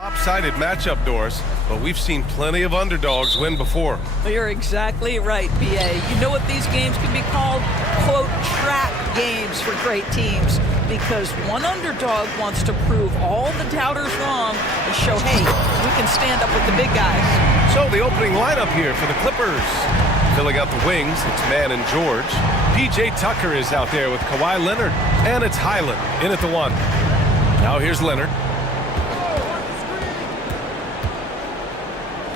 Lopsided matchup, Doris, but we've seen plenty of underdogs win before. Well, you're exactly right, BA. You know what these games can be called? Quote, trap games for great teams, because one underdog wants to prove all the doubters wrong and show, hey, we can stand up with the big guys. So the opening lineup here for the Clippers. Filling out the wings, it's Mann and George. P.J. Tucker is out there with Kawhi Leonard, and it's Highland in at the one. Now here's Leonard.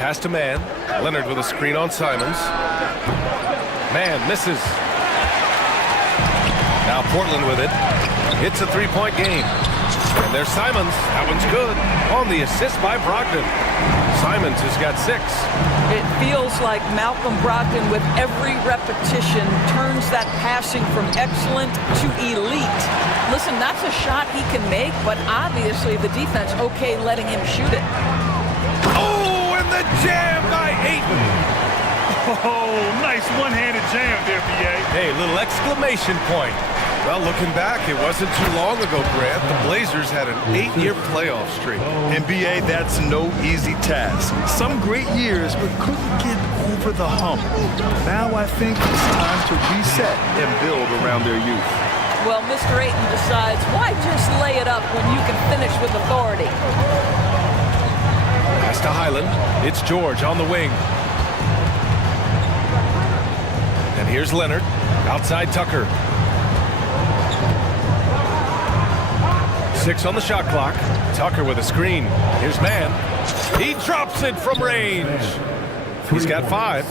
Pass to Mann. Leonard with a screen on Simons. Mann misses. Now Portland with it. It's a three-point game. And there's Simons. That one's good. On the assist by Brogdon. Simons has got 6. It feels like Malcolm Brogdon, with every repetition, turns that passing from excellent to elite. Listen, that's a shot he can make, but obviously the defense okay letting him shoot it. Oh, and the jam by Ayton. Oh, nice one-handed jam there, B.A. Hey, little exclamation point. Well, looking back, it wasn't too long ago, Grant. The Blazers had an 8-year playoff streak. And B.A., that's no easy task. Some great years, but couldn't get over the hump. Now I think it's time to reset and build around their youth. Well, Mr. Ayton decides, why just lay it up when you can finish with authority? Pass to Highland. It's George on the wing. And here's Leonard. Outside Tucker. 6 on the shot clock. Tucker with a screen. Here's Mann. He drops it from range. He's got 5.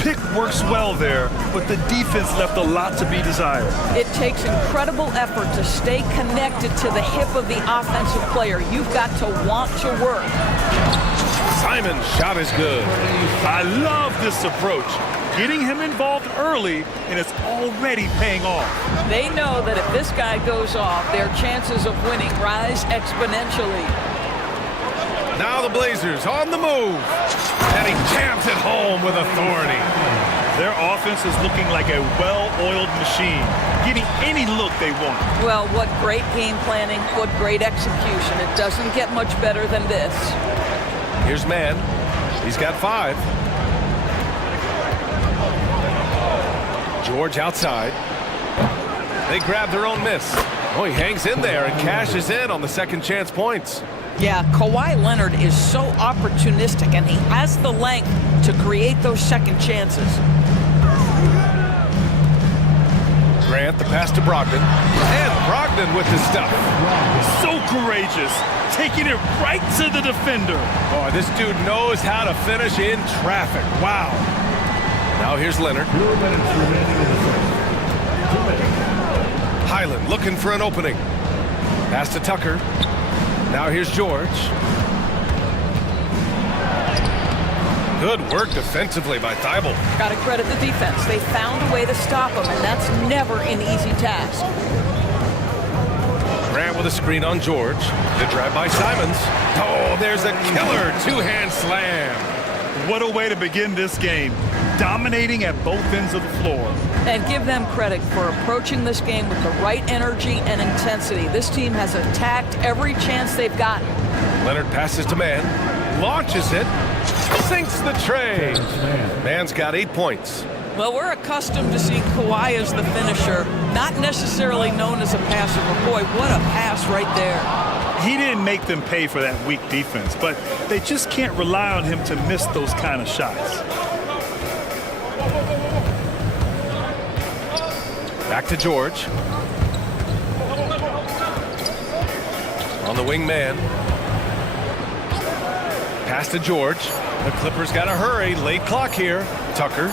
Pick works well there, but the defense left a lot to be desired. It takes incredible effort to stay connected to the hip of the offensive player. You've got to want to work. Simon's shot is good. I love this approach. Getting him involved early, and it's already paying off. They know that if this guy goes off, their chances of winning rise exponentially. Now the Blazers on the move. And he jams it home with authority. Their offense is looking like a well-oiled machine, getting any look they want. Well, what great game planning, what great execution. It doesn't get much better than this. Here's Mann. He's got 5. George outside. They grab their own miss. Oh, he hangs in there and cashes in on the second chance points. Yeah, Kawhi Leonard is so opportunistic, and he has the length to create those second chances. Grant, the pass to Brogdon. And Brogdon with the stuff. So courageous, taking it right to the defender. Oh, this dude knows how to finish in traffic. Wow. Now here's Leonard. Highland looking for an opening. Pass to Tucker. Now here's George. Good work defensively by Thibault. Got to credit the defense. They found a way to stop him, and that's never an easy task. Grant with a screen on George. The drive by Simons. Oh, there's a killer two-hand slam. What a way to begin this game. Dominating at both ends of the floor. And give them credit for approaching this game with the right energy and intensity. This team has attacked every chance they've gotten. Leonard passes to Mann. Launches it. Sinks the tray. Mann's got 8 points. Well, we're accustomed to seeing Kawhi as the finisher, not necessarily known as a passer, but boy, what a pass right there. He didn't make them pay for that weak defense, but they just can't rely on him to miss those kind of shots. Back to George. On the wing man. Pass to George. The Clippers got to hurry. Late clock here. Tucker.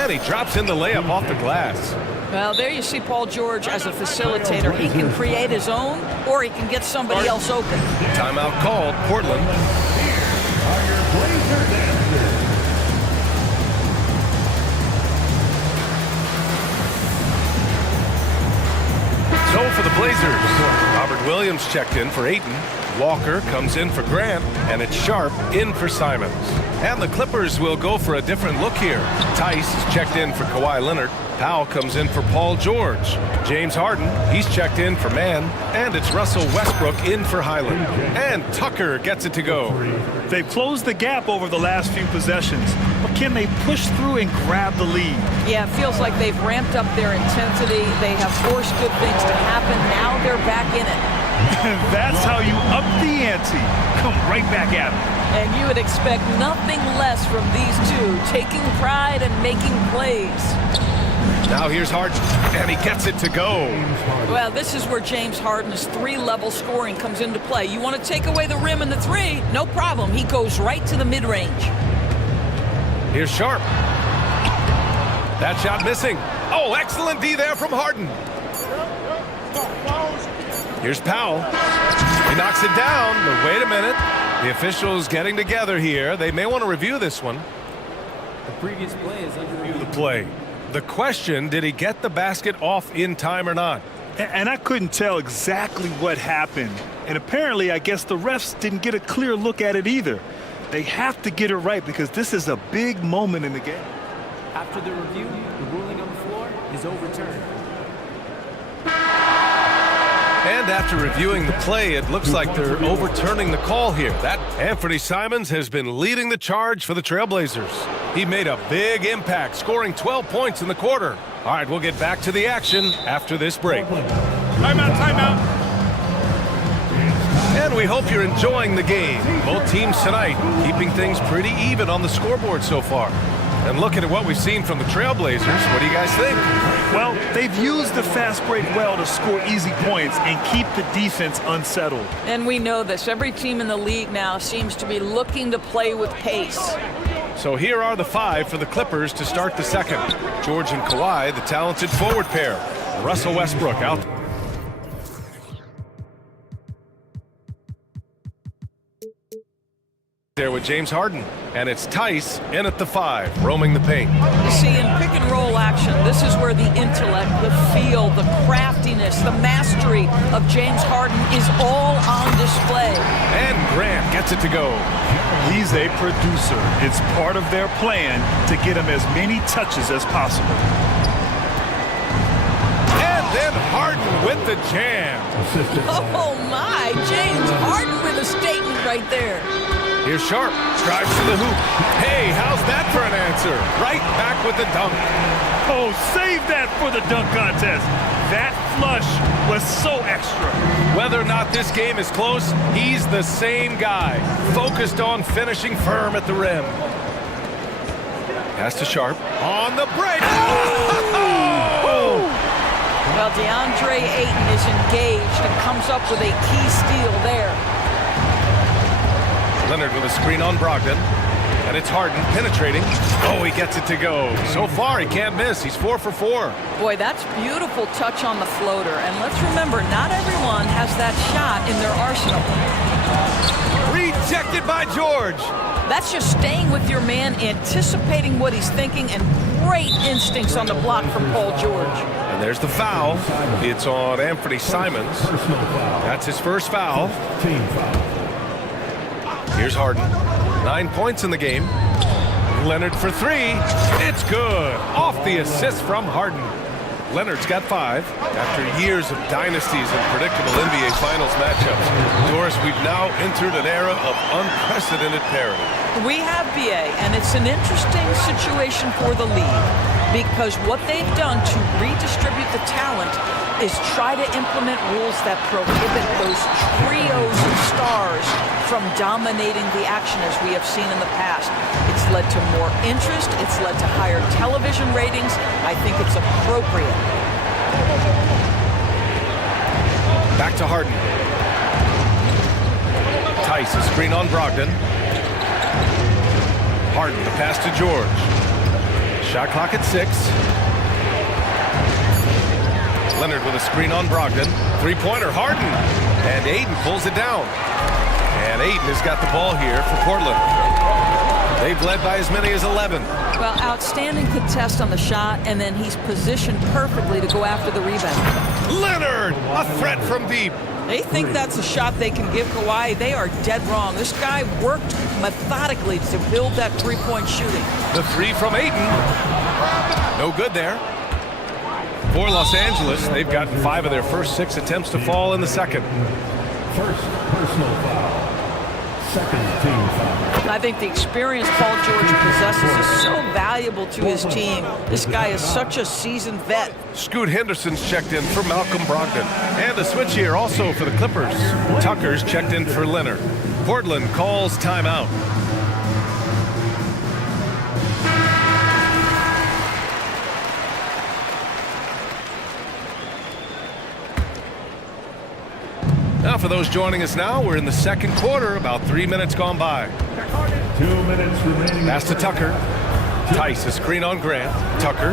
And he drops in the layup off the glass. Well, there you see Paul George as a facilitator. He can create his own, or he can get somebody else open. Timeout called. Portland. So for the Blazers, Robert Williams checked in for Ayton. Walker comes in for Grant, and it's Sharp in for Simons. And the Clippers will go for a different look here. Tice is checked in for Kawhi Leonard. Powell comes in for Paul George. James Harden, he's checked in for Mann. And it's Russell Westbrook in for Highland. And Tucker gets it to go. They've closed the gap over the last few possessions, but can they push through and grab the lead? Yeah, it feels like they've ramped up their intensity. They have forced good things to happen. Now they're back in it. That's how you up the ante. Come right back at them. And you would expect nothing less from these two, taking pride and making plays. Now here's Harden, and he gets it to go. Well, this is where James Harden's three-level scoring comes into play. You want to take away the rim and the three? No problem. He goes right to the mid-range. Here's Sharp. That shot missing. Oh, excellent D there from Harden. Here's Powell. He knocks it down, but wait a minute. The officials getting together here. They may want to review this one. The previous play is under review. The play. The question, did he get the basket off in time or not? And I couldn't tell exactly what happened. And apparently, I guess the refs didn't get a clear look at it either. They have to get it right because this is a big moment in the game. After the review, the ruling on the floor is overturned. And after reviewing the play, it looks like they're overturning the call here. That Anthony Simons has been leading the charge for the Trailblazers. He made a big impact, scoring 12 points in the quarter. All right, we'll get back to the action after this break. Timeout, timeout. And we hope you're enjoying the game. Both teams tonight keeping things pretty even on the scoreboard so far. And looking at what we've seen from the Trailblazers, what do you guys think? Well, they've used the fast break well to score easy points and keep the defense unsettled. And we know this. Every team in the league now seems to be looking to play with pace. So here are the five for the Clippers to start the second. George and Kawhi, the talented forward pair. Russell Westbrook out. There with James Harden, and it's Tice in at the 5, roaming the paint. You see, in pick and roll action, this is where the intellect, the feel, the craftiness, the mastery of James Harden is all on display. And Grant gets it to go. He's a producer. It's part of their plan to get him as many touches as possible. And then Harden with the jam. Oh my, James Harden with a statement right there. Here's Sharp, drives to the hoop. Hey, how's that for an answer? Right back with the dunk. Oh, save that for the dunk contest. That flush was so extra. Whether or not this game is close, he's the same guy, focused on finishing firm at the rim. Pass to Sharp, on the break. Oh! Well, DeAndre Ayton is engaged and comes up with a key steal there. Leonard with a screen on Brogdon. And it's Harden penetrating. Oh, he gets it to go. So far, he can't miss. He's 4 for 4. Boy, that's beautiful touch on the floater. And let's remember, not everyone has that shot in their arsenal. Rejected by George. That's just staying with your man, anticipating what he's thinking, and great instincts on the block from Paul George. And there's the foul. It's on Anthony Simons. That's his first foul. Here's Harden. 9 points in the game. Leonard for 3. It's good. Off the assist from Harden. Leonard's got 5 after years of dynasties and predictable NBA Finals matchups. Doris, we've now entered an era of unprecedented parity. We have, BA, and it's an interesting situation for the league because what they've done to redistribute the talent is try to implement rules that prohibit those trios of stars from dominating the action as we have seen in the past. It's led to more interest. It's led to higher television ratings. I think it's appropriate. Back to Harden. Tice, a screen on Brogdon. Harden, the pass to George. Shot clock at 6. Leonard with a screen on Brogdon. Three-pointer, Harden. And Ayton pulls it down. And Ayton has got the ball here for Portland. They've led by as many as 11. Well, outstanding contest on the shot, and then he's positioned perfectly to go after the rebound. Leonard, a threat from deep. They think that's a shot they can give Kawhi. They are dead wrong. This guy worked methodically to build that three-point shooting. The three from Ayton. No good there. For Los Angeles, they've gotten 5 of their first 6 attempts to fall in the second. First personal foul. Second team foul. I think the experience Paul George possesses is so valuable to his team. This guy is such a seasoned vet. Scoot Henderson's checked in for Malcolm Brogdon. And a switch here also for the Clippers. Tucker's checked in for Leonard. Portland calls timeout. Now, for those joining us now, we're in the second quarter, about 3 minutes gone by. 2 minutes remaining. Pass to Tucker. Tice, a screen on Grant. Tucker,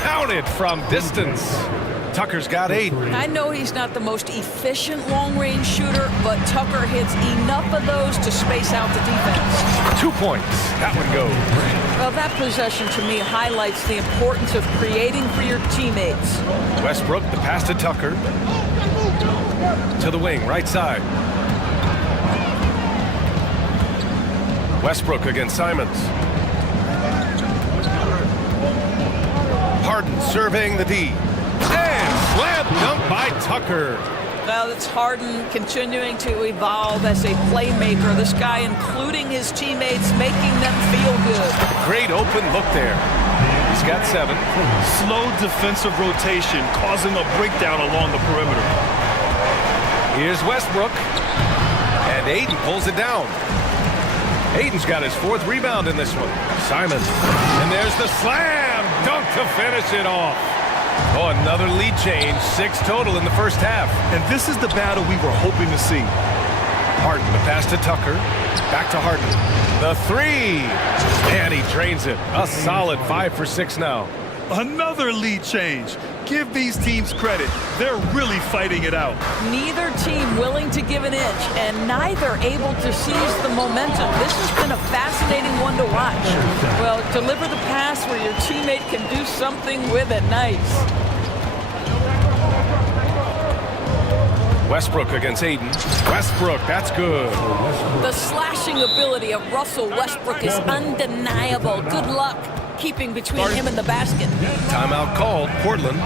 counted from distance. Tucker's got 8. I know he's not the most efficient long-range shooter, but Tucker hits enough of those to space out the defense. 2 points. That one goes. Well, that possession to me highlights the importance of creating for your teammates. Westbrook, the pass to Tucker. To the wing, right side. Westbrook against Simons. Harden surveying the D. And slam dunk by Tucker. Well, it's Harden continuing to evolve as a playmaker. This guy, including his teammates, making them feel good. Great open look there. He's got 7. Slow defensive rotation causing a breakdown along the perimeter. Here's Westbrook. And Ayton pulls it down. Ayton's got his 4th rebound in this one. Simons. And there's the slam dunk to finish it off. Oh, another lead change. 6 total in the first half. And this is the battle we were hoping to see. Harden, the pass to Tucker. Back to Harden. The 3. And he drains it. A solid 5 for 6 now. Another lead change. Give these teams credit. They're really fighting it out. Neither team willing to give an inch, and neither able to seize the momentum. This has been a fascinating one to watch. Well, deliver the pass where your teammate can do something with it. Nice. Westbrook against Ayton. Westbrook, that's good. The slashing ability of Russell Westbrook is undeniable. Good luck keeping between him and the basket. Timeout called, Portland.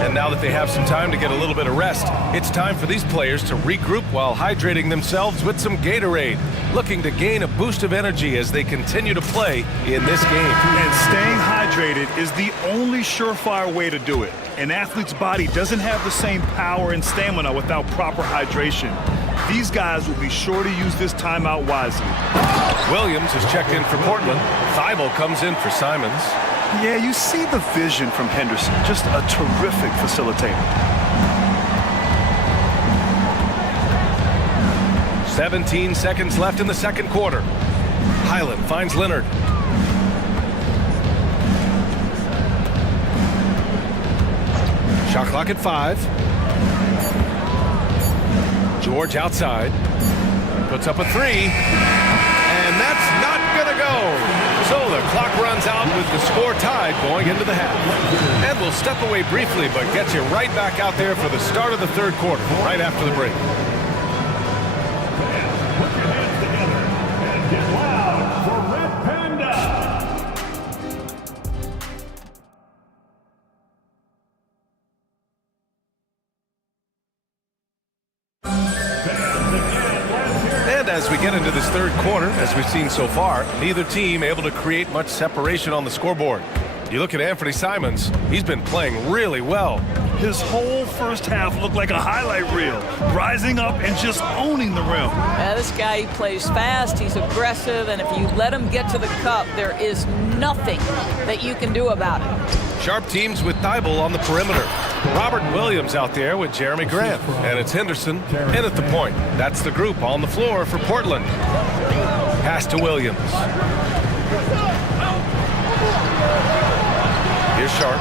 And now that they have some time to get a little bit of rest, it's time for these players to regroup while hydrating themselves with some Gatorade, looking to gain a boost of energy as they continue to play in this game. And staying hydrated is the only surefire way to do it. An athlete's body doesn't have the same power and stamina without proper hydration. These guys will be sure to use this timeout wisely. Williams is checked in for Portland. Thibault comes in for Simons. Yeah, you see the vision from Henderson. Just a terrific facilitator. 17 seconds left in the second quarter. Highland finds Leonard. Shot clock at 5. George outside. Puts up a 3. And that's not gonna go. So the clock runs out with the score tied going into the half. And we'll step away briefly, but get you right back out there for the start of the third quarter, right after the break. Put your hands together and get loud for Red Panda. And as we get into this third quarter, as we've seen so far, neither team able to create much separation on the scoreboard. You look at Anthony Simons, he's been playing really well. His whole first half looked like a highlight reel, rising up and just owning the rim. This guy plays fast, he's aggressive, and if you let him get to the cup, there is nothing that you can do about it. Sharp teams with Thibault on the perimeter. Robert Williams out there with Jeremy Grant. And it's Henderson in at the point. That's the group on the floor for Portland. Pass to Williams. Here's Sharp.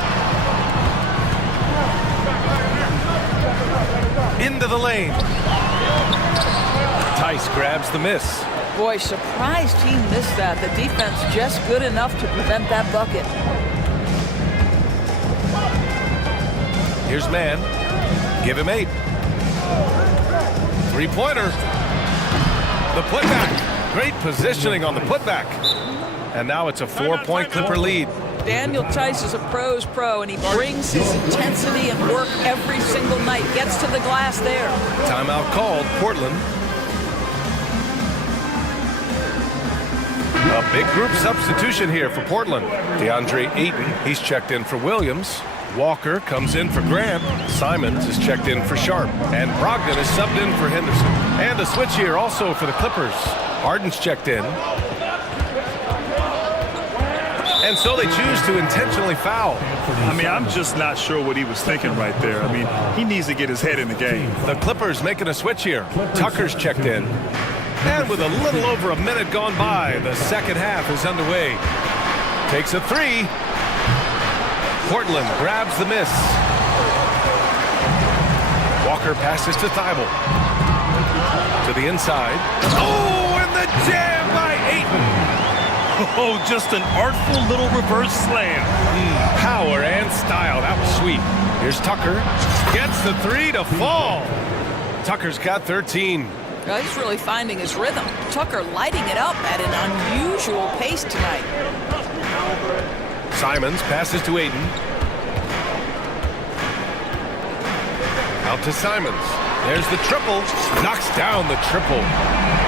Into the lane. Tice grabs the miss. Boy, surprised he missed that. The defense just good enough to prevent that bucket. Here's Mann. Give him 8. Three-pointer. The putback. Great positioning on the putback. And now it's a 4-point Clipper lead. Daniel Tice is a pro's pro, and he brings his intensity and work every single night. Gets to the glass there. Timeout called, Portland. A big group substitution here for Portland. DeAndre Ayton, he's checked in for Williams. Walker comes in for Grant. Simons is checked in for Sharp. And Brogdon is subbed in for Henderson. And a switch here also for the Clippers. Harden's checked in. And so they choose to intentionally foul. I mean, I'm just not sure what he was thinking right there. I mean, he needs to get his head in the game. The Clippers making a switch here. Tucker's checked in. And with a little over a minute gone by, the second half is underway. Takes a three. Portland grabs the miss. Walker passes to Thibault. To the inside. Oh, and the jam by Ayton. Oh, just an artful little reverse slam. Power and style. That was sweet. Here's Tucker. Gets the three to fall. Tucker's got 13. He's really finding his rhythm. Tucker lighting it up at an unusual pace tonight. Simons passes to Ayton. Out to Simons. There's the triple. Knocks down the triple.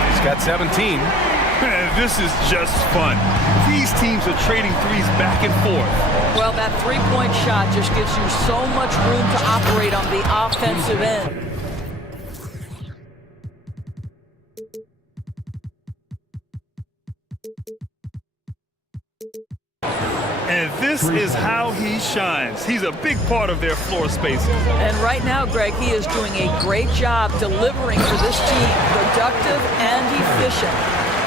He's got 17. Man, this is just fun. These teams are trading threes back and forth. Well, that three-point shot just gives you so much room to operate on the offensive end. And this is how he shines. He's a big part of their floor space. And right now, Greg, he is doing a great job delivering for this team. Productive and efficient.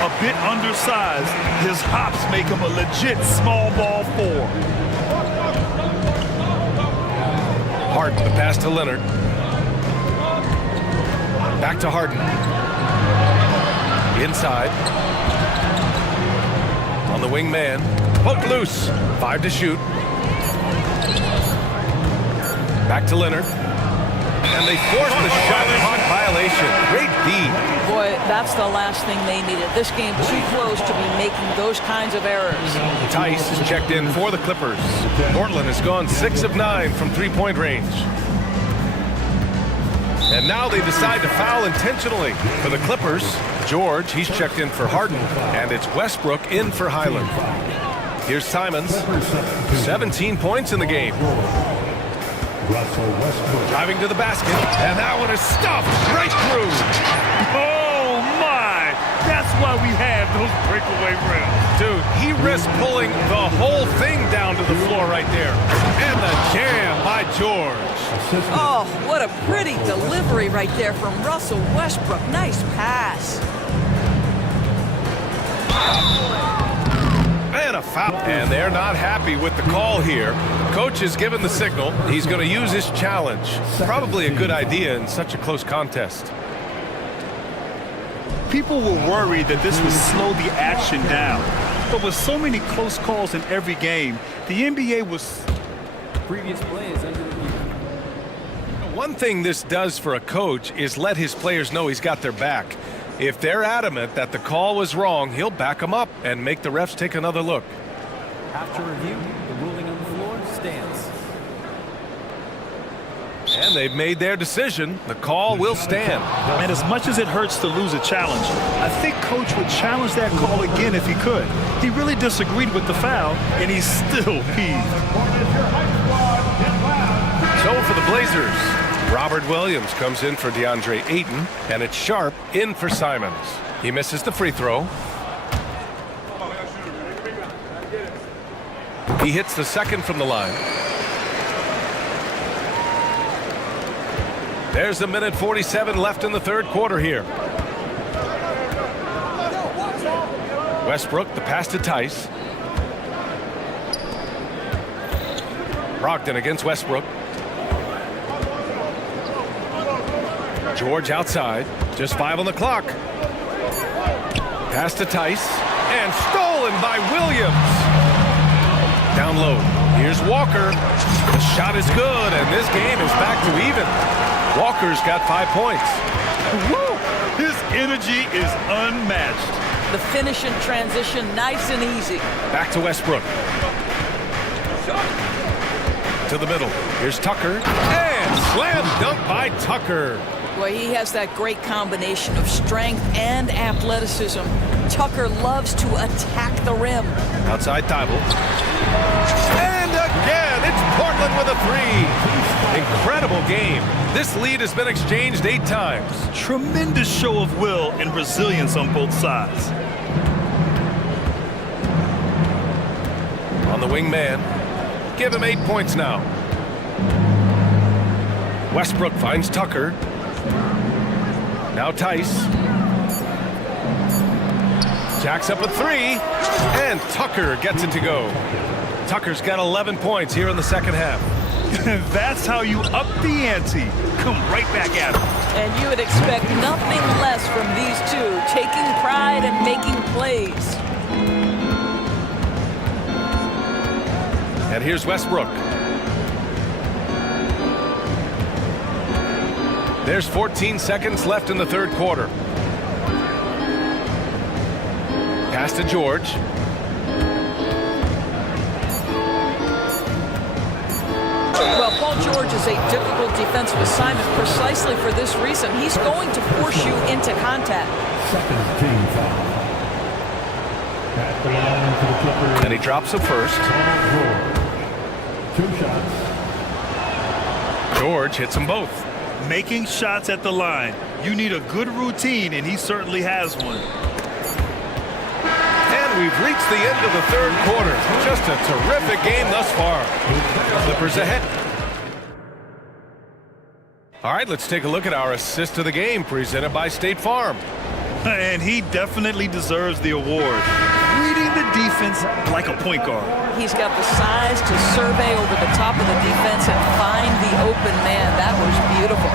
A bit undersized, his hops make him a legit small ball four. Harden, the pass to Leonard. Back to Harden. Inside. On the wing man. Poked loose. 5 to shoot. Back to Leonard. And they force the shot clock violation. Great D. Boy, that's the last thing they needed. This game too close to be making those kinds of errors. Tice is checked in for the Clippers. Portland has gone 6 of 9 from three-point range. And now they decide to foul intentionally. For the Clippers, George, he's checked in for Harden. And it's Westbrook in for Highland. Here's Simons. 17 points in the game. Driving to the basket. And that one is stuffed right through. Oh, my! That's why we have those breakaway rims. Dude, he risked pulling the whole thing down to the floor right there. And the jam by George. Oh, what a pretty delivery right there from Russell Westbrook. Nice pass. And a foul. And they're not happy with the call here. Coach has given the signal. He's going to use his challenge. Probably a good idea in such a close contest. People were worried that this would slow the action down. But with so many close calls in every game, the NBA was... Previous play is under review. One thing this does for a coach is let his players know he's got their back. If they're adamant that the call was wrong, he'll back them up and make the refs take another look. After review, the ruling on the floor stands. And they've made their decision. The call will stand. And as much as it hurts to lose a challenge, I think Coach would challenge that call again if he could. He really disagreed with the foul, and he's still peeved. So for the Blazers, Robert Williams comes in for DeAndre Ayton, and it's Sharp in for Simons. He misses the free throw. He hits the second from the line. There's a minute 47 left in the third quarter here. Westbrook, the pass to Tice. Brogdon against Westbrook. George outside, just 5 on the clock. Pass to Tice, and stolen by Williams. Down low, here's Walker. The shot is good, and this game is back to even. Walker's got 5 points. Woo! energy is unmatched. The finish in transition, nice and easy. Back to Westbrook. To the middle. Here's Tucker. And slam dunk by Tucker. Well, he has that great combination of strength and athleticism. Tucker loves to attack the rim. Outside Thibault. And again, it's Portland with a three. Incredible game. This lead has been exchanged 8 times. Tremendous show of will and resilience on both sides. On the wing man. Give him 8 points now. Westbrook finds Tucker. Now Tice. Jacks up a three. And Tucker gets it to go. Tucker's got 11 points here in the second half. That's how you up the ante. Come right back at him. And you would expect nothing less from these two, taking pride and making plays. And here's Westbrook. There's 14 seconds left in the third quarter. Pass to George. Well, Paul George is a difficult defensive assignment precisely for this reason. He's going to force you into contact. Second team foul. At the line for the Clippers. And he drops it first. Paul George. 2 shots. George hits them both. Making shots at the line. You need a good routine, and he certainly has one. And we've reached the end of the third quarter. Just a terrific game thus far. Clippers ahead. All right, let's take a look at our assist of the game presented by State Farm. And he definitely deserves the award. Reading the defense like a point guard. He's got the size to survey over the top of the defense and find the open man. That was beautiful.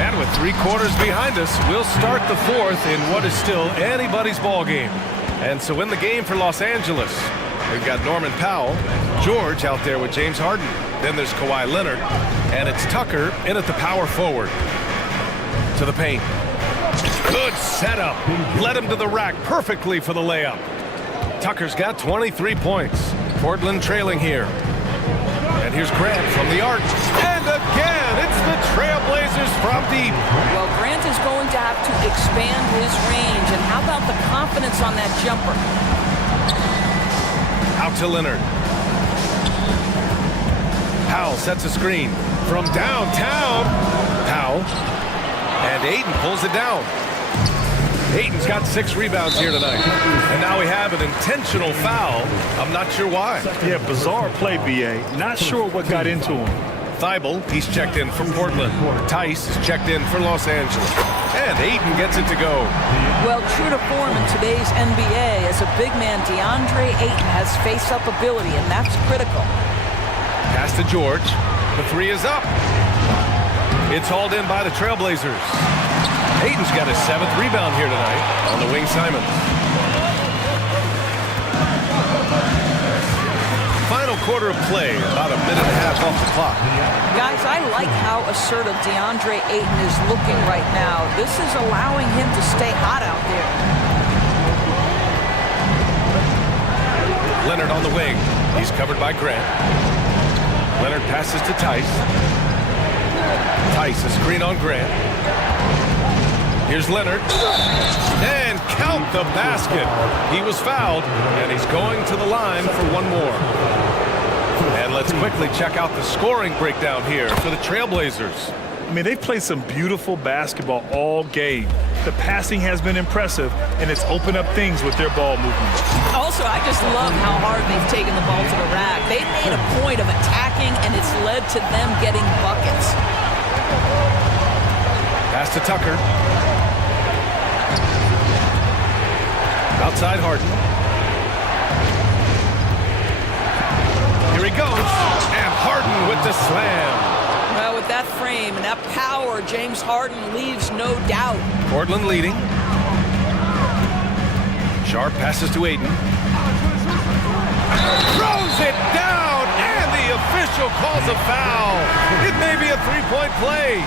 And with 3 quarters behind us, we'll start the fourth in what is still anybody's ball game. And so in the game for Los Angeles, we've got Norman Powell, George out there with James Harden. Then there's Kawhi Leonard, and it's Tucker in at the power forward. To the paint. Good setup. Led him to the rack perfectly for the layup. Tucker's got 23 points. Portland trailing here. And here's Grant from the arc. And again, it's the Trailblazers from deep. Well, Grant is going to have to expand his range. And how about the confidence on that jumper? Out to Leonard. Powell sets a screen from downtown. Powell. And Ayton pulls it down. Ayton's got 6 rebounds here tonight. And now we have an intentional foul. I'm not sure why. Yeah, bizarre play, B.A. Not sure what got into him. Thibault, he's checked in for Portland. Tice is checked in for Los Angeles. And Ayton gets it to go. Well, true to form in today's NBA, as a big man, DeAndre Ayton has face-up ability, and that's critical. Pass to George. The 3 is up. It's hauled in by the Trailblazers. Ayton's got his 7th rebound here tonight on the wing Simons. Final quarter of play, about a minute and a half off the clock. Guys, I like how assertive DeAndre Ayton is looking right now. This is allowing him to stay hot out there. Leonard on the wing. He's covered by Grant. Leonard passes to Tice. Tice, a screen on Grant. Here's Leonard. And count the basket. He was fouled, and he's going to the line for one more. And let's quickly check out the scoring breakdown here for the Trailblazers. I mean, they've played some beautiful basketball all game. The passing has been impressive, and it's opened up things with their ball movement. Also, I just love how hard they've taken the ball to the rack. They've made a point of attacking, and it's led to them getting buckets. Pass to Tucker. Outside Harden. Here he goes. And Harden with the slam. Well, with that frame and that power, James Harden leaves no doubt. Portland leading. Sharp passes to Ayton. Throws it down, and the official official calls a foul. It may be a three-point play.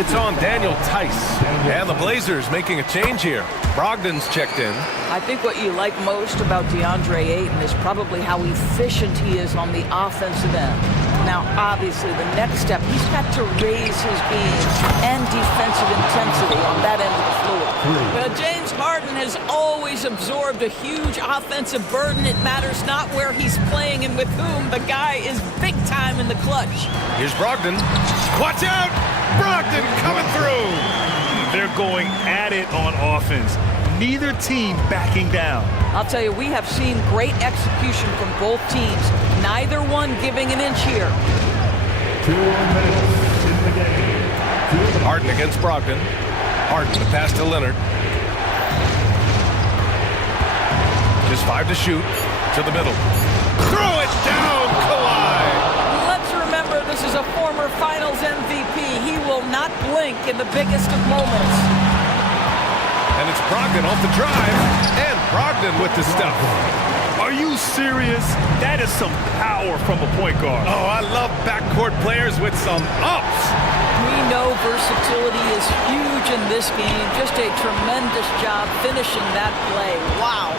It's on Daniel Tice. And the Blazers making a change here. Brogdon's checked in. I think what you like most about DeAndre Ayton is probably how efficient he is on the offensive end. Now, obviously, the next step, he's got to raise his game and defensive intensity on that end of the floor. But James Harden has always absorbed a huge offensive burden. It matters not where he's playing and with whom. The guy is big time in the clutch. Here's Brogdon. Watch out! Brogdon coming through. They're going at it on offense. Neither team backing down. I'll tell you, we have seen great execution from both teams. Neither one giving an inch here. 2 minutes in the game. Harden against Brogdon. Harden the pass to Leonard. Just 5 to shoot. To the middle. Throw it down, Kawhi. Let's remember this is a former Finals MVP. He will not blink in the biggest of moments. And it's Brogdon off the drive. And Brogdon with the stuff. Are you serious? That is some power from a point guard. Oh, I love backcourt players with some ups. We know versatility is huge in this game. Just a tremendous job finishing that play. Wow.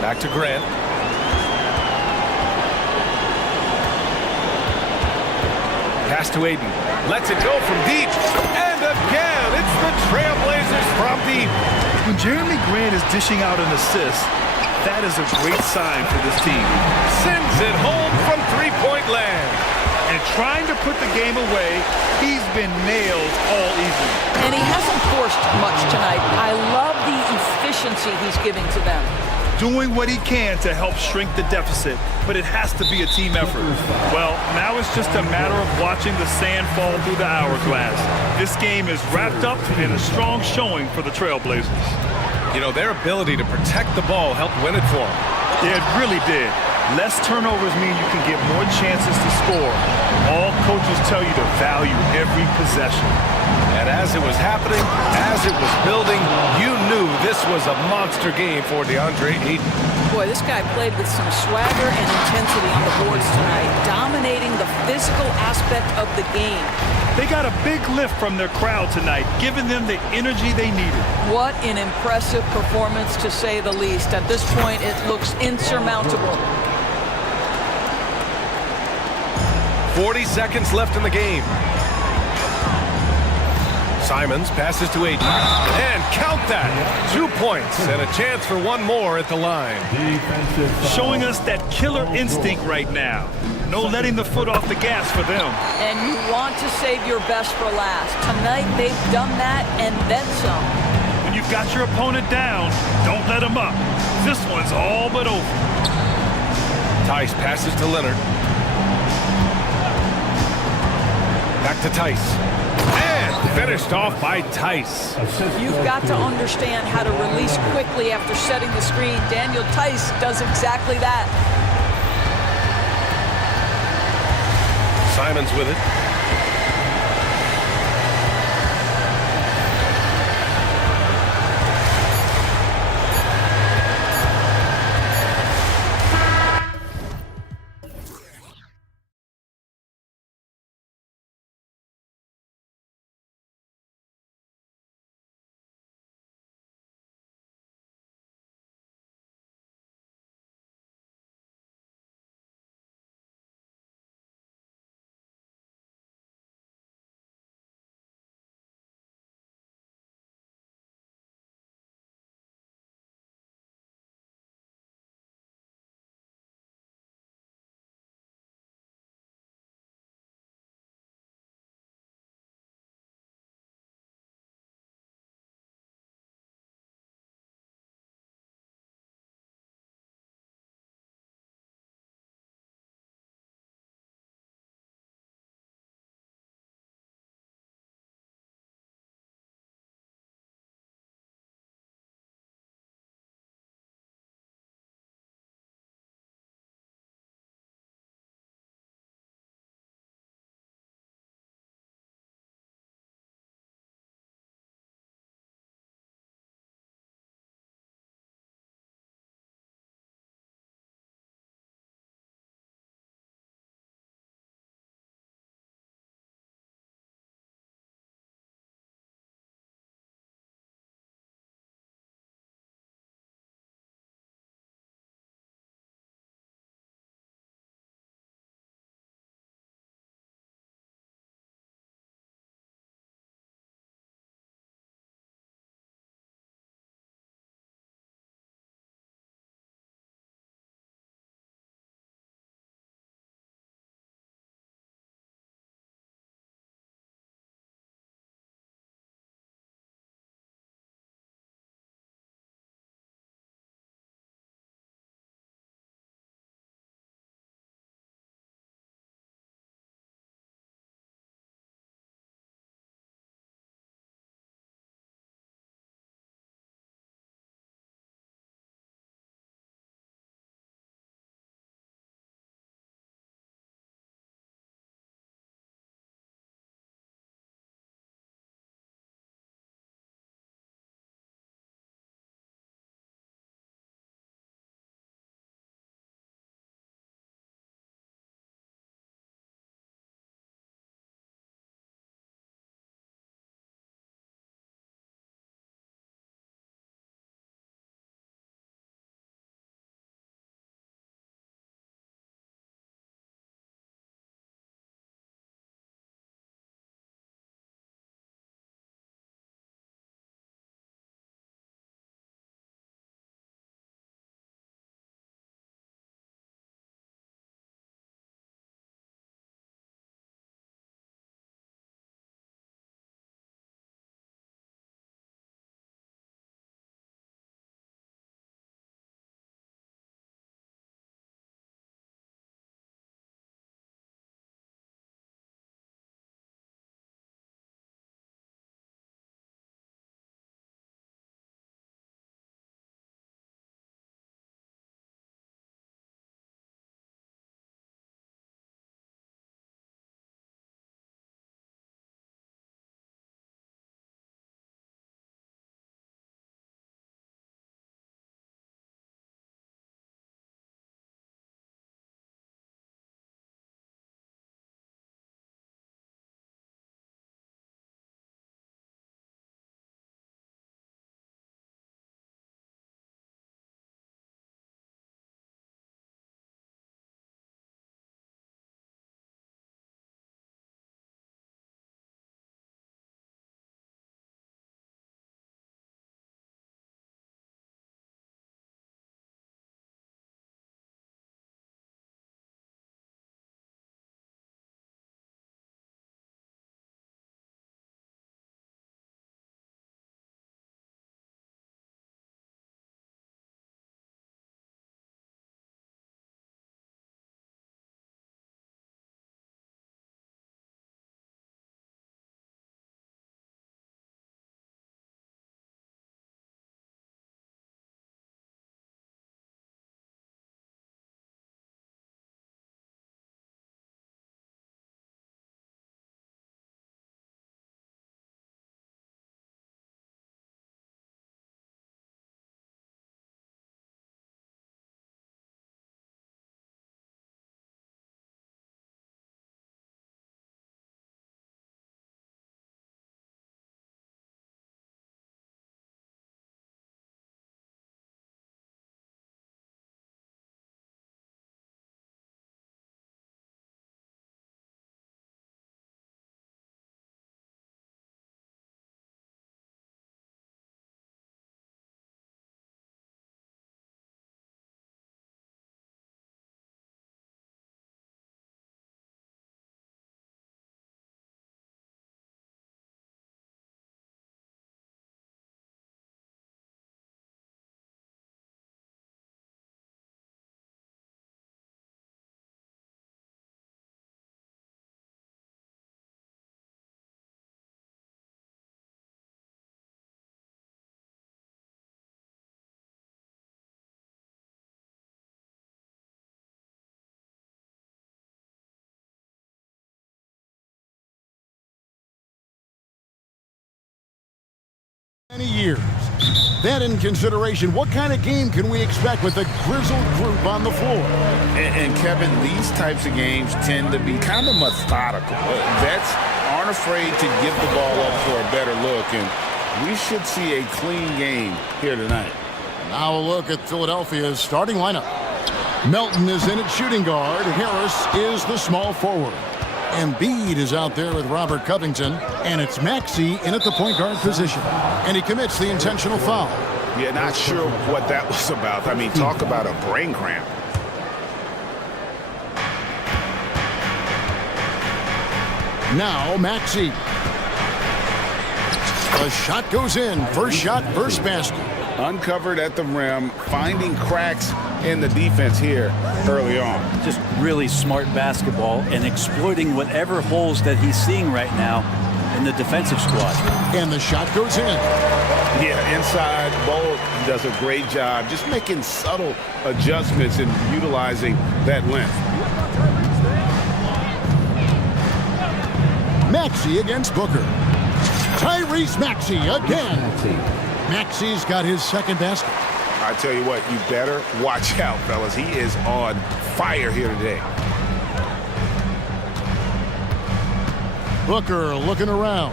Back to Grant. Pass to Aiden. Lets it go from deep. And again, it's the Trailblazers from deep. When Jeremy Grant is dishing out an assist, that is a great sign for this team. Sends it home from three-point land. And trying to put the game away, he's been nailed all evening. And he hasn't forced much tonight. I love the efficiency he's giving to them. Doing what he can to help shrink the deficit, but it has to be a team effort. Well, now it's just a matter of watching the sand fall through the hourglass. This game is wrapped up in a strong showing for the Trailblazers. You know, their ability to protect the ball helped win it for them. Yeah, it really did. Less turnovers mean you can get more chances to score. All coaches tell you to value every possession. And as it was happening, as it was building, you knew this was a monster game for DeAndre Ayton. Boy, this guy played with some swagger and intensity on the boards tonight, dominating the physical aspect of the game. They got a big lift from their crowd tonight, giving them the energy they needed. What an impressive performance, to say the least. At this point, it looks insurmountable. 40 seconds left in the game. Simons passes to Ayton. And count that. 2 points and a chance for one more at the line. Showing us that killer instinct right now. No letting the foot off the gas for them. And you want to save your best for last. Tonight, they've done that and then some. When you've got your opponent down, don't let him up. This one's all but over. Tice passes to Leonard. Back to Tice. And finished off by Tice. You've got to understand how to release quickly after setting the screen. Daniel Tice does exactly that. Simons with it. Many years. That in consideration, what kind of game can we expect with a grizzled group on the floor? And Kevin, these types of games tend to be kind of methodical. Vets aren't afraid to give the ball up for a better look, and we should see a clean game here tonight. Now a look at Philadelphia's starting lineup. Melton is in at shooting guard. Harris is the small forward. Embiid is out there with Robert Covington, and it's Maxey in at the point guard position. And he commits the intentional foul. Yeah, not sure what that was about. I mean, talk about a brain cramp. Now Maxey. The shot goes in. First shot, first basket. Uncovered at the rim, finding cracks in the defense here early on. Just really smart basketball and exploiting whatever holes that he's seeing right now in the defensive squad. And the shot goes in. Yeah, inside, Bolt does a great job just making subtle adjustments and utilizing that length. Maxey against Booker. Tyrese Maxey again. Maxey's got his second basket. I tell you what, you better watch out, fellas. He is on fire here today. Booker looking around.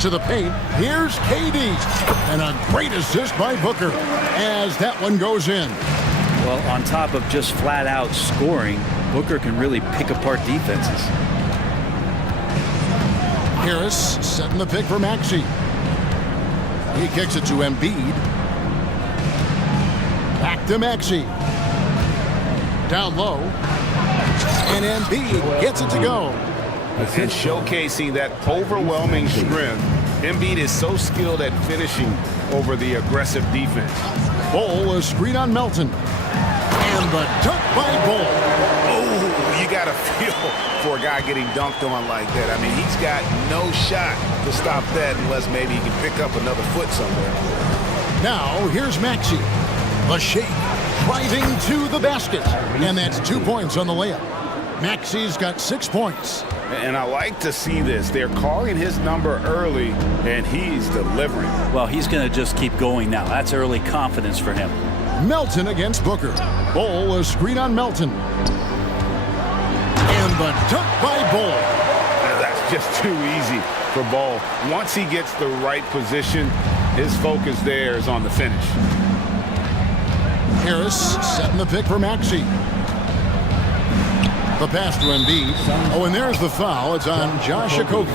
To the paint. Here's KD. And a great assist by Booker as that one goes in. Well, on top of just flat out scoring, Booker can really pick apart defenses. Harris setting the pick for Maxey. He kicks it to Embiid. Back to Maxey. Down low. And Embiid gets it to go. And showcasing that overwhelming strength. Embiid is so skilled at finishing over the aggressive defense. Bol, a screen on Melton. And the dunk by Bol. Oh, you got to feel for a guy getting dunked on like that. I mean, he's got no shot to stop that unless maybe he can pick up another foot somewhere. Now, here's Maxey. The shake, driving to the basket. And that's 2 points on the layup. Maxey's got 6 points. And I like to see this. They're calling his number early, and he's delivering. Well, he's going to just keep going now. That's early confidence for him. Melton against Booker. Bol, a screen on Melton. And the dunk by Bol. That's just too easy for Bol. Once he gets the right position, his focus there is on the finish. Harris setting the pick for Maxey. The pass to Embiid. Oh, and there's the foul. It's on Josh Okogie.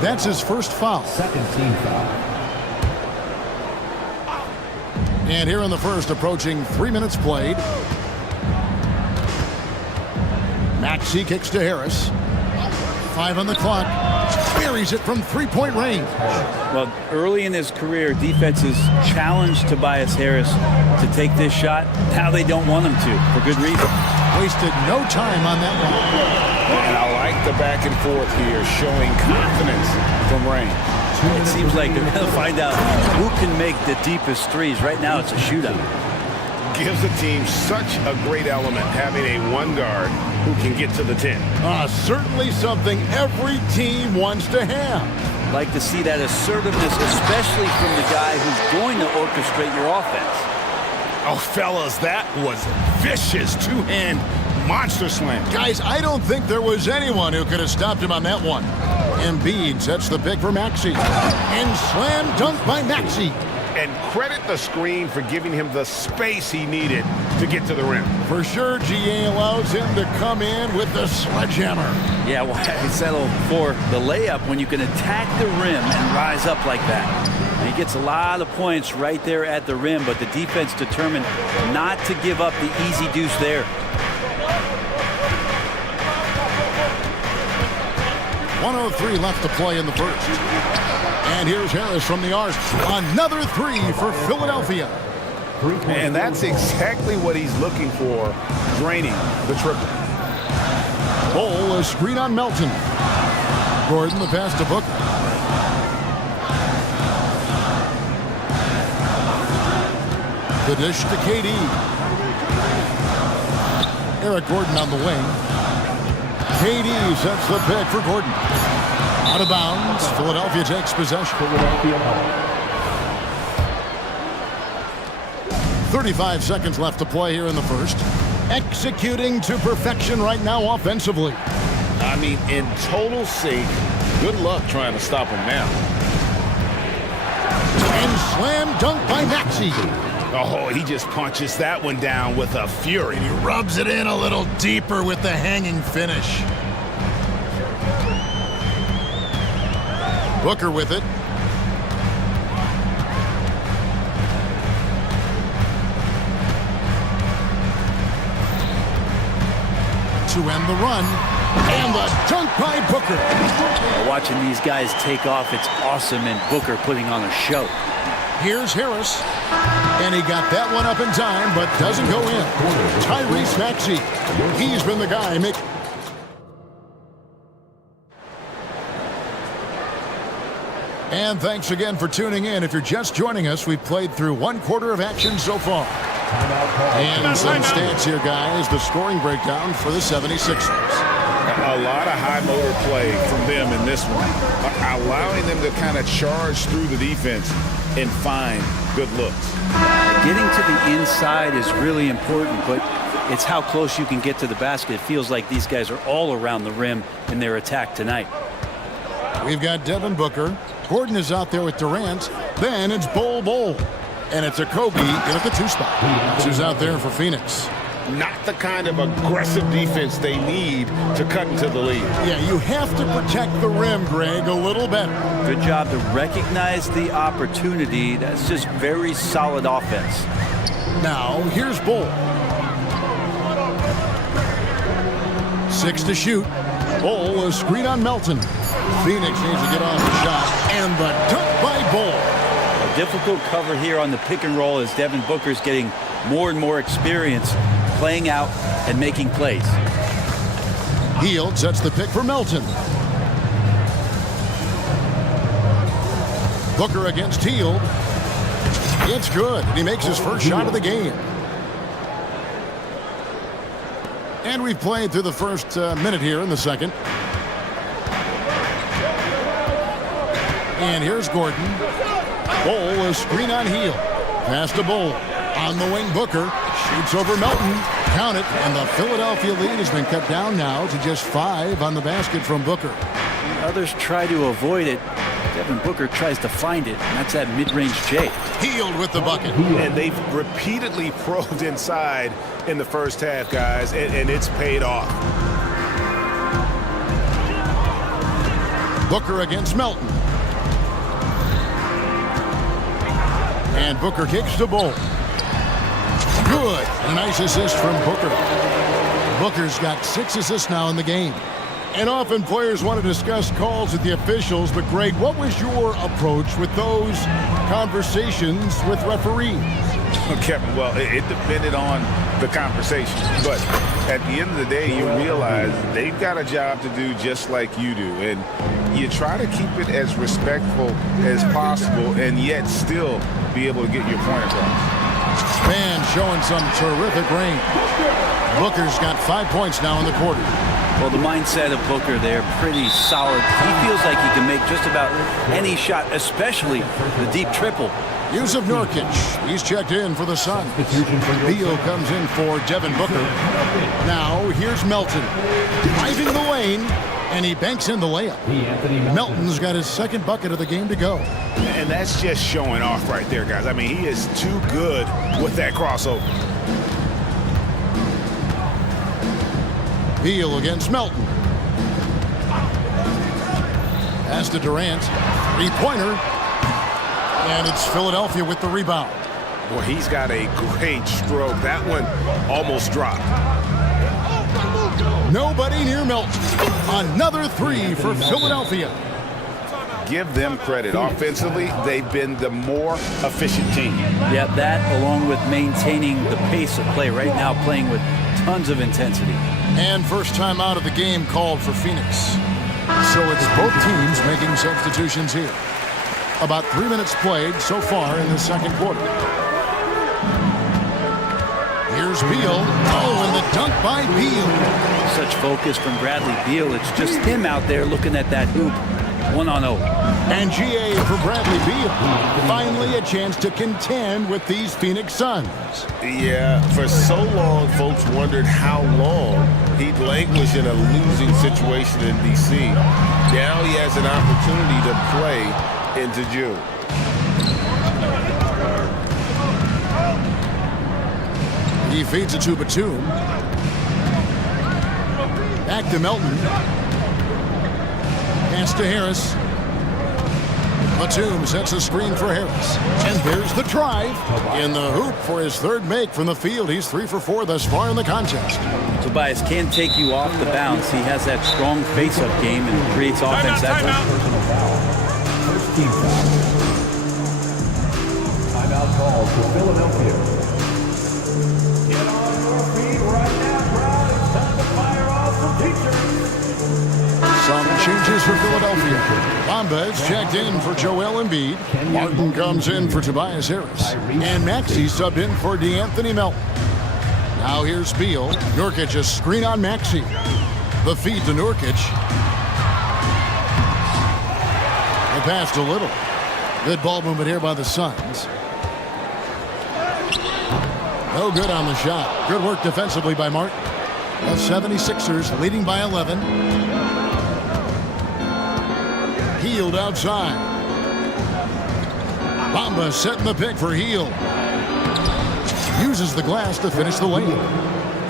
That's his first foul. Second team foul. And here in the first, approaching 3 minutes played. Maxey kicks to Harris. 5 on the clock. Buries it from three-point range. Well, early in his career, defenses challenged Tobias Harris to take this shot. Now they don't want him to, for good reason. Wasted no time on that one. And I like the back and forth here, showing confidence from range. It seems like they're going to find out who can make the deepest threes. Right now, it's a shootout. Gives the team such a great element, having a one guard who can get to the 10. Certainly something every team wants to have. Like to see that assertiveness, especially from the guy who's going to orchestrate your offense. Oh, fellas, that was vicious two-hand monster slam. Guys, I don't think there was anyone who could have stopped him on that one. Embiid sets the pick for Maxey. And slam dunk by Maxey. And credit the screen for giving him the space he needed to get to the rim. For sure, GA allows him to come in with the sledgehammer. Yeah, why settle for the layup when you can attack the rim and rise up like that? He gets a lot of points right there at the rim, but the defense determined not to give up the easy deuce there. 1:03 left to play in the first. And here's Harris from the arc. Another three for Philadelphia. And that's exactly what he's looking for, draining the triple. Bol, a screen on Melton. Gordon, the pass to Booker. The dish to KD. Eric Gordon on the wing. KD sets the pick for Gordon. Out of bounds. Philadelphia takes possession. 35 seconds left to play here in the first. Executing to perfection right now offensively. I mean, in total sync. Good luck trying to stop him now. And slam dunk by Maxey. Oh, he just punches that one down with a fury. He rubs it in a little deeper with the hanging finish. Booker with it. To end the run. And the dunk by Booker. Watching these guys take off, it's awesome, and Booker putting on a show. Here's Harris. And he got that one up in time, but doesn't go in. Tyrese Maxey. He's been the guy making... And thanks again for tuning in. If you're just joining us, we've played through one quarter of action so far. And some stats here, guys. The scoring breakdown for the 76ers. A lot of high motor play from them in this one. Allowing them to kind of charge through the defense and find good looks. Getting to the inside is really important, but it's how close you can get to the basket. It feels like these guys are all around the rim in their attack tonight. We've got Devin Booker. Gordon is out there with Durant. Then it's Bol. And it's a Kobe in at the 2 spot. Who's out there for Phoenix. Not the kind of aggressive defense they need to cut into the lead. Yeah, you have to protect the rim, Greg, a little better. Good job to recognize the opportunity. That's just very solid offense. Now, here's Bol. 6 to shoot. Bol, a screen on Melton. Phoenix needs to get off the shot. And the dunk by Bol. A difficult cover here on the pick and roll as Devin Booker's getting more and more experience playing out and making plays. Hield sets the pick for Melton. Booker against Hield. It's good. He makes his first shot of the game. And we've played through the first minute here in the second. And here's Gordon. Bol, a screen on Hield. Pass to Bol. On the wing, Booker shoots over Melton. Count it, and the Philadelphia lead has been cut down now to just 5 on the basket from Booker. Others try to avoid it. Devin Booker tries to find it, and that's that mid-range J. Hield with the bucket. And they've repeatedly probed inside in the first half, guys, and it's paid off. Booker against Melton. And Booker kicks to Bol. Good. A nice assist from Booker. Booker's got 6 assists now in the game. And often players want to discuss calls with the officials, but Greg, what was your approach with those conversations with referees? Kevin, well, it depended on the conversation. But at the end of the day, you realize they've got a job to do just like you do. And you try to keep it as respectful as possible and yet still be able to get your point across. Man showing some terrific range. Booker's got 5 points now in the quarter. Well, the mindset of Booker there, pretty solid. He feels like he can make just about any shot, especially the deep triple. Yusuf Nurkic, he's checked in for the Suns. Beal comes in for Devin Booker. Now, here's Melton. Driving the lane, and he banks in the layup. Melton's got his second bucket of the game to go. And that's just showing off right there, guys. I mean, he is too good with that crossover. Beal against Melton. Pass to Durant. Three-pointer. And it's Philadelphia with the rebound. Boy, he's got a great stroke. That one almost dropped. Nobody near Melton. Another 3 for Philadelphia. Give them credit. Offensively, they've been the more efficient team. Yeah, that along with maintaining the pace of play right now, playing with tons of intensity. And first time out of the game called for Phoenix. So it's both teams making substitutions here. About 3 minutes played so far in the second quarter. Here's Beal. Oh, and the dunk by Beal. Such focus from Bradley Beal. It's just him out there looking at that hoop. 1-on-0. And GA for Bradley Beal. Finally a chance to contend with these Phoenix Suns. Yeah, for so long, folks wondered how long he'd languish in a losing situation in D.C. Now he has an opportunity to play into June. He feeds it to Batum. Back to Melton. Pass to Harris. Batum sets a screen for Harris. And there's the drive. In the hoop for his third make from the field. He's 3 for 4 thus far in the contest. Tobias can take you off the bounce. He has that strong face-up game and creates offense that way. First team foul. Timeout called for Philadelphia. Get on your feet right now, crowd. It's time to fire off some pictures. Some changes for Philadelphia. Bamba is checked in for Joel Embiid. Martin comes in for Tobias Harris. And Maxey subbed in for DeAnthony Melton. Now here's Beal. Nurkic a screen on Maxey. The feed to Nurkic. They passed a little. Good ball movement here by the Suns. No good on the shot. Good work defensively by Martin. The 76ers leading by 11. Hield outside. Bamba setting the pick for Hield. Uses the glass to finish the lane.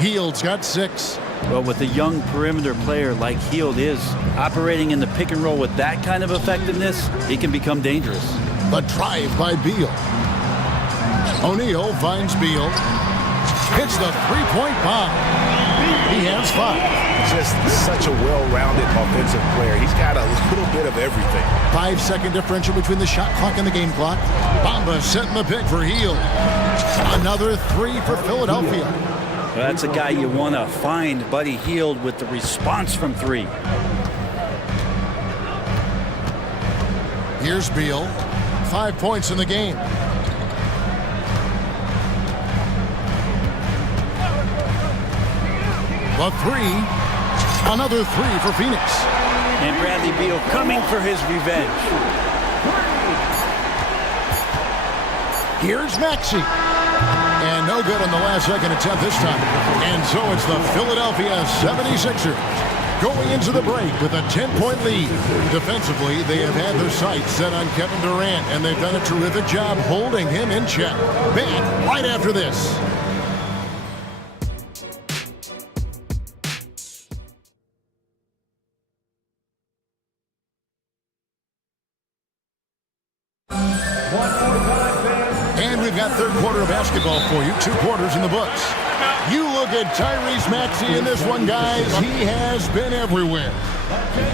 Hield's got 6. Well, with a young perimeter player like Hield is, operating in the pick and roll with that kind of effectiveness, he can become dangerous. The drive by Beal. O'Neal finds Beal. Hits the three-point bomb. He has 5. Just such a well-rounded offensive player. He's got a little bit of everything. 5-second differential between the shot clock and the game clock. Bamba setting the pick for Hield. Another 3 for Philadelphia. Well, that's a guy you want to find, Buddy Hield, with the response from 3. Here's Beal. 5 points in the game. The 3. Another 3 for Phoenix. And Bradley Beal coming for his revenge. Here's Maxey. And no good on the last second attempt this time. And so it's the Philadelphia 76ers going into the break with a 10-point lead. Defensively, they have had their sights set on Kevin Durant, and they've done a terrific job holding him in check. Back right after this. And we've got third quarter of basketball for you. 2 quarters in the books. You look at Tyrese Maxey in this one, guys. He has been everywhere.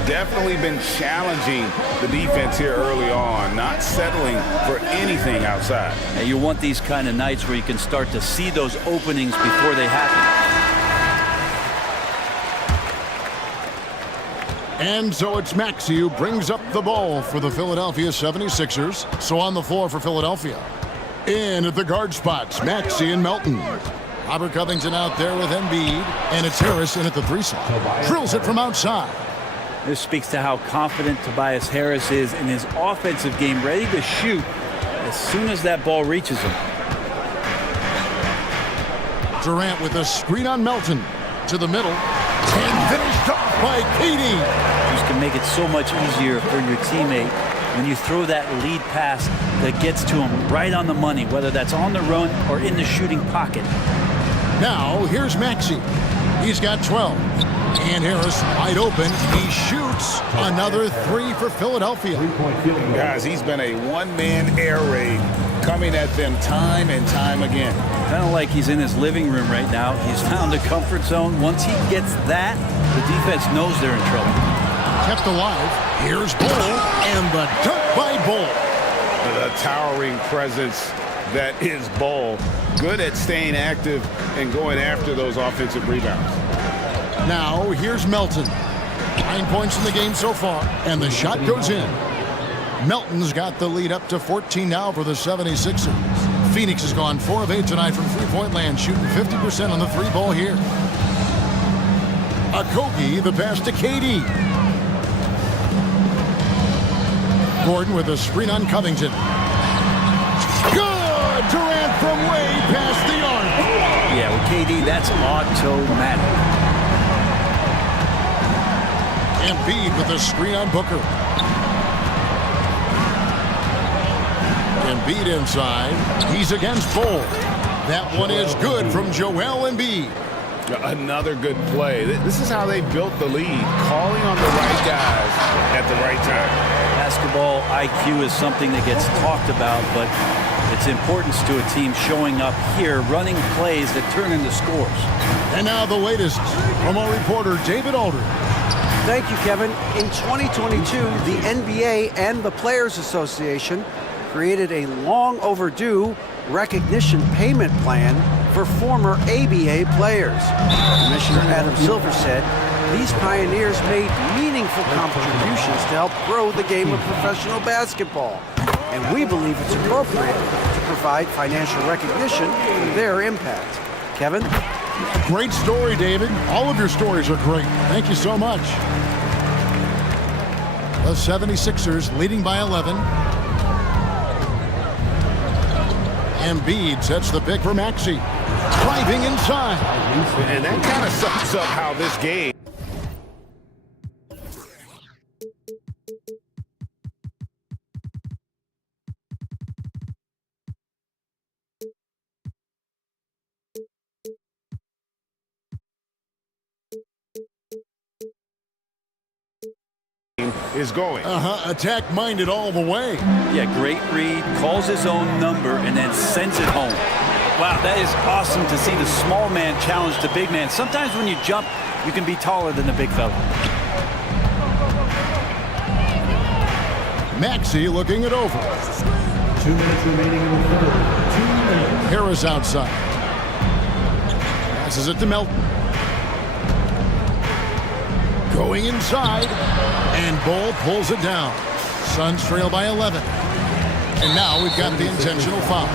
Definitely been challenging the defense here early on, not settling for anything outside. And you want these kind of nights where you can start to see those openings before they happen. And so it's Maxey who brings up the ball for the Philadelphia 76ers. So on the floor for Philadelphia. In at the guard spots, Maxey and Melton. Robert Covington out there with Embiid. And it's Harris in at the 3 slot. Drills it from outside. This speaks to how confident Tobias Harris is in his offensive game, ready to shoot as soon as that ball reaches him. Durant with a screen on Melton. To the middle. And finished off by KD. Just can make it so much easier for your teammate when you throw that lead pass that gets to him right on the money, whether that's on the run or in the shooting pocket. Now, here's Maxey. He's got 12. And Harris wide open. He shoots another 3 for Philadelphia. Guys, he's been a one-man air raid coming at them time and time again. Kind of like he's in his living room right now. He's found a comfort zone. Once he gets that, the defense knows they're in trouble. Kept alive. Here's Bull. And the dunk by Bull. The towering presence that is Bull. Good at staying active and going after those offensive rebounds. Now, here's Melton. 9 points in the game so far, and the shot goes in. Melton's got the lead up to 14 now for the 76ers. Phoenix has gone 4 of 8 tonight from three-point land, shooting 50% on the 3-ball here. Okogie, the pass to KD. Gordon with a screen on Covington. Good! Durant from way past the arc. Yeah, with KD, that's automatic. Embiid with a screen on Booker. Embiid inside. He's against Bull. That one is good from Joel Embiid. Another good play. This is how they built the lead, calling on the right guys at the right time. Basketball IQ is something that gets talked about, but its importance to a team showing up here, running plays that turn into scores. And now the latest from our reporter, David Aldridge. Thank you, Kevin. In 2022, the NBA and the Players Association created a long overdue recognition payment plan for former ABA players. Commissioner Adam Silver said these pioneers made meaningful contributions to help grow the game of professional basketball. And we believe it's appropriate to provide financial recognition for their impact. Kevin? Great story, David. All of your stories are great. Thank you so much. The 76ers leading by 11. Embiid sets the pick for Maxey. Driving inside. And that kind of sums up how this game is going. Attack-minded all the way. Yeah, great read, calls his own number, and then sends it home. Wow, that is awesome to see the small man challenge the big man. Sometimes when you jump, you can be taller than the big fella. Maxey looking it over. 2 minutes remaining in the third. 2 minutes. Harris outside. Passes it to Melton. Going inside. And Bull pulls it down. Suns trail by 11. And now we've got the intentional foul.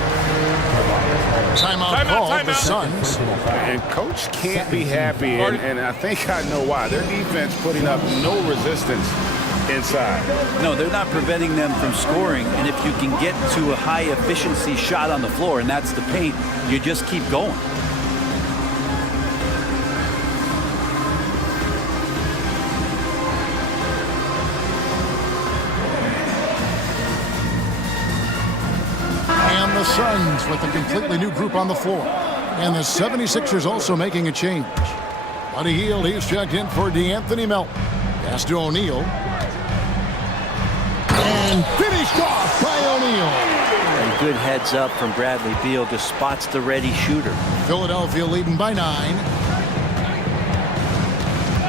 Timeout called the Suns. And coach can't be happy, and I think I know why. Their defense putting up no resistance inside. No, they're not preventing them from scoring, and if you can get to a high-efficiency shot on the floor, and that's the paint, you just keep going. The Suns with a completely new group on the floor. And the 76ers also making a change. Buddy Hield, he's checked in for DeAnthony Melton. Pass to O'Neal. And finished off by O'Neal. And good heads up from Bradley Beal, just spots the ready shooter. Philadelphia leading by 9.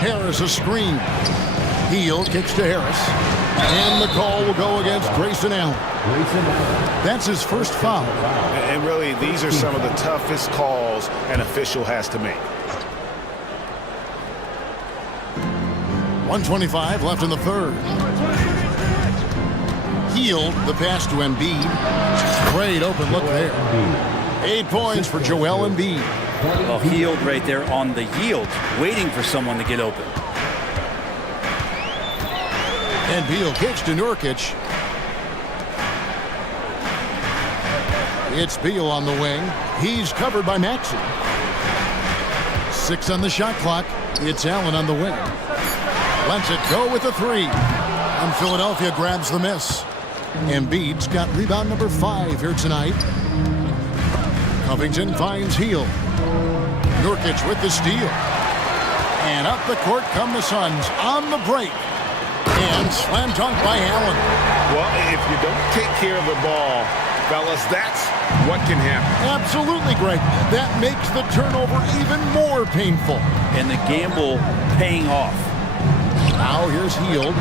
Harris a screen. Hield kicks to Harris. And the call will go against Grayson Allen. That's his first foul. And really, these are some of the toughest calls an official has to make. 1:25 left in the third. Hield, the pass to Embiid. Great open look there. 8 points for Joel Embiid. Well, Hield right there on the yield, waiting for someone to get open. And Beal kicks to Nurkic. It's Beal on the wing. He's covered by Maxey. 6 on the shot clock. It's Allen on the wing. Lets it go with a 3. And Philadelphia grabs the miss. Embiid's got rebound number 5 here tonight. Covington finds Hield. Nurkic with the steal. And up the court come the Suns on the break. And slam dunk by Allen. Well, if you don't take care of the ball, fellas, that's what can happen. Absolutely, Greg. That makes the turnover even more painful. And the gamble paying off. Now here's Hield.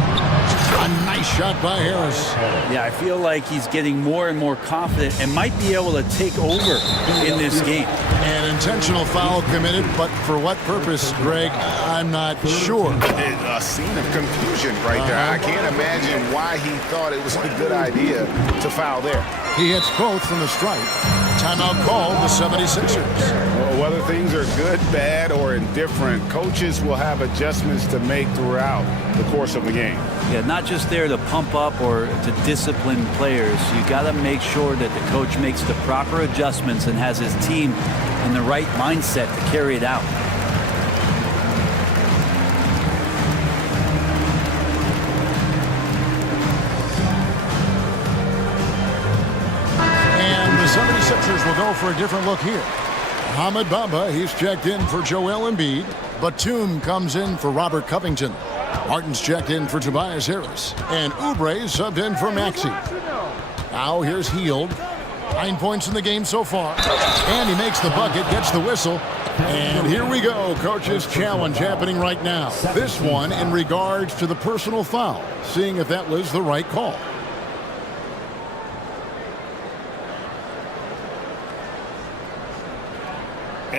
A nice shot by Harris. Yeah, I feel like he's getting more and more confident and might be able to take over in this game. An intentional foul committed, but for what purpose, Greg, I'm not sure. A scene of confusion right there. I can't imagine why he thought it was a good idea to foul there. He hits both from the stripe. Timeout called the 76ers. Well, whether things are good, bad, or indifferent, coaches will have adjustments to make throughout the course of the game. Yeah, not just there to pump up or to discipline players. You got to make sure that the coach makes the proper adjustments and has his team in the right mindset to carry it out. And the 76ers will go for a different look here. Mohamed Bamba, he's checked in for Joel Embiid. Batum comes in for Robert Covington. Martin's checked in for Tobias Harris. And Oubre subbed in for Maxey. Now here's Hield. 9 points in the game so far. And he makes the bucket, gets the whistle. And here we go. Coach's challenge happening right now. This one in regards to the personal foul. Seeing if that was the right call.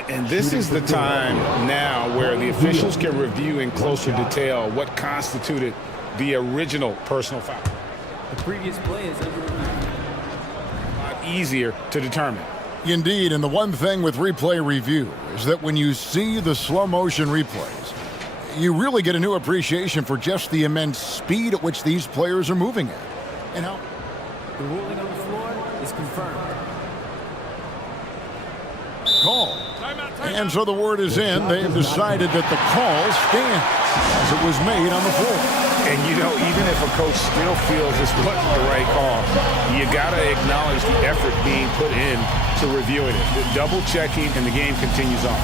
And this is the time now where the officials can review in closer detail what constituted the original personal foul. The previous play is under review. Easier to determine. Indeed, and the one thing with replay review is that when you see the slow motion replays, you really get a new appreciation for just the immense speed at which these players are moving at. And how The ruling on the floor is confirmed. call. And so the word is in. They have decided that the call stands as it was made on the floor. And you know, even if a coach still feels this wasn't the right call, you got to acknowledge the effort being put in to reviewing it. The double checking, and the game continues on.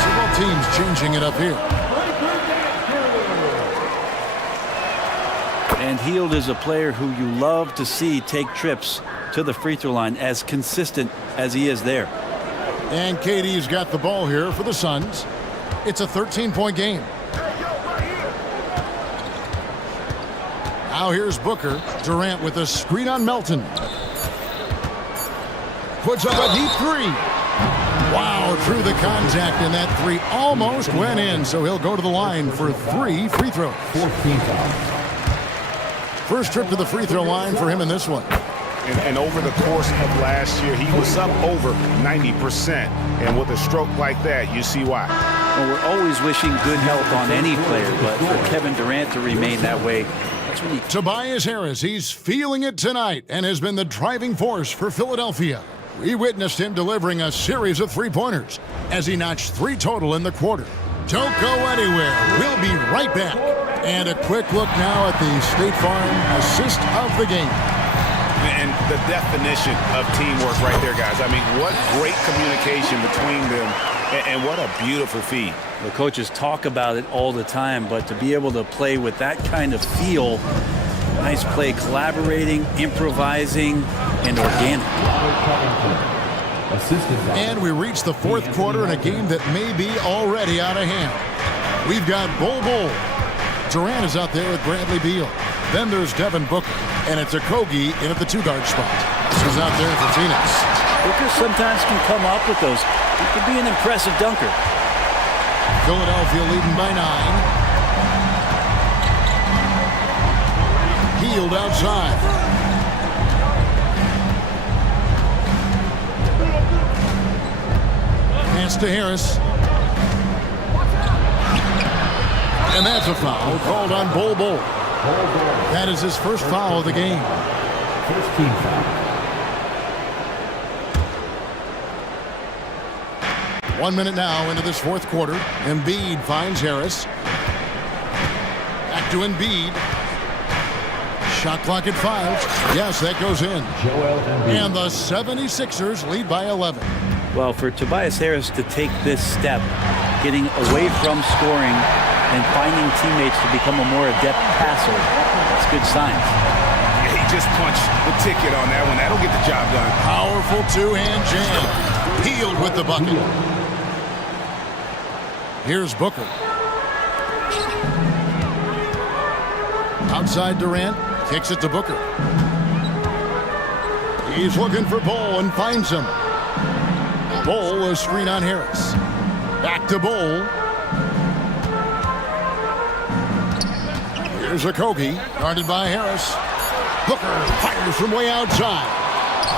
Several teams changing it up here. And Hield is a player who you love to see take trips to the free throw line, as consistent as he is there. And KD's got the ball here for the Suns. It's a 13-point game. Now here's Booker. Durant with a screen on Melton. Puts up a deep three. Wow, through the contact, and that three almost went in, so he'll go to the line for 3 free throws. 14 fouls. First trip to the free throw line for him in this one. And over the course of last year, he was up over 90%. And with a stroke like that, you see why. Well, we're always wishing good health on any player, but for Kevin Durant to remain that way, that's when you... Tobias Harris, he's feeling it tonight and has been the driving force for Philadelphia. We witnessed him delivering a series of three-pointers as he notched 3 total in the quarter. Don't go anywhere. We'll be right back. And a quick look now at the State Farm assist of the game. And the definition of teamwork right there, guys. I mean, what great communication between them, and what a beautiful feed. The coaches talk about it all the time, but to be able to play with that kind of feel, nice play, collaborating, improvising, and organic. And we reach the fourth quarter in a game that may be already out of hand. We've got Bol. Durant is out there with Bradley Beal. Then there's Devin Booker, and it's Okogie in at the 2-guard spot. This is out there for Phoenix. Booker sometimes can come up with those. He can be an impressive dunker. Philadelphia leading by 9. Hield outside. Pass to Harris. And that's a foul called on Bol. That is his first foul of the game. 15 foul. 1 minute now into this fourth quarter. Embiid finds Harris. Back to Embiid. Shot clock at 5. Yes, that goes in. And the 76ers lead by 11. Well, for Tobias Harris to take this step, getting away from scoring and finding teammates to become a more adept passer, that's good signs. Yeah, he just punched the ticket on that one. That'll get the job done. Powerful two-hand jam. Hield with the bucket. Here's Booker. Outside Durant. Kicks it to Booker. He's looking for Bol and finds him. Bol, a screen on Harris. Back to Bol. Here's Okogie, guarded by Harris. Booker fires from way outside.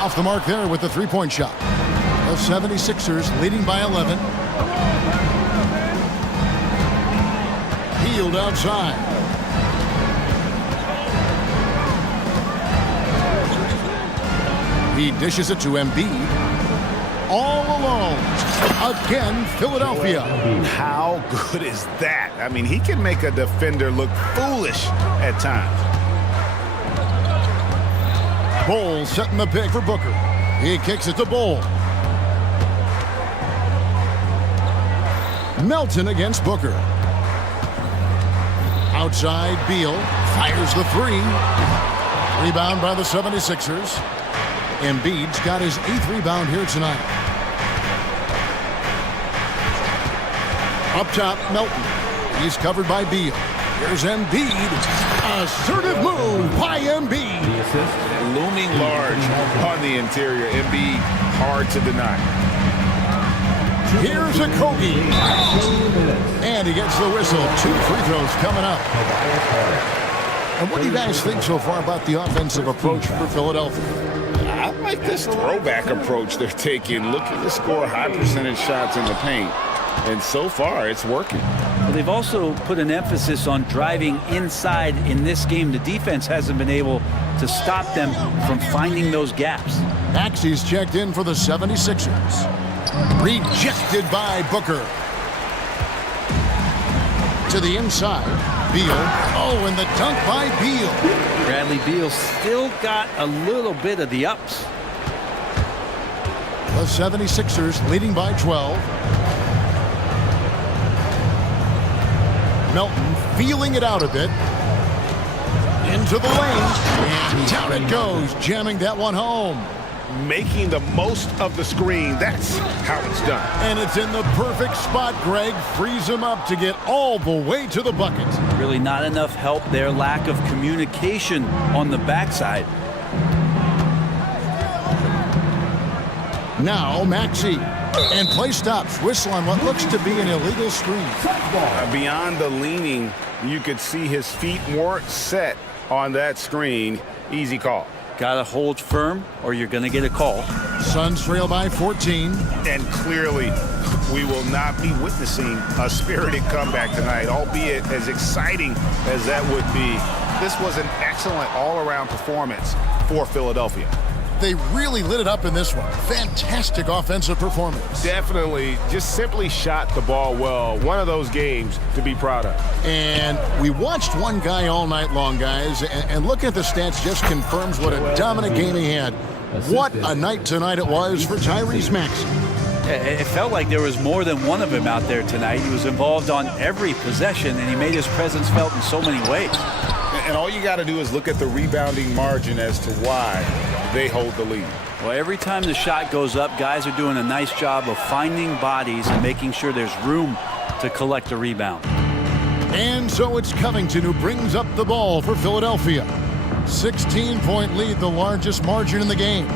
Off the mark there with the three-point shot. The 76ers leading by 11. Healed outside. He dishes it to Embiid. All alone. Again, Philadelphia. How good is that? I mean, he can make a defender look foolish at times. Bol setting the pick for Booker. He kicks it to Bol. Melton against Booker. Outside, Beal fires the three. Rebound by the 76ers. Embiid's got his 8th rebound here tonight. Up top, Melton. He's covered by Beal. Here's Embiid. Assertive move by Embiid. Looming large on the interior. Embiid, hard to deny. Here's a Kobe. And he gets the whistle. 2 free throws coming up. And what do you guys think so far about the offensive approach for Philadelphia? I like this throwback approach they're taking, looking to score high percentage shots in the paint. And so far, it's working. Well, they've also put an emphasis on driving inside in this game. The defense hasn't been able to stop them from finding those gaps. Maxey's checked in for the 76ers. Rejected by Booker. To the inside. Beal. Oh, and the dunk by Beal. Bradley Beal still got a little bit of the ups. The 76ers leading by 12. Melton feeling it out a bit. Into the lane. And down it goes, jamming that one home. Making the most of the screen. That's how it's done. And it's in the perfect spot, Greg. Frees him up to get all the way to the bucket. Really not enough help there. Lack of communication on the backside. Now Maxey. And play stops. Whistle on what looks to be an illegal screen. Beyond the leaning, you could see his feet weren't set on that screen. Easy call. Got to hold firm or you're going to get a call. Suns trail by 14. And clearly, we will not be witnessing a spirited comeback tonight, albeit as exciting as that would be. This was an excellent all-around performance for Philadelphia. They really lit it up in this one. Fantastic offensive performance. Definitely just simply shot the ball well. One of those games to be proud of. And we watched one guy all night long, guys, and looking at the stats just confirms what a dominant game he had. What a night tonight it was for Tyrese Maxey. It felt like there was more than one of him out there tonight. He was involved on every possession, and he made his presence felt in so many ways. And all you got to do is look at the rebounding margin as to why they hold the lead. Well, every time the shot goes up, guys are doing a nice job of finding bodies and making sure there's room to collect a rebound. And so it's Covington who brings up the ball for Philadelphia. 16-point lead, the largest margin in the game.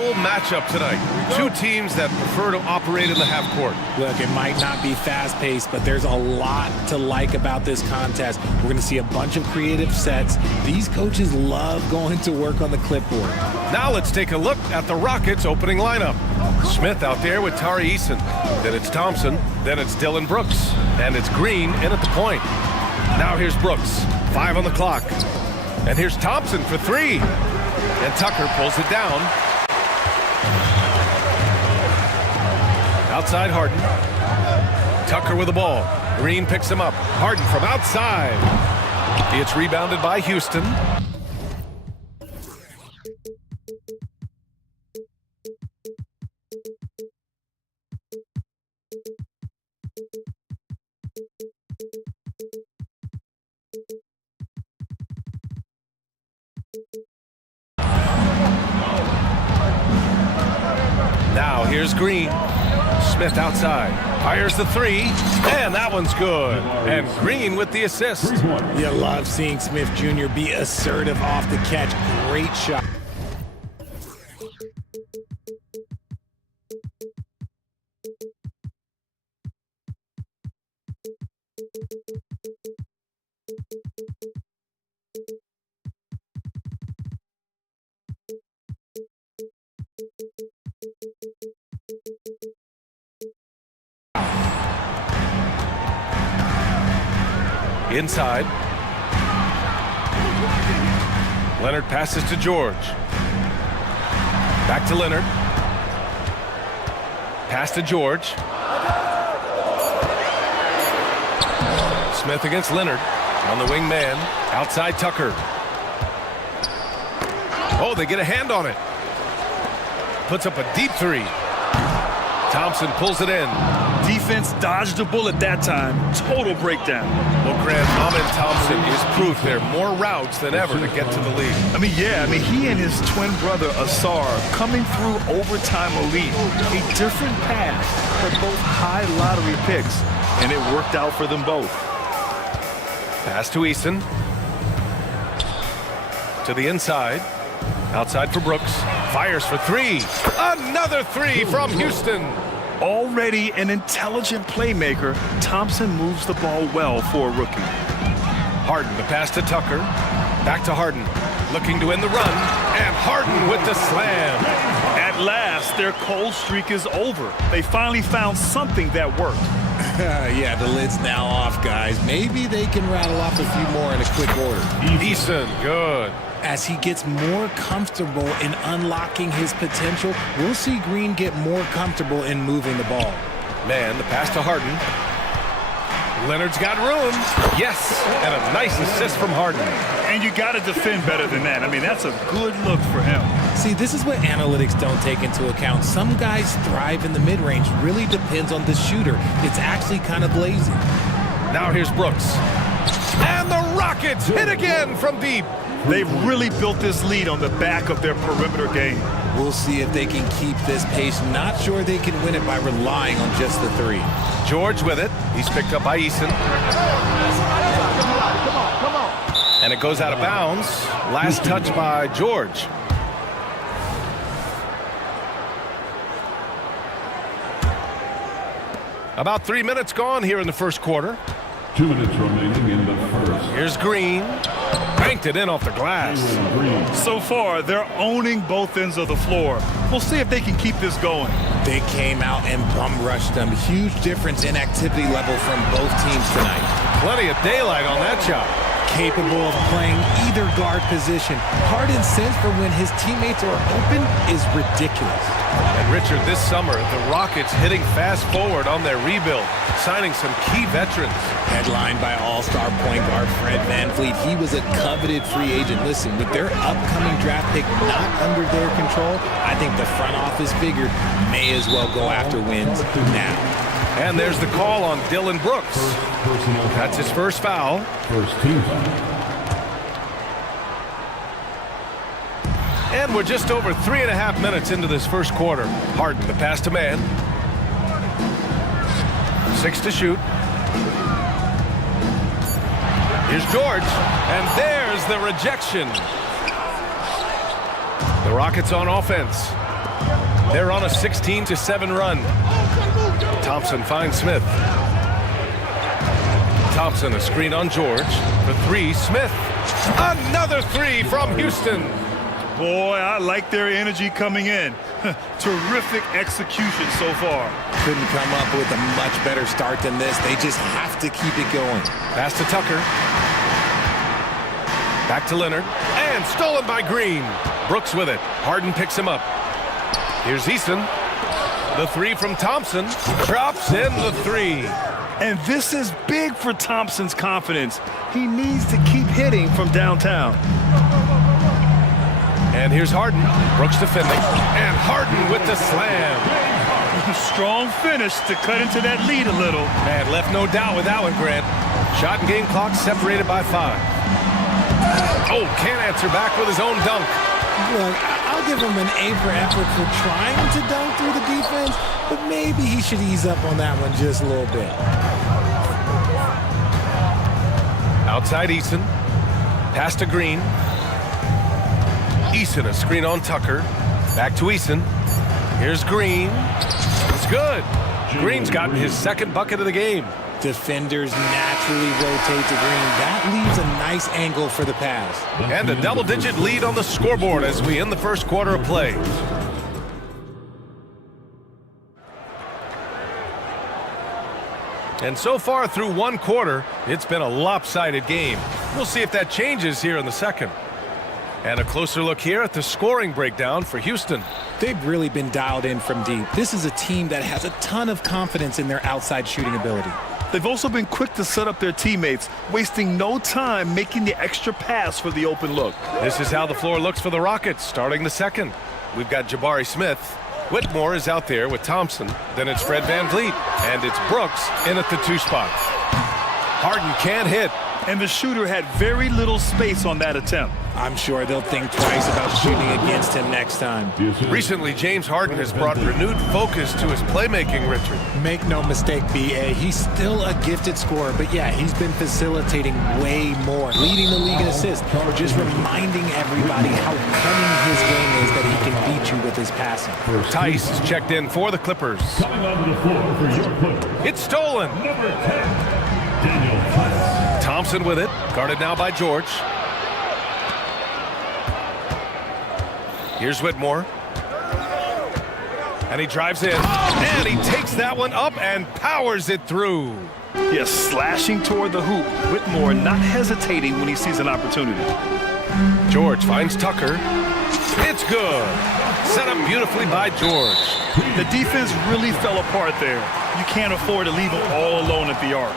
full matchup tonight. Two teams that prefer to operate in the half court. Look, it might not be fast-paced, but there's a lot to like about this contest. We're going to see a bunch of creative sets. These coaches love going to work on the clipboard. Now let's take a look at the Rockets' opening lineup. Smith out there with Tari Eason. Then it's Thompson. Then it's Dylan Brooks. And it's Green in at the point. Now here's Brooks. 5 on the clock. And here's Thompson for 3. And Tucker pulls it down. Outside Harden. Tucker with the ball. Green picks him up. Harden from outside. It's rebounded by Houston. Now here's Green. Smith outside. Fires the 3. And that one's good. And Green with the assist. You love seeing Smith Jr. be assertive off the catch. Great shot. Inside. Leonard passes to George. Back to Leonard. Pass to George. Smith against Leonard. On the wing man. Outside Tucker. Oh, they get a hand on it. Puts up a deep 3. Thompson pulls it in. Defense dodged the bullet that time. Total breakdown. Well, Grant, Ahmed Thompson is proof there are more routes than ever to get to the lead. He and his twin brother Asar coming through overtime elite. A different path, but both high lottery picks, and it worked out for them both. Pass to Eason. To the inside. Outside for Brooks. Fires for 3. Another 3 from Houston. Already an intelligent playmaker, Thompson moves the ball well for a rookie. Harden, the pass to Tucker. Back to Harden. Looking to end the run. And Harden with the slam. At last, their cold streak is over. They finally found something that worked. Yeah, the lid's now off, guys. Maybe they can rattle off a few more in a quick order. Eason, good. As he gets more comfortable in unlocking his potential, we'll see Green get more comfortable in moving the ball. Man, the pass to Harden. Leonard's got room. Yes, and a nice assist from Harden. And you got to defend better than that. That's a good look for him. See, this is what analytics don't take into account. Some guys thrive in the mid-range. Really depends on the shooter. It's actually kind of lazy. Now here's Brooks. And the Rockets hit again from deep. They've really built this lead on the back of their perimeter game. We'll see if they can keep this pace. Not sure they can win it by relying on just the 3. George with it. He's picked up by Eason. And it goes out of bounds. Last touch by George. About 3 minutes gone here in the first quarter. 2 minutes remaining in the first. Here's Green. Banked it in off the glass. So far, they're owning both ends of the floor. We'll see if they can keep this going. They came out and bum rushed them. Huge difference in activity level from both teams tonight. Plenty of daylight on that shot. Capable of playing either guard position. Harden's sense for when his teammates are open is ridiculous. And Richard, this summer, the Rockets hitting fast forward on their rebuild, signing some key veterans. Headlined by all-star point guard Fred VanVleet, he was a coveted free agent. Listen, with their upcoming draft pick not under their control, I think the front office figured may as well go after wins now. And there's the call on Dylan Brooks. That's his first foul. First team foul. And we're just over 3.5 minutes into this first quarter. Harden, the pass to man. 6 to shoot. Here's George. And there's the rejection. The Rockets on offense. They're on a 16-7 run. Thompson finds Smith. Thompson, a screen on George. For three, Smith. Another three from Houston. Boy, I like their energy coming in. Terrific execution so far. Couldn't come up with a much better start than this. They just have to keep it going. Pass to Tucker. Back to Leonard. And stolen by Green. Brooks with it. Harden picks him up. Here's Easton. The three from Thompson. Drops in the three. And this is big for Thompson's confidence. He needs to keep hitting from downtown. And here's Harden. Brooks defending. And Harden with the slam. Strong finish to cut into that lead a little. Man, left no doubt with that one, Grant. Shot and game clock separated by 5. Oh, can't answer back with his own dunk. Look, I'll give him an A for effort for trying to dunk through the defense, but maybe he should ease up on that one just a little bit. Outside Eason. Pass to Green. Eason, a screen on Tucker. Back to Eason. Here's Green. It's good. Green's gotten his second bucket of the game. Defenders naturally rotate to Green. That leaves a nice angle for the pass. And a double-digit lead on the scoreboard as we end the first quarter of play. And so far through one quarter, it's been a lopsided game. We'll see if that changes here in the second. And a closer look here at the scoring breakdown for Houston. They've really been dialed in from deep. This is a team that has a ton of confidence in their outside shooting ability. They've also been quick to set up their teammates, wasting no time making the extra pass for the open look. This is how the floor looks for the Rockets starting the second. We've got Jabari Smith. Whitmore is out there with Thompson. Then it's Fred VanVleet. And it's Brooks in at the 2 spot. Harden can't hit. And the shooter had very little space on that attempt. I'm sure they'll think twice about shooting against him next time. Recently, James Harden has brought renewed focus to his playmaking, Richard. Make no mistake, B.A., he's still a gifted scorer, but yeah, he's been facilitating way more, leading the league in assists, just reminding everybody how cunning his game is that he can beat you with his passing. Tice is checked in for the Clippers. Coming onto the floor for your Clippers. It's stolen. Number 10, Daniel Tice. Thompson with it, guarded now by George. Here's Whitmore. And he drives in. And he takes that one up and powers it through. Yes, slashing toward the hoop. Whitmore not hesitating when he sees an opportunity. George finds Tucker. It's good. Set up beautifully by George. The defense really fell apart there. You can't afford to leave them all alone at the arc.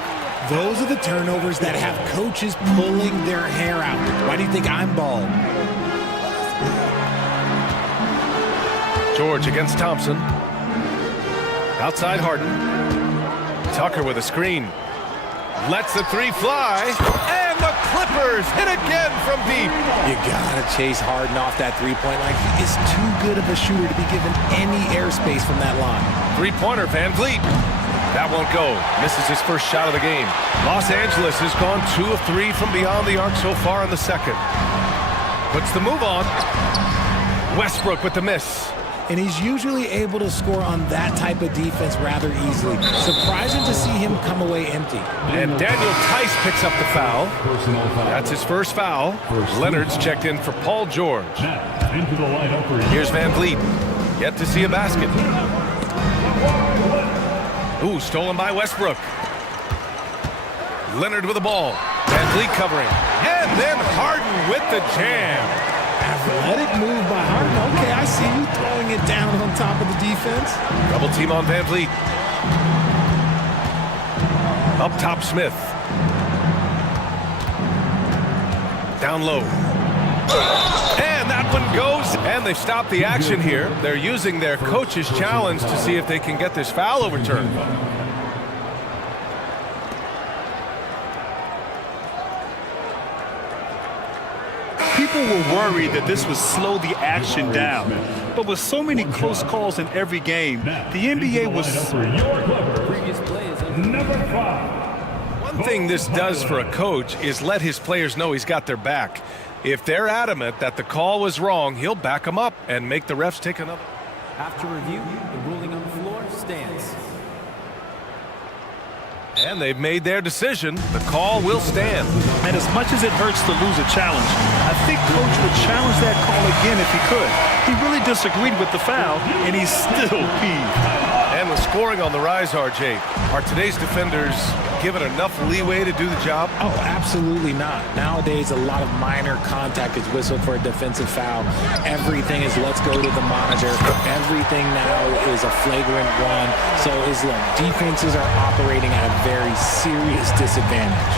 Those are the turnovers that have coaches pulling their hair out. Why do you think I'm bald? George against Thompson. Outside Harden. Tucker with a screen. Lets the three fly. And the Clippers hit again from deep. You gotta chase Harden off that three-point line. He is too good of a shooter to be given any airspace from that line. Three-pointer, VanVleet. That won't go. Misses his first shot of the game. Los Angeles has gone 2 of 3 from beyond the arc so far in the second. Puts the move on. Westbrook with the miss. And he's usually able to score on that type of defense rather easily. Surprising to see him come away empty. And Daniel Tice picks up the foul. That's his first foul. Leonard's checked in for Paul George. Into the lineup for Here's VanVleet. Yet to see a basket. Ooh, stolen by Westbrook. Leonard with the ball. VanVleet covering. And then Harden with the jam. Athletic move by Harden. Okay, I see you throwing it down on top of the defense. Double team on VanVleet. Up top, Smith. Down low. And that one goes. And they've stopped the action here. They're using their coach's challenge to see if they can get this foul overturned. People were worried that this would slow the action down. But with so many close calls in every game, the NBA was... number 5. One thing this does for a coach is let his players know he's got their back. If they're adamant that the call was wrong, he'll back them up and make the refs take another. After review, the ruling on the floor stands. And they've made their decision. The call will stand. And as much as it hurts to lose a challenge, I think Coach would challenge that call again if he could. He really disagreed with the foul, and he's still peeved. And with scoring on the rise, RJ, are today's defenders given enough leeway to do the job? Oh, absolutely not. Nowadays, a lot of minor contact is whistled for a defensive foul. Everything is let's go to the monitor. Everything now is a flagrant one. So defenses are operating at a very serious disadvantage.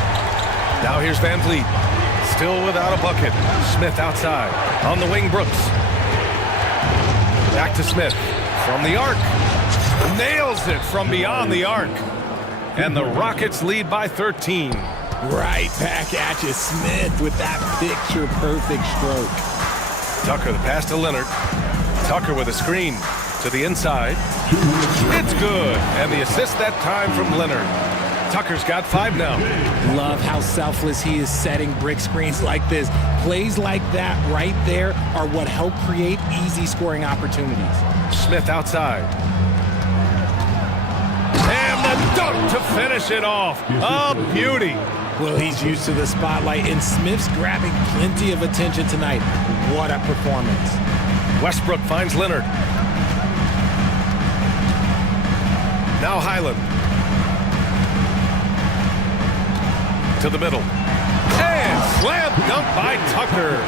Now here's Van Vliet, still without a bucket. Smith outside. On the wing, Brooks. Back to Smith. From the arc. Nails it from beyond the arc. And the Rockets lead by 13. Right back at you, Smith, with that picture-perfect stroke. Tucker, the pass to Leonard. Tucker with a screen to the inside. It's good. And the assist that time from Leonard. Tucker's got 5 now. Love how selfless he is setting brick screens like this. Plays like that right there are what help create easy scoring opportunities. Smith outside. And the dunk to finish it off. A beauty. Well, he's used to the spotlight, and Smith's grabbing plenty of attention tonight. What a performance. Westbrook finds Leonard. Now Highland. To the middle. And slam dunk by Tucker.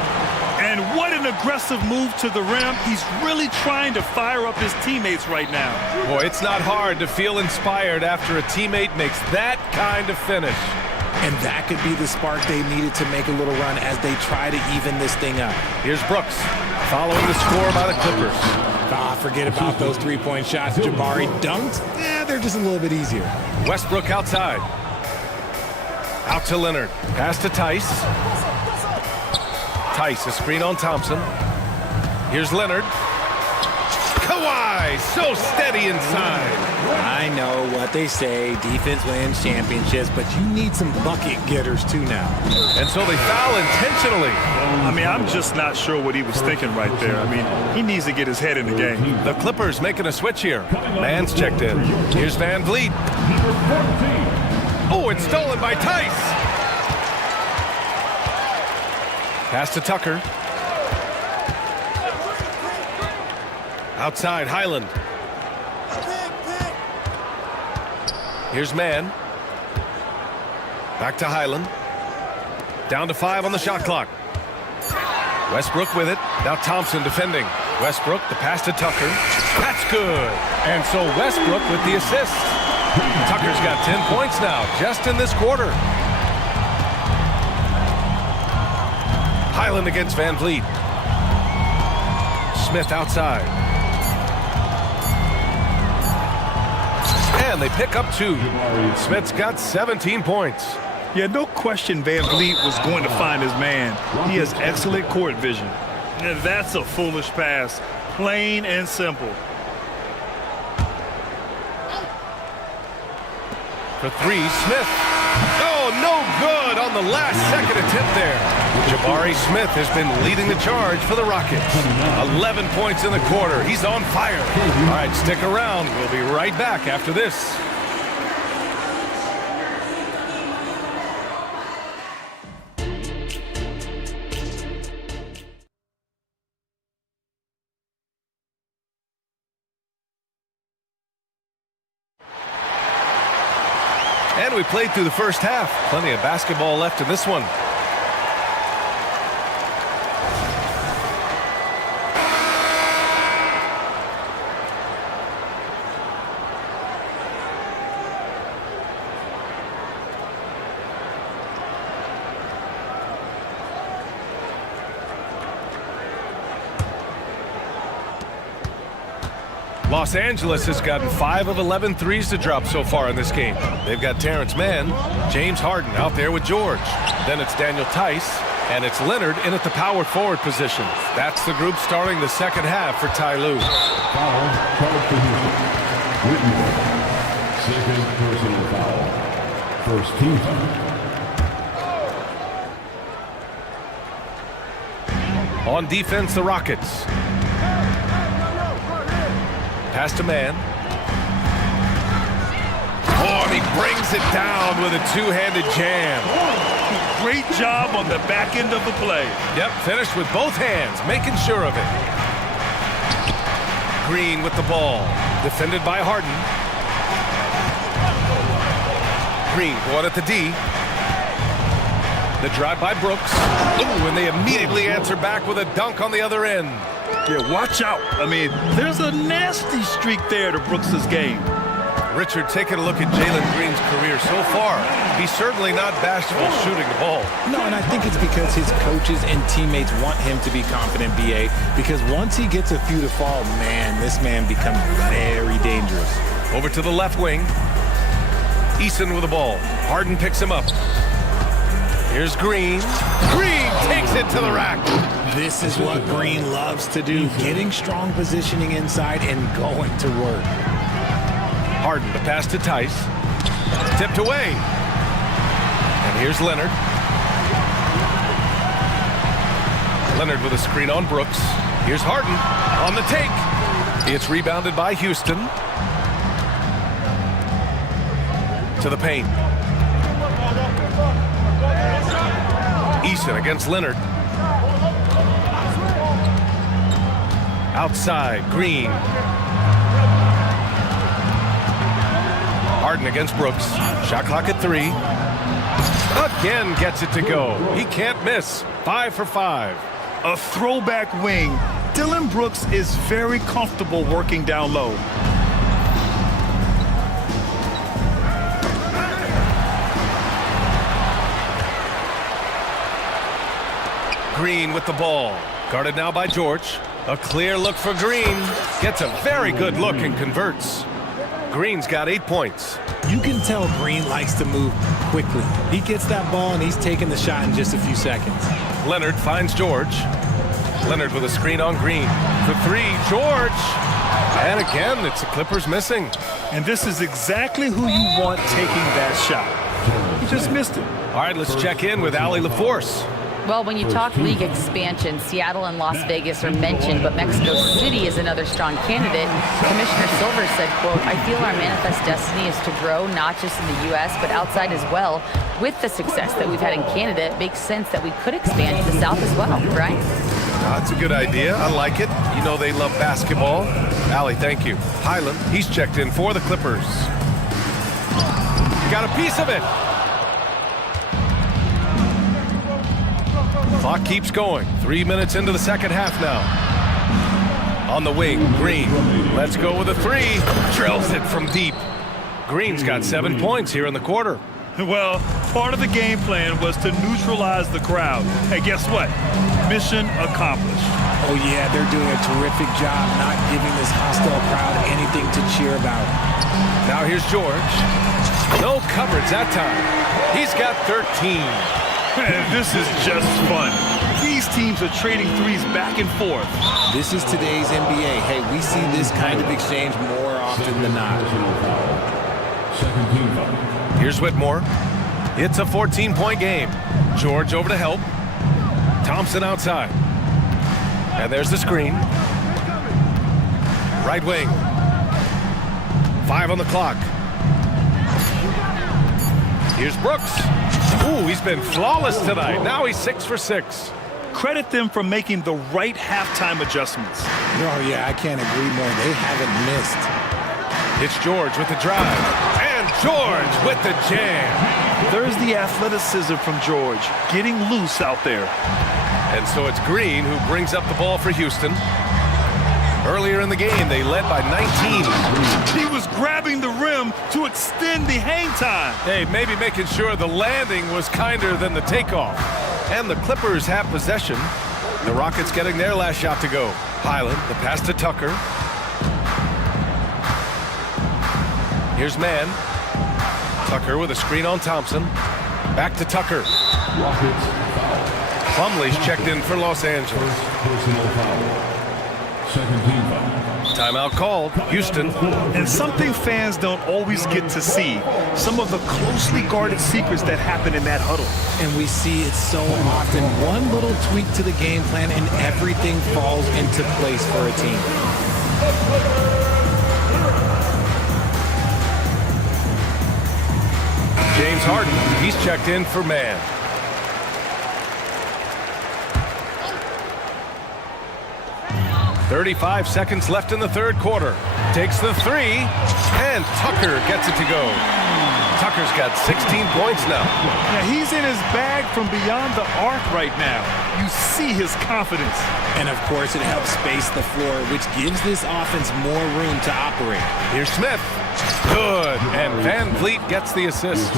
And what an aggressive move to the rim. He's really trying to fire up his teammates right now. Boy, it's not hard to feel inspired after a teammate makes that kind of finish. And that could be the spark they needed to make a little run as they try to even this thing up. Here's Brooks, following the score by the Clippers. Forget about those three-point shots. Jabari dunked. They're just a little bit easier. Westbrook outside. Out to Leonard. Pass to Tice. Tice, a screen on Thompson. Here's Leonard. Kawhi, so steady inside. I know what they say, defense wins championships, but you need some bucket getters too now. And so they foul intentionally. I mean, I'm just not sure what he was thinking right there. I mean, he needs to get his head in the game. The Clippers making a switch here. Man's checked in. Here's Van Vliet. Oh, it's stolen by Tice. Pass to Tucker. Outside, Highland. Here's Mann. Back to Highland. Down to 5 on the shot clock. Westbrook with it. Now Thompson defending. Westbrook, the pass to Tucker. That's good. And so Westbrook with the assist. Tucker's got 10 points now, just in this quarter. Highland against Van Vliet. Smith outside. And they pick up 2. Smith's got 17 points. Yeah, no question Van Vliet was going to find his man. He has excellent court vision. And that's a foolish pass. Plain and simple. For 3, Smith. Oh, no good on the last second attempt there. Jabari Smith has been leading the charge for the Rockets. 11 points in the quarter. He's on fire. All right, stick around. We'll be right back after this. And we played through the first half. Plenty of basketball left in this one. Los Angeles has gotten 5 of 11 threes to drop so far in this game. They've got Terrence Mann, James Harden out there with George. Then it's Daniel Tice, and it's Leonard in at the power forward position. That's the group starting the second half for Ty Lue. Foul, second personal foul. First team foul. On defense, the Rockets. Pass to man. Oh, and he brings it down with a two-handed jam. Great job on the back end of the play. Yep, finished with both hands, making sure of it. Green with the ball. Defended by Harden. Green going at the D. The drive by Brooks. Ooh, and they immediately answer back with a dunk on the other end. Yeah, watch out. I mean, there's a nasty streak there to Brooks's game. Richard, taking a look at Jalen Green's career so far, he's certainly not bashful shooting the ball. No, and I think it's because his coaches and teammates want him to be confident, BA, because once he gets a few to fall, man, this man becomes very dangerous. Over to the left wing. Eason with the ball. Harden picks him up. Here's Green. Green takes it to the rack. This is what Green loves to do, getting strong positioning inside and going to work. Harden, the pass to Tice. Tipped away. And here's Leonard. Leonard with a screen on Brooks. Here's Harden on the take. It's rebounded by Houston. To the paint. Eason against Leonard. Outside, Green. Harden against Brooks. Shot clock at 3. Again gets it to go. He can't miss. 5 for 5. A throwback wing. Dylan Brooks is very comfortable working down low. Green with the ball. Guarded now by George. A clear look for Green. Gets a very good look and converts. Green's got 8 points. You can tell Green likes to move quickly. He gets that ball and he's taking the shot in just a few seconds. Leonard finds George. Leonard with a screen on Green. For 3, George. And again, it's the Clippers missing. And this is exactly who you want taking that shot. He just missed it. All right, let's check in with Allie LaForce. Well, when you talk league expansion, Seattle and Las Vegas are mentioned, but Mexico City is another strong candidate. Commissioner Silver said, quote, "I feel our manifest destiny is to grow not just in the U.S., but outside as well. With the success that we've had in Canada, it makes sense that we could expand to the South as well," right? That's a good idea. I like it. You know they love basketball. Allie, thank you. Highland, he's checked in for the Clippers. Got a piece of it. Clock keeps going. 3 minutes into the second half now. On the wing, Green. Let's go with a 3. Drills it from deep. Green's got 7 points here in the quarter. Well, part of the game plan was to neutralize the crowd. Hey, guess what? Mission accomplished. Oh, yeah, they're doing a terrific job not giving this hostile crowd anything to cheer about. Now here's George. No coverage that time. He's got 13. Man, this is just fun. These teams are trading threes back and forth. This is today's NBA. Hey, we see this kind of exchange more often than not. Here's Whitmore. It's a 14-point game. George over to help. Thompson outside. And there's the screen. Right wing. 5 on the clock. Here's Brooks. Ooh, he's been flawless tonight. Now he's 6 for 6. Credit them for making the right halftime adjustments. Oh, yeah, I can't agree more. They haven't missed. It's George with the drive. And George with the jam. There's the athleticism from George, getting loose out there. And so it's Green who brings up the ball for Houston. Earlier in the game, they led by 19. He was grabbing the rim to extend the hang time. Hey, maybe making sure the landing was kinder than the takeoff. And the Clippers have possession. The Rockets getting their last shot to go. Highland, the pass to Tucker. Here's Man. Tucker with a screen on Thompson. Back to Tucker. Plumlee's checked in for Los Angeles. Timeout called. Houston. And something fans don't always get to see. Some of the closely guarded secrets that happen in that huddle. And we see it so often. One little tweak to the game plan and everything falls into place for a team. James Harden. He's checked in for man. "35 seconds left in the third quarter. Takes the three, and Tucker gets it to go. Tucker's got 16 points now. Now he's in his bag from beyond the arc right now. You see his confidence. And of course, it helps space the floor, which gives this offense more room to operate. Here's Smith. Good. And Van Vliet gets the assist.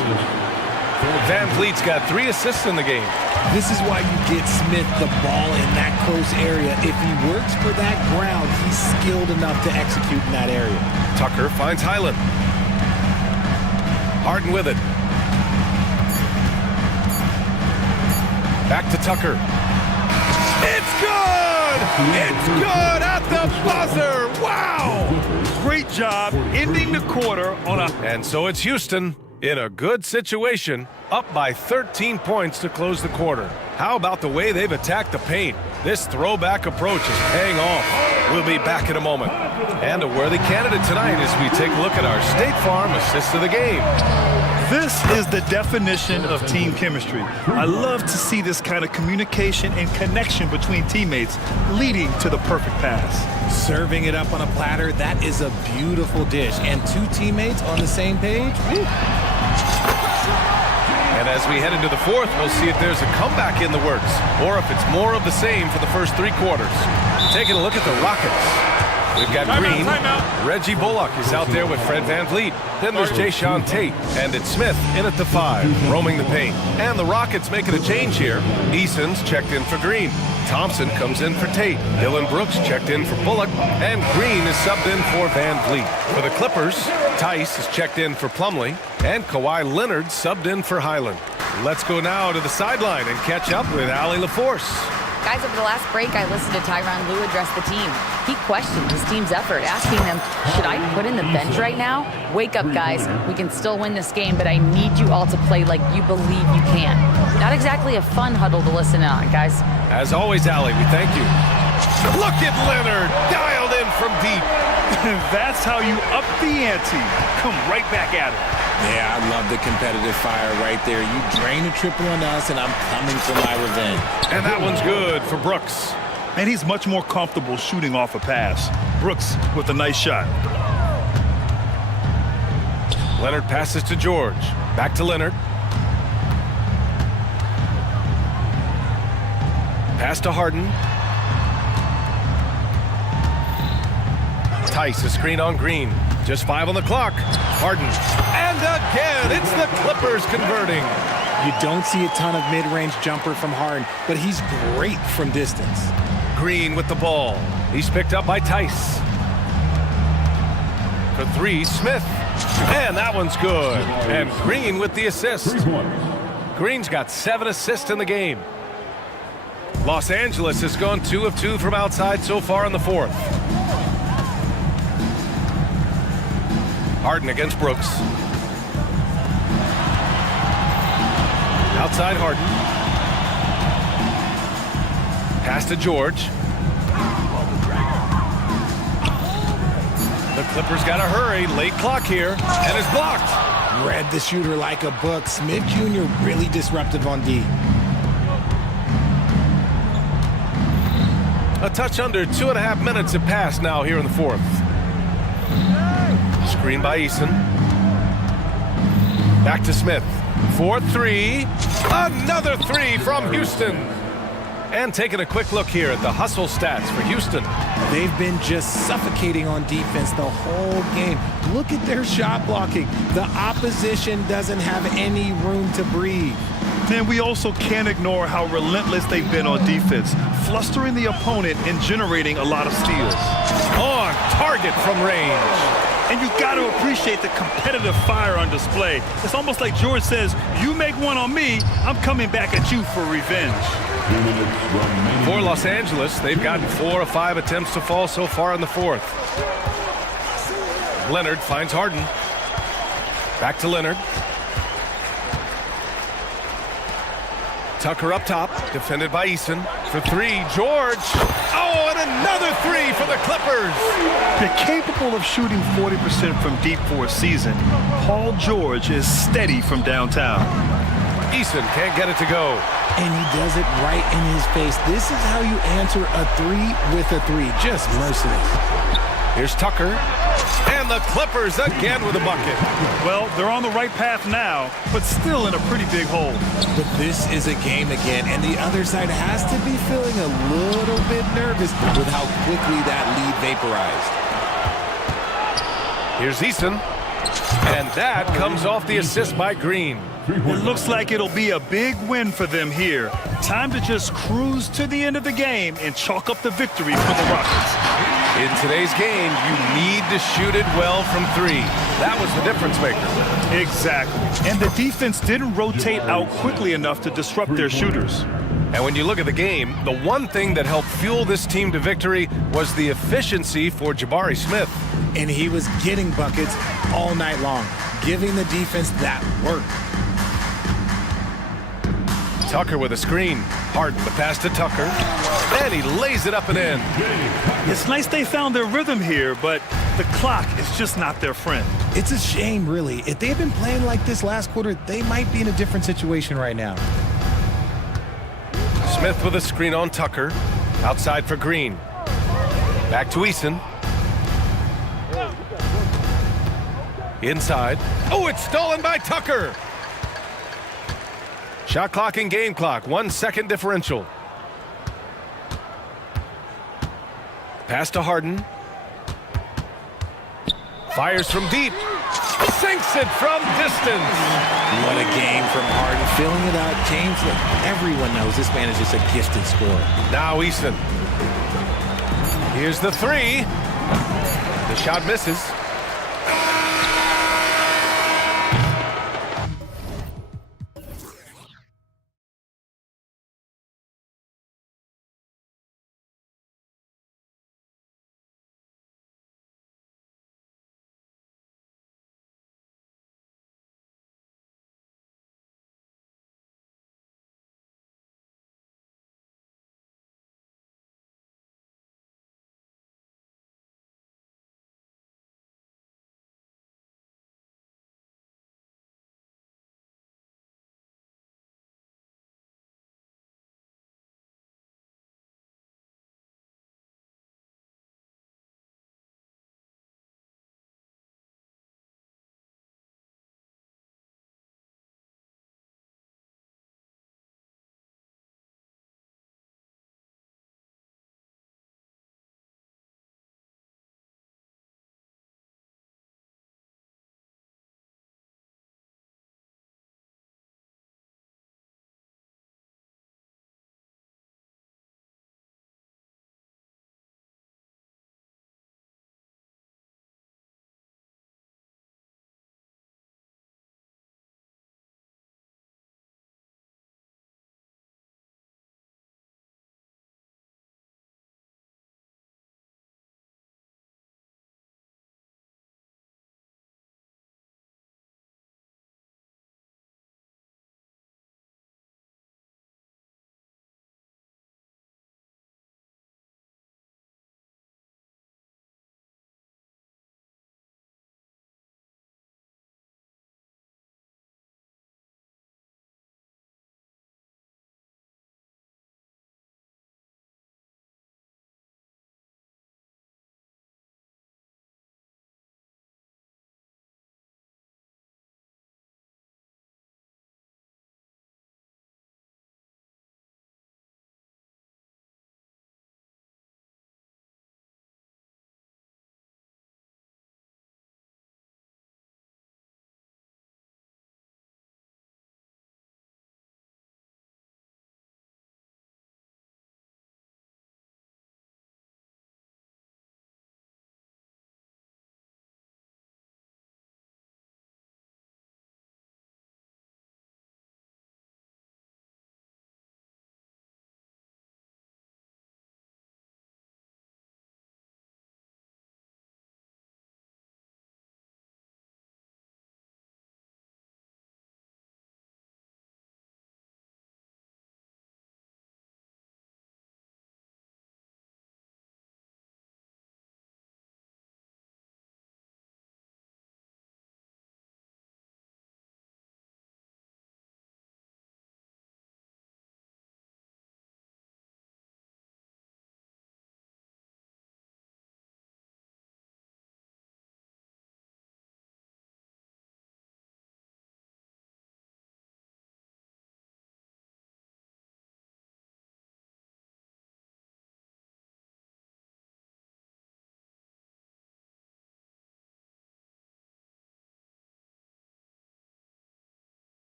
Van Vliet's got 3 assists in the game. This is why you get Smith the ball in that close area. If he works for that ground, he's skilled enough to execute in that area. Tucker finds Highland. Harden with it. Back to Tucker. It's good! It's good at the buzzer! Wow! Great job ending the quarter on a... And so it's Houston in a good situation, up by 13 points to close the quarter. How about the way they've attacked the paint? This throwback approach is paying off. We'll be back in a moment. And a worthy candidate tonight as we take a look at our State Farm assist of the game. This is the definition of team chemistry. I love to see this kind of communication and connection between teammates leading to the perfect pass. Serving it up on a platter, that is a beautiful dish. And 2 teammates on the same page. Woo. And as we head into the fourth, we'll see if there's a comeback in the works, or if it's more of the same for the first 3 quarters. Taking a look at the Rockets. We've got Green. Reggie Bullock is out there with Fred Van Vliet. Then there's Jayshawn Tate. And it's Smith in at the 5, roaming the paint. And the Rockets making a change here. Eason's checked in for Green. Thompson comes in for Tate. Dylan Brooks checked in for Bullock. And Green is subbed in for Van Vliet. For the Clippers, Tice is checked in for Plumlee. And Kawhi Leonard subbed in for Highland. Let's go now to the sideline and catch up with Allie LaForce. Guys, over the last break, I listened to Tyronn Lue address the team. He questioned his team's effort, asking them, should I put in the bench right now? Wake up, guys. We can still win this game, but I need you all to play like you believe you can. Not exactly a fun huddle to listen in on, guys. As always, Allie, we thank you. Look at Leonard, dialed in from deep. That's how you up the ante. Come right back at it. Yeah, I love the competitive fire right there. You drain a triple on us, and I'm coming for my revenge. And that one's good for Brooks. And he's much more comfortable shooting off a pass. Brooks with a nice shot. Leonard passes to George. Back to Leonard. Pass to Harden. Tice, a screen on Green. Just 5 on the clock. Harden. And again, it's the Clippers converting. You don't see a ton of mid-range jumper from Harden, but he's great from distance. Green with the ball. He's picked up by Tice. For 3, Smith. And that one's good. And Green with the assist. Green's got 7 assists in the game. Los Angeles has gone 2 of 2 from outside so far in the fourth. Harden against Brooks. Outside Harden. Pass to George. The Clippers got to hurry. Late clock here. And it's blocked. Read the shooter like a book. Smith Jr. really disruptive on D. A touch under 2.5 minutes have passed now here in the fourth. Screen by Eason. Back to Smith. 4-3. Another 3 from Houston. And taking a quick look here at the hustle stats for Houston. They've been just suffocating on defense the whole game. Look at their shot blocking. The opposition doesn't have any room to breathe. And we also can't ignore how relentless they've been on defense, flustering the opponent and generating a lot of steals. On target from range. And you've got to appreciate the competitive fire on display. It's almost like George says, you make one on me, I'm coming back at you for revenge. For Los Angeles, they've gotten 4 of 5 attempts to fall so far in the fourth. Leonard finds Harden. Back to Leonard. Tucker up top, defended by Eason. for three, George. Oh, and another three for the Clippers. They're capable of shooting 40% from deep for a season. Paul George is steady from downtown. Eason can't get it to go. And he does it right in his face. This is how you answer a three with a three. Just merciless. Here's Tucker. And the Clippers again with a bucket. Well, they're on the right path now, but still in a pretty big hole. But this is a game again, and the other side has to be feeling a little bit nervous with how quickly that lead vaporized. Here's Eason. And that comes off the assist by Green. It looks like it'll be a big win for them here. Time to just cruise to the end of the game and chalk up the victory for the Rockets. In today's game, you need to shoot it well from three. That was the difference maker. Exactly. And the defense didn't rotate out quickly enough to disrupt their shooters. And when you look at the game, the one thing that helped fuel this team to victory was the efficiency for Jabari Smith. And he was getting buckets all night long, giving the defense that work. Tucker with a screen. Harden the pass to Tucker. And he lays it up and in. It's nice they found their rhythm here, but the clock is just not their friend. It's a shame, really. If they had been playing like this last quarter, they might be in a different situation right now. Smith with a screen on Tucker. Outside for Green. Back to Eason. Inside. Oh, it's stolen by Tucker. Shot clock and game clock. 1 second differential. Pass to Harden. Fires from deep. Sinks it from distance. What a game from Harden. Filling it out. James, look, everyone knows this man is just a gifted scorer. Now Eason. Here's the three. The shot misses.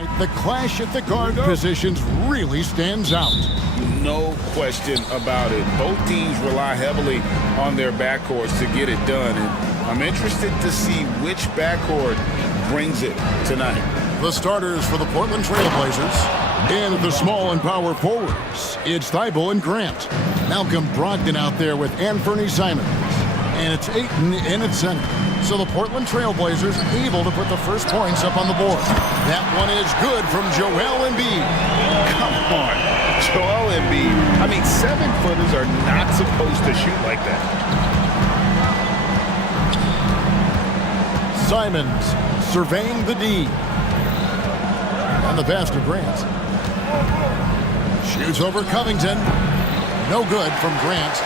The clash at the guard positions really stands out. No question about it. Both teams rely heavily on their backcourts to get it done. And I'm interested to see which backcourt brings it tonight. The starters for the Portland Trailblazers. And the small and power forwards, it's Thibault and Grant. Malcolm Brogdon out there with Anthony Simons. And it's Ayton in at center. So the Portland Trailblazers able to put the first points up on the board. That one is good from Joel Embiid. Come on, Joel Embiid. I mean, 7-footers are not supposed to shoot like that. Simons surveying the D. And the pass to Grant. Shoots over Covington. No good from Grant.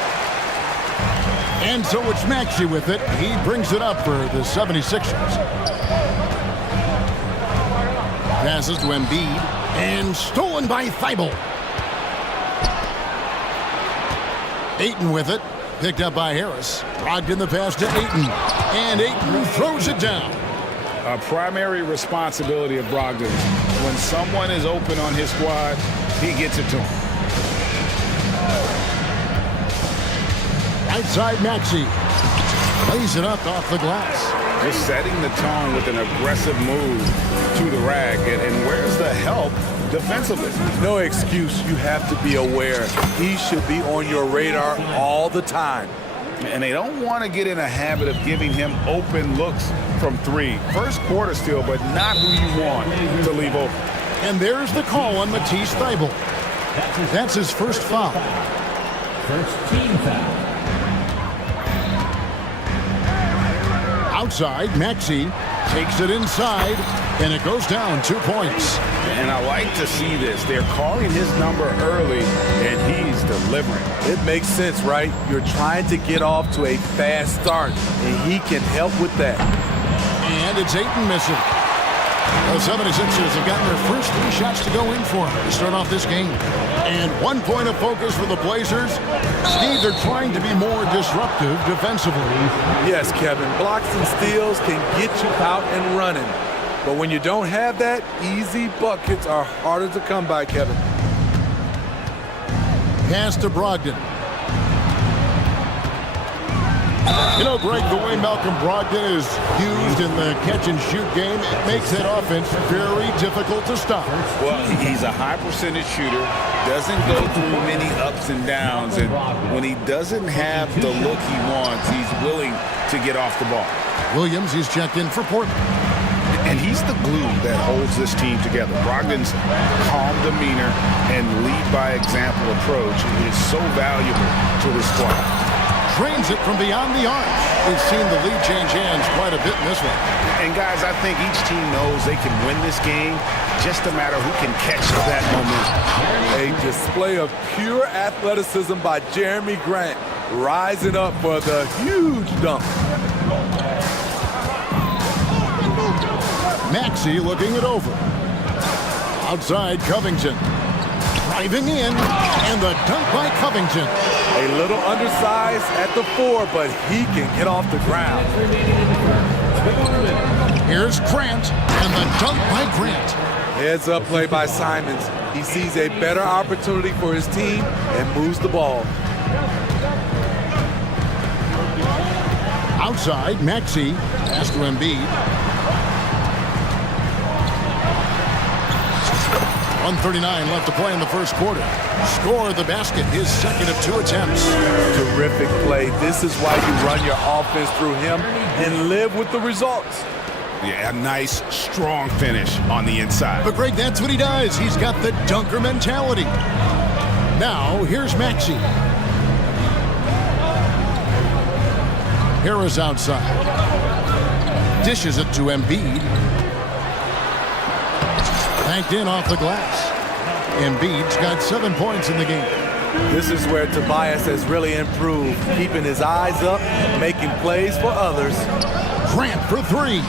And so it's Maxey with it. He brings it up for the 76ers. Passes to Embiid. And stolen by Thibault. Ayton with it. Picked up by Harris. Brogdon the pass to Ayton. And Ayton throws it down. A primary responsibility of Brogdon. When someone is open on his squad, he gets it to him. Right side Maxey. Lays it up off the glass. Just setting the tone with an aggressive move to the rack. And where's the help defensively? No excuse. You have to be aware. He should be on your radar all the time. And they don't want to get in a habit of giving him open looks from three. First quarter still, but not who you want to leave open. And there's the call on Matisse Thibault. That's his first foul. First team foul. Outside, Maxey takes it inside, and it goes down 2 points. And I like to see this. They're calling his number early, and he's delivering. It makes sense, right? You're trying to get off to a fast start, and he can help with that. And it's Ayton missing. The 76ers have gotten their first 3 shots to go in for to start off this game. And 1 point of focus for the Blazers. Steve, they're trying to be more disruptive defensively. Yes, Kevin. Blocks and steals can get you out and running. But when you don't have that, easy buckets are harder to come by, Kevin. Pass to Brogdon. You know, Greg, the way Malcolm Brogdon is used in the catch-and-shoot game, it makes that offense very difficult to stop. Well, he's a high percentage shooter, doesn't go through many ups and downs, and when he doesn't have the look he wants, he's willing to get off the ball. Williams, he's checked in for Portland. And he's the glue that holds this team together. Brogdon's calm demeanor and lead-by-example approach is so valuable to the squad. Drains it from beyond the arc. We've seen the lead change hands quite a bit in this one. And guys, I think each team knows they can win this game, just a matter who can catch that momentum. A display of pure athleticism by Jeremy Grant, rising up for the huge dunk. Maxey looking it over. Outside Covington. Driving in, and the dunk by Covington. A little undersized at the 4, but he can get off the ground. Here's Grant, and the dunk by Grant. Heads up play by Simons. He sees a better opportunity for his team and moves the ball. Outside, Maxey. Pass to Embiid. 1:39 left to play in the first quarter. Score the basket, his second of 2 attempts. Terrific play. This is why you run your offense through him and live with the results. Yeah, a nice, strong finish on the inside. But Greg, that's what he does. He's got the dunker mentality. Now, here's Maxey. Harris outside. Dishes it to Embiid. Banked in off the glass. Embiid's got 7 points in the game. This is where Tobias has really improved, keeping his eyes up, making plays for others. Grant for 3.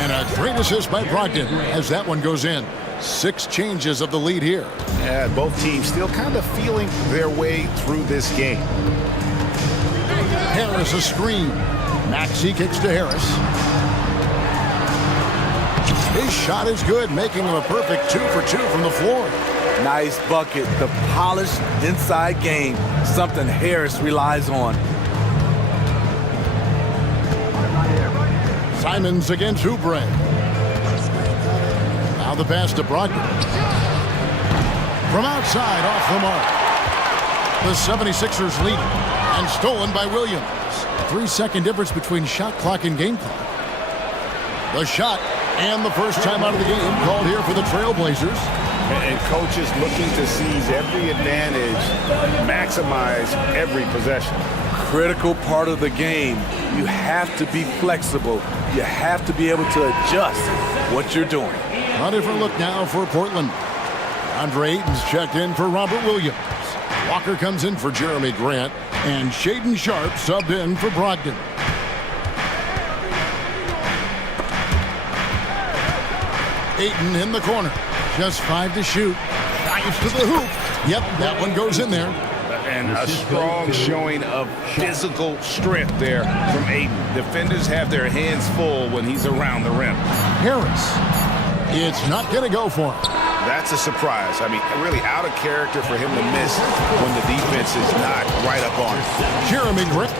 And a great assist by Brogdon as that one goes in. 6 changes of the lead here. Yeah, both teams still kind of feeling their way through this game. Harris a screen. Maxey kicks to Harris. His shot is good, making him a perfect 2 for 2 from the floor. Nice bucket. The polished inside game, something Harris relies on. Simons against Oubre. Now the pass to Brogdon. From outside, off the mark. The 76ers lead, and stolen by Williams. 3-second difference between shot clock and game clock. The shot and the first time out of the game called here for the Trailblazers. And coaches looking to seize every advantage, maximize every possession. Critical part of the game. You have to be flexible. You have to be able to adjust what you're doing. A different look now for Portland. Andre Ayton's checked in for Robert Williams. Walker comes in for Jeremy Grant, and Shaden Sharp subbed in for Brogdon. Ayton in the corner. Just 5 to shoot. Dives to the hoop. Yep, that one goes in there. And a strong showing of physical strength there from Ayton. Defenders have their hands full when he's around the rim. Harris. It's not going to go for him. That's a surprise. I mean, really out of character for him to miss when the defense is not right up on him. Jeremy Grant.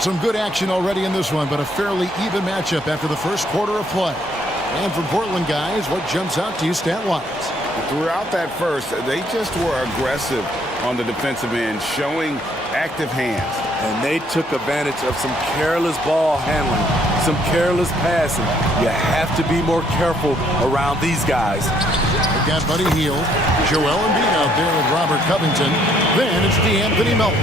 Some good action already in this one, but a fairly even matchup after the first quarter of play. And for Portland guys, what jumps out to you stat-wise? Throughout that first, they just were aggressive on the defensive end, showing active hands. And they took advantage of some careless ball handling, some careless passing. You have to be more careful around these guys. They've got Buddy Hield, Joel Embiid out there with Robert Covington. Then it's DeAnthony Melton.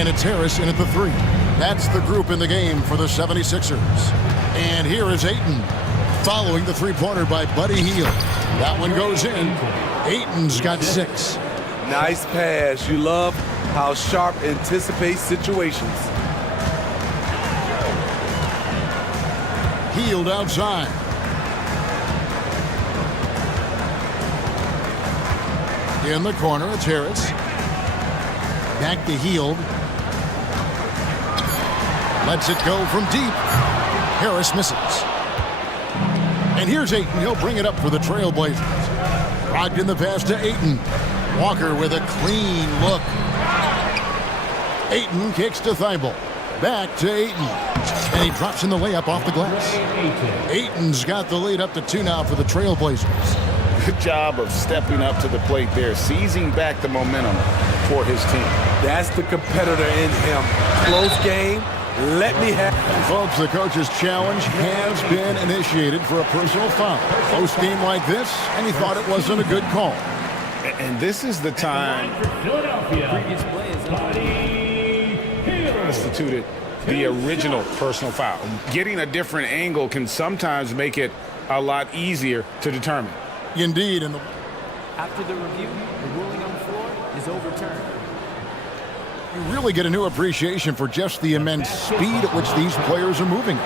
And it's Harris in at the 3. That's the group in the game for the 76ers. And here is Ayton, following the three-pointer by Buddy Hield. That one goes in. Ayton's got 6. Nice pass. You love how Sharp anticipates situations. Hield outside. In the corner, it's Harris. Back to Hield. Lets it go from deep. Harris misses. And here's Ayton. He'll bring it up for the Trailblazers. Brogdon the pass to Ayton. Walker with a clean look. Ayton kicks to Thibault. Back to Ayton. And he drops in the layup off the glass. Ayton's got the lead up to 2 now for the Trailblazers. Good job of stepping up to the plate there, seizing back the momentum for his team. That's the competitor in him. Close game. Let me have. Folks, the coach's challenge has been initiated for a personal foul. Close game like this, and he thought it wasn't a good call. And this is the time instituted the original personal foul. Getting a different angle can sometimes make it a lot easier to determine. Indeed. After the review, the ruling on the floor is overturned. You really get a new appreciation for just the immense speed at which these players are moving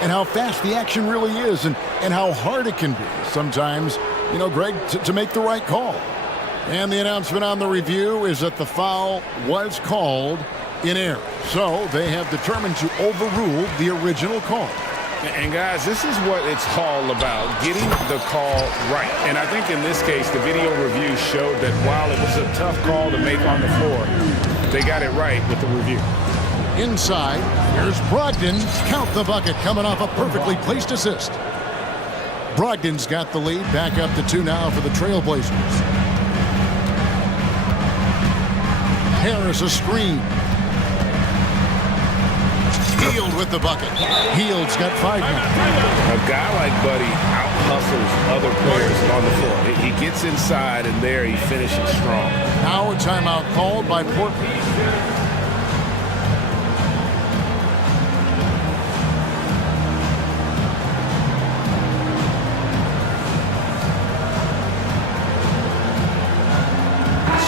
and how fast the action really is and how hard it can be sometimes, you know, Greg, to make the right call. And the announcement on the review is that the foul was called in error. So they have determined to overrule the original call. And guys, this is what it's all about, getting the call right. And I think in this case, the video review showed that while it was a tough call to make on the floor, they got it right with the review. Inside, here's Brogdon. Count the bucket, coming off a perfectly placed assist. Brogdon's got the lead, back up to 2 now for the Trailblazers. Harris a screen. Hield with the bucket. Hield's got 5 now. A guy like Buddy out-hustles other players on the floor. He gets inside, and there he finishes strong. Now a timeout called by Portland.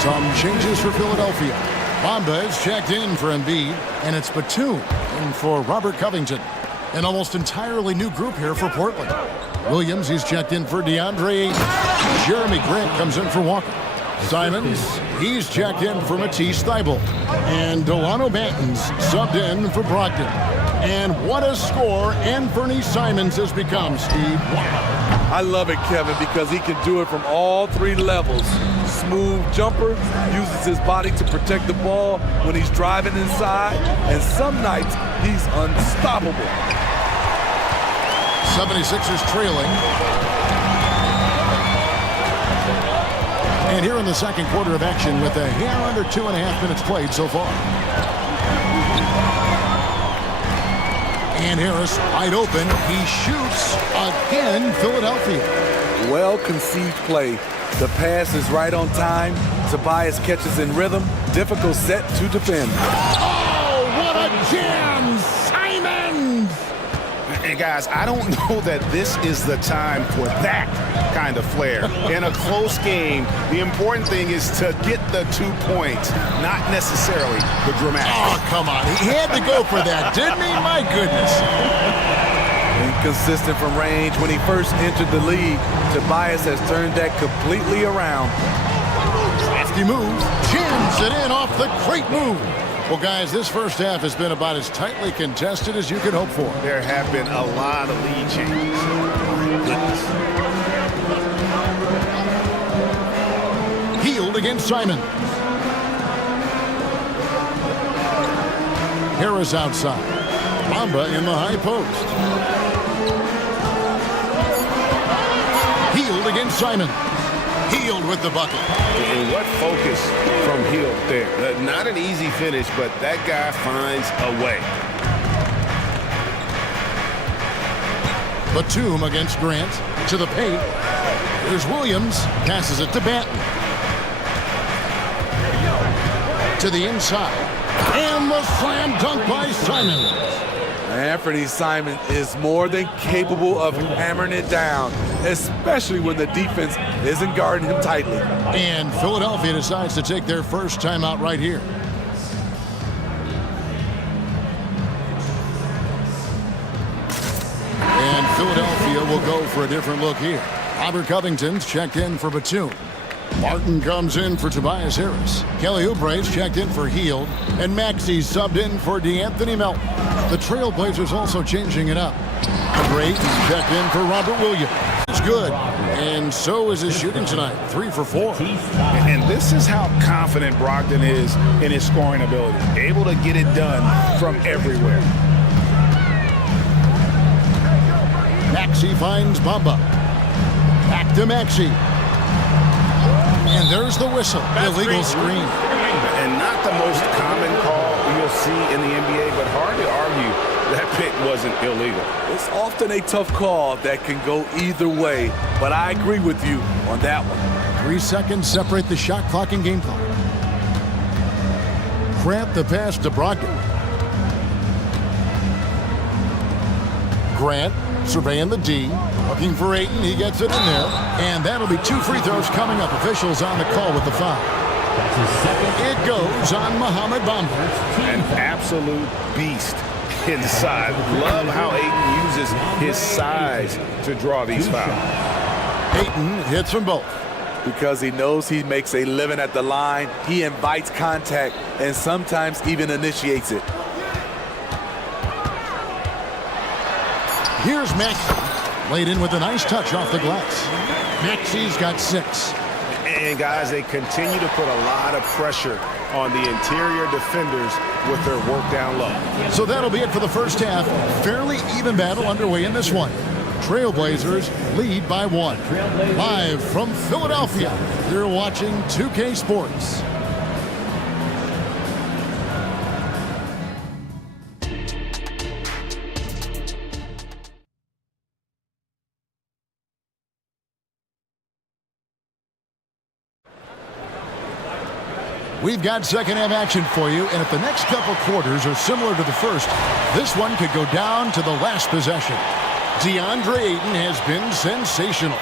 Some changes for Philadelphia. Bamba is checked in for Embiid, and it's Batum in for Robert Covington. An almost entirely new group here for Portland. Williams, he's checked in for DeAndre Ayton. Jeremy Grant comes in for Walker. Simons, he's checked in for Matisse Thybulle. And Delano Banton's subbed in for Brogdon. And what a score Anthony Simons has become, Steve. Wow. I love it, Kevin, because he can do it from all three levels. Smooth jumper, uses his body to protect the ball when he's driving inside, and some nights he's unstoppable. 76ers trailing. And here in the second quarter of action with a hair under 2.5 minutes played so far. And Harris wide open. He shoots again, Philadelphia. Well-conceived play. The pass is right on time. Tobias catches in rhythm. Difficult set to defend. Oh, what a jam! Simons! And guys, I don't know that this is the time for that kind of flair. In a close game, the important thing is to get the 2 points, not necessarily the dramatic. Oh, come on. He had to go for that, didn't he? My goodness. Inconsistent from range when he first entered the league. Tobias has turned that completely around. Crafty move. Jams it in off the great move. Well, guys, this first half has been about as tightly contested as you could hope for. There have been a lot of lead changes. Goodness. Healed against Simon. Harris outside. Bamba in the high post. Healed against Simon. Healed with the bucket. And what focus from Hield there. Not an easy finish, but that guy finds a way. Batum against Grant. To the paint. Here's Williams. Passes it to Banton. To the inside. And the slam dunk by Simons. Anthony Simons is more than capable of hammering it down, especially when the defense isn't guarding him tightly. And Philadelphia decides to take their first timeout right here. And Philadelphia will go for a different look here. Robert Covington's checked in for Batum. Martin comes in for Tobias Harris. Kelly Oubre's checked in for Hield. And Maxey's subbed in for DeAnthony Melton. The Trailblazers also changing it up. Drake checked in for Robert Williams. It's good. And so is his shooting tonight. 3 for 4. And this is how confident Brogdon is in his scoring ability. Able to get it done from everywhere. Maxey finds Bamba. Back to Maxey. And there's the whistle. Illegal screen. And not the most common call you'll see in the NBA, but hard to argue that pick wasn't illegal. It's often a tough call that can go either way, but I agree with you on that one. 3 seconds separate the shot clock and game clock. Grant the pass to Brogdon. Grant surveying the D. Looking for Ayton. He gets it in there. And that'll be 2 free throws coming up. Officials on the call with the foul. It goes on Mohamed Bamba. An absolute beast inside. Love how Ayton uses his size to draw these fouls. Ayton hits from both. Because he knows he makes a living at the line, he invites contact and sometimes even initiates it. Here's Maxey. Laid in with a nice touch off the glass. Maxey's got 6. And guys, they continue to put a lot of pressure on the interior defenders with their work down low. So that'll be it for the first half. Fairly even battle underway in this one. Trailblazers lead by 1. Live from Philadelphia, you're watching 2K Sports. We've got second half action for you, and if the next couple quarters are similar to the first, this one could go down to the last possession. DeAndre Ayton has been sensational.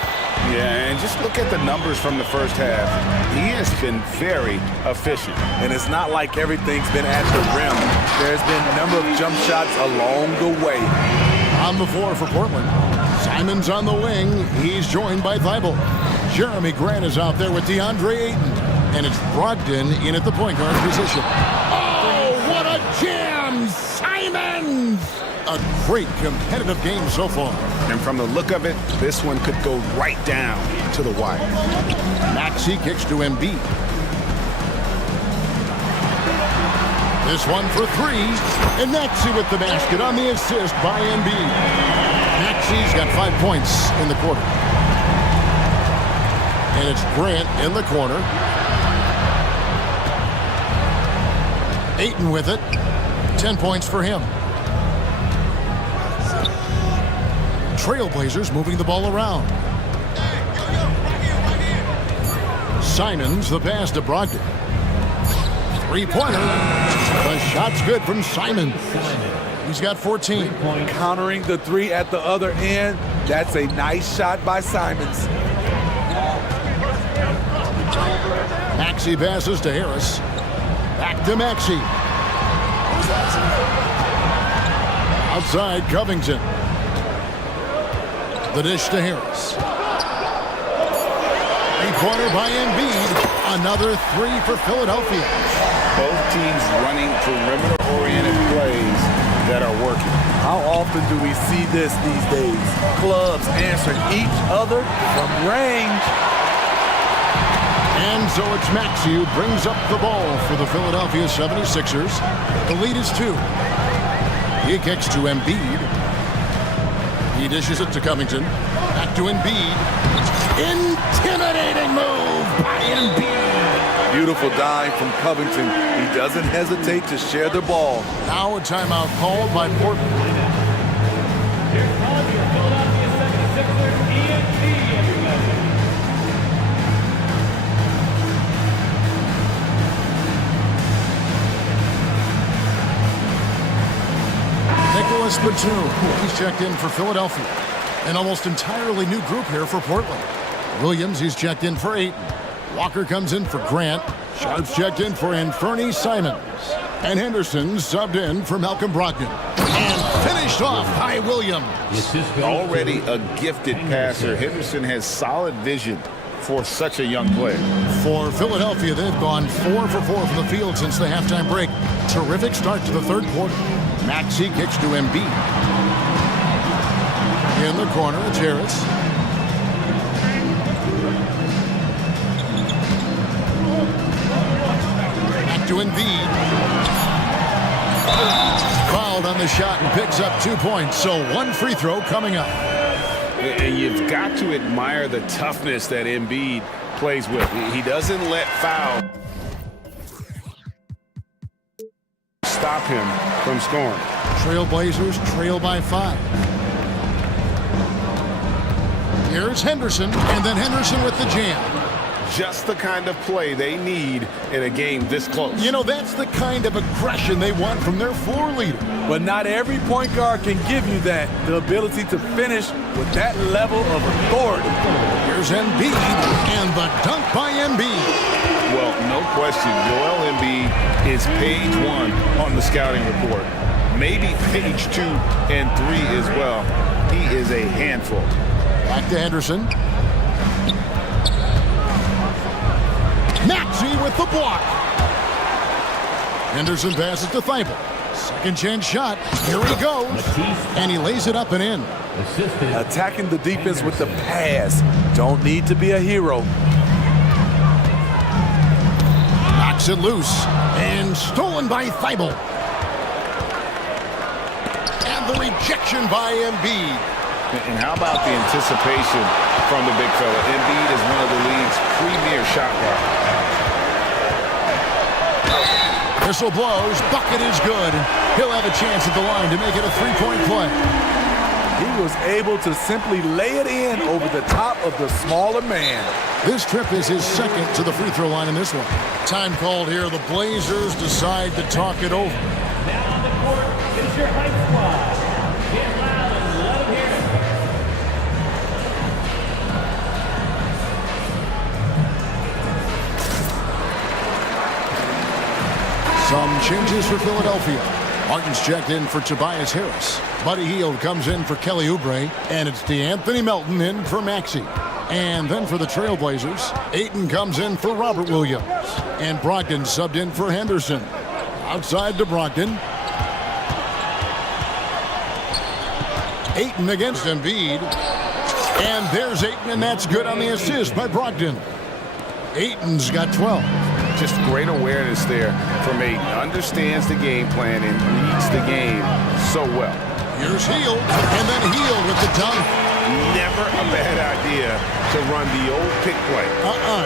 Yeah, and just look at the numbers from the first half. He has been very efficient. And it's not like everything's been at the rim. There's been a number of jump shots along the way. On the floor for Portland. Simons on the wing. He's joined by Thibault. Jeremy Grant is out there with DeAndre Ayton. And it's Brogdon in at the point guard position. Oh, what a jam! Simons! A great competitive game so far. And from the look of it, this one could go right down to the wire. Maxey kicks to Embiid. This one for three. And Maxey with the basket on the assist by Embiid. Maxey's got 5 points in the quarter. And it's Grant in the corner. Ayton with it. 10 points for him. Trailblazers moving the ball around. Simons the pass to Brogdon. Three-pointer. The shot's good from Simons. He's got 14. Countering the three at the other end. That's a nice shot by Simons. Maxey passes to Harris. Back to Maxey. Outside Covington. The dish to Harris. Three-pointer by Embiid. Another three for Philadelphia. Both teams running perimeter-oriented plays that are working. How often do we see this these days? Clubs answering each other from range. And so it's Maxey who brings up the ball for the Philadelphia 76ers. The lead is 2. He kicks to Embiid. He dishes it to Covington. Back to Embiid. Intimidating move by Embiid. Beautiful dive from Covington. He doesn't hesitate to share the ball. Now a timeout called by Portland. Here comes your Philadelphia 76ers ENT, everybody. Nicholas Batum, he's checked in for Philadelphia. An almost entirely new group here for Portland. Williams, he's checked in for Ayton. Walker comes in for Grant. Sharp's checked in for Anthony Simons. And Henderson subbed in for Malcolm Brogdon. And finished off by Williams. Already a gifted passer, Henderson has solid vision for such a young player. For Philadelphia, they've gone 4 for 4 from the field since the halftime break. Terrific start to the third quarter. Maxey kicks to Embiid. In the corner, it's Harris. Back to Embiid. Fouled on the shot and picks up 2 points. So one free throw coming up. And you've got to admire the toughness that Embiid plays with. He doesn't let foul stop him from scoring. Trailblazers trail by 5. Here's Henderson, and then Henderson with the jam. Just the kind of play they need in a game this close. You know, that's the kind of aggression they want from their floor leader. But not every point guard can give you that, the ability to finish with that level of authority. Here's Embiid, and the dunk by Embiid. Well, no question, Joel Embiid is page 1 on the scouting report. Maybe page 2 and 3 as well. He is a handful. Back to Henderson. Maxey with the block. Henderson passes to Thibault. Second chance shot. Here he goes. And he lays it up and in. Attacking the defense with the pass. Don't need to be a hero. Knocks it loose. And stolen by Thibault. And the rejection by Embiid. And how about the anticipation from the big fella? Embiid is one of the league's premier shot blockers. Whistle blows. Bucket is good. He'll have a chance at the line to make it a three-point play. He was able to simply lay it in over the top of the smaller man. This trip is his second to the free throw line in this one. Time called here. The Blazers decide to talk it over. Now on the court is your hype squad. Get loud and let them hear it. Some changes for Philadelphia. Martin's checked in for Tobias Harris. Buddy Hield comes in for Kelly Oubre. And it's DeAnthony Melton in for Maxey. And then for the Trailblazers, Ayton comes in for Robert Williams. And Brogdon subbed in for Henderson. Outside to Brogdon. Ayton against Embiid. And there's Ayton, and that's good on the assist by Brogdon. Ayton's got 12. Just great awareness there from Ayton. Understands the game plan and reads the game so well. Here's Hield, and then Hield with the dunk. Never a bad idea to run the old pick play.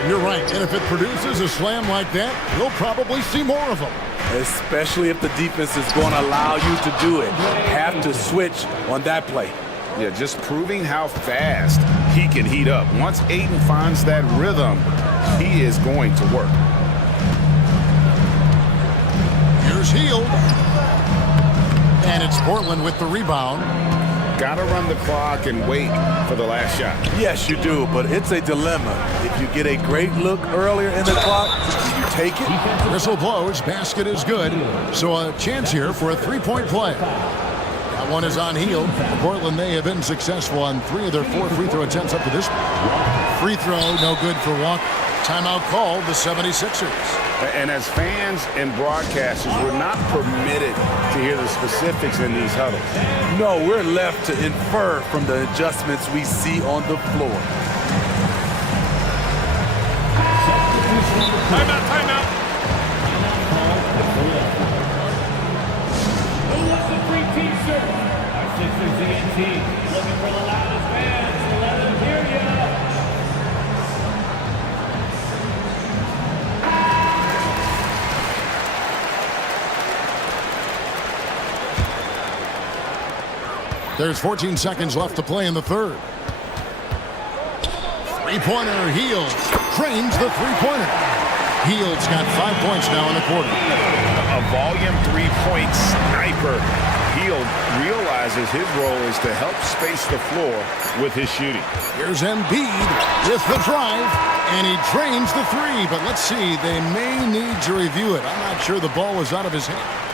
You're right. And if it produces a slam like that, we'll probably see more of them. Especially if the defense is going to allow you to do it. Have to switch on that play. Yeah, just proving how fast he can heat up. Once Ayton finds that rhythm, he is going to work. Here's Hield. And it's Portland with the rebound. Got to run the clock and wait for the last shot. Yes, you do, but it's a dilemma. If you get a great look earlier in the clock, you take it. Whistle blows, basket is good. So a chance here for a three-point play. That one is on Hield. Portland, they have been successful on 3 of their 4 free throw attempts up to this point. Free throw, no good for Walker. Timeout called the 76ers. And as fans and broadcasters, we're not permitted to hear the specifics in these huddles. No, we're left to infer from the adjustments we see on the floor. Timeout. Who wants the free t-shirt? Our Sixers ENT looking for the loudest fans. Let them hear you. There's 14 seconds left to play in the third. Three-pointer, Hield trains the three-pointer. Hield's got 5 points now in the quarter. A volume three-point sniper. Hield realizes his role is to help space the floor with his shooting. Here's Embiid with the drive, and he trains the three. But let's see, they may need to review it. I'm not sure the ball was out of his hand.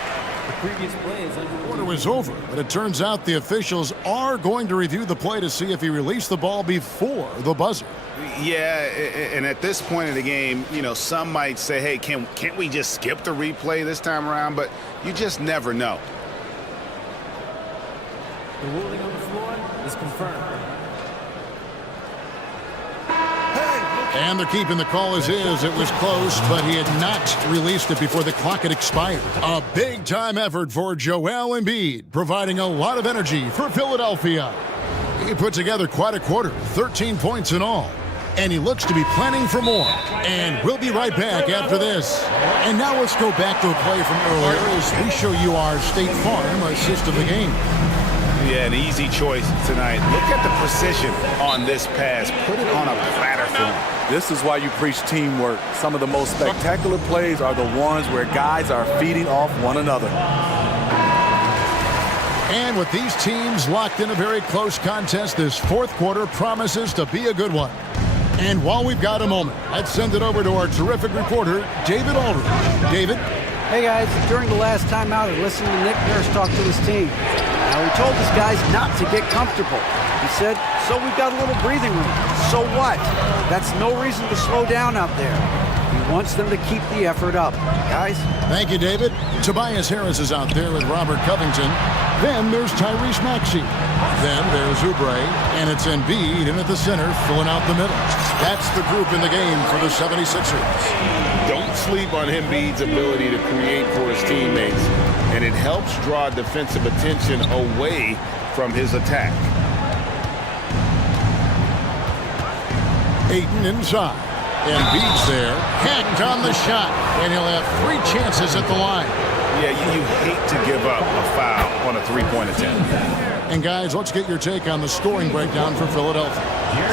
The previous play is The quarter was over, but it turns out the officials are going to review the play to see if he released the ball before the buzzer. Yeah, and at this point in the game, you know, some might say, hey, can't we just skip the replay this time around? But you just never know. the ruling on the floor is confirmed. And they're keeping the call as is. It was close, but he had not released it before the clock had expired. A big-time effort for Joel Embiid, providing a lot of energy for Philadelphia. He put together quite a quarter, 13 points in all. And he looks to be planning for more. And we'll be right back after this. And now let's go back to a play from earlier as we show you our State Farm assist of the game. Yeah, an easy choice tonight. Look at the precision on this pass. Put it on a platter for him. This is why you preach teamwork. Some of the most spectacular plays are the ones where guys are feeding off one another. And with these teams locked in a very close contest, this fourth quarter promises to be a good one. And while we've got a moment, let's send it over to our terrific reporter, David Aldridge. David? Hey guys, during the last timeout, I listened to Nick Nurse talk to his team. Now he told his guys not to get comfortable. He said, so we've got a little breathing room. So what? That's no reason to slow down out there. He wants them to keep the effort up. Guys? Thank you, David. Tobias Harris is out there with Robert Covington. Then there's Tyrese Maxey. Then there's Oubre, and it's Embiid in at the center, filling out the middle. That's the group in the game for the 76ers. Don't sleep on Embiid's ability to create for his teammates, and it helps draw defensive attention away from his attack. Ayton inside. Embiid's there, hacked on the shot, and he'll have 3 chances at the line. Yeah, you hate to give up a foul on a three-point attempt. And guys, let's get your take on the scoring breakdown for Philadelphia.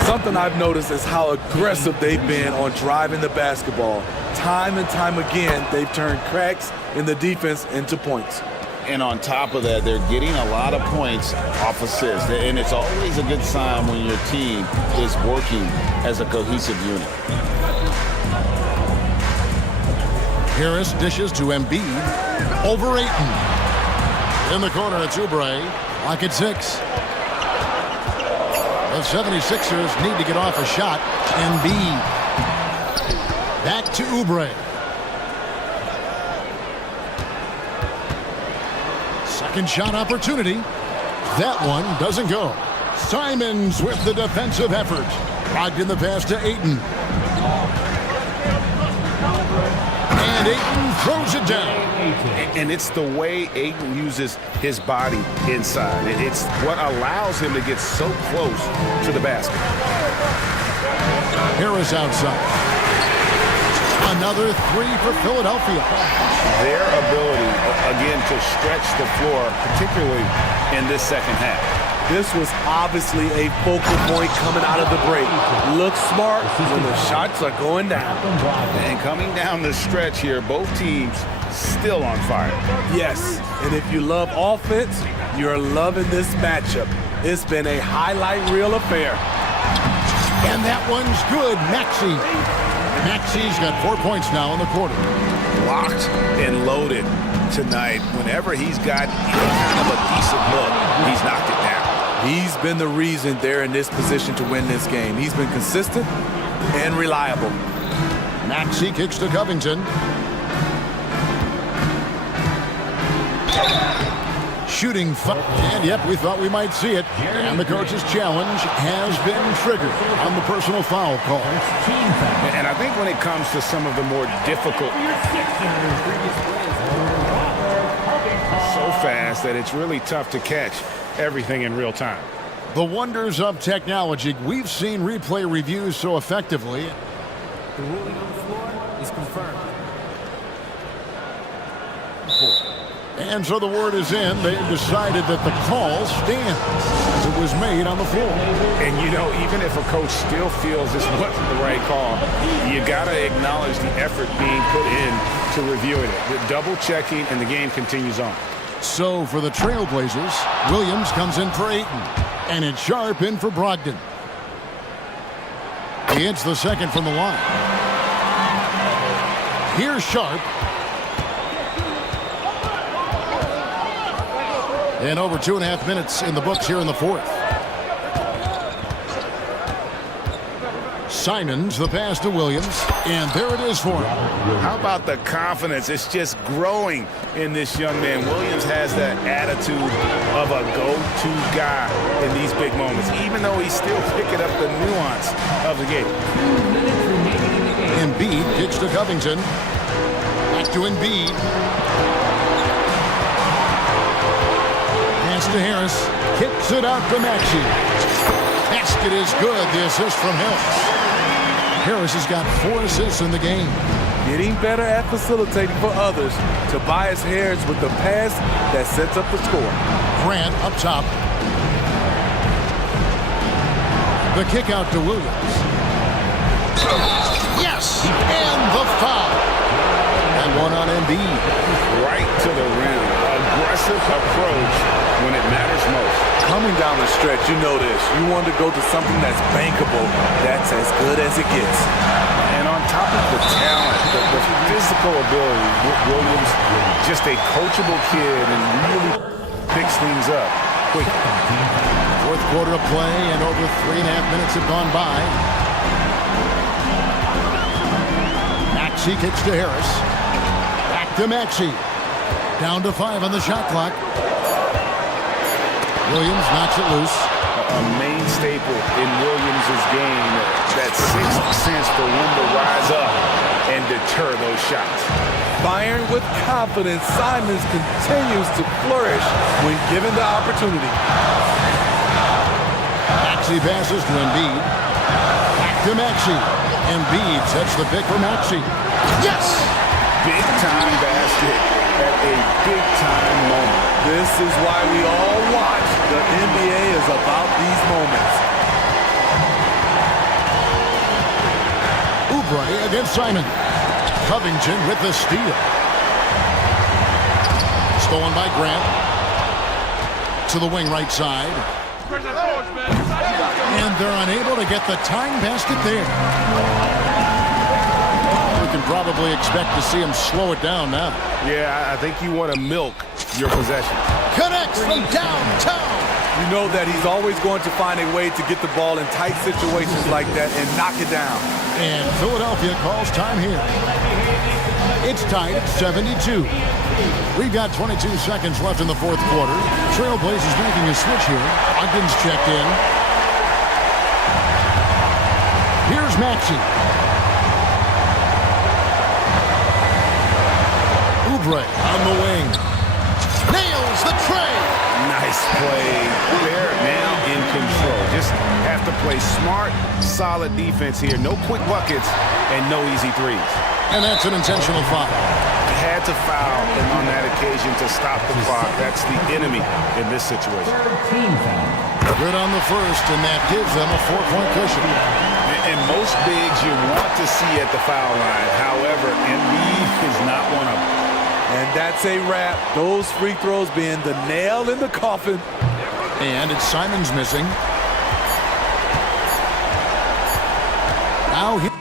Something I've noticed is how aggressive they've been on driving the basketball. Time and time again, they've turned cracks in the defense into points. And on top of that, they're getting a lot of points off assists. And it's always a good sign when your team is working as a cohesive unit. Harris dishes to Embiid. Over Ayton. In the corner, it's Oubre. Lock at 6. The 76ers need to get off a shot. Embiid. Back to Oubre. Second shot opportunity. That one doesn't go. Simons with the defensive effort. Locked in the pass to Ayton. And Ayton throws it down. And it's the way Ayton uses his body inside. It's what allows him to get so close to the basket. Harris outside. Another three for Philadelphia. Their ability, again, to stretch the floor, particularly in this second half. This was obviously a focal point coming out of the break. Look smart when the shots are going down. And coming down the stretch here, both teams still on fire. Yes, and if you love offense, you're loving this matchup. It's been a highlight reel affair. And that one's good, Maxey. Maxey's got 4 points now in the quarter. Locked and loaded tonight. Whenever he's got any kind of a decent look, he's knocked it down. He's been the reason they're in this position to win this game. He's been consistent and reliable. Maxey kicks to Covington. Shooting and yep, we thought we might see it. And the coach's challenge has been triggered on the personal foul call. And I think when it comes to some of the more difficult, so fast that it's really tough to catch everything in real time. The wonders of technology. We've seen replay reviews so effectively. The ruling on the floor is confirmed. And so the word is in. They've decided that the call stands as it was made on the floor. And you know, even if a coach still feels this wasn't the right call, you got to acknowledge the effort being put in to reviewing it. The double checking, and the game continues on. So for the Trailblazers, Williams comes in for Ayton. And it's Sharp in for Brogdon. He hits the second from the line. Here's Sharp. And over 2.5 minutes in the books here in the fourth. Simons, the pass to Williams, and there it is for him. How about the confidence? It's just growing in this young man. Williams has that attitude of a go-to guy in these big moments, even though he's still picking up the nuance of the game. Embiid kicks to Covington. Back to Embiid. Pass to Harris. Kicks it out to Maxey. Basket is good. The assist from Harris. Harris has got 4 assists in the game. Getting better at facilitating for others. Tobias Harris with the pass that sets up the score. Grant up top. The kick out to Williams. Yes! And the foul. And one on Embiid. Right to the rim. Aggressive approach when it matters most. Coming down the stretch, you know this. You want to go to something that's bankable. That's as good as it gets. And on top of the talent, the physical ability, Williams, just a coachable kid and really picks things up quickly. Fourth quarter of play and over 3.5 minutes have gone by. Maxey kicks to Harris. Back to Maxey. Down to 5 on the shot clock. Williams knocks it loose. A main staple in Williams' game, that sixth sense for when to rise up and deter those shots. Firing with confidence, Simons continues to flourish when given the opportunity. Maxey passes to Embiid. Back to Maxey. Embiid sets the pick for Maxey. Yes! Big time basket at a big time moment. This is why we all watch. The NBA is about these moments. Oubre against Simon. Covington with the steal. Stolen by Grant. To the wing right side. And they're unable to get the tying basket there. We can probably expect to see him slow it down now. Yeah, I think you want to milk your possession. Connects from downtown. You know that he's always going to find a way to get the ball in tight situations like that and knock it down. And Philadelphia calls time here. It's tied at 72. We've got 22 seconds left in the fourth quarter. Trailblazers making a switch here. Ogden's checked in. Here's Maxey. Oubre on the wing. Nails the tray. Nice play. They're now in control. Just have to play smart, solid defense here. No quick buckets and no easy threes. And that's an intentional foul. Had to foul and on that occasion to stop the clock. That's the enemy in this situation. Good on the first, and that gives them a 4-point cushion. And most bigs you want to see at the foul line. However, Embiid is not one of them. And that's a wrap. Those free throws being the nail in the coffin. And it's Simons missing. Now he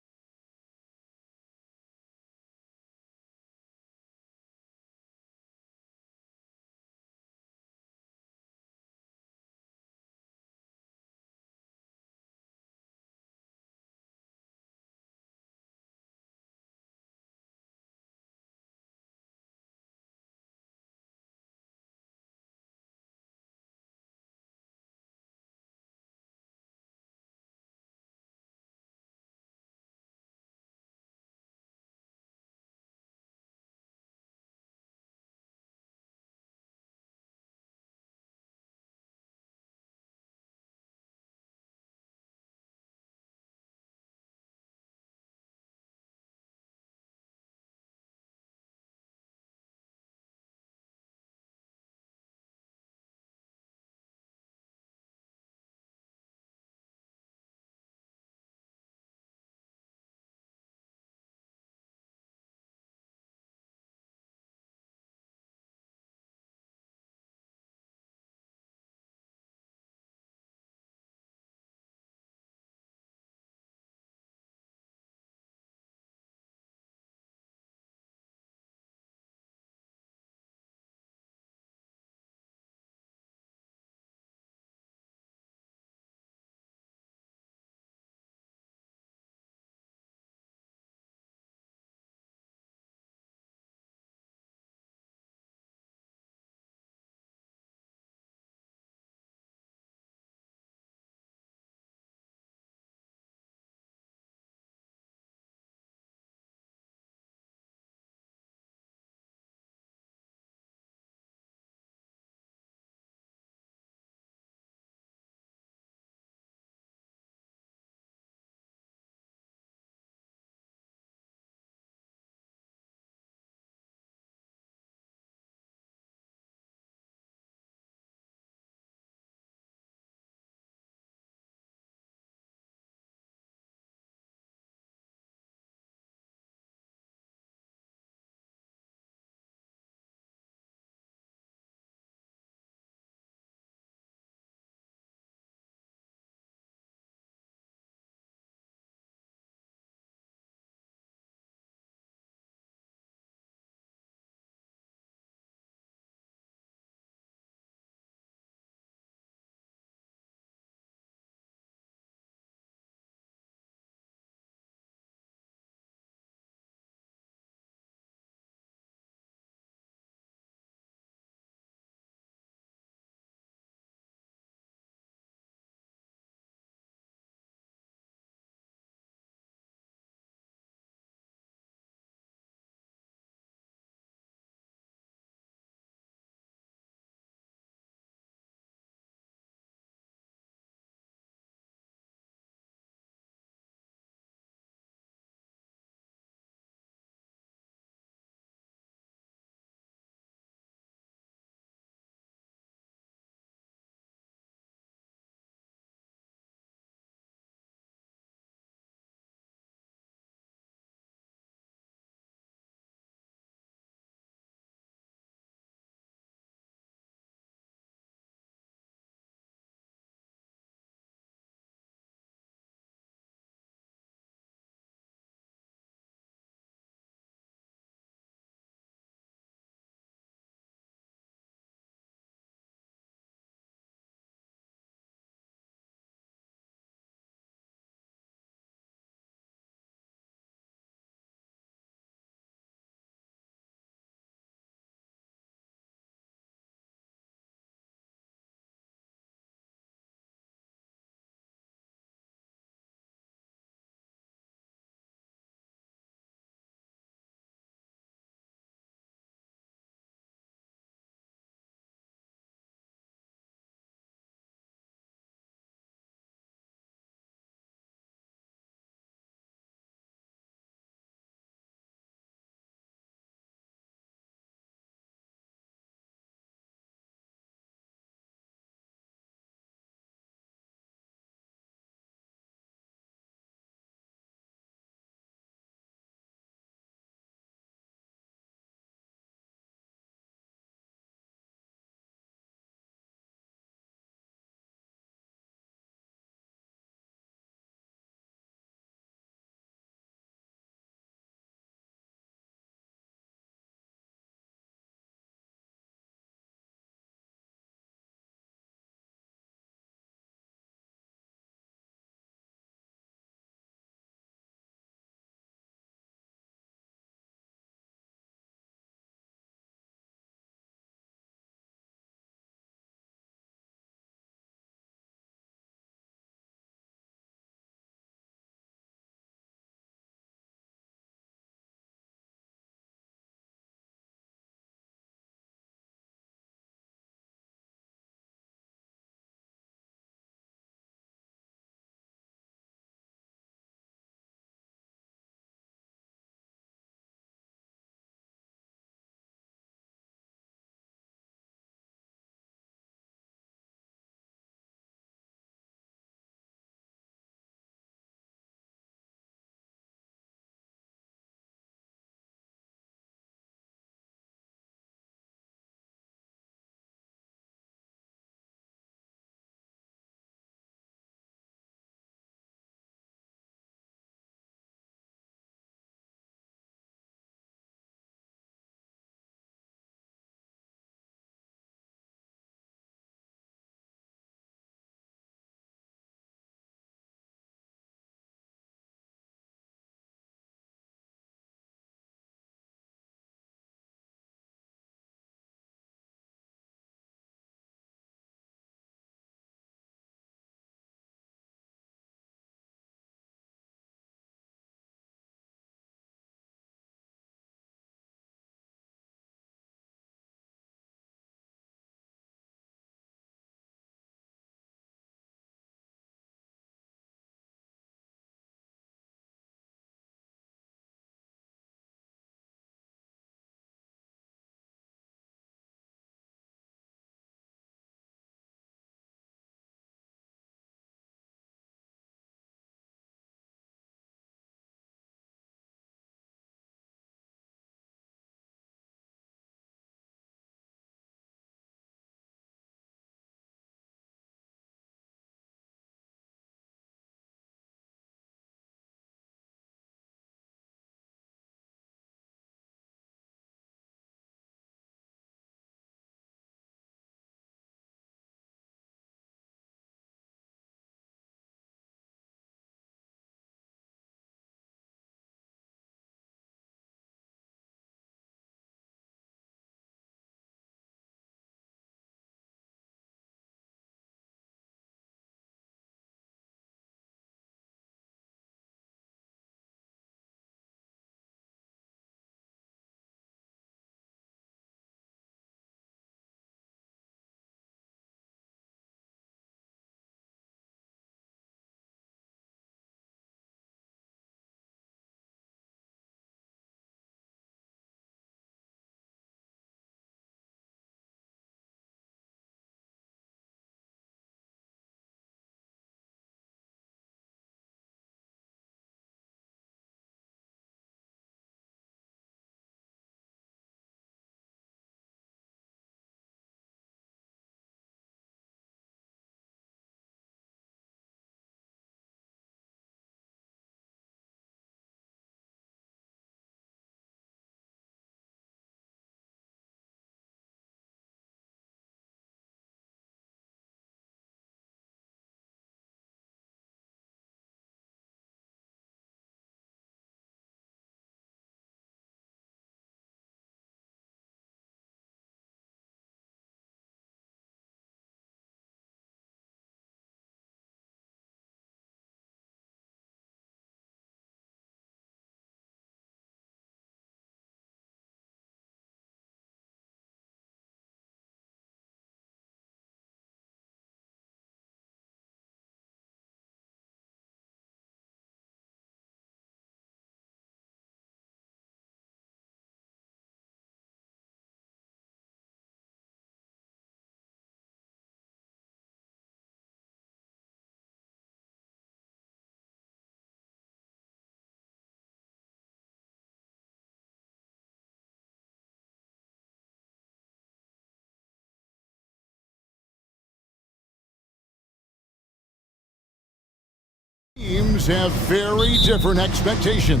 Teams have very different expectations.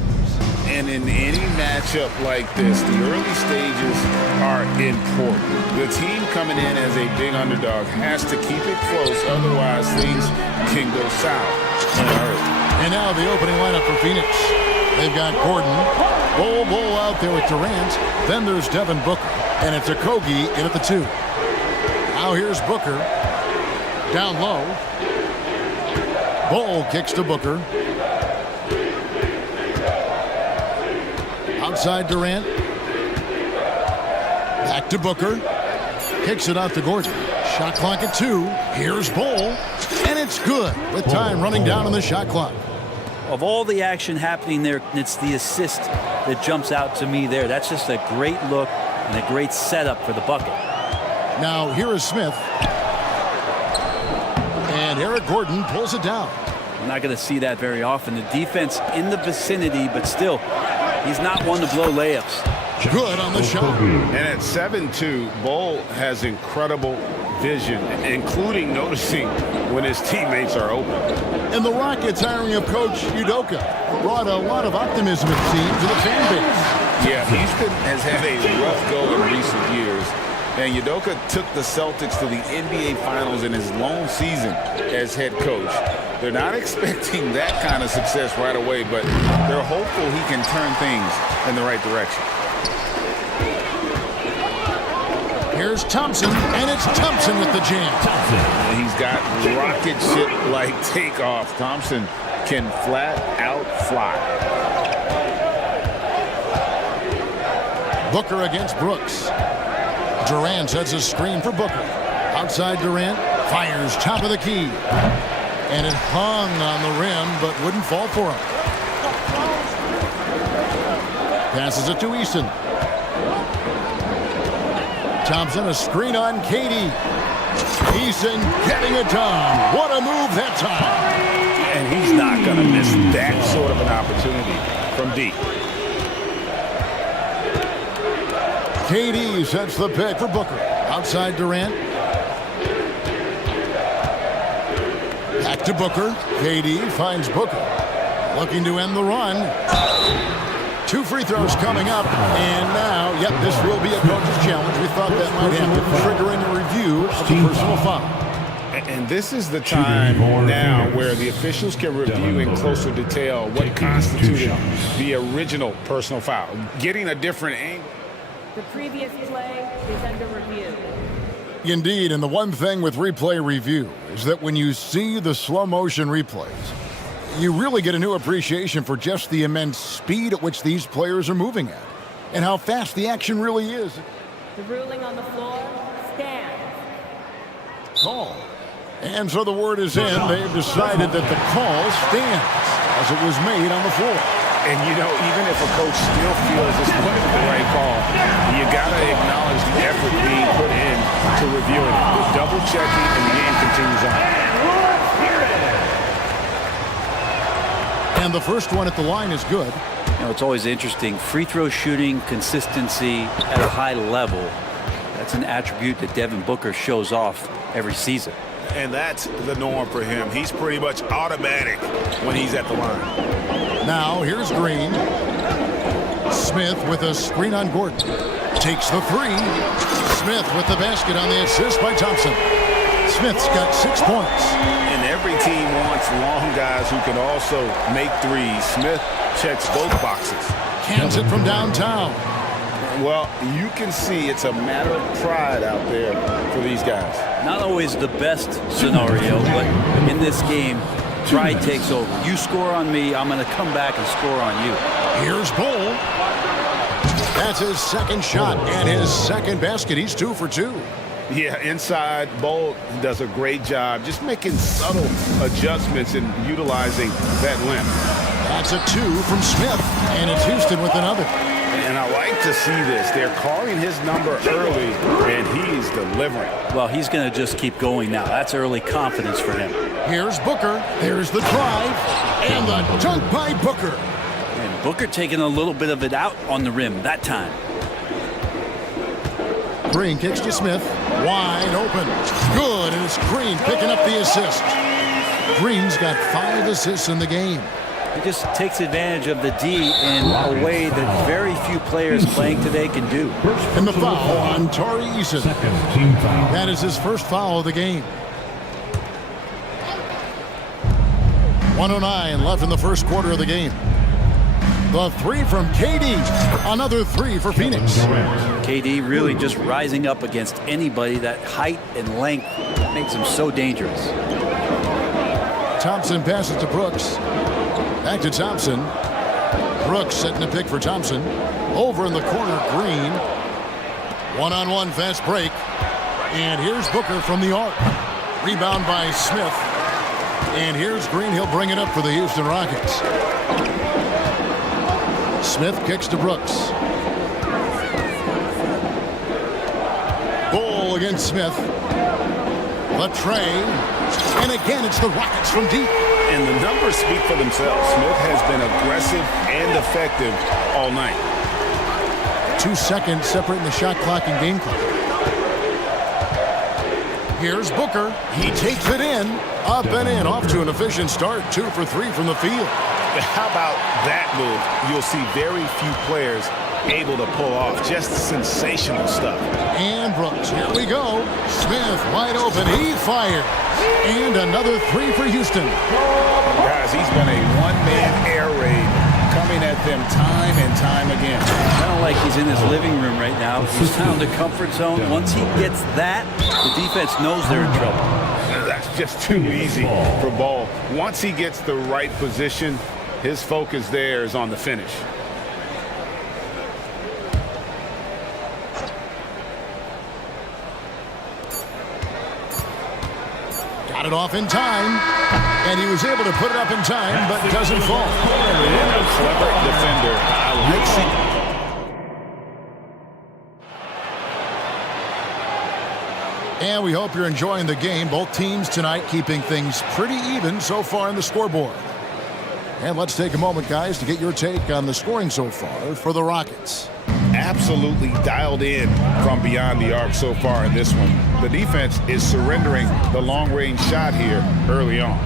And in any matchup like this, the early stages are important. The team coming in as a big underdog has to keep it close, otherwise things can go south in a hurry. And now the opening lineup for Phoenix. They've got Gordon, Bull out there with Durant. Then there's Devin Booker, and it's Okogie in at the 2. Now here's Booker, down low. Bull kicks to Booker. Outside Durant. Back to Booker. Kicks it out to Gordon. Shot clock at 2. Here's Bull. And it's good with time running down on the shot clock. Of all the action happening there, it's the assist that jumps out to me there. That's just a great look and a great setup for the bucket. Now here is Smith. And Eric Gordon pulls it down. I'm not going to see that very often. The defense in the vicinity, but still, he's not one to blow layups. Good on the shot. And at 7'2", Bull has incredible vision, including noticing when his teammates are open. And the Rockets hiring of Coach Udoka brought a lot of optimism, it seems, to the fan base. Yeah, Houston has had a rough go in recent years. And Udoka took the Celtics to the NBA Finals in his lone season as head coach. They're not expecting that kind of success right away, but they're hopeful he can turn things in the right direction. Here's Thompson, and it's Thompson with the jam. He's got rocket ship-like takeoff. Thompson can flat out fly. Booker against Brooks. Durant sets a screen for Booker. Outside Durant, fires top of the key. And it hung on the rim, but wouldn't fall for him. Passes it to Easton. Thompson, a screen on Katie. Easton getting it done. What a move that time. And he's not going to miss that sort of an opportunity from deep. KD sets the pick for Booker. Outside Durant. Back to Booker. KD finds Booker. Looking to end the run. 2 free throws coming up. And now, yep, this will be a coach's challenge. We thought that might happen, triggering a review of the personal foul. And this is the time now where the officials can review in closer detail what constituted the original personal foul. Getting a different angle. The previous play is under review. Indeed, and the one thing with replay review is that when you see the slow motion replays, you really get a new appreciation for just the immense speed at which these players are moving at and how fast the action really is. The ruling on the floor stands. Call. And so the word is in. They've decided that the call stands as it was made on the floor. And, you know, even if a coach still feels this wasn't the right call, you got to acknowledge the effort being put in to reviewing it. The double checking, and the game continues on. And the first one at the line is good. You know, it's always interesting. Free throw shooting, consistency at a high level. That's an attribute that Devin Booker shows off every season. And that's the norm for him. He's pretty much automatic when he's at the line. Now, here's Green. Smith with a screen on Gordon. Takes the 3. Smith with the basket on the assist by Thompson. Smith's got 6 points. And every team wants long guys who can also make threes. Smith checks both boxes. Cans it from downtown. Well, you can see it's a matter of pride out there for these guys. Not always the best scenario, but in this game, pride takes over. You score on me, I'm going to come back and score on you. Here's Bull. That's his second shot and his second basket. He's 2 for 2. Yeah, inside, Bull does a great job just making subtle adjustments and utilizing that limp. That's a 2 from Smith, and it's Houston with another. And I like to see this. They're calling his number early, and he's delivering. Well, he's going to just keep going now. That's early confidence for him. Here's Booker. There's the drive, and the dunk by Booker. And Booker taking a little bit of it out on the rim that time. Green kicks to Smith. Wide open. Good, and it's Green picking up the assist. Green's got 5 assists in the game. He just takes advantage of the D in a way that very few players playing today can do. And the foul on Tari Eason. That is his first foul of the game. 1:09 left in the first quarter of the game. The 3 from KD. Another 3 for Phoenix. KD really just rising up against anybody. That height and length makes him so dangerous. Thompson passes to Brooks. Back to Thompson. Brooks setting a pick for Thompson. Over in the corner, Green. One-on-one fast break. And here's Booker from the arc. Rebound by Smith. And here's Green. He'll bring it up for the Houston Rockets. Smith kicks to Brooks. Bull against Smith. The tray. And again, it's the Rockets from deep. And the numbers speak for themselves. Smith has been aggressive and effective all night. 2 seconds separating the shot clock and game clock. Here's Booker. He takes it in. Up and in. Off to an efficient start. 2 for 3 from the field. How about that move? You'll see very few players able to pull off. Just sensational stuff. And Brooks. Here we go. Smith wide open. He fires. And another 3 for Houston. Guys, he's been a one-man air raid coming at them time and time again. Kind of like he's in his living room right now. He's found the comfort zone. Once he gets that, the defense knows they're in trouble. That's just too easy for Ball. Once he gets the right position, his focus there is on the finish. Got it off in time. And he was able to put it up in time, but doesn't fall. And a clever defender. I like seeing. And we hope you're enjoying the game. Both teams tonight keeping things pretty even so far on the scoreboard. And let's take a moment, guys, to get your take on the scoring so far for the Rockets. Absolutely dialed in from beyond the arc so far in this one. The defense is surrendering the long-range shot here early on.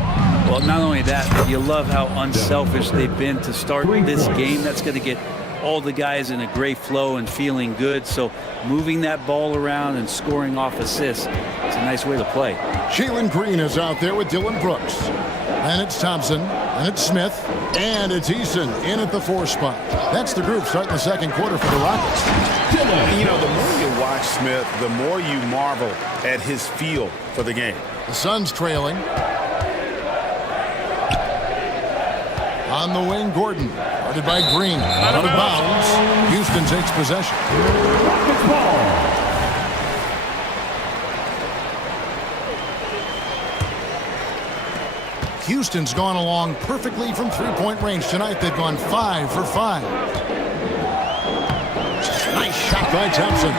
Well, not only that, but you love how unselfish they've been to start this game. That's going to get all the guys in a great flow and feeling good. So moving that ball around and scoring off assists, it's a nice way to play. Jalen Green is out there with Dylan Brooks. And it's Thompson, and it's Smith, and it's Eason in at the 4 spot. That's the group starting the second quarter for the Rockets. You know, the more you watch Smith, the more you marvel at his feel for the game. The Suns trailing. On the wing, Gordon. Guarded by Green. Out of bounds. Houston takes possession. Rockets ball. Houston's gone along perfectly from three-point range tonight. They've gone 5 for 5. Nice shot by Thompson.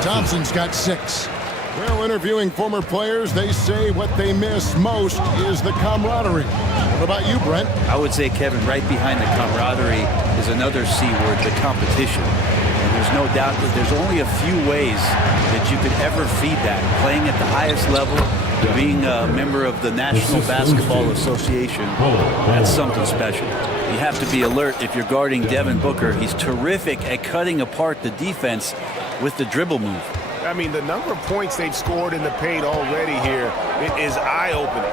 Thompson's got 6. Well, interviewing former players, they say what they miss most is the camaraderie. What about you, Brent? I would say, Kevin, right behind the camaraderie is another C word, the competition. And there's no doubt that there's only a few ways that you could ever feed that. Playing at the highest level, being a member of the National Basketball Association, that's something special. You have to be alert if you're guarding Devin Booker. He's terrific at cutting apart the defense with the dribble move. I mean, the number of points they've scored in the paint already here, it is eye-opening.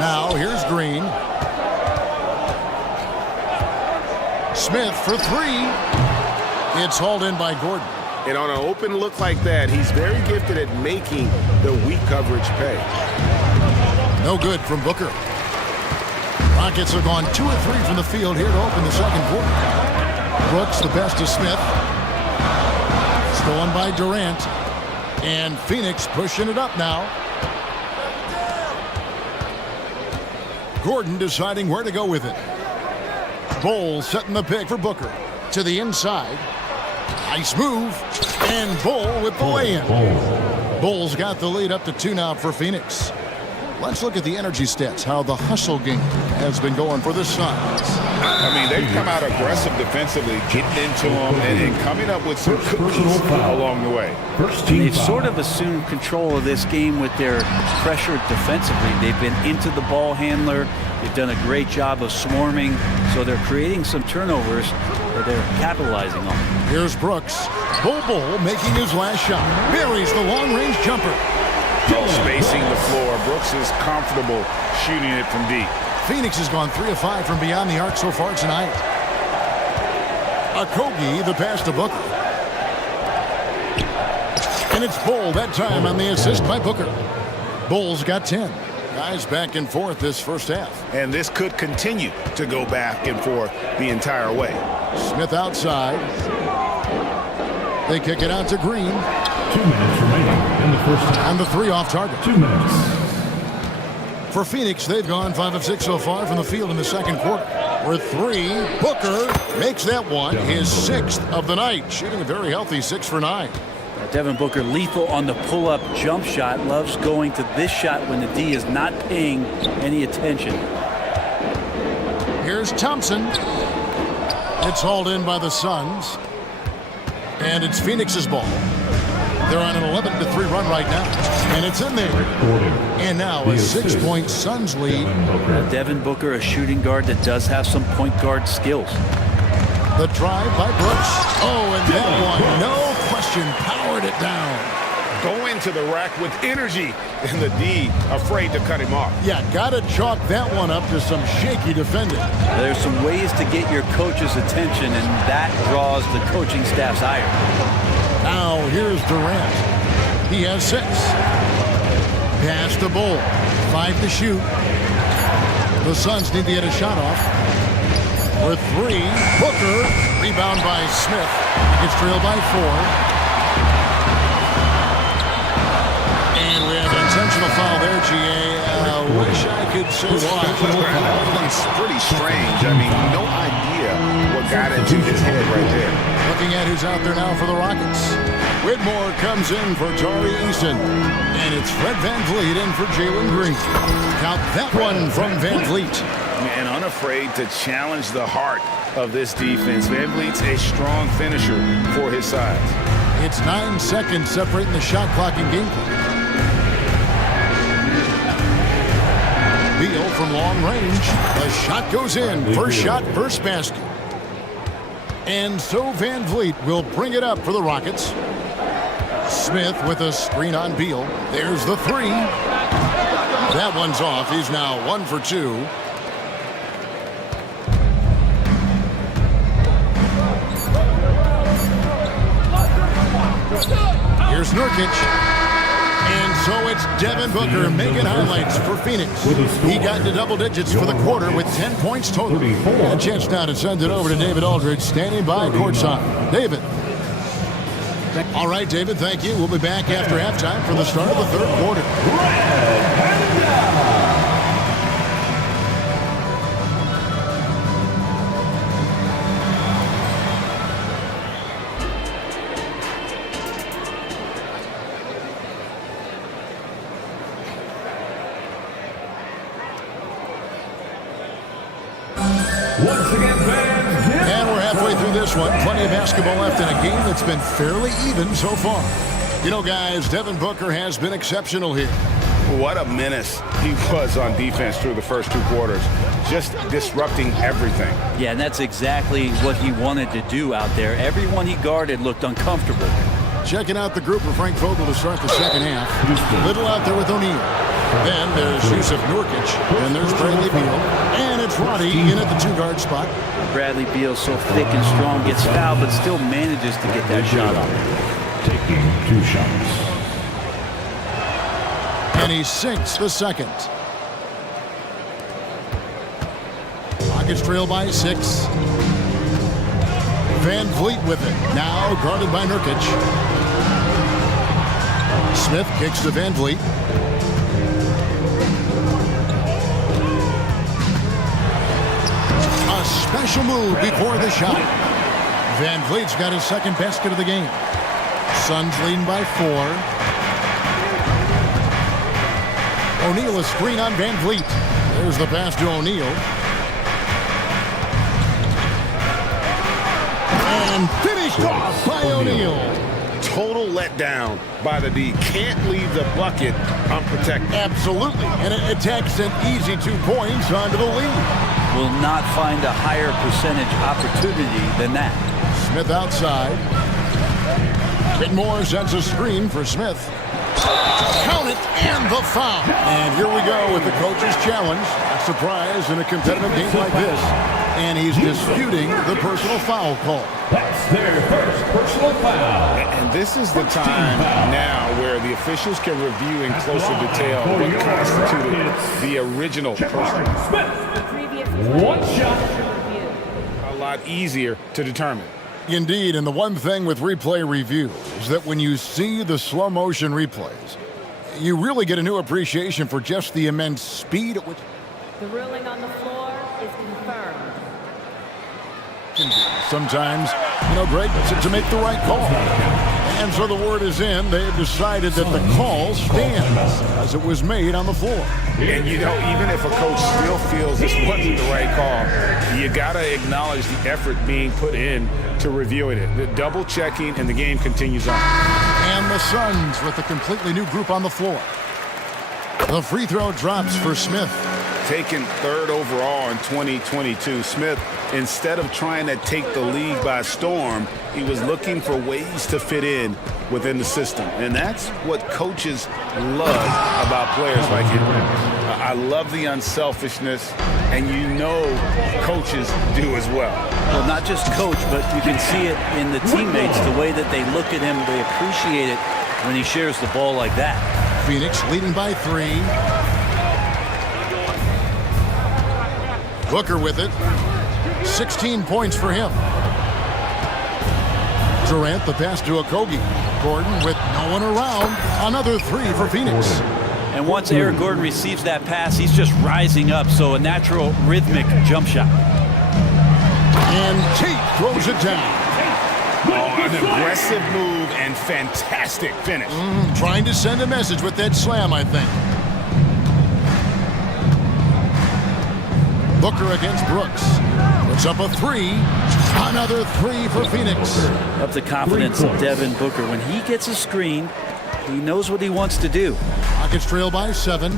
Now, here's Green. Smith for 3. It's hauled in by Gordon. And on an open look like that, he's very gifted at making the weak coverage pay. No good from Booker. Rockets are gone 2 or 3 from the field here to open the second quarter. Brooks, the best to Smith. Stolen by Durant. And Phoenix pushing it up now. Gordon deciding where to go with it. Bull setting the pick for Booker. To the inside. Nice move. And Bull with the lay-in. Bull's got the lead up to 2 now for Phoenix. Let's look at the energy stats, how the hustle game has been going for the Suns. I mean, they've come out aggressive defensively, getting into them and coming up with some cookies along the way. They've sort of assumed control of this game with their pressure defensively. They've been into the ball handler. They've done a great job of swarming, so they're creating some turnovers that they're capitalizing on. Here's Brooks. Bull making his last shot. Buries the long-range jumper. Spacing the floor. Brooks is comfortable shooting it from deep. Phoenix has gone 3 of 5 from beyond the arc so far tonight. Okogie, the pass to Booker. And it's Bull that time on the assist by Booker. Bull's got 10. Guys back and forth this first half. And this could continue to go back and forth the entire way. Smith outside. They kick it out to Green. 2 minutes remaining in the first half. And the 3 off target. 2 minutes. For Phoenix, they've gone 5 of 6 so far from the field in the second quarter. For 3, Booker makes that one his 6th of the night, shooting a very healthy 6 for 9. Devin Booker lethal on the pull-up jump shot. Loves going to this shot when the D is not paying any attention. Here's Thompson. It's hauled in by the Suns. And it's Phoenix's ball. They're on an 11-3 run right now. And it's in there. And now a 6-point Suns lead. Devin Booker, a shooting guard that does have some point guard skills. The drive by Brooks. Oh, and that one, no question, powered it down. Go into the rack with energy, and the D afraid to cut him off. Yeah, got to chalk that one up to some shaky defending. There's some ways to get your coach's attention, and that draws the coaching staff's ire. Now here's Durant. He has 6. Pass to Bull. 5 to shoot. The Suns need to get a shot off. For 3, Booker. Rebound by Smith. He gets trailed by 4. And we have an intentional foul there, GA. Wish I could say why. It's pretty strange. I mean, no idea what got into his head right there. Looking at who's out there now for the Rockets. Whitmore comes in for Tari Eason. And it's Fred VanVleet in for Jalen Green. Count that one from VanVleet. And unafraid to challenge the heart of this defense. VanVleet's a strong finisher for his size. It's 9 seconds separating the shot clock and game clock. Beal from long range. The shot goes in. First shot, first basket. And so VanVleet will bring it up for the Rockets. Smith with a screen on Beal. There's the 3. That one's off. He's now 1 for 2. Here's Nurkic. And so it's Devin Booker making highlights for Phoenix. He got into double digits for the quarter with 10 points total. And a chance now to send it over to David Aldridge, standing by courtside. David. All right, David, thank you. We'll be back after halftime for the start of the third quarter. Once again, fans, and we're halfway through this one. Plenty of basketball left in a game that's been fairly even so far. You know, guys, Devin Booker has been exceptional here. What a menace he was on defense through the first 2 quarters. Just disrupting everything. Yeah, and that's exactly what he wanted to do out there. Everyone he guarded looked uncomfortable. Checking out the group for Frank Vogel to start the second half. Little out there with O'Neal. Then there's Yusuf Nurkic. And there's Bradley Beal. And it's Roddy in at the 2-guard spot. Bradley Beal, so thick and strong, gets fouled, but still manages to get that shot off. taking 2 shots. And he sinks the second. Rockets trail by 6. VanVleet with it. Now guarded by Nurkic. Smith kicks to VanVleet. A special move before the shot. VanVleet's got his second basket of the game. Suns leading by 4. O'Neal a screen on Van Vliet. There's the pass to O'Neal. And finished off by O'Neal. Total letdown by the D. Can't leave the bucket unprotected. Absolutely. And it attacks an easy 2 points onto the lead. Will not find a higher percentage opportunity than that. Smith outside. Whitmore sends a screen for Smith. Count it, and the foul. And here we go with the coach's challenge. A surprise in a competitive game like this. And he's disputing the personal foul call. That's their first personal foul. And this is the time now where the officials can review in closer detail what constituted the original personal. The previous One shot. review. A lot easier to determine. Indeed, and the one thing with replay review is that when you see the slow motion replays, you really get a new appreciation for just the immense speed at which The ruling on the floor is confirmed. sometimes, Greg, to make the right call. And so the word is in. They've decided that the call stands as it was made on the floor. And even if a coach still feels this wasn't the right call, you got to acknowledge the effort being put in to reviewing it. The double checking, and the game continues on. And the Suns with a completely new group on the floor. The free throw drops for Smith. Taken third overall in 2022, Smith, instead of trying to take the league by storm, he was looking for ways to fit in within the system. And that's what coaches love about players like him. I love the unselfishness, and coaches do as well. Well, not just coach, but you can see it in the teammates, the way that they look at him, they appreciate it when he shares the ball like that. Phoenix leading by 3. Booker with it. 16 points for him. Durant the pass to Okogie. Gordon with no one around. Another 3 for Phoenix. And once Eric Gordon receives that pass, he's just rising up, so a natural rhythmic jump shot. And Tate throws it down. Oh, an aggressive move and fantastic finish. Trying to send a message with that slam, I think. Booker against Brooks. Puts up a 3. Another 3 for Phoenix. Up the confidence of Devin Booker. When he gets a screen, he knows what he wants to do. Rockets trail by 7.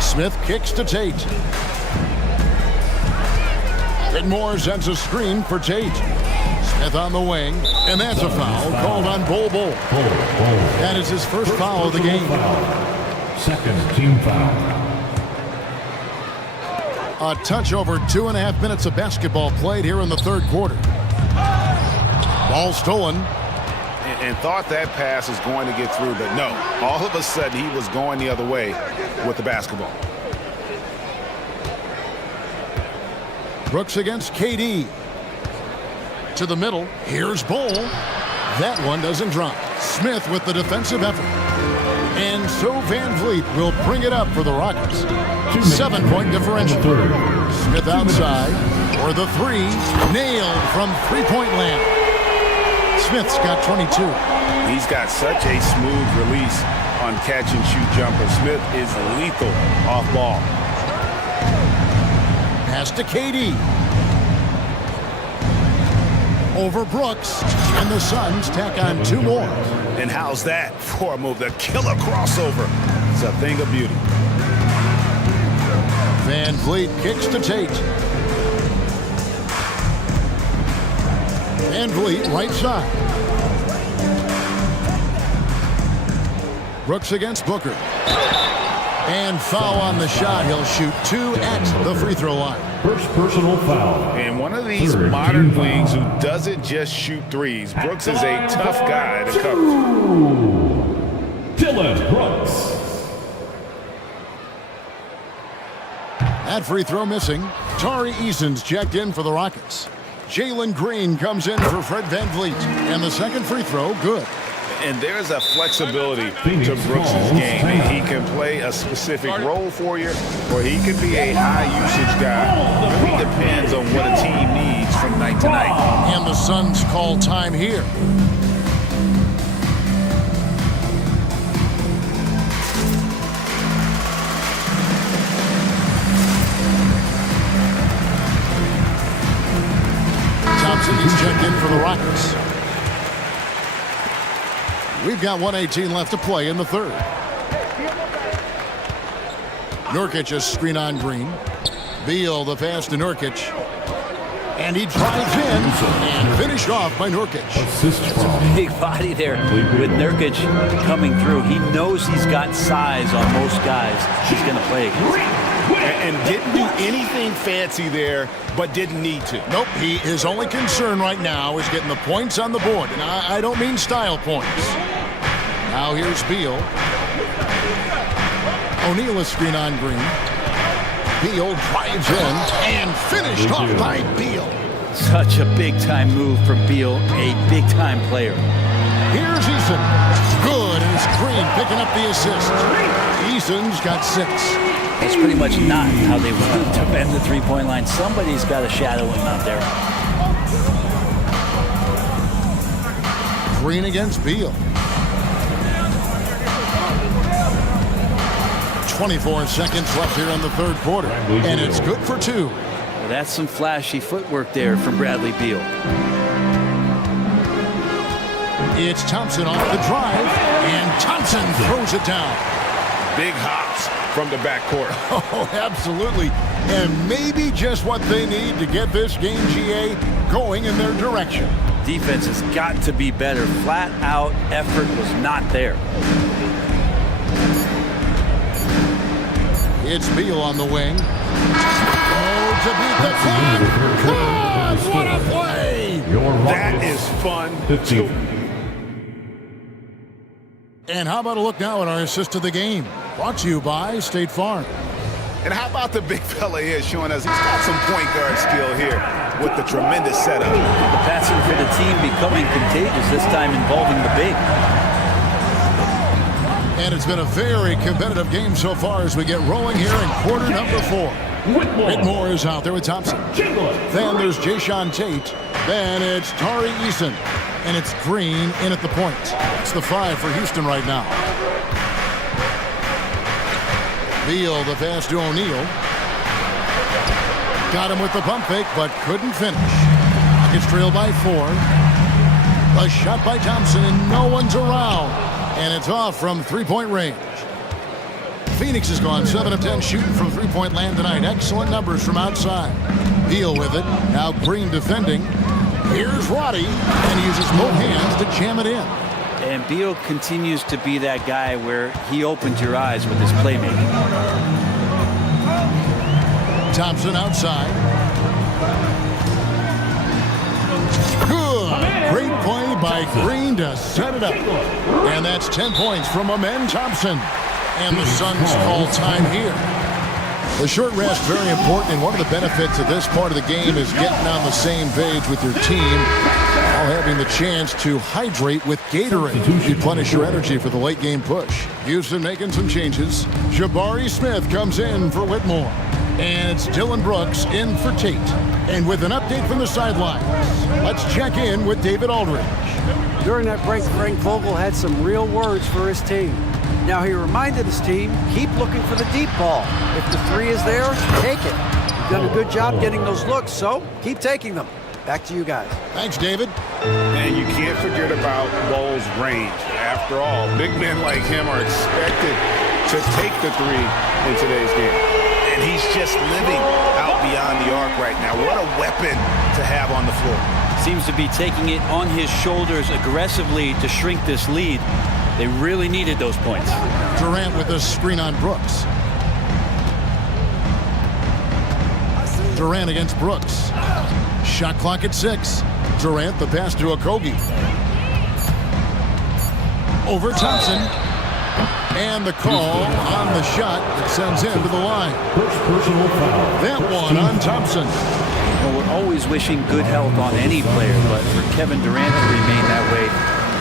Smith kicks to Tate. Whitmore sends a screen for Tate. Smith on the wing, and that's a foul called on Bol. That is his first foul of the game. Second team foul. A touch over 2.5 minutes of basketball played here in the third quarter. Ball stolen. And thought that pass was going to get through, but no. All of a sudden, he was going the other way with the basketball. Brooks against KD. To the middle. Here's Bol. That one doesn't drop. Smith with the defensive effort. And so Van Vliet will bring it up for the Rockets. 7-point differential. Smith outside for the 3. Nailed from three-point land. Smith's got 22. He's got such a smooth release on catch-and-shoot jumper. Smith is lethal off ball. Pass to KD. Over Brooks. And the Suns tack on 2 more. And how's that for a move? The killer crossover. It's a thing of beauty. Van Vliet kicks to Tate. Van Vliet right side. Brooks against Booker. And foul on the shot. He'll shoot 2 at the free throw line. First personal foul. And one of these modern wings who doesn't just shoot threes. Brooks is a tough guy to cover. Dylan Brooks. That free throw missing. Tari Eason's checked in for the Rockets. Jalen Green comes in for Fred Van Vliet. And the second free throw, good. And there's a flexibility to Brooks' game. He can play a specific role for you, or he can be a high-usage guy. It really depends on what a team needs from night to night. And the Suns call time here. Rockets. We've got 1:18 left to play in the third. Nurkic a screen on Green. Beal the pass to Nurkic. And he drives in and finished off by Nurkic. Big body there with Nurkic coming through. He knows he's got size on most guys he's going to play against. And didn't do anything fancy there, but didn't need to. Nope, his only concern right now is getting the points on the board. And I don't mean style points. Now here's Beal. O'Neal a screen on Green. Beal drives in and finished off by Beal. Such a big-time move from Beal, a big-time player. Here's Eason. Good, and it's Green picking up the assist. Eason's got 6. That's pretty much not how they want to defend the three-point line. Somebody's got to shadow him out there. Green against Beal. 24 seconds left here in the third quarter, and it's good for 2. Well, that's some flashy footwork there from Bradley Beal. It's Thompson off the drive, and Thompson throws it down. Big hops from the backcourt. Oh, absolutely. And maybe just what they need to get this game, GA, going in their direction. Defense has got to be better. Flat out effort was not there. It's Beal on the wing. Oh, to beat the clock. God, what a play! That is fun. And how about a look now at our assist of the game? Brought to you by State Farm. And how about the big fella here showing us he's got some point guard skill here with the tremendous setup. The passing for the team becoming contagious, this time involving the big. And it's been a very competitive game so far as we get rolling here in quarter number 4. Whitmore is out there with Thompson. Then there's Jayshawn Tate. Then it's Tari Eason. And it's Green in at the point. It's the 5 for Houston right now. Beal the pass to O'Neal. Got him with the pump fake, but couldn't finish. Rockets trail by 4. A shot by Thompson, and no one's around. And it's off from three-point range. Phoenix has gone 7 of 10 shooting from three-point land tonight. Excellent numbers from outside. Beal with it. Now Green defending. Here's Roddy, and he uses both hands to jam it in. And Beal continues to be that guy where he opens your eyes with his playmaking. Thompson outside. Good. Great play by Green to set it up. And that's 10 points from Amen Thompson. And the Suns call time here. The short rest, very important, and one of the benefits of this part of the game is getting on the same page with your team, while having the chance to hydrate with Gatorade. Replenish your energy for the late game push. Houston making some changes. Jabari Smith comes in for Whitmore. And it's Dylan Brooks in for Tate. And with an update from the sidelines, let's check in with David Aldridge. During that break, Frank Vogel had some real words for his team. Now he reminded his team, keep looking for the deep ball. If the 3 is there, take it. You've done a good job getting those looks, so keep taking them. Back to you guys. Thanks, David. And you can't forget about Ball's range. After all, big men like him are expected to take the 3 in today's game. And he's just living out beyond the arc right now. What a weapon to have on the floor. Seems to be taking it on his shoulders aggressively to shrink this lead. They really needed those points. Durant with a screen on Brooks. Durant against Brooks. Shot clock at 6. Durant the pass to Okogie. Over Thompson. And the call on the shot that sends him to the line. First personal foul. That one on Thompson. Well, we're always wishing good health on any player, but for Kevin Durant to remain that way,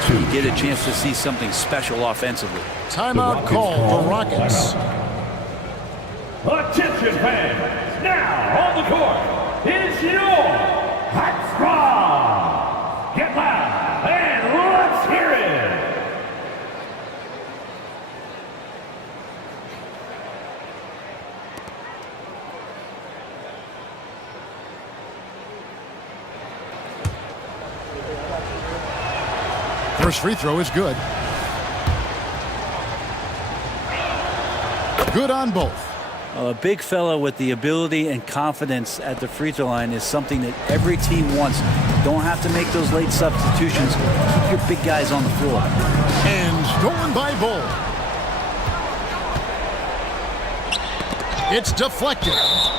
you get a chance to see something special offensively. Timeout call for Rockets. Attention fans, now on the court is your hot squad. Get loud and let's hear it. First free throw is good. Good on both. A big fella with the ability and confidence at the free throw line is something that every team wants. Don't have to make those late substitutions. Keep your big guys on the floor. And stolen by Bull. It's deflected.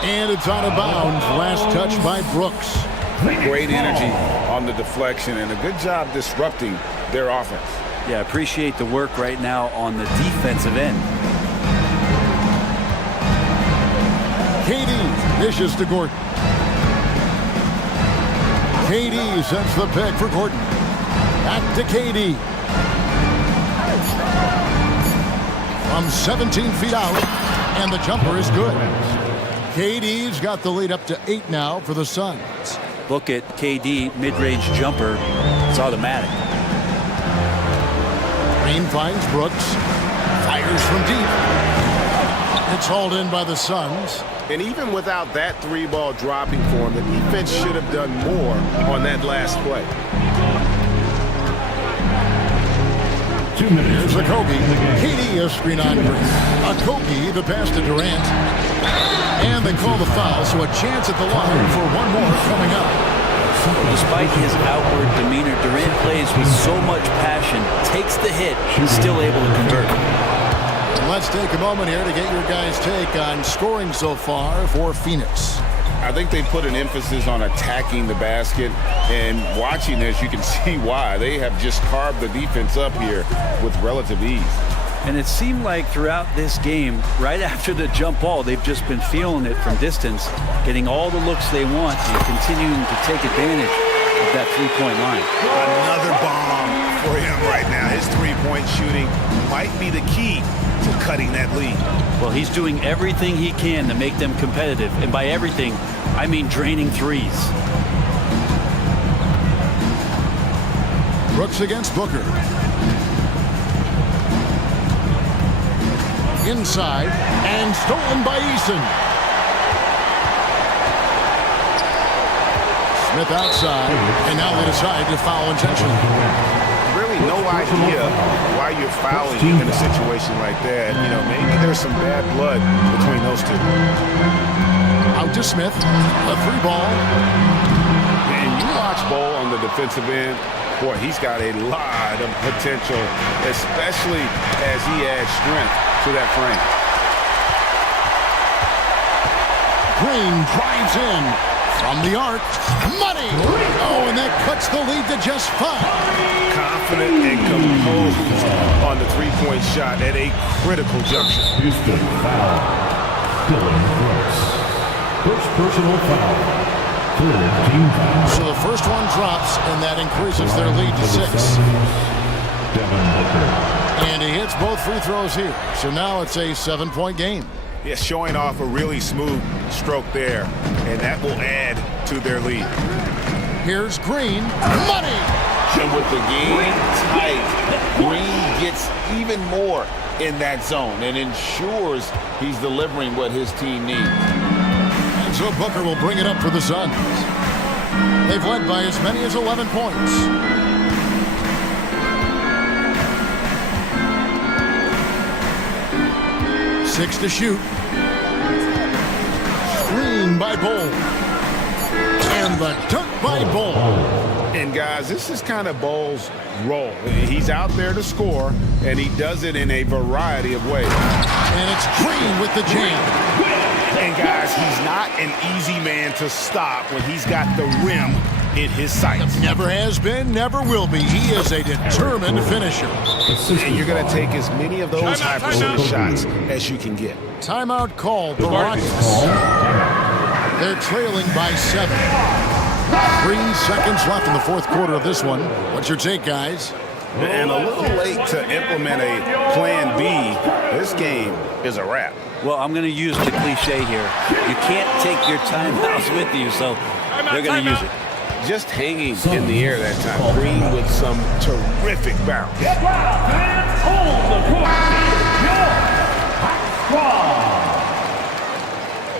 And it's out of bounds. Last touch by Brooks. Great energy on the deflection and a good job disrupting their offense. Yeah, appreciate the work right now on the defensive end. KD dishes to Gordon. KD sends the pick for Gordon. Back to KD. From 17 feet out, and the jumper is good. KD's got the lead up to 8 now for the Suns. Look at KD, mid-range jumper. It's automatic. Green finds Brooks. Fires from deep. It's hauled in by the Suns. And even without that three-ball dropping for him, the defense should have done more on that last play. 2 minutes. Here's Okogie. KD a screen on Green. Okogie the pass to Durant. And they call the foul, so a chance at the line for one more coming up. Despite his outward demeanor, Durant plays with so much passion, takes the hit, and still able to convert. Let's take a moment here to get your guys' take on scoring so far for Phoenix. I think they put an emphasis on attacking the basket, and watching this, you can see why. They have just carved the defense up here with relative ease. And it seemed like throughout this game, right after the jump ball, they've just been feeling it from distance, getting all the looks they want and continuing to take advantage of that three-point line. Another bomb for him right now. His three-point shooting might be the key to cutting that lead. Well, he's doing everything he can to make them competitive. And by everything, I mean draining threes. Brooks against Booker. Inside, and stolen by Eason. Smith outside, and now they decide to foul intentionally. Really no idea why you're fouling in a situation like that. You know, maybe there's some bad blood between those two. Out to Smith, a free ball. And you watch Bol on the defensive end, boy, he's got a lot of potential, especially as he adds strength to that frame. Green drives in from the arc. Money! Oh, and that cuts the lead to just 5. Confident and composed on the three-point shot at a critical juncture. Houston foul. Dylan Brooks. First personal foul. Third team foul. So the first one drops, and that increases their lead to 6. Devin Booker. And he hits both free throws here. So now it's a 7-point game. Yeah, showing off a really smooth stroke there, and that will add to their lead. Here's Green. Money! And with the game tight, Green gets even more in that zone and ensures he's delivering what his team needs. And so Booker will bring it up for the Suns. They've led by as many as 11 points. Six to shoot. Screen by Bol. And the dunk by Bol. And guys, this is kind of Bol's role. He's out there to score, and he does it in a variety of ways. And it's Green with the jam. And guys, he's not an easy man to stop when he's got the rim in his sights. Never has been, never will be. He is a determined finisher. And you're going to take as many of those high percentage shots as you can get. Timeout called. The Rockets. They're trailing by 7. 3 seconds left in the fourth quarter of this one. What's your take, guys? And a little late to implement a plan B. This game is a wrap. Well, I'm going to use the cliche here. You can't take your timeouts with you, so they're going to use it. Just hanging in the air that time. Green with some terrific bounce.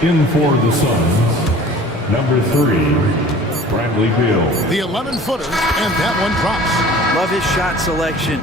In for the Suns, number 3, Bradley Beal. The 11-footer, and that one drops. Love his shot selection.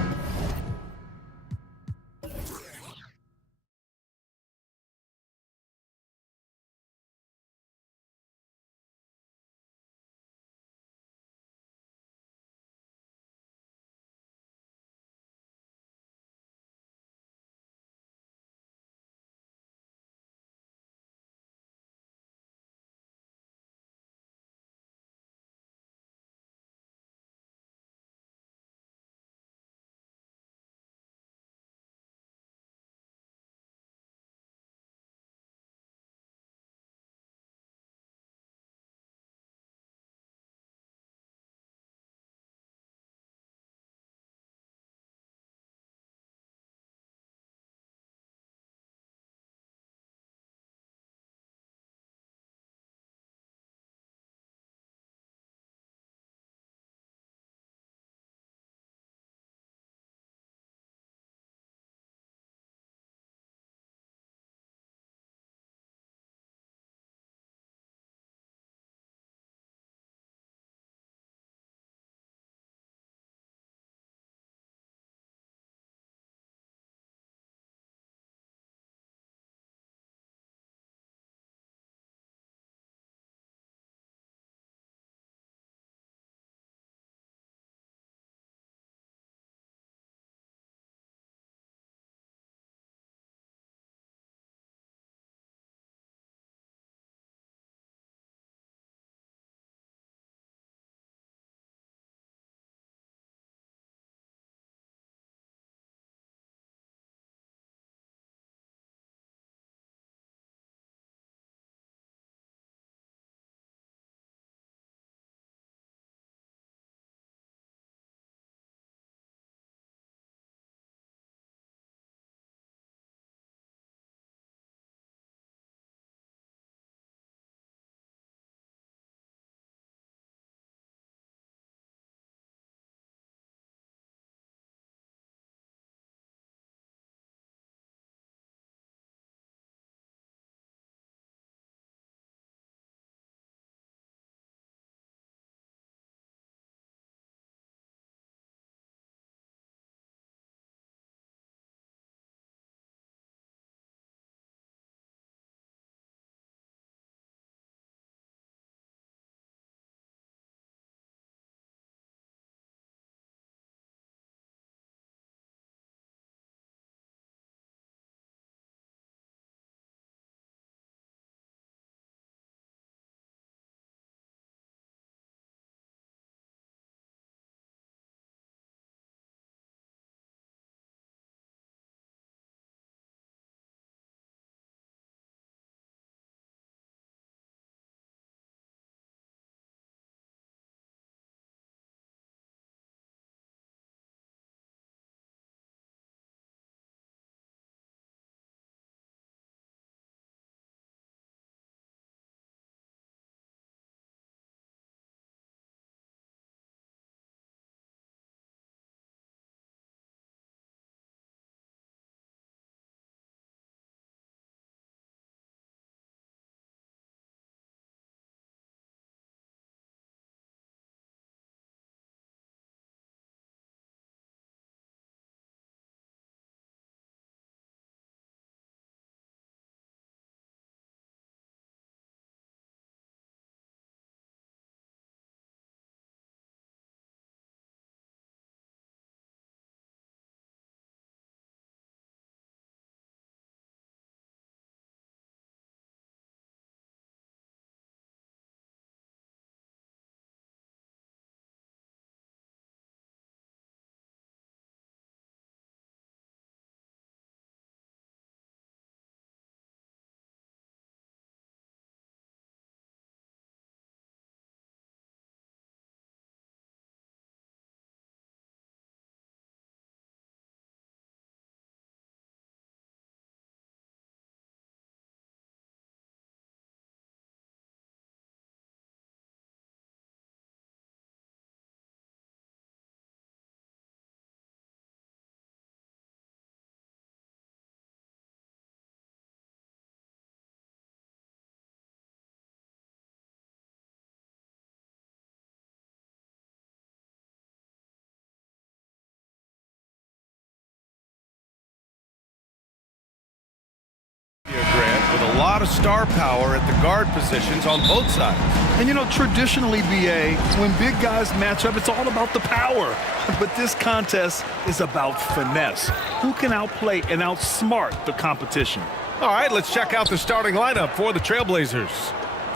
a lot of star power at the guard positions on both sides. And you know, traditionally, BA, when big guys match up, it's all about the power. But this contest is about finesse. Who can outplay and outsmart the competition? All right, let's check out the starting lineup for the Trailblazers.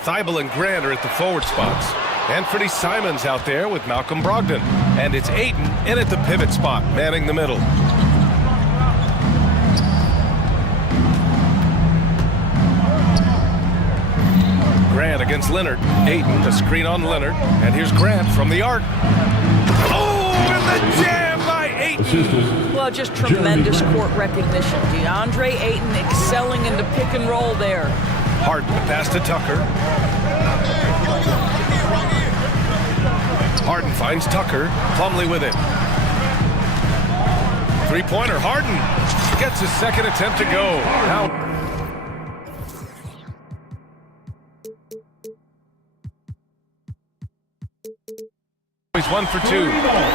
Thibault and Grant are at the forward spots. Anthony Simons out there with Malcolm Brogdon. And it's Ayton in at the pivot spot, manning the middle. Grant against Leonard. Ayton, a screen on Leonard. And here's Grant from the arc. Oh, and the jam by Ayton. Well, just tremendous court recognition. DeAndre Ayton excelling in the pick and roll there. Harden, the pass to Tucker. Harden finds Tucker. Plumlee with it. Three-pointer. Harden gets his second attempt to go. Now. He's 1 for 2.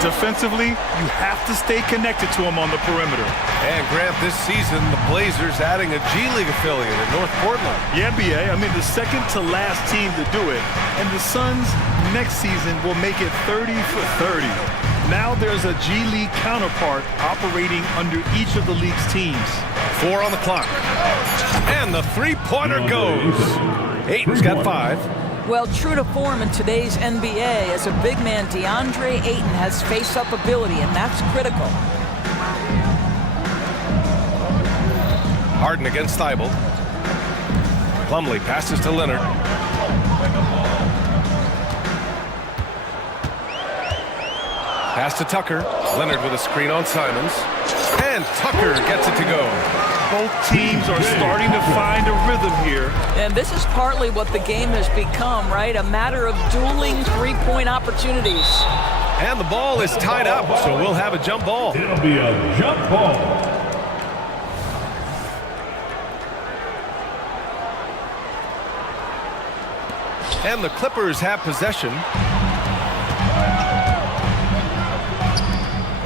Defensively, you have to stay connected to him on the perimeter. And Grant, this season, the Blazers adding a G League affiliate in North Portland. Yeah, BA. I mean, the second to last team to do it. And the Suns next season will make it 30 for 30. Now there's a G League counterpart operating under each of the league's teams. 4 on the clock. And the three-pointer goes. Ayton's got 5. Well, true to form in today's NBA, as a big man, DeAndre Ayton has face-up ability, and that's critical. Harden against Thibault. Plumlee passes to Leonard. Pass to Tucker. Leonard with a screen on Simons. And Tucker gets it to go. Both teams are starting to find a rhythm here. And this is partly what the game has become, right? A matter of dueling three-point opportunities. And the ball is tied up, so we'll have a jump ball. It'll be a jump ball. And the Clippers have possession.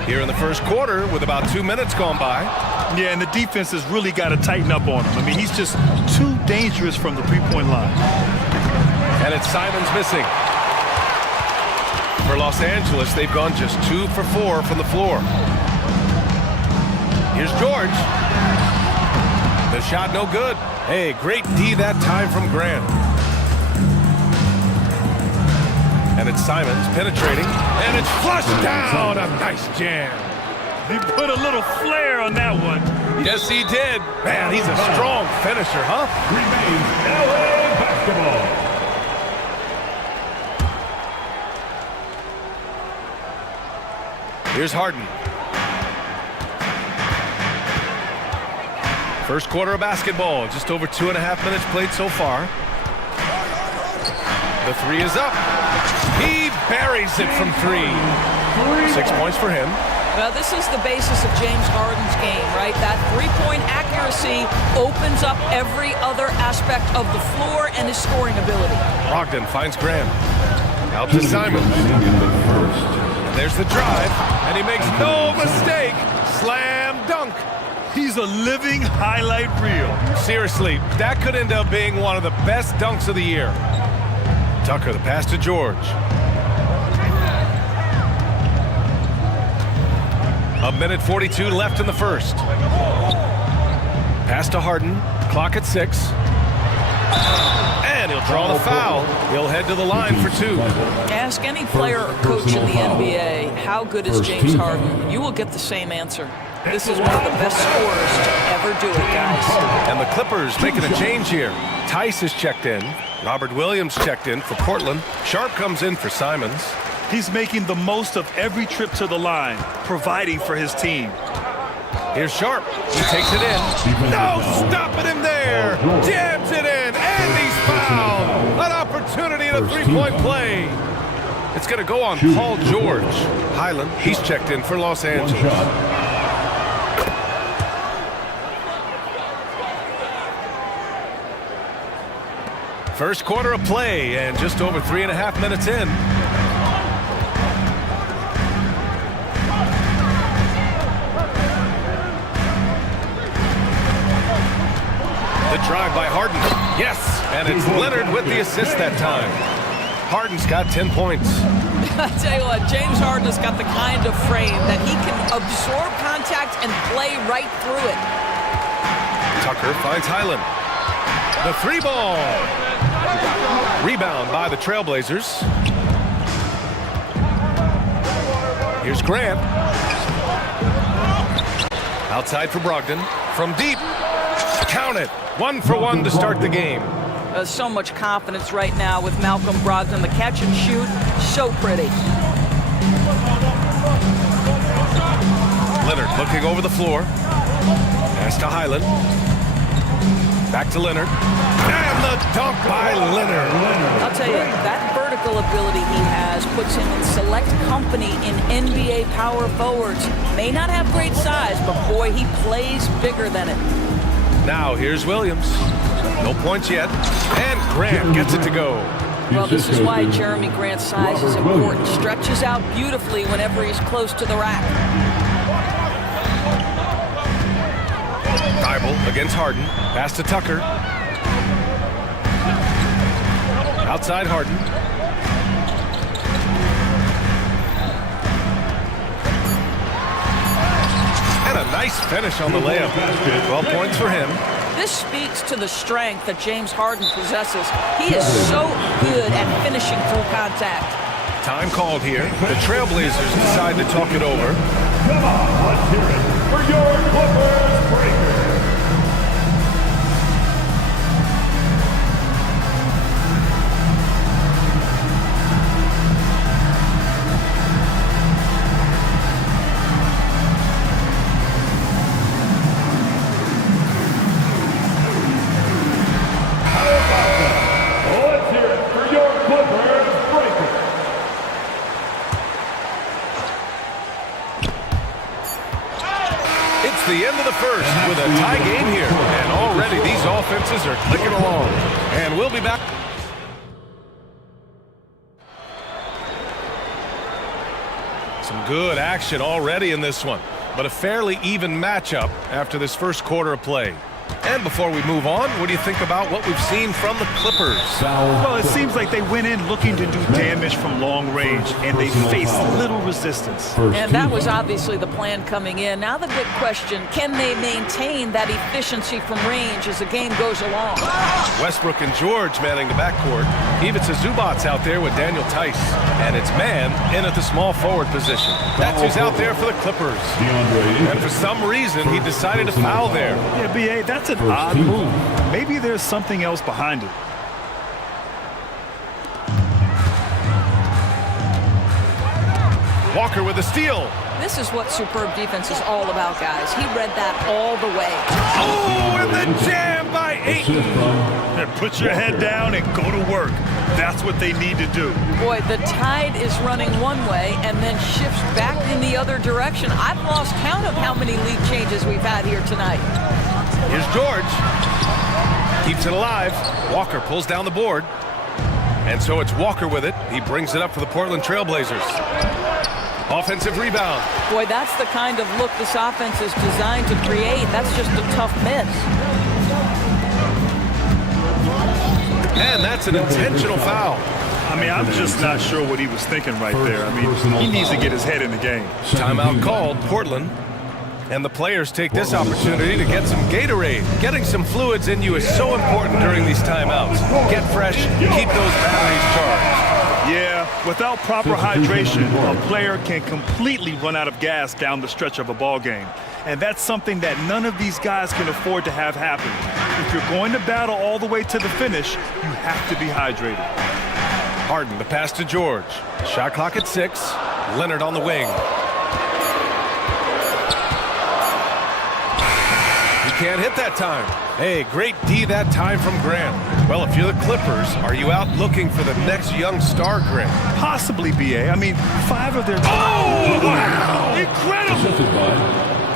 Here in the first quarter with about 2 minutes gone by. Yeah, and the defense has really got to tighten up on him. I mean, he's just too dangerous from the three-point line. And it's Simons missing. For Los Angeles, they've gone just 2 for 4 from the floor. Here's George. The shot no good. Hey, great D that time from Grant. And it's Simons penetrating. And it's flushed down. A nice jam. He put a little flair on that one. Yes, he did. Man, he's a strong finisher, huh? Remains LA basketball. Here's Harden. First quarter of basketball. Just over 2.5 minutes played so far. The three is up. He buries it from 3. 6 points for him. Well, this is the basis of James Harden's game, right? That three-point accuracy opens up every other aspect of the floor and his scoring ability. Brogdon finds Graham. Out to Simons. There's the drive, and he makes no mistake. Slam dunk. He's a living highlight reel. Seriously, that could end up being one of the best dunks of the year. Tucker, the pass to George. A minute 42 left in the first. Pass to Harden. Clock at 6. And he'll draw the foul. He'll head to the line for 2. Ask any player or coach in the NBA, how good is James Harden? You will get the same answer. This is one of the best scorers to ever do it, guys. And the Clippers making a change here. Tice is checked in. Robert Williams checked in for Portland. Sharp comes in for Simons. He's making the most of every trip to the line, providing for his team. Here's Sharp. He takes it in. No stopping him there. Jams it in, and he's fouled. An opportunity in a three-point play. It's going to go on Paul George. Highland, he's checked in for Los Angeles. First quarter of play, and just over 3.5 minutes in. The drive by Harden. Yes, and it's Leonard with the assist that time. Harden's got 10 points. I tell you what, James Harden has got the kind of frame that he can absorb contact and play right through it. Tucker finds Highland. The three ball. Rebound by the Trailblazers. Here's Grant. Outside for Brogdon. From deep. Count it. 1 for 1 to start the game. So much confidence right now with Malcolm Brogdon. The catch and shoot, so pretty. Leonard looking over the floor. Pass to Highland. Back to Leonard. And the dunk by Leonard. I'll tell you, that vertical ability he has puts him in select company in NBA power forwards. May not have great size, but boy, he plays bigger than it. Now here's Williams. No points yet. And Grant gets it to go. Well, this is why Jeremy Grant's size is important. Stretches out beautifully whenever he's close to the rack. Thibault against Harden. Pass to Tucker. Outside Harden. And a nice finish on the layup. 12 points for him. This speaks to the strength that James Harden possesses. He is so good at finishing through contact. Time called here. The Trailblazers decide to talk it over. Come on, let's hear it for your Clippers Breakers. The end of the first with a tie game here, and already these offenses are clicking along, and we'll be back. Some good action already in this one, but a fairly even matchup after this first quarter of play. And before we move on, what do you think about what we've seen from the Clippers? Well, it seems like they went in looking to do damage from long range, and they faced little resistance. And that was obviously the plan coming in. Now the big question, can they maintain that efficiency from range as the game goes along? Westbrook and George manning the backcourt. Ivica Zubac's out there with Daniel Tice. And it's man in at the small forward position. That's who's out there for the Clippers. And for some reason, he decided to foul there. Yeah, B.A., that's an odd move. Maybe there's something else behind it. Walker with a steal. This is what superb defense is all about, guys. He read that all the way. Oh, and the jam by Ayton. Put your head down and go to work. That's what they need to do. Boy, the tide is running one way and then shifts back in the other direction. I've lost count of how many lead changes we've had here tonight. Here's George. Keeps it alive. Walker pulls down the board. And so it's Walker with it. He brings it up for the Portland Trailblazers. Offensive rebound. Boy, that's the kind of look this offense is designed to create. That's just a tough miss. And that's an intentional foul. I mean, I'm just not sure what he was thinking right there. I mean, he needs to get his head in the game. Timeout called, Portland. And the players take this opportunity to get some Gatorade. Getting some fluids in you is so important during these timeouts. Get fresh, keep those batteries charged. Yeah, without proper hydration, a player can completely run out of gas down the stretch of a ball game. And that's something that none of these guys can afford to have happen. If you're going to battle all the way to the finish, you have to be hydrated. Harden, the pass to George. Shot clock at 6. Leonard on the wing. Can't hit that time. Hey, great D that time from Grant. Well, if you're the Clippers, are you out looking for the next young star, Grant? Possibly, B.A. I mean, 5 of their... Oh, wow! Incredible!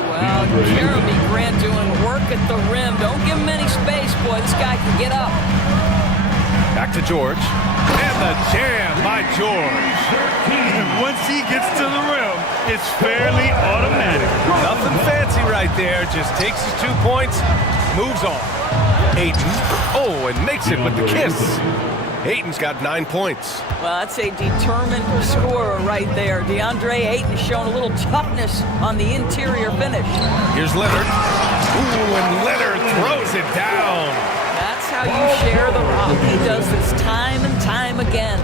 Well, Jeremy Grant doing work at the rim. Don't give him any space, boy. This guy can get up. Back to George. And the jam by George. Once he gets to the rim, it's fairly automatic. Nothing fancy right there. Just takes his 2 points, moves on. Ayton, oh, and makes it with the kiss. Ayton's got 9 points. Well, that's a determined scorer right there. DeAndre Ayton showing a little toughness on the interior finish. Here's Leonard. Ooh, and Leonard throws it down. That's how you share the rock. He does this time and time again.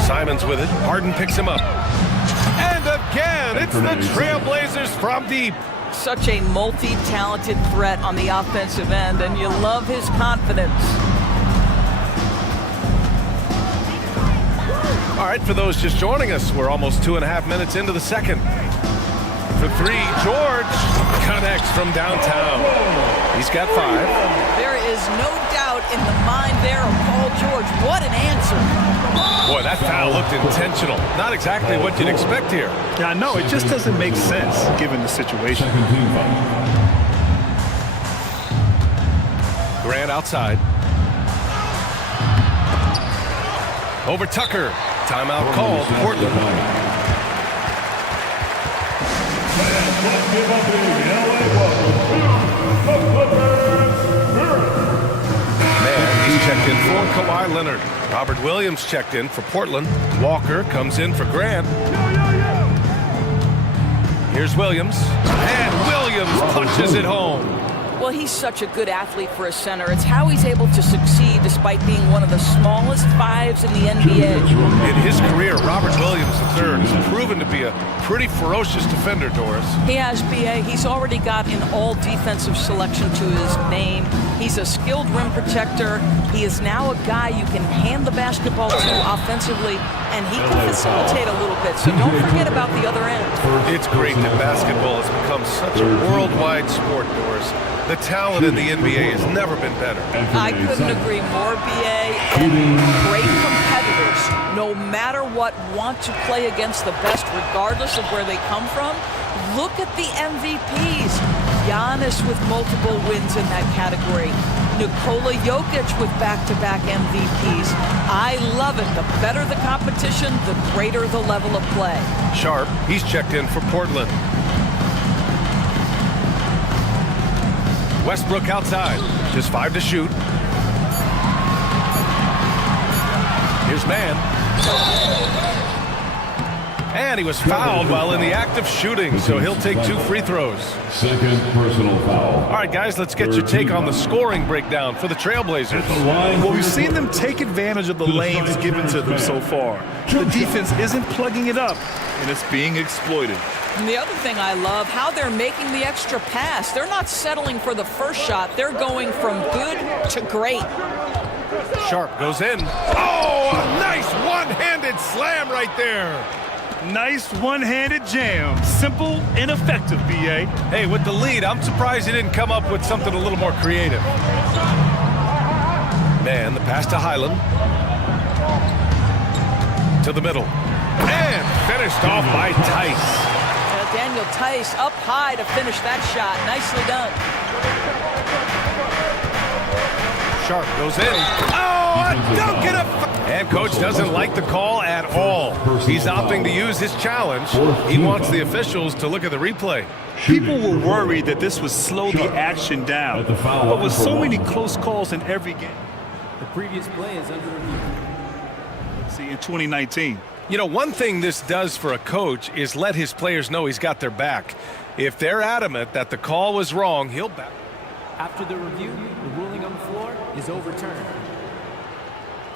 Simons with it. Harden picks him up. And again, it's the Trailblazers from deep. Such a multi-talented threat on the offensive end, and you love his confidence. All right, for those just joining us, we're almost 2.5 minutes into the second. For three, George connects from downtown. He's got 5. There is no doubt in the mind there of Paul George. What an answer. Boy, that foul looked intentional. Not exactly what you'd expect here. Yeah, I know. It just doesn't make sense given the situation. Grant outside. Over Tucker. Timeout called. Portland. Man, he's checked in for Kawhi Leonard. Robert Williams checked in for Portland. Walker comes in for Grant. Here's Williams. And Williams punches it home. Well, he's such a good athlete for a center. It's how he's able to succeed despite being one of the smallest 5s in the NBA. In his career, Robert Williams III has proven to be a pretty ferocious defender, Doris. He has, B.A. He's already got an all-defensive selection to his name. He's a skilled rim protector. He is now a guy you can hand the basketball to offensively, and he can facilitate a little bit, so don't forget about the other end. It's great that basketball has become such a worldwide sport, Doris. The talent in the NBA has never been better. I couldn't agree more, B.A. And great competitors, no matter what, want to play against the best regardless of where they come from. Look at the MVPs. Giannis with multiple wins in that category. Nikola Jokic with back-to-back MVPs. I love it. The better the competition, the greater the level of play. Sharp, he's checked in for Portland. Westbrook outside, just 5 to shoot. Here's Mann. And he was fouled while in the act of shooting, so he'll take 2 free throws. Second personal foul. All right, guys, let's get your take on the scoring breakdown for the Trailblazers. Well, we've seen them take advantage of the lanes given to them so far. The defense isn't plugging it up, and it's being exploited. And the other thing I love, how they're making the extra pass. They're not settling for the first shot. They're going from good to great. Sharp goes in. Oh, a nice one-handed slam right there. Nice one-handed jam. Simple and effective, B.A. Hey, with the lead, I'm surprised he didn't come up with something a little more creative. Man, the pass to Highland. To the middle. And finished off by Tice. Daniel Tice up high to finish that shot. Nicely done. Sharp goes in. Oh, a dunk and a... And coach doesn't like the call at all. He's opting to use his challenge. He wants the officials to look at the replay. People were worried that this would slow the action down. But with so many close calls in every game. The previous play is under review. See, in 2019. You know, one thing this does for a coach is let his players know he's got their back. If they're adamant that the call was wrong, he'll back. After the review, the ruling on the floor is overturned.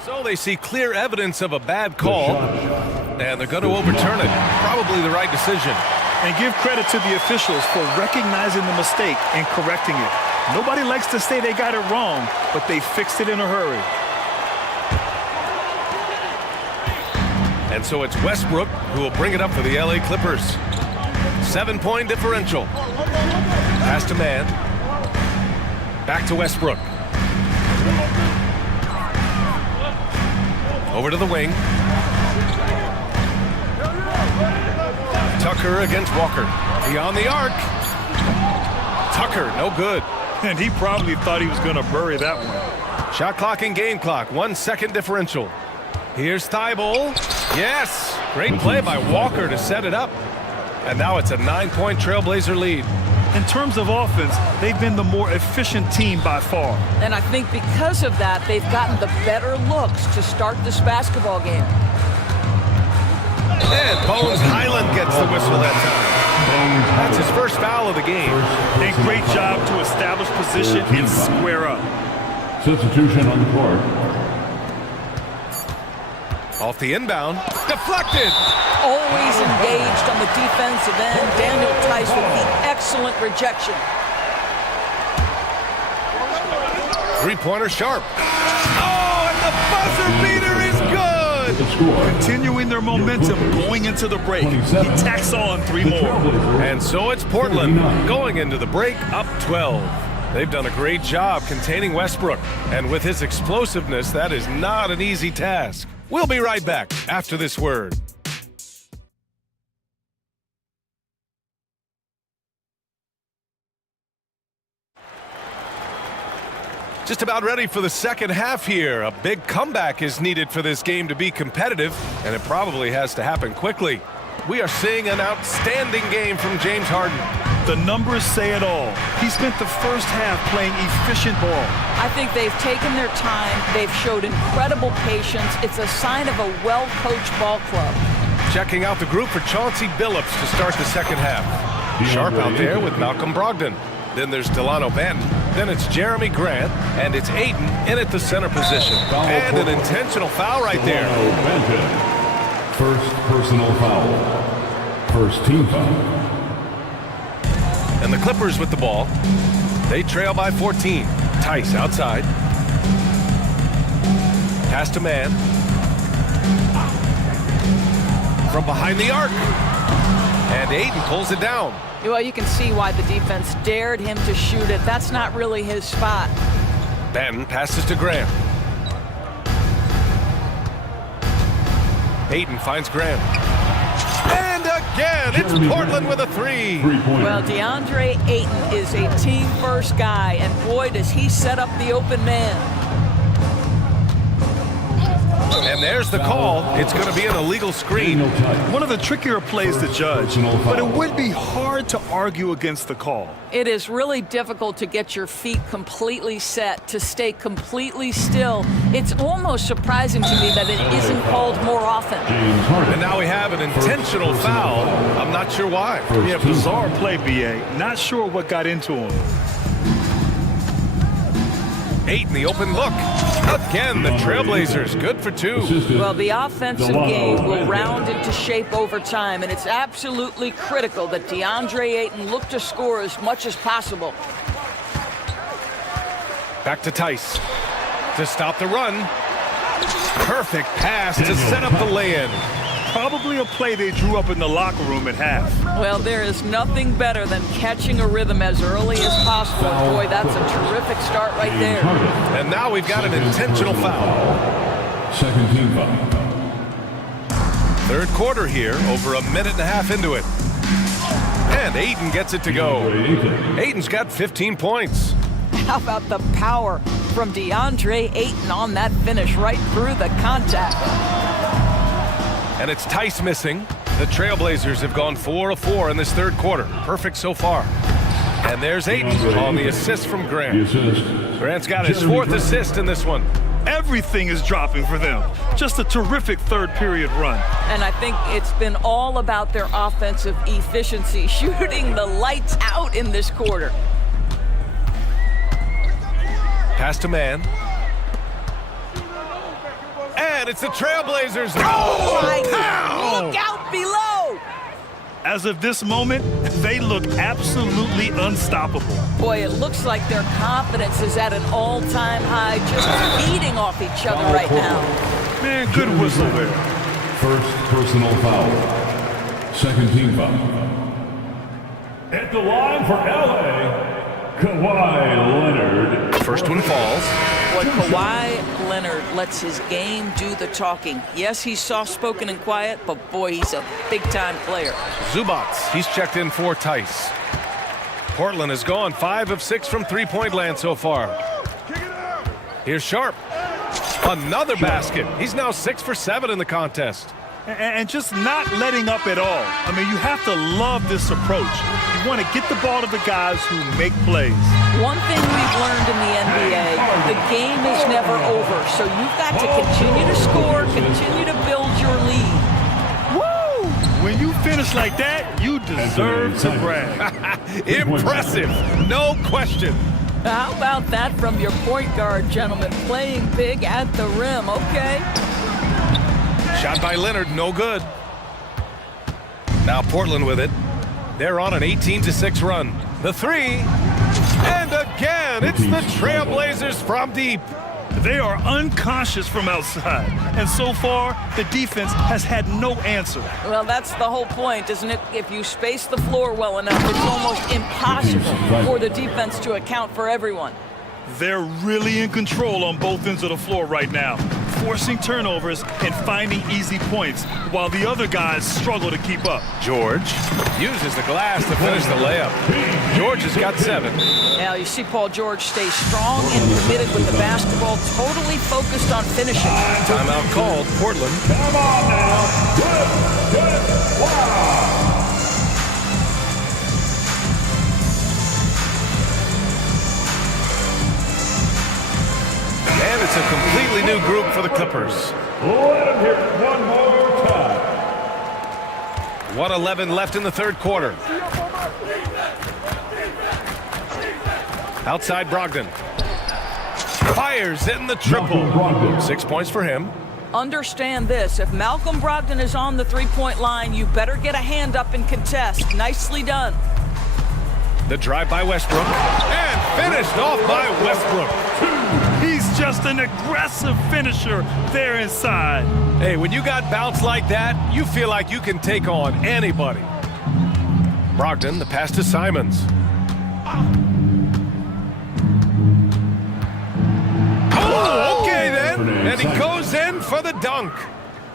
So they see clear evidence of a bad call, and they're going to overturn it. Probably the right decision. And give credit to the officials for recognizing the mistake and correcting it. Nobody likes to say they got it wrong, but they fixed it in a hurry. And so it's Westbrook who will bring it up for the LA Clippers. 7-point differential. Pass to Mann. Back to Westbrook. Over to the wing. Tucker against Walker. Beyond the arc. Tucker, no good. And he probably thought he was going to bury that one. Shot clock and game clock. 1 second differential. Here's Thibault. Yes! Great play by Walker to set it up. And now it's a 9-point Trailblazer lead. In terms of offense, they've been the more efficient team by far. And I think because of that, they've gotten the better looks to start this basketball game. And Bones Highland gets the whistle that time. That's his first foul of the game. A great job to establish position and square up. Substitution on the court. Off the inbound. Deflected. Always engaged on the defensive end. Daniel Tice with the excellent rejection. Three-pointer sharp. Oh, and the buzzer beater is good. Continuing their momentum going into the break. He tacks on 3 more. And so it's Portland going into the break up 12. They've done a great job containing Westbrook. And with his explosiveness, that is not an easy task. We'll be right back after this word. Just about ready for the second half here. A big comeback is needed for this game to be competitive, and it probably has to happen quickly. We are seeing an outstanding game from James Harden. The numbers say it all. He spent the first half playing efficient ball. I think they've taken their time. They've showed incredible patience. It's a sign of a well-coached ball club. Checking out the group for Chauncey Billups to start the second half. Sharp out there with Malcolm Brogdon. Then there's Delano Banton. Then it's Jeremy Grant. And it's Ayton in at the center position. And an intentional foul right there. First personal foul. First team foul. And the Clippers with the ball. They trail by 14. Tice outside. Pass to man. From behind the arc. And Ayton pulls it down. Well, you can see why the defense dared him to shoot it. That's not really his spot. Banton passes to Graham. Ayton finds Graham. And again, it's Portland with a three. Well, DeAndre Ayton is a team-first guy, and boy, does he set up the open man. And there's the call. It's going to be an illegal screen. One of the trickier plays to judge, but it would be hard to argue against the call. It is really difficult to get your feet completely set, to stay completely still. It's almost surprising to me that it isn't called more often. And now we have an intentional foul. I'm not sure why. Yeah, bizarre play, B.A. Not sure what got into him. Ayton, the open look. Again, the Trailblazers, good for two. Well, the offensive game will round into shape over time, and it's absolutely critical that DeAndre Ayton look to score as much as possible. Back to Tice to stop the run. Perfect pass to set up the lay-in. Probably a play they drew up in the locker room at half. Well, there is nothing better than catching a rhythm as early as possible. Boy, that's a terrific start right there. And now we've got an intentional foul. Second team foul. Third quarter here, over a minute and a half into it. And Ayton gets it to go. Ayton's got 15 points. How about the power from DeAndre Ayton on that finish right through the contact? And it's Tice missing. The Trailblazers have gone 4 of 4 in this third quarter. Perfect so far. And there's Ayton on the assist from Grant. Grant's got his fourth assist in this one. Everything is dropping for them. Just a terrific third period run. And I think it's been all about their offensive efficiency, shooting the lights out in this quarter. Pass to man. And it's the Trailblazers. Oh my God! Look out below! As of this moment, they look absolutely unstoppable. Boy, it looks like their confidence is at an all-time high, just feeding off each other right now. Man, good whistle there. First personal foul. Second team foul. At the line for LA, Kawhi Leonard. First one falls. Boy, Kawhi Leonard lets his game do the talking. Yes, he's soft-spoken and quiet, but boy, he's a big-time player. Zubats, he's checked in for Tice. Portland has gone 5 of 6 from three-point land so far. Here's Sharp. Another basket. He's now 6 for 7 in the contest. and just not letting up at all. I mean, you have to love this approach. You want to get the ball to the guys who make plays. One thing we've learned in the NBA, the game is never over. So you've got to continue to score, continue to build your lead. Woo! When you finish like that, you deserve to brag. Impressive, no question. How about that from your point guard, gentlemen? Playing big at the rim, okay? Shot by Leonard, no good. Now Portland with it. They're on an 18-6 run. The three, and again, it's the Trailblazers from deep. They are unconscious from outside, and so far, the defense has had no answer. Well, that's the whole point, isn't it? If you space the floor well enough, it's almost impossible for the defense to account for everyone. They're really in control on both ends of the floor right now, forcing turnovers and finding easy points, while the other guys struggle to keep up. George uses the glass to finish the layup. George has got 7. Now you see Paul George stay strong and committed with the basketball, totally focused on finishing. Timeout called, Portland. Come on now. Good. Wow. And it's a completely new group for the Clippers. Let him hear it one more time. 1:11 left in the third quarter. Outside Brogdon. Fires in the triple. 6 points for him. Understand this, if Malcolm Brogdon is on the three-point line, you better get a hand up and contest. Nicely done. The drive by Westbrook. And finished off by Westbrook. He's just an aggressive finisher there inside. Hey, when you got bounce like that, you feel like you can take on anybody. Brogdon, the pass to Simons. Oh, okay then. And he goes in for the dunk.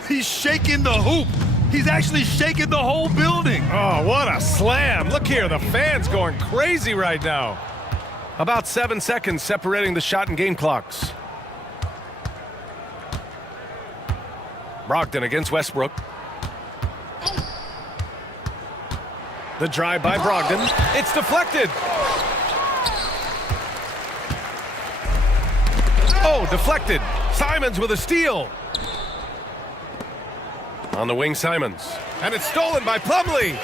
He's shaking the hoop. He's actually shaking the whole building. Oh, what a slam. Look here, the fans going crazy right now. About 7 seconds separating the shot and game clocks. Brogdon against Westbrook. The drive by Brogdon. It's deflected. Oh, deflected. Simons with a steal. On the wing, Simons. And it's stolen by Plumlee.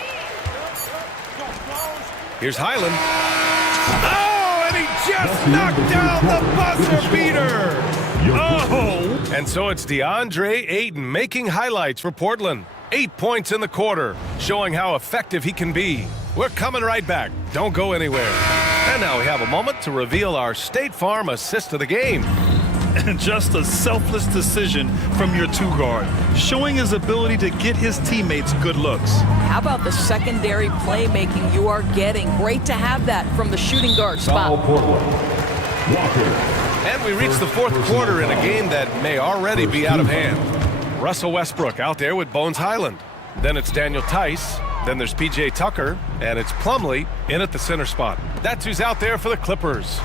Here's Highland. Oh, and he just knocked down the buzzer beater. Oh! And so it's DeAndre Ayton making highlights for Portland. 8 points in the quarter, showing how effective he can be. We're coming right back. Don't go anywhere. And now we have a moment to reveal our State Farm assist of the game. And just a selfless decision from your two guard, showing his ability to get his teammates good looks. How about the secondary playmaking you are getting? Great to have that from the shooting guard spot. And we reach the fourth quarter in a game that may already be out of hand. Russell Westbrook out there with Bones Highland. Then it's Daniel Tice. Then there's P.J. Tucker. And it's Plumlee in at the center spot. That's who's out there for the Clippers.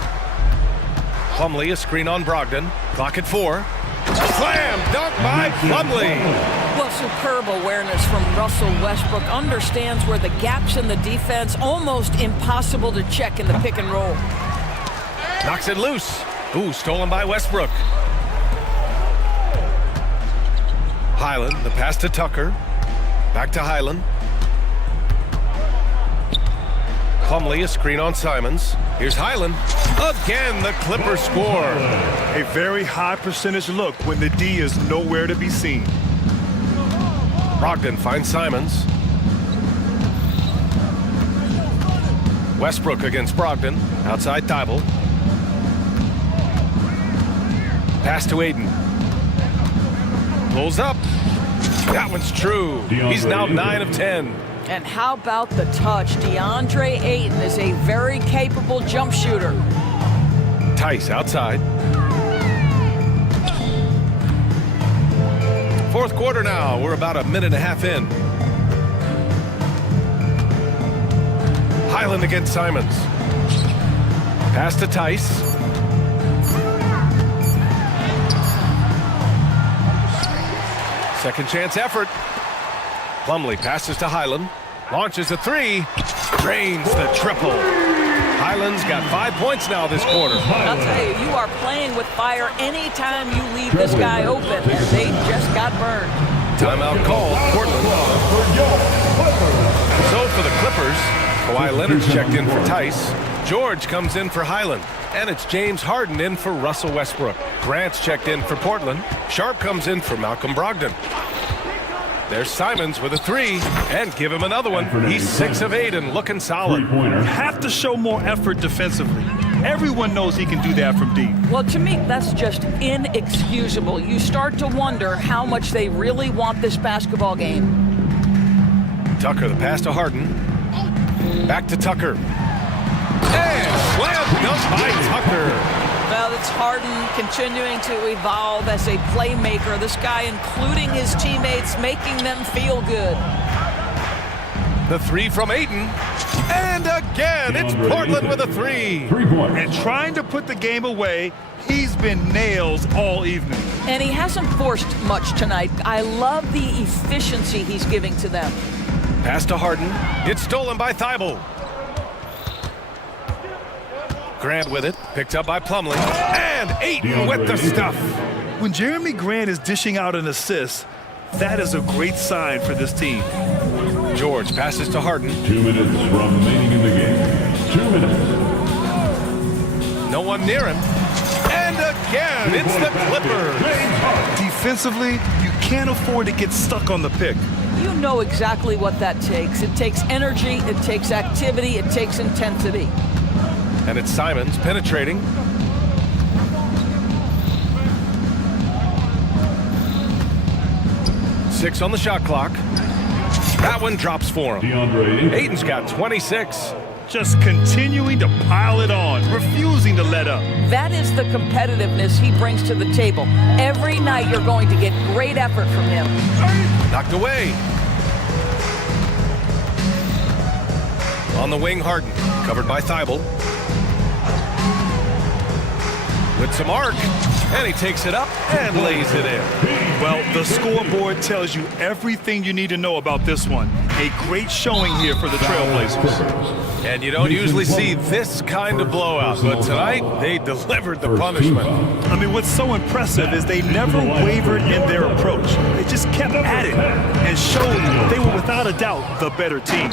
Plumlee, a screen on Brogdon. Clock at 4. Slam dunk by Plumlee. Well, superb awareness from Russell Westbrook. Understands where the gaps in the defense, almost impossible to check in the pick and roll. Knocks it loose. Ooh, stolen by Westbrook. Highland, the pass to Tucker. Back to Highland. Plumlee, a screen on Simons. Here's Highland. Again, the Clippers score. A very high percentage look when the D is nowhere to be seen. Brogdon finds Simons. Westbrook against Brogdon. Outside Thibault. Pass to Ayton. Pulls up. That one's true. He's now 9 of 10. And how about the touch? DeAndre Ayton is a very capable jump shooter. Tice outside. Fourth quarter now. We're about a minute and a half in. Highland against Simons. Pass to Tice. Second chance effort. Plumlee passes to Highland. Launches a three. Drains the triple. Highland's got 5 points now this quarter. I'll tell you, you are playing with fire anytime you leave this guy open, and they just got burned. Timeout called. Portland. So for the Clippers, Kawhi Leonard's checked in for Tice. George comes in for Highland. And it's James Harden in for Russell Westbrook. Grant's checked in for Portland. Sharp comes in for Malcolm Brogdon. There's Simons with a three, and give him another one. He's 6 of 8 and looking solid. You have to show more effort defensively. Everyone knows he can do that from deep. Well, to me, that's just inexcusable. You start to wonder how much they really want this basketball game. Tucker, the pass to Harden. Back to Tucker. And slam dunk by Tucker. Well, it's Harden continuing to evolve as a playmaker. This guy, including his teammates, making them feel good. The three from Ayton. And again, it's Portland with a three. And trying to put the game away, he's been nails all evening. And he hasn't forced much tonight. I love the efficiency he's giving to them. Pass to Harden. It's stolen by Thibault. Grant with it, picked up by Plumlee, and Ayton with the stuff. When Jeremy Grant is dishing out an assist, that is a great sign for this team. George passes to Harden. 2 minutes remaining in the game. 2 minutes. No one near him. And again, it's the Clippers. Defensively, you can't afford to get stuck on the pick. You know exactly what that takes. It takes energy, it takes activity, it takes intensity. And it's Simons penetrating. Six on the shot clock. That one drops for him. Ayton's got 26. Just continuing to pile it on, refusing to let up. That is the competitiveness he brings to the table. Every night you're going to get great effort from him. Knocked away. On the wing, Harden. Covered by Thibault. With some arc, and he takes it up and lays it in. Well, the scoreboard tells you everything you need to know about this one. A great showing here for the Trailblazers. And you don't usually see this kind of blowout, but tonight they delivered the punishment. I mean, what's so impressive is they never wavered in their approach. They just kept at it and showed they were without a doubt the better team.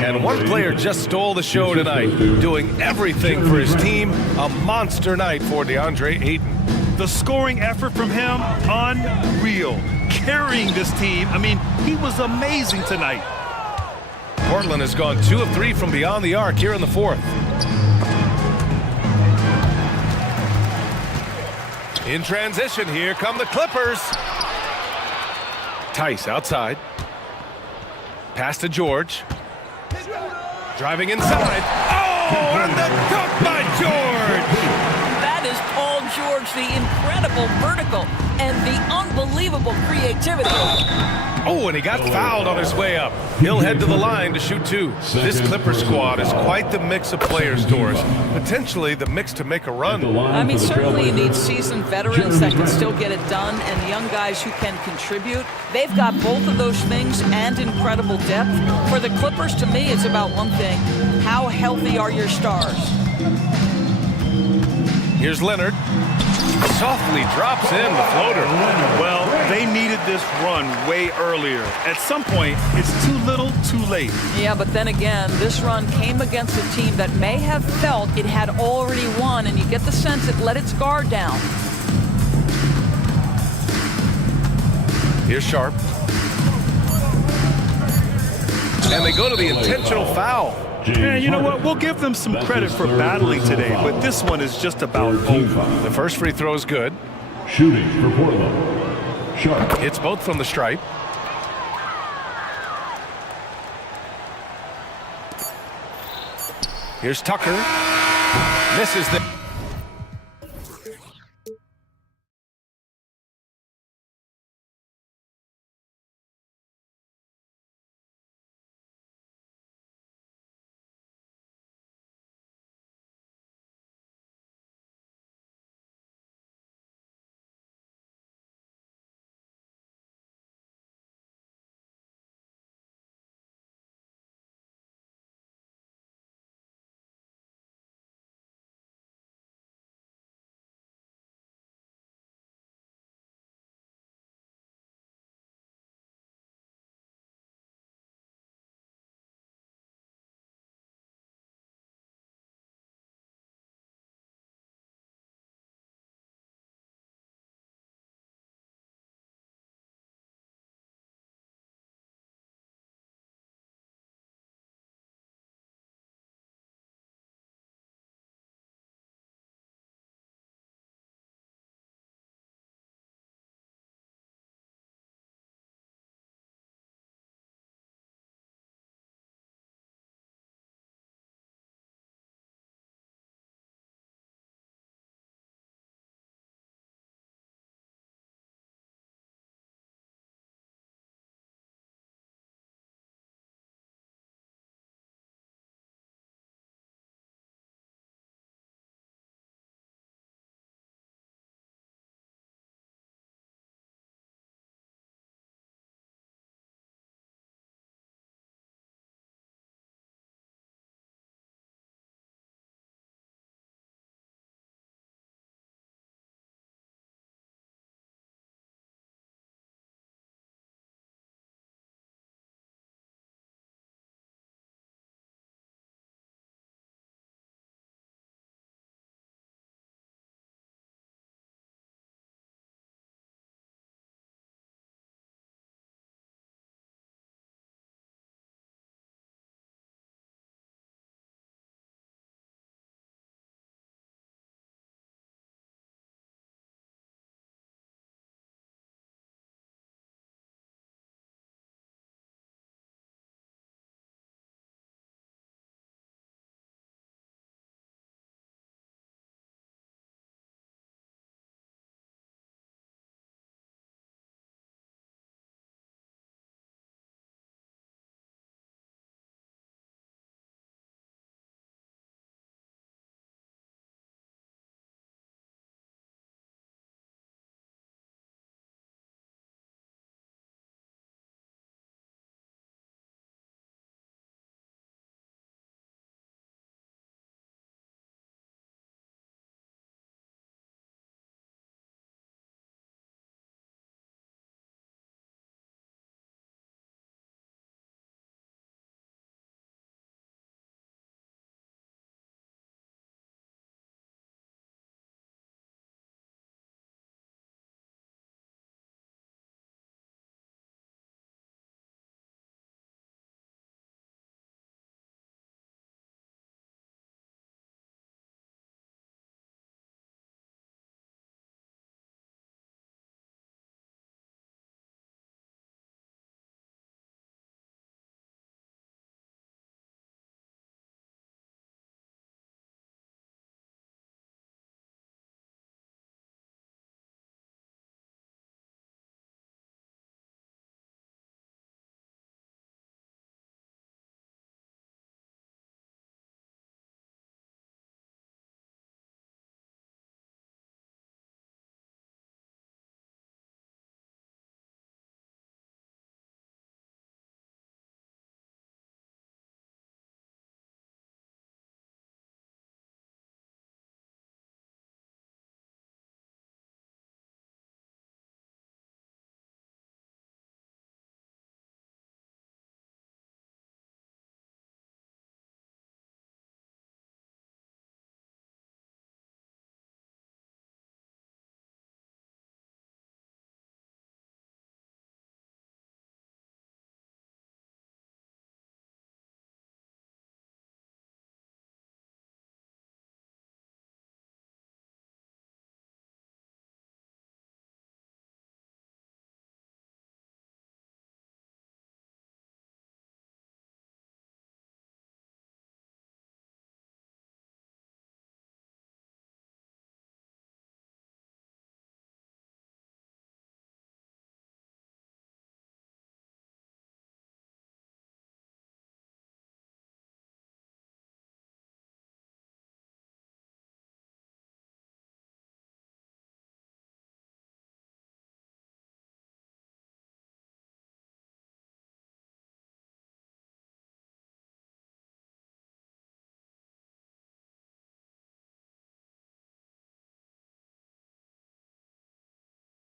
And one player just stole the show tonight, doing everything for his team. A monster night for DeAndre Ayton. The scoring effort from him, unreal. Carrying this team, I mean, he was amazing tonight. Portland has gone 2 of 3 from beyond the arc here in the fourth. In transition, here come the Clippers. Tice outside. Pass to George. Driving inside. Oh, and the dunk by George! That is Paul George, the incredible vertical and the unbelievable creativity. Oh, and he got fouled on his way up. He'll head to the line to shoot 2. This Clipper squad is quite the mix of players, Doris. Potentially the mix to make a run. I mean, certainly you need seasoned veterans that can still get it done and young guys who can contribute. They've got both of those things and incredible depth. For the Clippers, to me, it's about one thing. How healthy are your stars? Here's Leonard. Softly drops in the floater. Well, they needed this run way earlier. At some point, it's too little, too late. Yeah, but then again, this run came against a team that may have felt it had already won, and you get the sense it let its guard down. Here's Sharp. And they go to the intentional foul. And you know what? We'll give them some credit for battling today, but this one is just about over. The first free throw is good. Shooting for Portland. Sharp. Hits both from the stripe. Here's Tucker. Misses the...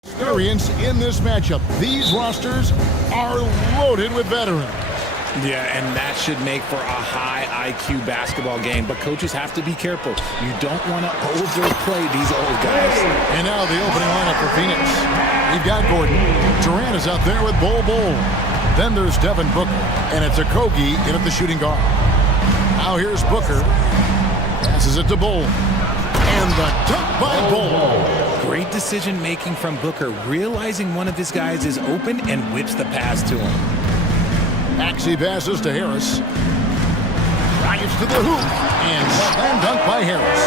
Experience in this matchup. These rosters are loaded with veterans. Yeah, and that should make for a high IQ basketball game. But coaches have to be careful. You don't want to overplay these old guys. And now the opening lineup for Phoenix. We've got Gordon. Durant is out there with Bol. Then there's Devin Booker. And it's Okogie in at the shooting guard. Now here's Booker. Passes it to Bol. And the dunk by Bol. Great decision making from Booker, realizing one of his guys is open and whips the pass to him. Maxey passes to Harris. Drives to the hoop. And slam dunk by Harris.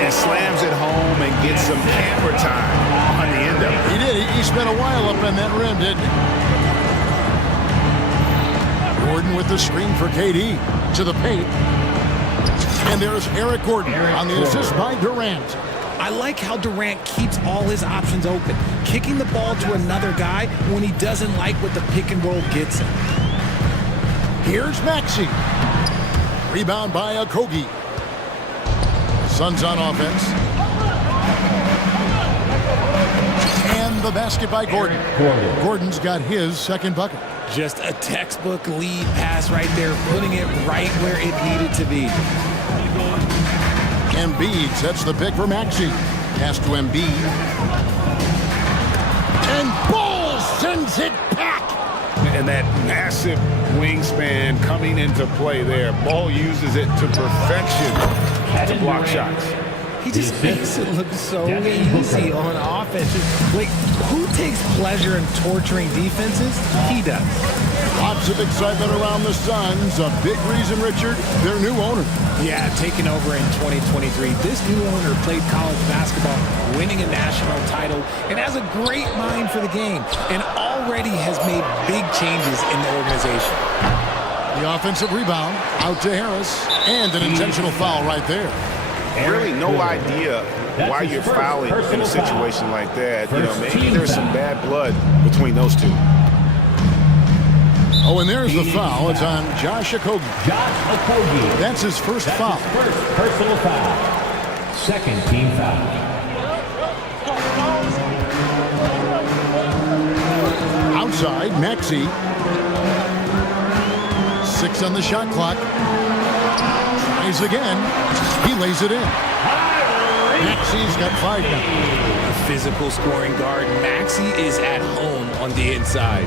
And slams it home and gets some camera time on the end of it. He did. He spent a while up in that rim, didn't he? Gordon with the screen for KD. To the paint. And there's Eric Gordon on the assist by Durant. I like how Durant keeps all his options open, kicking the ball to another guy when he doesn't like what the pick and roll gets him. Here's Maxey. Rebound by Okogie. Suns on offense. And the basket by Gordon. Gordon's got his second bucket. Just a textbook lead pass right there, putting it right where it needed to be. Embiid sets the pick for Maxey. Pass to Embiid. And Bol sends it back. And that massive wingspan coming into play there. Ball uses it to perfection to block shots. He just makes it look so easy on offense. Like, who takes pleasure in torturing defenses? He does. Lots of excitement around the Suns. A big reason, Richard, their new owner. Yeah, taking over in 2023. This new owner played college basketball, winning a national title, and has a great mind for the game, and already has made big changes in the organization. The offensive rebound out to Harris, and an intentional foul right there. Really no idea why you're fouling in a situation like that. You know, maybe there's some bad blood between those two. Oh, and there's the foul. It's on Josh Okogie. That's his first foul. First personal foul. Second team foul. Outside, Maxey. 6 on the shot clock. Tries again. He lays it in. Maxey's got 5 now. A physical scoring guard, Maxey is at home on the inside.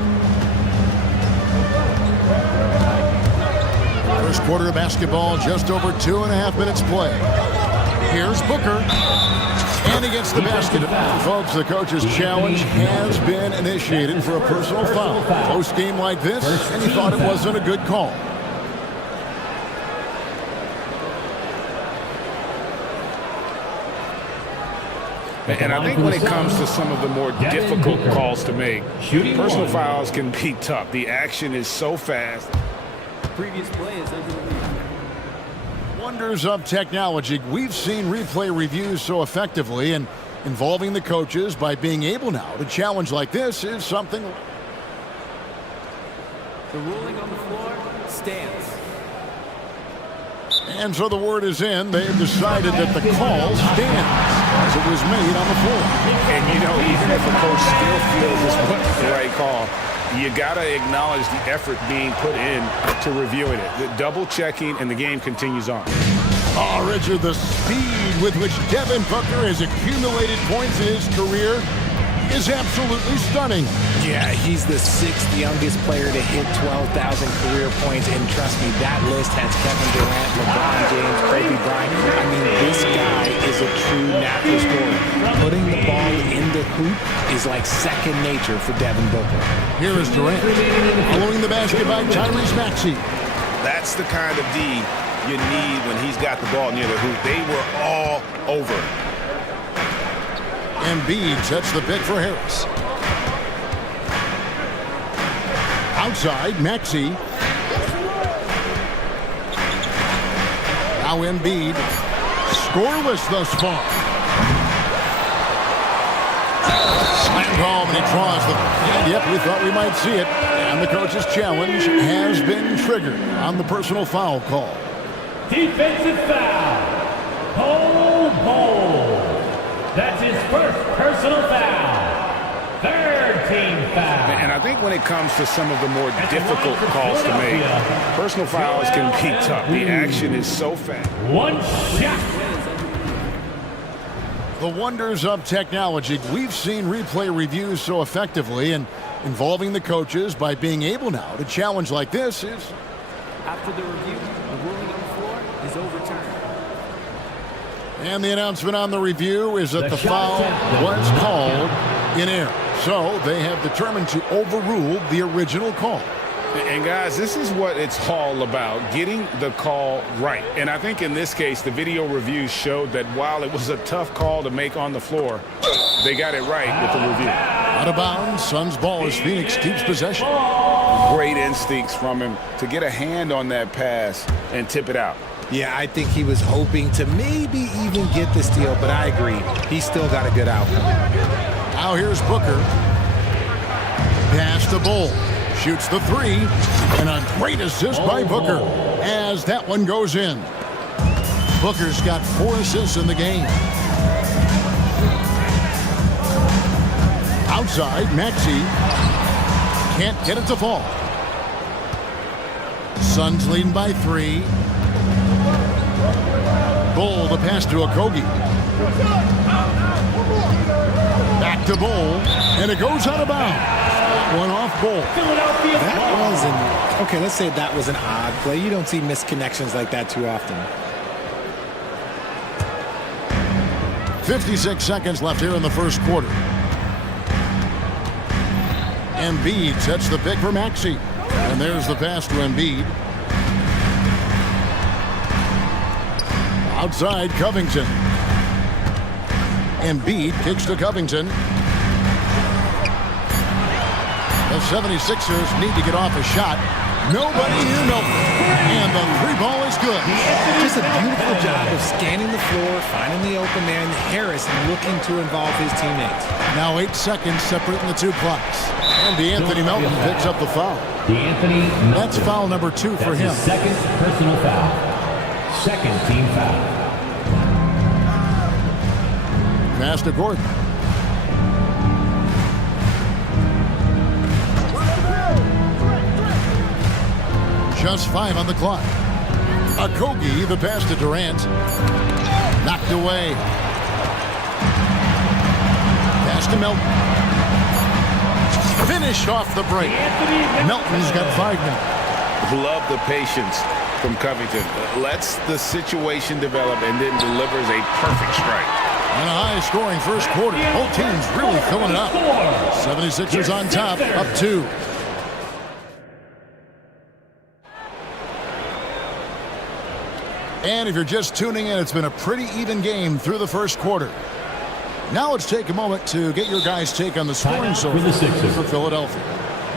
First quarter of basketball, just over 2.5 minutes play. Here's Booker. And he gets the basket. Folks, the coach's challenge has been initiated for a personal foul. Close game like this, and he thought it wasn't a good call. And I think when it comes to some of the more difficult calls to make, personal fouls can be tough. The action is so fast. Previous play is under the lead. Wonders of technology. We've seen replay reviews so effectively, and involving the coaches by being able now to challenge like this is something. The ruling on the floor stands. And so the word is in. They've decided that the call stands as it was made on the floor. And, you know, even if a coach still feels this wasn't the right call, you got to acknowledge the effort being put in to reviewing it. The double checking, and the game continues on. Oh, Richard, the speed with which Devin Booker has accumulated points in his career is absolutely stunning. Yeah, he's the 6th youngest player to hit 12,000 career points, and trust me, that list has Kevin Durant, LeBron James, Kobe Bryant. I mean, this guy is a true natural scorer. Putting the ball in the hoop is like second nature for Devin Booker. Here is Durant, following the basket by Tyrese Maxey. That's the kind of D you need when he's got the ball near the hoop. They were all over. Embiid sets the pick for Harris. Outside, Maxey. Now Embiid, scoreless thus far. Slammed home, and he draws the. And yep, we thought we might see it. And the coach's challenge has been triggered on the personal foul call. Defensive foul. Bol. That's his first personal foul. And I think when it comes to some of the more difficult calls to make, personal fouls can be tough. The action is so fast. One shot. The wonders of technology. We've seen replay reviews so effectively, and involving the coaches by being able now to challenge like this is... After the review, the ruling on the floor is overturned. And the announcement on the review is that the foul was called in error. So they have determined to overrule the original call. And guys, this is what it's all about, getting the call right. And I think in this case, the video review showed that while it was a tough call to make on the floor, they got it right with the review. Out of bounds, Suns ball as Phoenix keeps possession. Great instincts from him to get a hand on that pass and tip it out. Yeah, I think he was hoping to maybe even get the steal, but I agree. He still got a good outcome. Now here's Booker. Pass to Bull. Shoots the three. And a great assist by Booker as that one goes in. Booker's got 4 assists in the game. Outside, Maxey can't get it to fall. Suns leading by 3. Bull, the pass to Okogie. Back to Bull, and it goes out of bounds. One off Bull. That was okay, let's say that was an odd play. You don't see misconnections like that too often. 56 seconds left here in the first quarter. Embiid sets the pick for Maxey. And there's the pass to Embiid. Outside, Covington. Embiid kicks to Covington. The 76ers need to get off a shot. Nobody near Milton. And the 3 ball is good. Just a beautiful job of scanning the floor, finding the open man. Harris looking to involve his teammates. Now 8 seconds separating the 2 clocks. And DeAnthony Melton picks up the foul. That's foul number 2 for him. Second personal foul. Second team foul. Pass to Gordon. Just 5 on the clock. Okogie, the pass to Durant. Knocked away. Pass to Melton. Finished off the break. Melton's got 5 minutes. Love the patience from Covington. Lets the situation develop and then delivers a perfect strike. And a high-scoring first quarter. Both teams really filling it up. 76ers on top, up 2. And if you're just tuning in, it's been a pretty even game through the first quarter. Now let's take a moment to get your guys' take on the scoring so far for Philadelphia.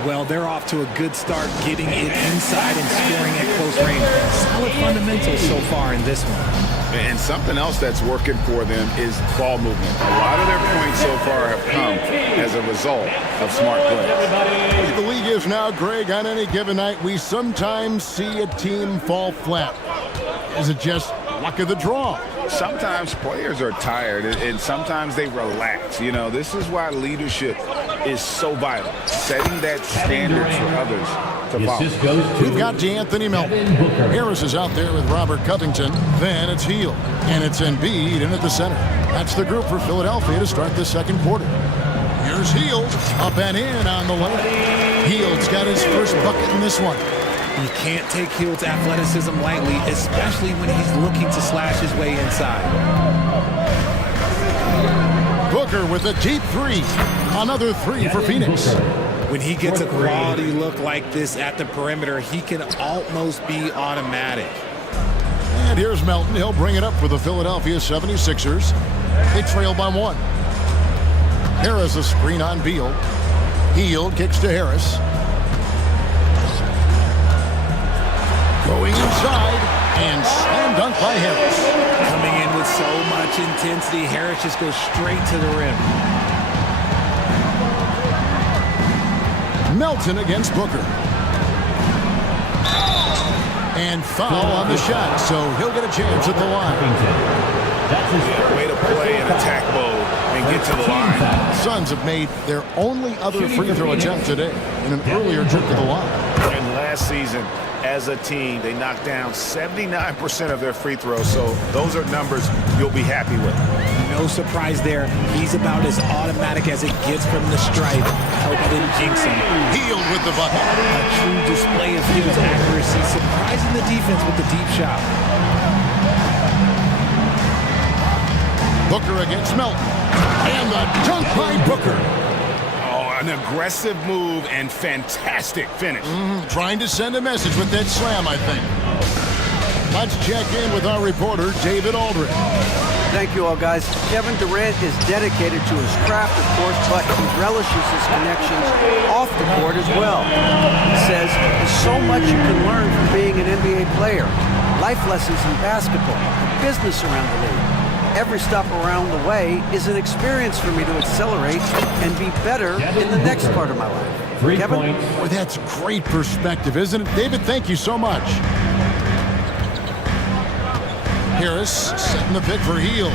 Well, they're off to a good start getting it inside and scoring at close range. Solid fundamentals so far in this one. And something else that's working for them is ball movement. A lot of their points so far have come as a result of smart play. The league is now, Greg, on any given night, we sometimes see a team fall flat. Is it just luck of the draw? Sometimes players are tired and sometimes they relax. You know, this is why leadership is so vital. Setting that standard for others to follow. We've got DeAnthony Melton. Harris is out there with Robert Covington. Then it's Hield. And it's Embiid in at the center. That's the group for Philadelphia to start the second quarter. Here's Hield. Up and in on the layup. Hield's got his first bucket in this one. You can't take Hield's athleticism lightly, especially when he's looking to slash his way inside. Booker with a deep 3. Another 3 for Phoenix. When he gets a quality look like this at the perimeter, he can almost be automatic. And here's Melton. He'll bring it up for the Philadelphia 76ers. They trail by 1. Harris a screen on Beal. Hield kicks to Harris. Going inside, and slam dunk by Harris. Coming in with so much intensity, Harris just goes straight to the rim. Melton against Booker. And foul on the shot, so he'll get a chance at the line. Way to play in attack mode and get to the line. Suns have made their only other free throw attempt today in an earlier trip to the line. And last season, as a team, they knocked down 79% of their free throws, so those are numbers you'll be happy with. No surprise there. He's about as automatic as it gets from the stripe. Hope I didn't jinx him. Healed with the bucket. A true display of his accuracy, surprising the defense with the deep shot. Booker against Melton. And a dunk by Booker. Oh, an aggressive move and fantastic finish. Trying to send a message with that slam, I think. Let's check in with our reporter, David Aldridge. Thank you all, guys. Kevin Durant is dedicated to his craft, of course, but he relishes his connections off the court as well. He says there's so much you can learn from being an NBA player. Life lessons in basketball, business around the league. Every stop around the way is an experience for me to accelerate and be better in the next part of my life. Kevin? Well, that's great perspective, isn't it? David, thank you so much. Harris setting the pick for Hield.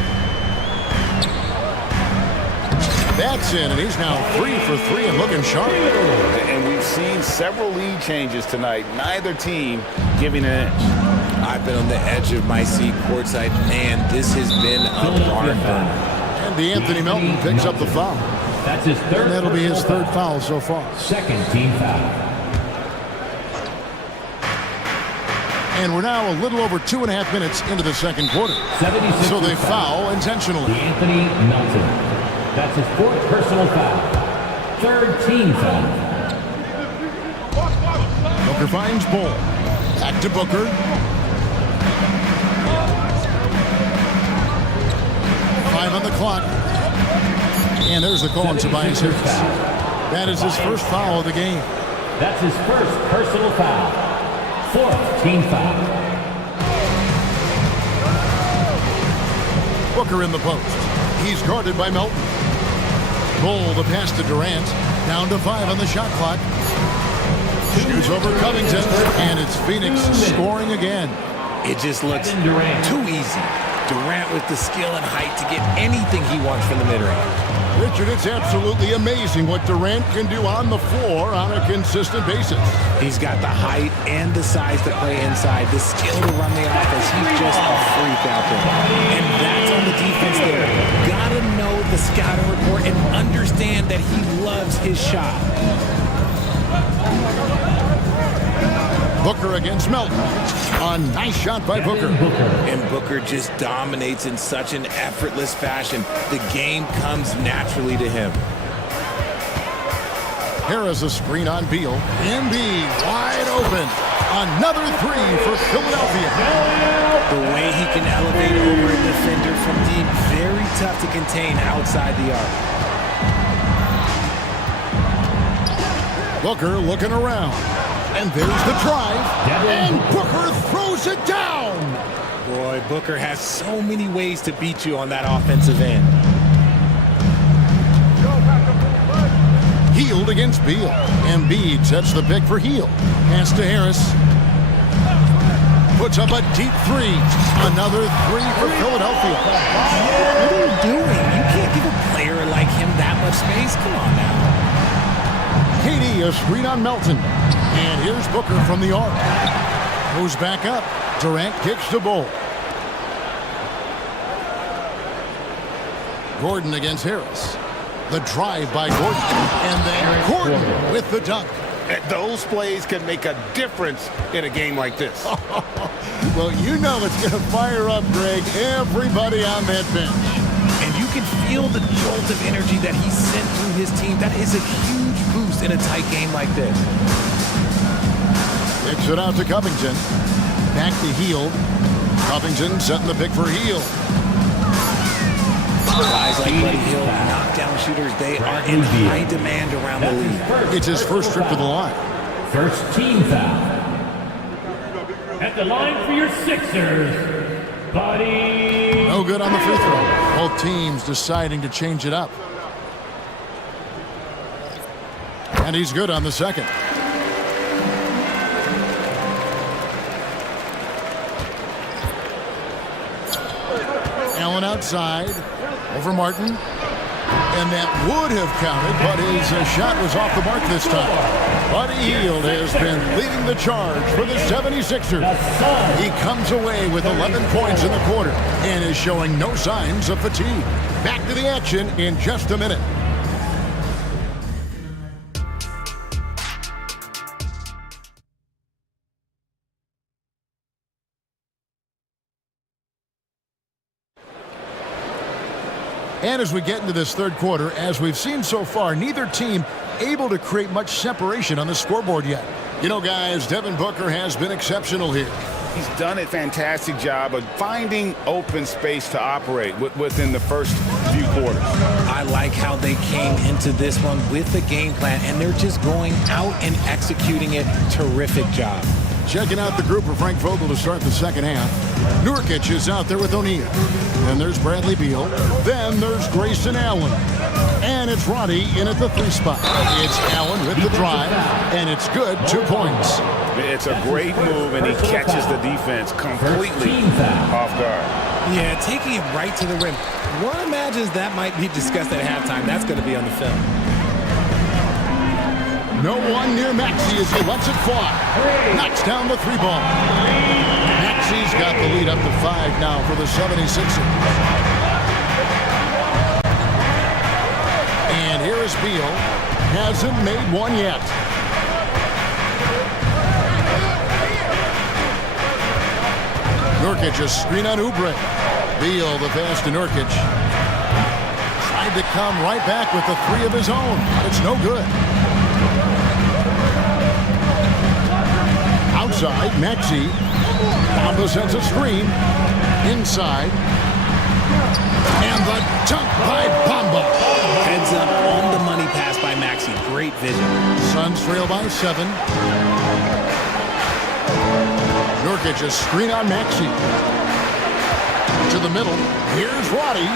That's in, and he's now 3 for 3 and looking sharp. And we've seen several lead changes tonight. Neither team giving an inch. I've been on the edge of my seat courtside. Man, this has been a barn burner. And the Anthony Melton picks up the foul. That's his third. And that'll be his third foul so far. Second team foul. And we're now a little over 2.5 minutes into the second quarter. So they foul intentionally. Anthony Melton. That's his fourth personal foul. Third team foul. Booker finds Bull. Back to Booker. Five on the clock. And there's the call on Tobias Harris. That is his first foul of the game. That's his first personal foul. Fourth team foul. Booker in the post. He's guarded by Melton. Bull the pass to Durant. Down to 5 on the shot clock. Shoots over Covington. And it's Phoenix scoring again. It just looks too easy. Durant with the skill and height to get anything he wants from the mid-range. Richard, it's absolutely amazing what Durant can do on the floor on a consistent basis. He's got the height and the size to play inside, the skill to run the offense. He's just a freak out there. And that's on the defense there. Gotta know the scouting report and understand that he loves his shot. Booker against Melton. A nice shot by Booker. And Booker just dominates in such an effortless fashion. The game comes naturally to him. Harris a screen on Beal. Embiid wide open. Another 3 for Philadelphia. The way he can elevate over a defender from deep, very tough to contain outside the arc. Booker looking around. And there's the drive. And Booker throws it down. Boy, Booker has so many ways to beat you on that offensive end. Hield against Beal. Embiid sets the pick for Hield. Pass to Harris. Puts up a deep 3. Another 3 for Philadelphia. What are you doing? You can't give a player like him that much space. Come on now. KD a screen on Melton. And here's Booker from the arc. Goes back up. Durant kicks to Bull. Gordon against Harris. The drive by Gordon. And then Gordon with the dunk. Those plays can make a difference in a game like this. Well, you know it's going to fire up, Greg, everybody on that bench. And you can feel the jolt of energy that he sent through his team. That is a huge boost in a tight game like this. Kicks it out to Covington. Back to Hield. Covington setting the pick for Hield. Guys like Buddy Hield, knockdown shooters, they are in high demand around the league. It's his first trip to the line. First team foul. At the line for your Sixers, Buddy. No good on the free throw. Both teams deciding to change it up. And he's good on the second. Allen outside. Over Martin. And that would have counted, but his shot was off the mark this time. Buddy Hield has been leading the charge for the 76ers. He comes away with 11 points in the quarter and is showing no signs of fatigue. Back to the action in just a minute. And as we get into this third quarter, as we've seen so far, neither team able to create much separation on the scoreboard yet. You know, guys, Devin Booker has been exceptional here. He's done a fantastic job of finding open space to operate within the first few quarters. I like how they came into this one with the game plan, and they're just going out and executing it. Terrific job. Checking out the group for Frank Vogel to start the second half. Nurkic is out there with O'Neal. Then there's Bradley Beal. Then there's Grayson Allen. And it's Roddy in at the 3 spot. It's Allen with the drive, and it's good, 2 points. It's a great move, and he catches the defense completely off guard. Yeah, taking it right to the rim. One imagines that might be discussed at halftime. That's going to be on the film. No one near Maxey as he lets it fly. Knocks down the 3 ball. Maxey's got the lead up to 5 now for the 76ers. And here is Beal. Hasn't made one yet. Nurkic a screen on Oubre. Beal the pass to Nurkic. Tried to come right back with the 3 of his own. It's no good. Outside, Maxey. Bamba sends a screen. Inside. And the dunk by Bamba. Heads up on the money pass by Maxey. Great vision. Suns trail by 7. Nurkic a screen on Maxey. To the middle. Here's Roddy.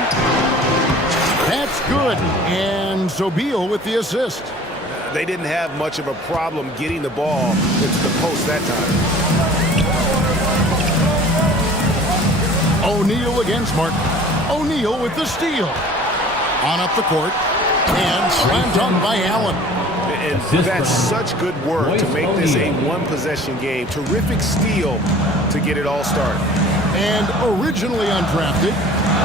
That's good. And so Beal with the assist. They didn't have much of a problem getting the ball into the post that time. O'Neal against Martin. O'Neal with the steal. On up the court. And slam dunk by Allen. And that's such good work to make this a one-possession game. Terrific steal to get it all started. And originally undrafted,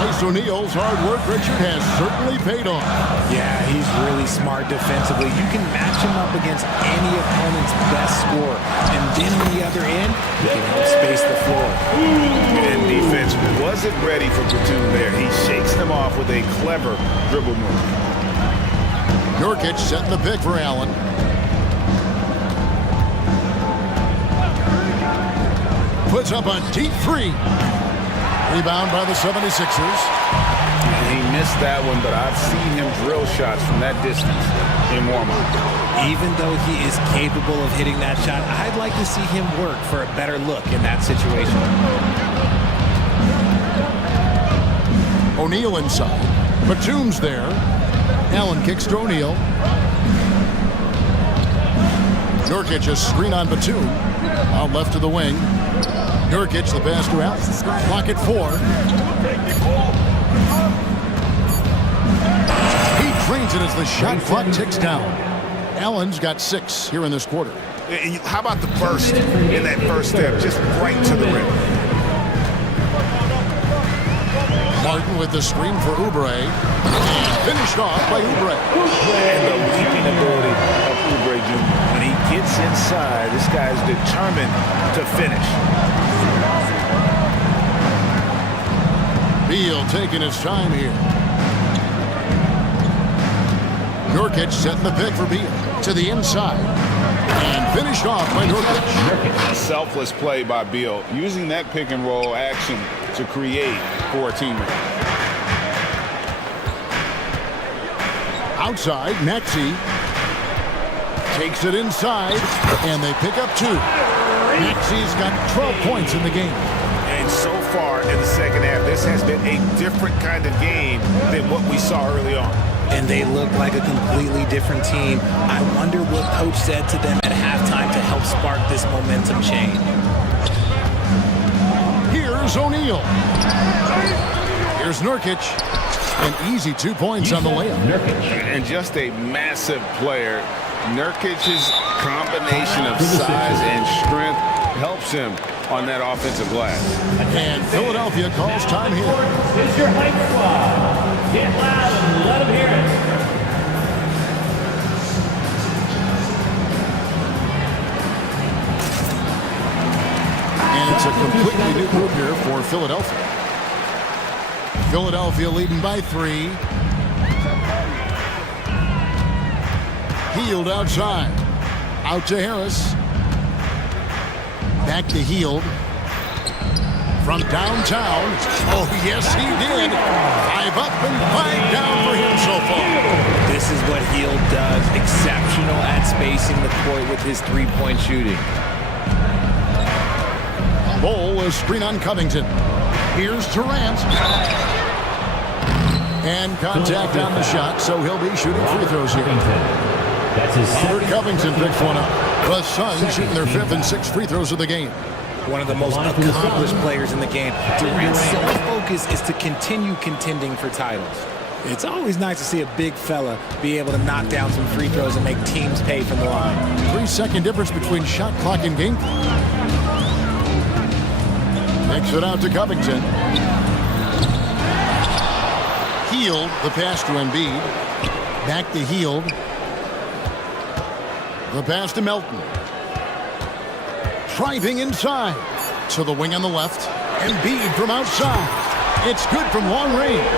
Ice O'Neal's hard work, Richard, has certainly paid off. Yeah, he's really smart defensively. You can match him up against any opponent's best scorer. And then on the other end, he can help space the floor. And defense wasn't ready for Batum there. He shakes them off with a clever dribble move. Nurkic setting the pick for Allen. Puts up a deep 3. Rebound by the 76ers. He missed that one, but I've seen him drill shots from that distance in warm-up. Even though he is capable of hitting that shot, I'd like to see him work for a better look in that situation. O'Neal inside. Batum's there. Allen kicks to O'Neal. Nurkic a screen on Batum. Out left to the wing. Nurkic the pass to Allen. Clock at 4. He trains it as the shot clock ticks down. Allen's got 6 here in this quarter. And how about the burst in that first step? Just right to the rim. Martin with the screen for Oubre. And finished off by Oubre. And the leaping ability of Oubre Jr. When he gets inside, this guy's determined to finish. Beal taking his time here. Nurkic setting the pick for Beal. To the inside. And finished off by Nurkic. Selfless play by Beal. Using that pick and roll action to create for a teammate. Outside, Maxey takes it inside, and they pick up 2. Maxey's got 12 points in the game. And so far in the second half, this has been a different kind of game than what we saw early on. And they look like a completely different team. I wonder what coach said to them at halftime to help spark this momentum change. Here's O'Neal. Here's Nurkic. An easy 2 points on the layup. And just a massive player. Nurkic's combination of size and strength helps him on that offensive glass. And Philadelphia calls time here. It's your hype squad. Get loud and let them hear it. And it's a completely new group here for Philadelphia. Philadelphia leading by 3. Hield outside. Out to Harris. Back to Hield. From downtown. Oh, yes, he did. 5 up and 5 down for him so far. This is what Hield does. Exceptional at spacing the court with his three-point shooting. Bowl is screen on Covington. Here's Durant. And contact on the shot, so he'll be shooting free throws here. That's his Covington picks one up. The Suns shooting their 5th and 6th free throws of the game. One of the most accomplished players in the game. Durant's sole focus is to continue contending for titles. It's always nice to see a big fella be able to knock down some free throws and make teams pay from the line. 3-second difference between shot clock and game clock. Makes it out to Covington. Hield, the pass to Embiid. Back to Hield. The pass to Melton. Driving inside. To the wing on the left. Embiid from outside. It's good from long range.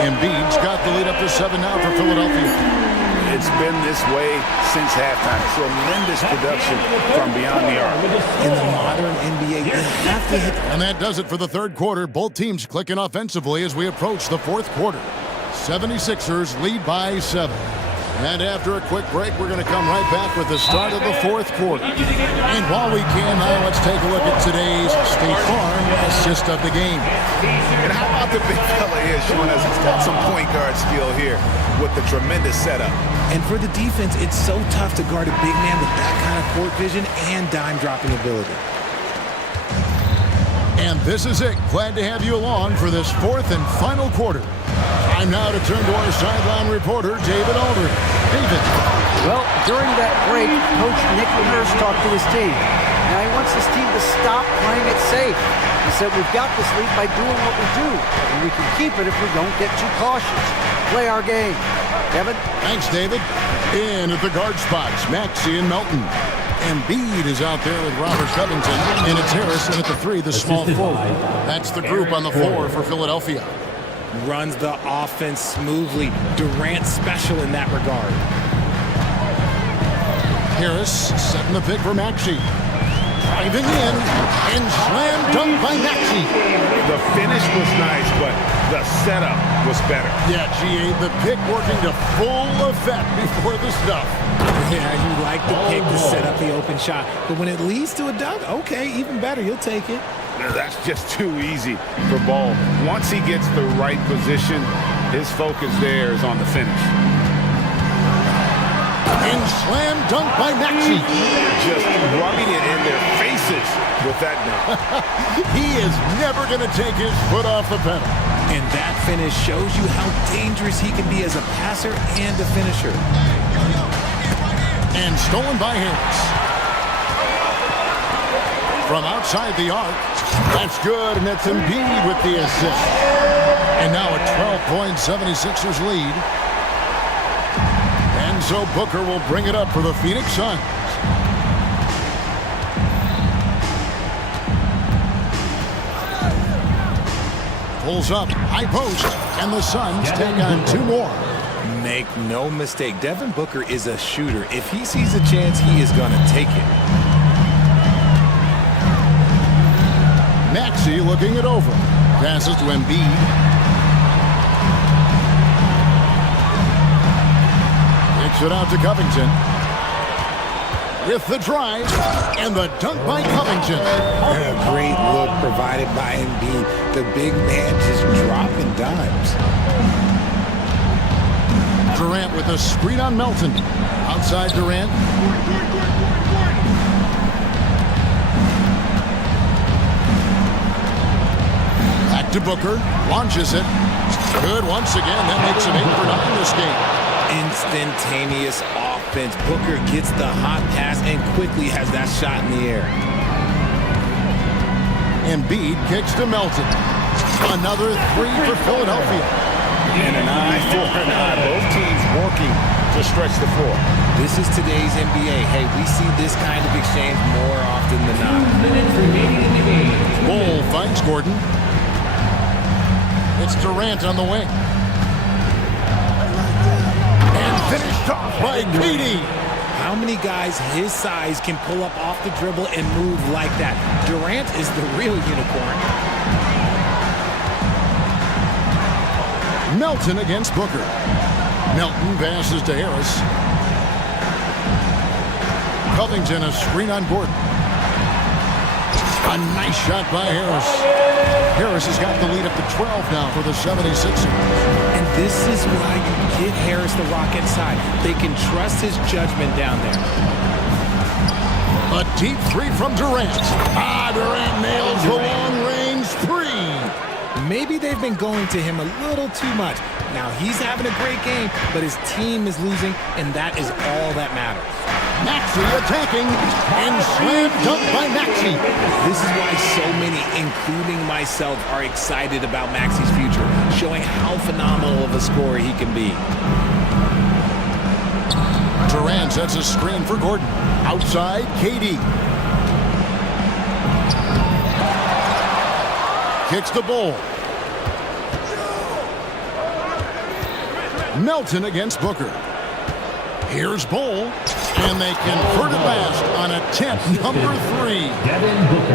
Embiid's got the lead up to 7 now for Philadelphia. It's been this way since halftime. Tremendous production from beyond the arc. In the modern NBA, you have to hit. And that does it for the third quarter. Both teams clicking offensively as we approach the fourth quarter. 76ers lead by 7. And after a quick break, we're going to come right back with the start of the fourth quarter. And while we can now, let's take a look at today's State Farm assist of the game. And how about the big fella here showing us some point guard skill here with the tremendous setup. And for the defense, it's so tough to guard a big man with that kind of court vision and dime dropping ability. And this is it. Glad to have you along for this fourth and final quarter. Time now to turn to our sideline reporter, David Aldridge. David. Well, during that break, Coach Nick Nurse talked to his team. Now he wants his team to stop playing it safe. He said, we've got this lead by doing what we do, and we can keep it if we don't get too cautious. Play our game. Kevin? Thanks, David. In at the guard spots, Maxey and Melton. Embiid is out there with Robert Covington, and it's Harris in at the 3, the small forward. That's the group on the floor for Philadelphia. Runs the offense smoothly. Durant special in that regard. Harris setting the pick for Maxey. Driving in and slam dunk by Maxey. The finish was nice, but the setup was better. Yeah, GA, the pick working to full effect before the stuff. Yeah, you like the pick to set up the open shot, but when it leads to a dunk, okay, even better, you'll take it. Now, that's just too easy for Ball. Once he gets the right position, his focus there is on the finish. And slam dunk by Maxey. Just rubbing it in their faces with that dunk. He is never going to take his foot off the pedal. And that finish shows you how dangerous he can be as a passer and a finisher. And stolen by Harris. From outside the arc. That's good, and it's Embiid with the assist. And now a 12-point 76ers lead. And so Booker will bring it up for the Phoenix Suns. Pulls up, high post, and the Suns take on 2 more. Make no mistake, Devin Booker is a shooter. If he sees a chance, he is going to take it. Maxey looking it over. Passes to Embiid. Kicks it out to Covington. With the drive and the dunk by Covington. And a great look provided by Embiid. The big man just dropping dimes. Durant with a screen on Melton. Outside Durant. Back to Booker. Launches it. Good once again. That makes him 8 for 9 this game. Instantaneous offense. Booker gets the hot pass and quickly has that shot in the air. Embiid kicks to Melton. Another 3 for Philadelphia. And an eye for an eye. Both teams working to stretch the floor. This is today's NBA. Hey, we see this kind of exchange more often than not. 2 minutes remaining in the game. Bull finds Gordon. It's Durant on the wing. And finished off by KD. How many guys his size can pull up off the dribble and move like that? Durant is the real unicorn. Melton against Booker. Melton passes to Harris. Covington a screen on Gordon. A nice shot by Harris. Harris has got the lead up to 12 now for the 76ers. And this is why you get Harris the rock inside. They can trust his judgment down there. A deep 3 from Durant. Durant nails the long-range 3. Maybe they've been going to him a little too much. Now he's having a great game, but his team is losing, and that is all that matters. Maxey attacking, and slam dunk by Maxey. This is why so many, including myself, are excited about Maxey's future, showing how phenomenal of a scorer he can be. Durant sets a screen for Gordon. Outside, KD. Kicks the Bull. Melton against Booker. Here's Bull. And they convert it last on attempt number 3.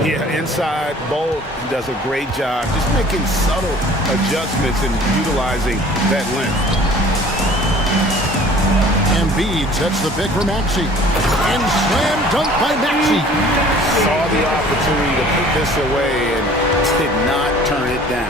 Yeah, inside, Bull does a great job just making subtle adjustments and utilizing that length. Embiid sets the pick for Maxey. And slam dunk by Maxey. Saw the opportunity to put this away and did not turn it down.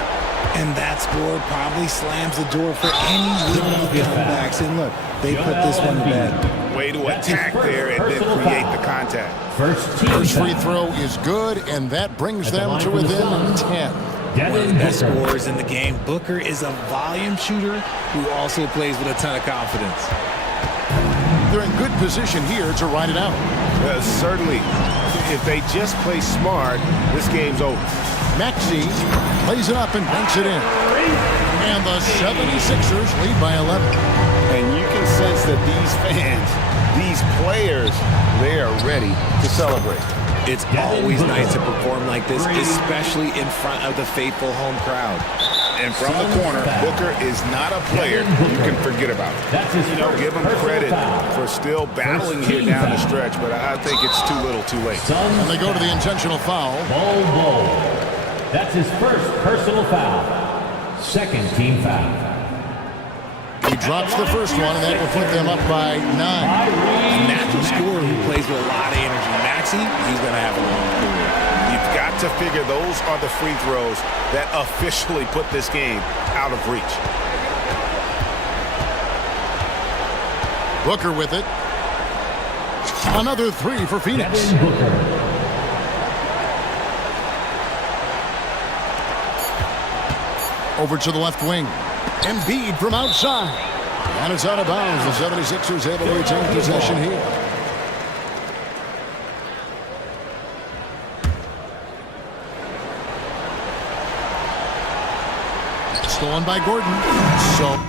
And that score probably slams the door for any winning comebacks. And look, they put this one to bed. Way to attack there and then create the contact. First free throw is good, and that brings them to within 10. One of the best scorers in the game. Booker is a volume shooter who also plays with a ton of confidence. They're in good position here to ride it out. Certainly. If they just play smart, this game's over. Maxey plays it up and banks it in. And the 76ers lead by 11. And you can sense that these fans, these players, they are ready to celebrate. It's always nice to perform like this, especially in front of the faithful home crowd. And from the corner, Booker is not a player you can forget about. Give him credit for still battling here down the stretch, but I think it's too little too late. And they go to the intentional foul. Bull. That's his first personal foul. Second team foul. He drops the first one, and that will put them up by 9. A natural scorer who plays with a lot of energy. Maxey, he's going to have a long career. You've got to figure those are the free throws that officially put this game out of reach. Booker with it. Another 3 for Phoenix. Over to the left wing. Embiid from outside. And it's out of bounds. The 76ers able to retain possession here. Stolen by Gordon. So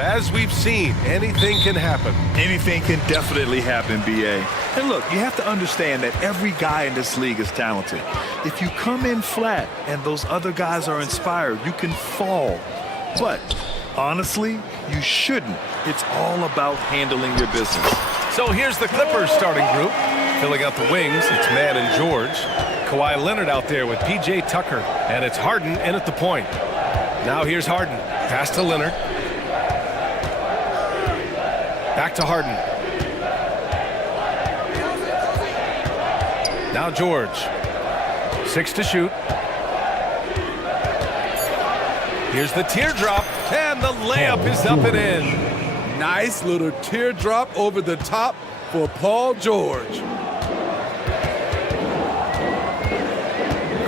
But as we've seen, anything can happen. Anything can definitely happen, BA. And look, you have to understand that every guy in this league is talented. If you come in flat and those other guys are inspired, you can fall. But honestly, you shouldn't. It's all about handling your business. So here's the Clippers starting group. Filling out the wings, it's Mann and George. Kawhi Leonard out there with P.J. Tucker. And it's Harden in at the point. Now here's Harden. Pass to Leonard. Back to Harden. Now George. 6 to shoot. Here's the teardrop. And the layup is up and in. Nice little teardrop over the top for Paul George.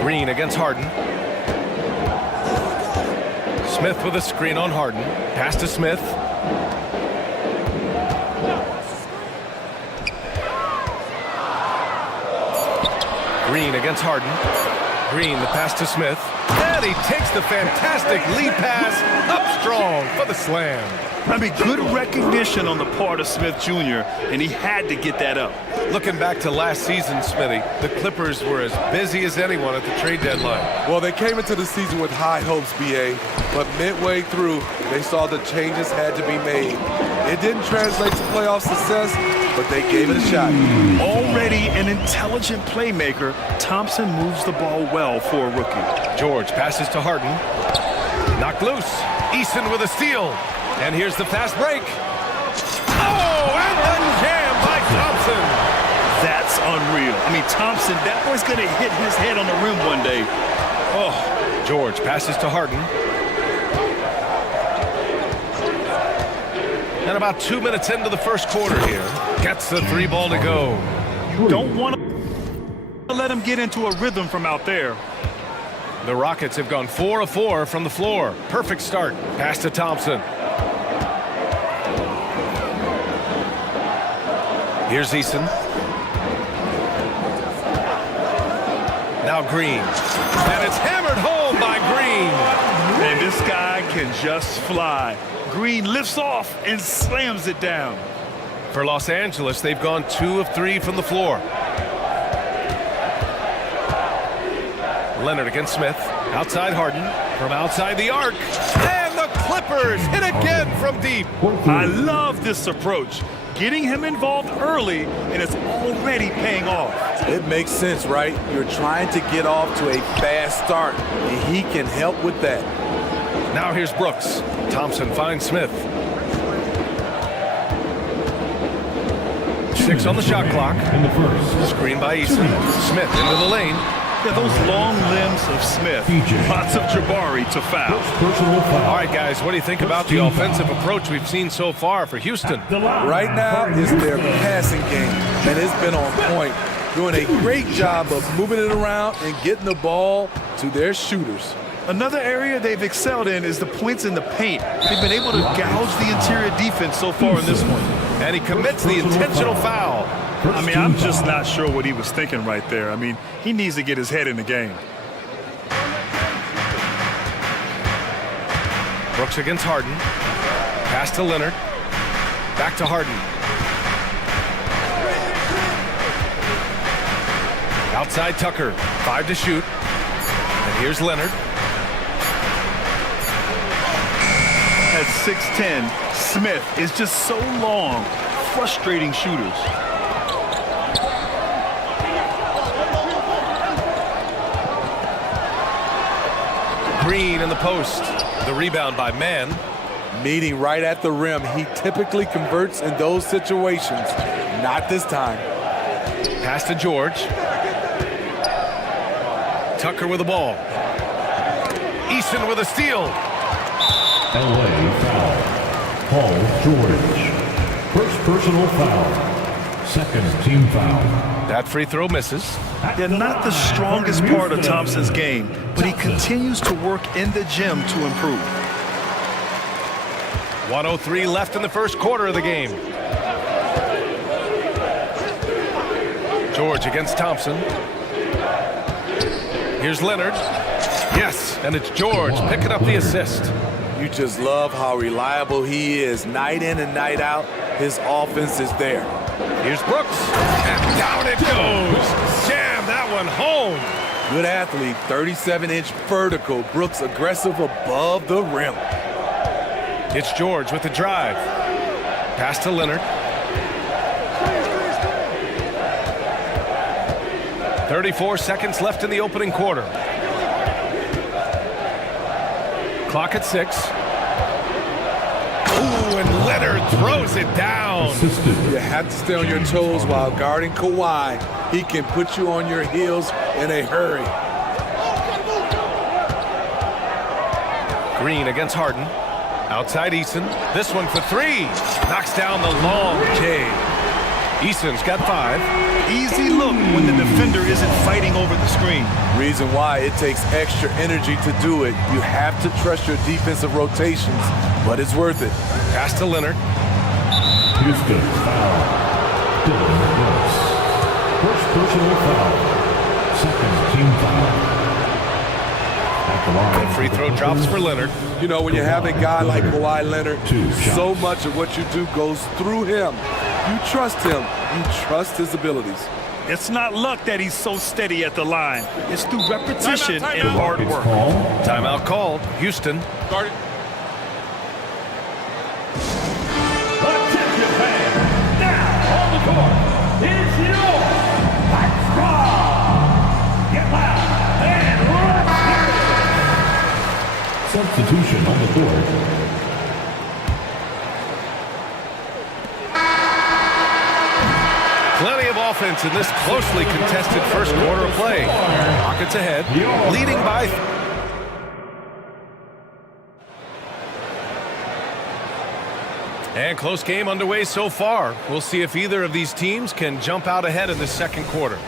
Green against Harden. Smith with a screen on Harden. Pass to Smith. Green against Harden. Green, the pass to Smith. And he takes the fantastic lead pass up strong for the slam. I mean, good recognition on the part of Smith Jr., and he had to get that up. Looking back to last season, Smitty, the Clippers were as busy as anyone at the trade deadline. Well, they came into the season with high hopes, BA, but midway through, they saw the changes had to be made. It didn't translate to playoff success, but they gave it a shot. Already an intelligent playmaker, Thompson moves the ball well for a rookie. George passes to Harden. Knocked loose. Eason with a steal. And here's the fast break. Oh, and the jam by Thompson. That's unreal. I mean, Thompson, that boy's going to hit his head on the rim one day. Oh. George passes to Harden. And about 2 minutes into the first quarter here. Gets the 3 ball to go. You don't want to let him get into a rhythm from out there. The Rockets have gone 4 of 4 from the floor. Perfect start. Pass to Thompson. Here's Eason. Now Green. And it's hammered home by Green. And this guy can just fly. Green lifts off and slams it down. For Los Angeles, they've gone 2 of 3 from the floor. Leonard against Smith. Outside Harden. From outside the arc. And the Clippers hit again from deep. I love this approach. Getting him involved early, and it's already paying off. It makes sense, right? You're trying to get off to a fast start, and he can help with that. Now here's Brooks. Thompson finds Smith. 6 on the shot clock. In the first. Screen by Eason. Smith into the lane. Yeah, those long limbs of Smith. Lots of Jabari to foul. All right, guys, what do you think about the offensive approach we've seen so far for Houston? Right now is their passing game, and it's been on point. Doing a great job of moving it around and getting the ball to their shooters. Another area they've excelled in is the points in the paint. They've been able to gouge the interior defense so far in this one. And he commits the intentional foul. I mean, I'm just not sure what he was thinking right there. I mean, he needs to get his head in the game. Brooks against Harden. Pass to Leonard. Back to Harden. Outside Tucker. 5 to shoot. And here's Leonard. At 6'10", Smith is just so long, frustrating shooters. Green in the post. The rebound by Mann. Meeting right at the rim. He typically converts in those situations. Not this time. Pass to George. Tucker with the ball. Eason with a steal. LA foul. Paul George. First personal foul. Second team foul. That free throw misses. Yeah, not the strongest part of Thompson's game, but he continues to work in the gym to improve. 1:03 left in the first quarter of the game. George against Thompson. Here's Leonard. Yes, and it's George picking up the assist. You just love how reliable he is. Night in and night out, his offense is there. Here's Brooks, and down it goes. Jam that one home. Good athlete, 37-inch vertical. Brooks aggressive above the rim. It's George with the drive. Pass to Leonard. 34 seconds left in the opening quarter. Clock at 6. Ooh, and Leonard throws it down. You have to stay on your toes while guarding Kawhi. He can put you on your heels in a hurry. Green against Harden. Outside Eason. This one for 3. Knocks down the long J. Eason's got 5. Easy look when the defender isn't fighting over the screen. Reason why it takes extra energy to do it. You have to trust your defensive rotations, but it's worth it. Pass to Leonard. Houston foul. Dylan Brooks. First personal foul. Second team foul. The free throw drops for Leonard. You know, when you have a guy like Kawhi Leonard, so much of what you do goes through him. You trust him. You trust his abilities. It's not luck that he's so steady at the line. It's through repetition and hard work. Timeout called. Houston. Attention fans. Now on the court, it's your Hot Squad. Get loud and let's hear it. Substitution on the court. Plenty of offense in this closely contested first quarter of play. Rockets ahead, leading by... And close game underway so far. We'll see if either of these teams can jump out ahead in the second quarter.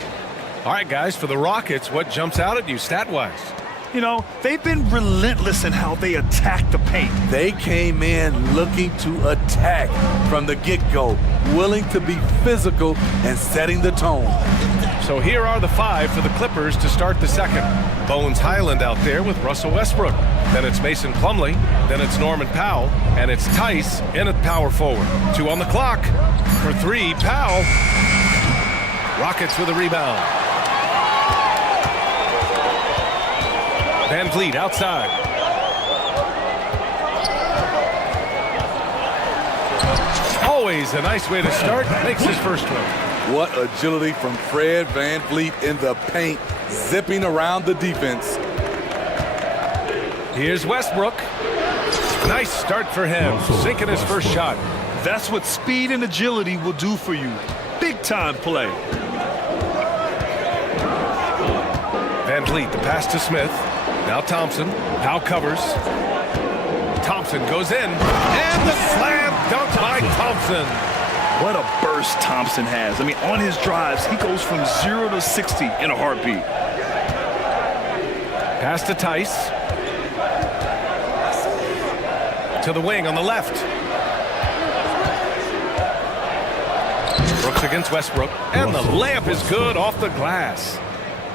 All right, guys, for the Rockets, what jumps out at you stat-wise? You know, they've been relentless in how they attack the paint. They came in looking to attack from the get-go, willing to be physical and setting the tone. So here are the 5 for the Clippers to start the second. Bones Highland out there with Russell Westbrook. Then it's Mason Plumlee. Then it's Norman Powell. And it's Tice in at power forward. 2 on the clock. For 3, Powell. Rockets with a rebound. Van Vliet outside. Always a nice way to start. Makes his first one. What agility from Fred Van Vliet in the paint, zipping around the defense. Here's Westbrook. Nice start for him, sinking his first shot. That's what speed and agility will do for you. Big time play. Van Vliet, the pass to Smith. Now Thompson. Powell covers. Thompson goes in. And the slam dunk by Thompson. What a burst Thompson has. I mean, on his drives, he goes from 0 to 60 in a heartbeat. Pass to Tice. To the wing on the left. Brooks against Westbrook. And the layup is good off the glass.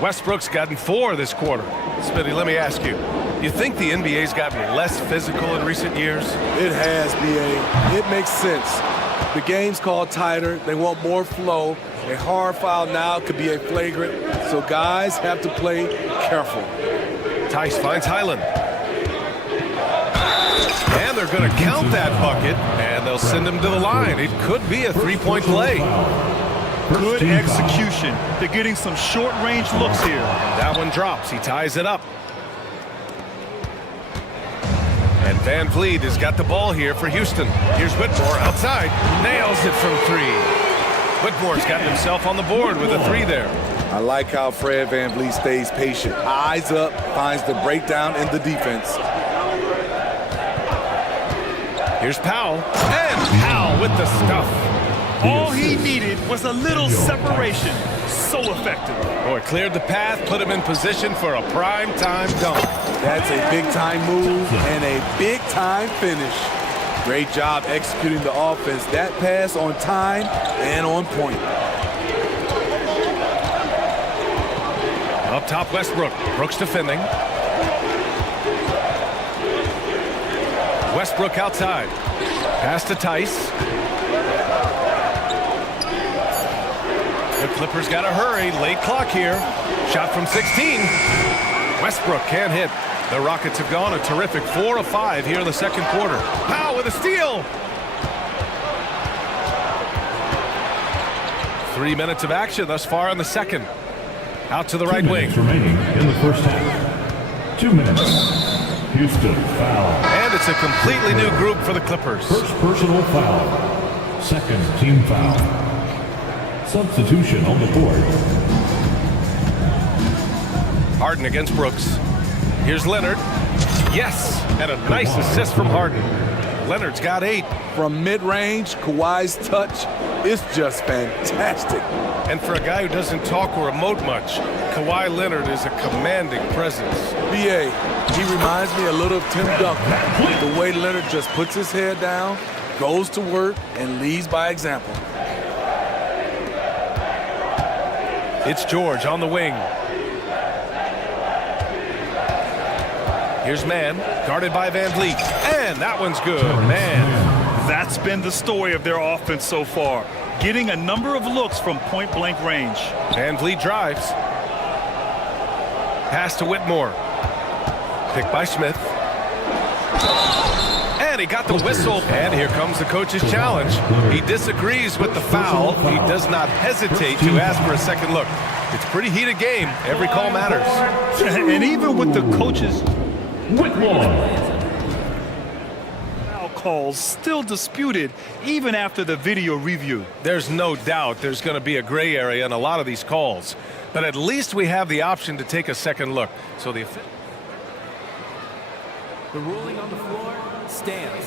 Westbrook's gotten 4 this quarter. Smitty, let me ask you. You think the NBA's gotten less physical in recent years? It has, B.A. It makes sense. The game's called tighter. They want more flow. A hard foul now could be a flagrant, so guys have to play careful. Tice finds Highland. And they're going to count that bucket, and they'll send him to the line. It could be a 3-point play. Good execution. They're getting some short-range looks here. That one drops. He ties it up. And Van Vliet has got the ball here for Houston. Here's Whitmore outside. Nails it from 3. Whitmore's gotten himself on the board with a 3 there. I like how Fred Van Vliet stays patient. Eyes up, finds the breakdown in the defense. Here's Powell. And Powell with the stuff. All he needed was a little separation. So effective. Oh, it cleared the path, put him in position for a prime-time dunk. That's a big-time move and a big-time finish. Great job executing the offense. That pass on time and on point. Up top, Westbrook. Brooks defending. Westbrook outside. Pass to Tice. The Clippers got to hurry. Late clock here. Shot from 16. Westbrook can't hit. The Rockets have gone a terrific 4 of 5 here in the second quarter. Powell with a steal. 3 minutes of action thus far in the second. Out to the right wing. Remaining in the first half. 2 minutes. Houston foul. And it's a completely new group for the Clippers. First personal foul. Second team foul. Substitution on the board. Harden against Brooks. Here's Leonard. Yes, and a nice assist from Harden. Leonard's got 8. From mid-range, Kawhi's touch is just fantastic. And for a guy who doesn't talk or emote much, Kawhi Leonard is a commanding presence. BA, he reminds me a little of Tim Duncan. The way Leonard just puts his head down, goes to work, and leads by example. It's George on the wing. Here's Mann, guarded by Van Vliet. And that one's good, man. That's been the story of their offense so far. Getting a number of looks from point-blank range. Van Vliet drives. Pass to Whitmore. Picked by Smith. And he got the whistle. And here comes the coach's challenge. He disagrees with the foul. He does not hesitate to ask for a second look. It's a pretty heated game. Every call matters. And even with the coaches... Foul calls still disputed even after the video review. There's no doubt there's going to be a gray area in a lot of these calls, but at least we have the option to take a second look. So the ruling on the floor stands.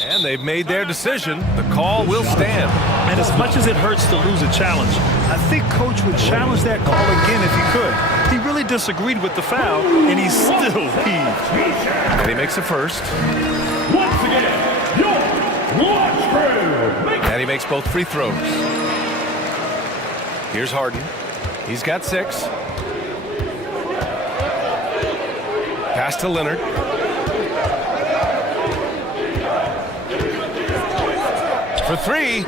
And they've made their decision. The call will stand. And as much as it hurts to lose a challenge, I think Coach would challenge that call again if he could. He really disagreed with the foul, and he still heaved. And he makes a first. Once again, your launch crew. And he makes both free throws. Here's Harden. He's got 6. Pass to Leonard. For 3.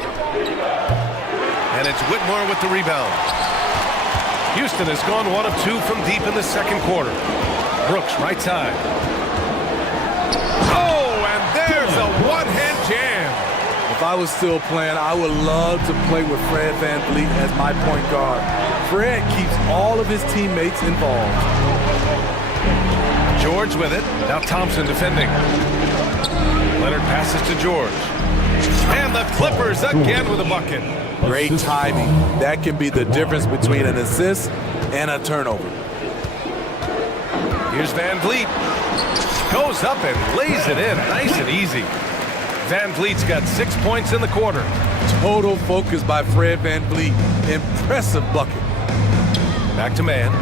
And it's Whitmore with the rebound. Houston has gone 1 of 2 from deep in the second quarter. Brooks, right side. Oh, and there's a one-hand jam. If I was still playing, I would love to play with Fred VanVleet as my point guard. Fred keeps all of his teammates involved. George with it. Now Thompson defending. Leonard passes to George. And the Clippers again with a bucket. Great timing. That can be the difference between an assist and a turnover. Here's Van Vliet. Goes up and lays it in. Nice and easy. Van Vliet's got 6 points in the quarter. Total focus by Fred VanVleet. Impressive bucket. Back to Mann.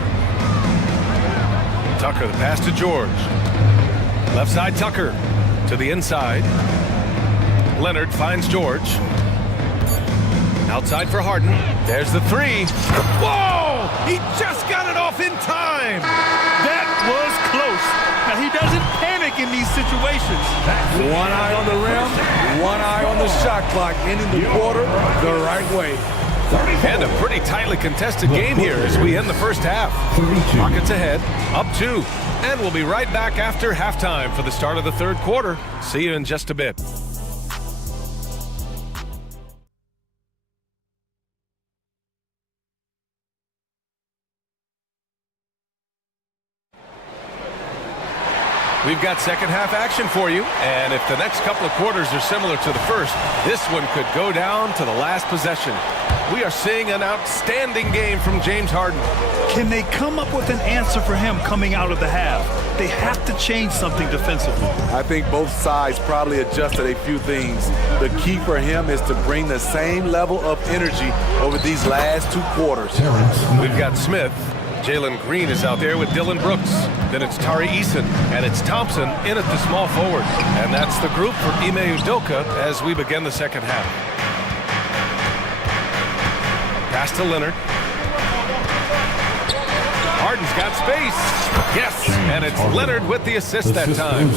Tucker, the pass to George. Left side Tucker. To the inside. Leonard finds George. Outside for Harden. There's the 3. Whoa! He just got it off in time! That was close. Now, he doesn't panic in these situations. One eye on the rim, one eye on the shot clock, ending the quarter the right way. And a pretty tightly contested game here as we end the first half. Rockets ahead, up 2. And we'll be right back after halftime for the start of the third quarter. See you in just a bit. We've got second half action for you, and if the next couple of quarters are similar to the first, this one could go down to the last possession. We are seeing an outstanding game from James Harden. Can they come up with an answer for him coming out of the half? They have to change something defensively. I think both sides probably adjusted a few things. The key for him is to bring the same level of energy over these last 2 quarters. We've got Smith. Jalen Green is out there with Dylan Brooks. Then it's Tari Eason, and it's Thompson in at the small forward. And that's the group for Ime Udoka as we begin the second half. Pass to Leonard. Harden's got space. Yes, and it's Leonard with the assist that time.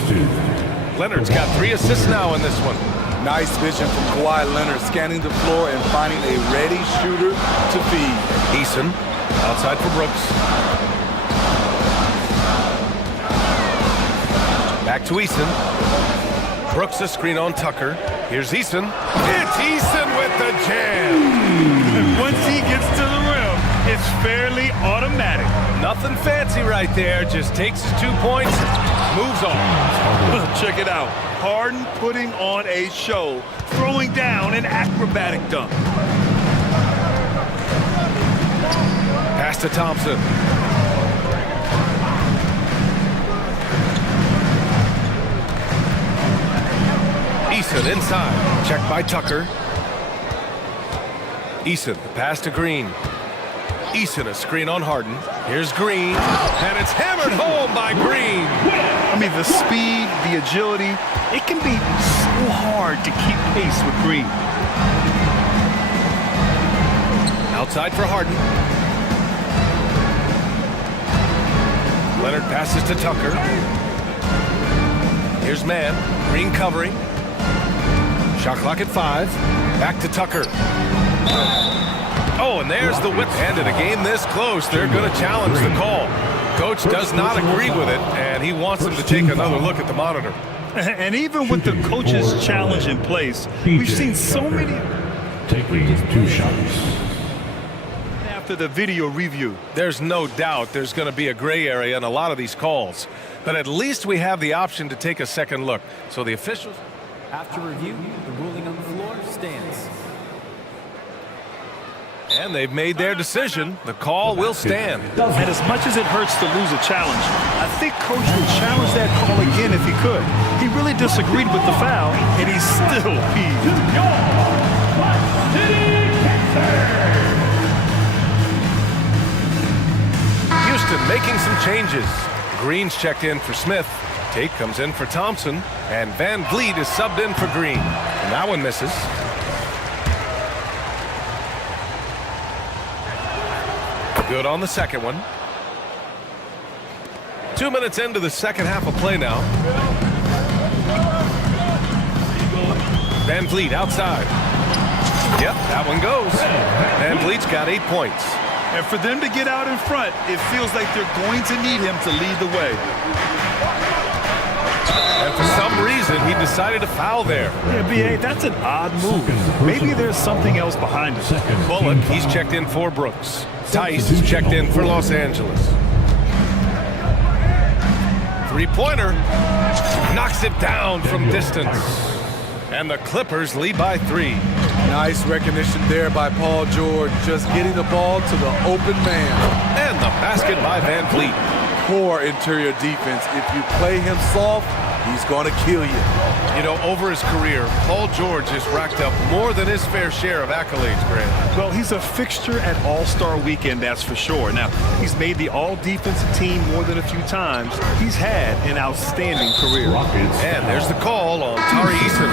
Leonard's got 3 assists now in this one. Nice vision from Kawhi Leonard, scanning the floor and finding a ready shooter to feed. Eason outside for Brooks. Back to Eason. Brooks a screen on Tucker. Here's Eason. It's Eason with the jam. Once he gets to the rim, it's fairly automatic. Nothing fancy right there. Just takes his 2 points, moves on. Check it out. Harden putting on a show, throwing down an acrobatic dunk. Pass to Thompson. Eason inside. Checked by Tucker. Eason, the pass to Green. Eason, a screen on Harden. Here's Green, and it's hammered home by Green. I mean, the speed, the agility, it can be so hard to keep pace with Green. Outside for Harden. Leonard passes to Tucker. Here's Man. Green covering. Shot clock at 5. Back to Tucker. Oh, and there's the whip. And in a game this close, they're going to challenge the call. Coach does not agree with it, and he wants them to take another look at the monitor. And even with the coach's challenge in place, we've seen so many... Taking 2 shots. After the video review. There's no doubt there's going to be a gray area in a lot of these calls. But at least we have the option to take a second look. So the officials... After review, the ruling on the floor stands. And they've made their decision. The call will stand. And as much as it hurts to lose a challenge, I think Coach would challenge that call again if he could. He really disagreed with the foul, and he's still peeved. Houston making some changes. Green's checked in for Smith. Tate comes in for Thompson. And Van Vliet is subbed in for Green. And that one misses. Good on the second one. 2 minutes into the second half of play now. Van Vliet outside. Yep, that one goes. Van Vliet's got 8 points. And for them to get out in front, it feels like they're going to need him to lead the way. And for some reason, he decided to foul there. Yeah, B.A., that's an odd move. Maybe there's something else behind it. Bullock, he's checked in for Brooks. Tice is checked in for Los Angeles. 3-pointer. Knocks it down from distance. And the Clippers lead by 3. Nice recognition there by Paul George, just getting the ball to the open man. And the basket by Van Vliet. Poor interior defense. If you play him soft, he's going to kill you. You know, over his career, Paul George has racked up more than his fair share of accolades, Grant. Well, he's a fixture at All-Star Weekend, that's for sure. Now, he's made the All-Defensive team more than a few times. He's had an outstanding career. And there's the call on Tari Eason.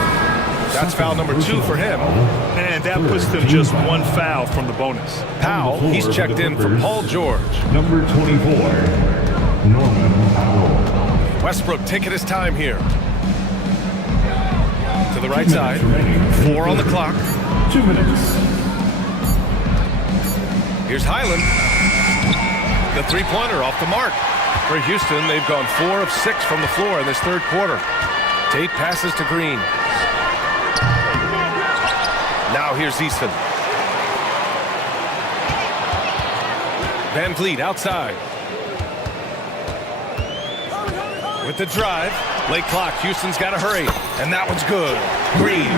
That's foul number 2 for him. And that puts them just 1 foul from the bonus. Powell, he's checked in for Paul George. Number 24, Norman Powell. Westbrook taking his time here. To the right side. 4 on the clock. 2 minutes. Here's Highland. The 3-pointer off the mark. For Houston, they've gone 4 of 6 from the floor in this third quarter. Tate passes to Green. Now here's Easton. Van Vliet outside. With the drive. Late clock. Houston's got to hurry. And that one's good. Green.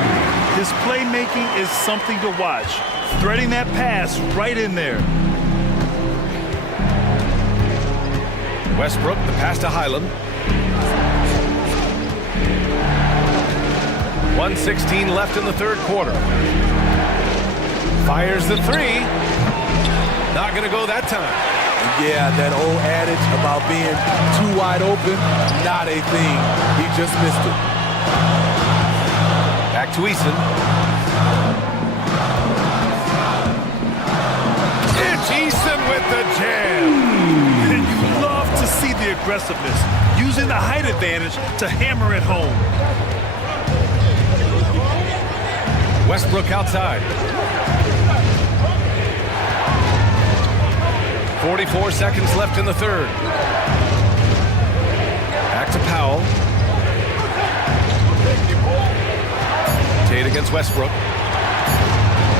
His playmaking is something to watch. Threading that pass right in there. Westbrook, the pass to Highland. 1:16 left in the third quarter. Fires the 3. Not going to go that time. Yeah, that old adage about being too wide open, not a thing. He just missed it. Back to Eason. It's Eason with the jam. the aggressiveness, using the height advantage to hammer it home. Westbrook outside. 44 seconds left in the third. Back to Powell. Tate against Westbrook.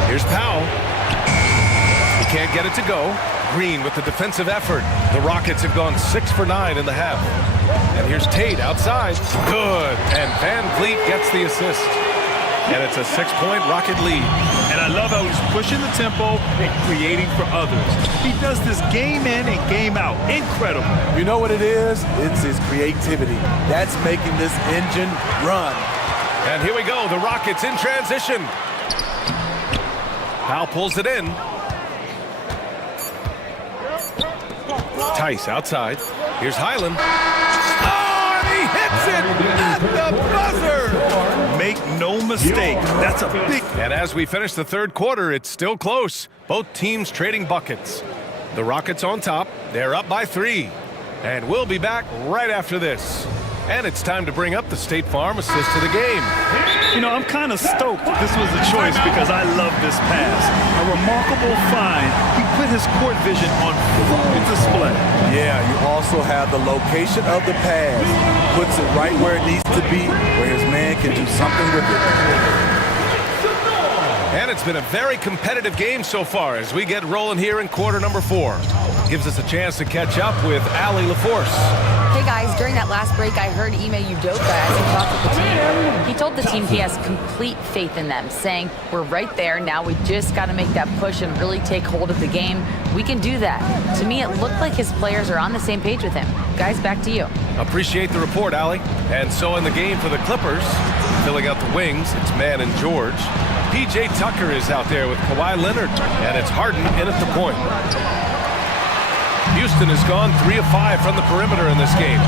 Here's Powell. He can't get it to go. Green with the defensive effort. The Rockets have gone 6 for 9 in the half. And here's Tate outside. Good. And Van Vliet gets the assist. And it's a 6-point Rocket lead. And I love how he's pushing the tempo and creating for others. He does this game in and game out. Incredible. You know what it is? It's his creativity. That's making this engine run. And here we go. The Rockets in transition. Powell pulls it in. Tice outside. Here's Highland. Oh, and he hits it at the buzzer! Make no mistake, that's a big... And as we finish the third quarter, it's still close. Both teams trading buckets. The Rockets on top. They're up by 3. And we'll be back right after this. And it's time to bring up the State Farm assist to the game. You know, I'm kind of stoked that this was a choice because I love this pass. A remarkable find. He put his court vision on full display. Yeah, you also have the location of the pass. Puts it right where it needs to be, where his man can do something with it. And it's been a very competitive game so far as we get rolling here in quarter number 4. Gives us a chance to catch up with Allie LaForce. Hey guys, during that last break, I heard Ime Udoka as he talked with the team. He told the team he has complete faith in them, saying, we're right there, now we just got to make that push and really take hold of the game. We can do that. To me, it looked like his players are on the same page with him. Guys, back to you. Appreciate the report, Allie. And so in the game for the Clippers, filling out the wings, it's Mann and George. P.J. Tucker is out there with Kawhi Leonard, and it's Harden in at the point. Houston has gone 3 of 5 from the perimeter in this game.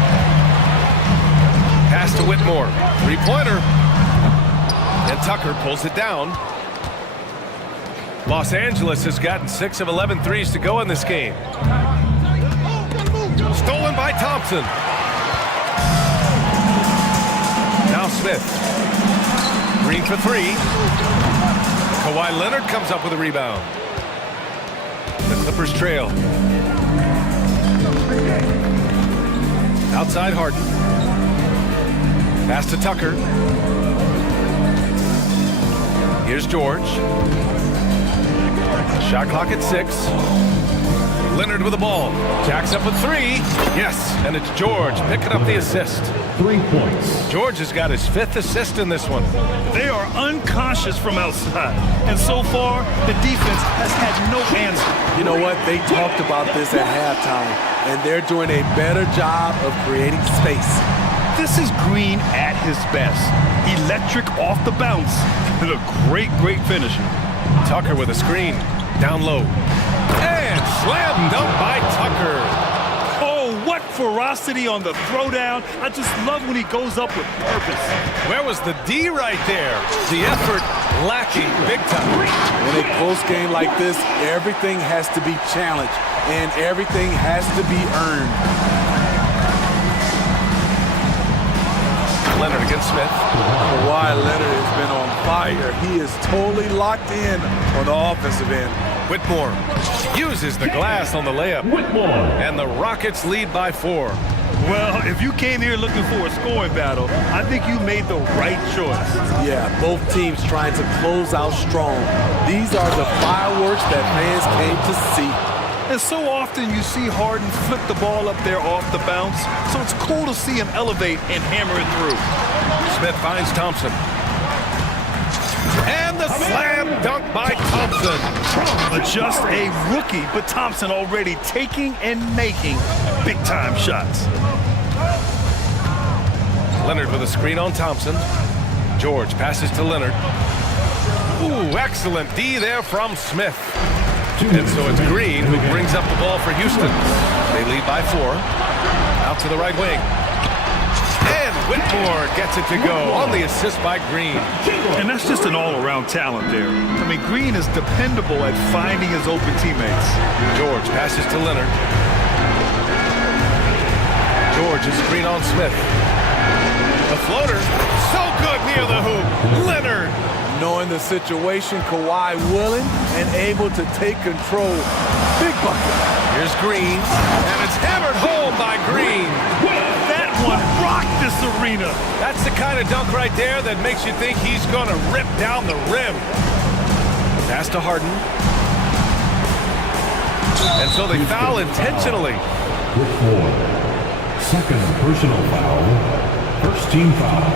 Pass to Whitmore. 3-pointer. And Tucker pulls it down. Los Angeles has gotten 6 of 11 threes to go in this game. Stolen by Thompson. Now Smith. Green for 3. Kawhi Leonard comes up with a rebound. The Clippers trail. Outside Harden. Pass to Tucker. Here's George. Shot clock at 6. Leonard with the ball. Jacks up with 3. Yes, and it's George picking up the assist. 3 points. George has got his 5th assist in this one. They are unconscious from outside. And so far, the defense has had no answer. You know what? They talked about this at halftime, and they're doing a better job of creating space. This is Green at his best. Electric off the bounce. And a great finisher. Tucker with a screen. Down low. And slam dunk by Tucker. Oh, what ferocity on the throwdown. I just love when he goes up with purpose. Where was the D right there? The effort lacking big time. In a close game like this, everything has to be challenged and everything has to be earned. Leonard against Smith. Kawhi Leonard has been on fire. He is totally locked in on the offensive end. Whitmore uses the glass on the layup. Whitmore. And the Rockets lead by 4. Well, if you came here looking for a scoring battle, I think you made the right choice. Yeah, both teams trying to close out strong. These are the fireworks that fans came to see. And so often you see Harden flip the ball up there off the bounce, so it's cool to see him elevate and hammer it through. Smith finds Thompson. And the slam dunk by Thompson. Just a rookie, but Thompson already taking and making big-time shots. Leonard with a screen on Thompson. George passes to Leonard. Ooh, excellent D there from Smith. And so it's Green who brings up the ball for Houston. They lead by 4. Out to the right wing. And Whitmore gets it to go on the assist by Green. And that's just an all-around talent there. I mean, Green is dependable at finding his open teammates. George passes to Leonard. George's screen on Smith. The floater, so good near the hoop. Leonard. Knowing the situation, Kawhi willing and able to take control. Big bucket. Here's Green, and it's hammered home by Green. That one rocked this arena. That's the kind of dunk right there that makes you think he's going to rip down the rim. Pass to Harden. And so they foul intentionally. With 4. Second personal foul. First team foul.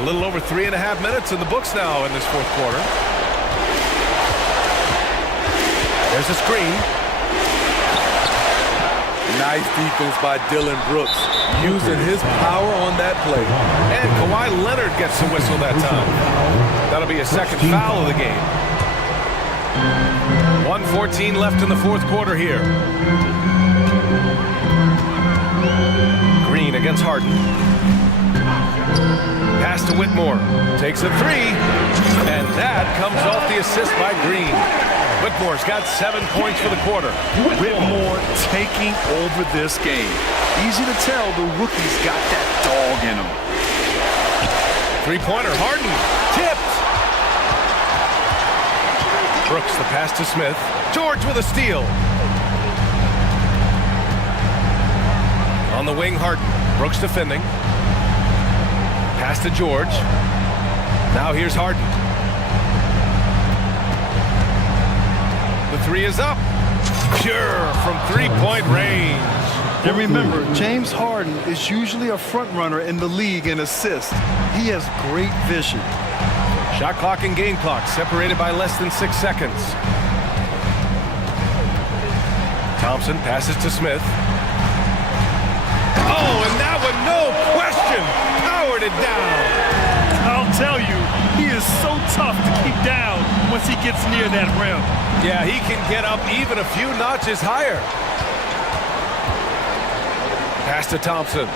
A little over 3.5 minutes in the books now in this fourth quarter. There's a screen. Nice defense by Dylan Brooks, using his power on that play. And Kawhi Leonard gets the whistle that time. That'll be a second foul of the game. 1:14 left in the fourth quarter here. Green against Harden. Pass to Whitmore. Takes a three. And that comes off the assist by Green. Whitmore's got 7 points for the quarter. Whitmore taking over this game. Easy to tell the rookie's got that dog in him. Three-pointer, Harden. Tipped. Brooks, the pass to Smith. George with a steal. On the wing, Harden. Brooks defending. Pass to George. Now here's Harden. The three is up. Pure from three-point range. And remember, James Harden is usually a front runner in the league in assists. He has great vision. Shot clock and game clock separated by less than 6 seconds. Thompson passes to Smith. Oh, and that one, no question, powered it down. I'll tell you, he is so tough to keep down once he gets near that rim. Yeah, he can get up even a few notches higher. Pass to Thompson.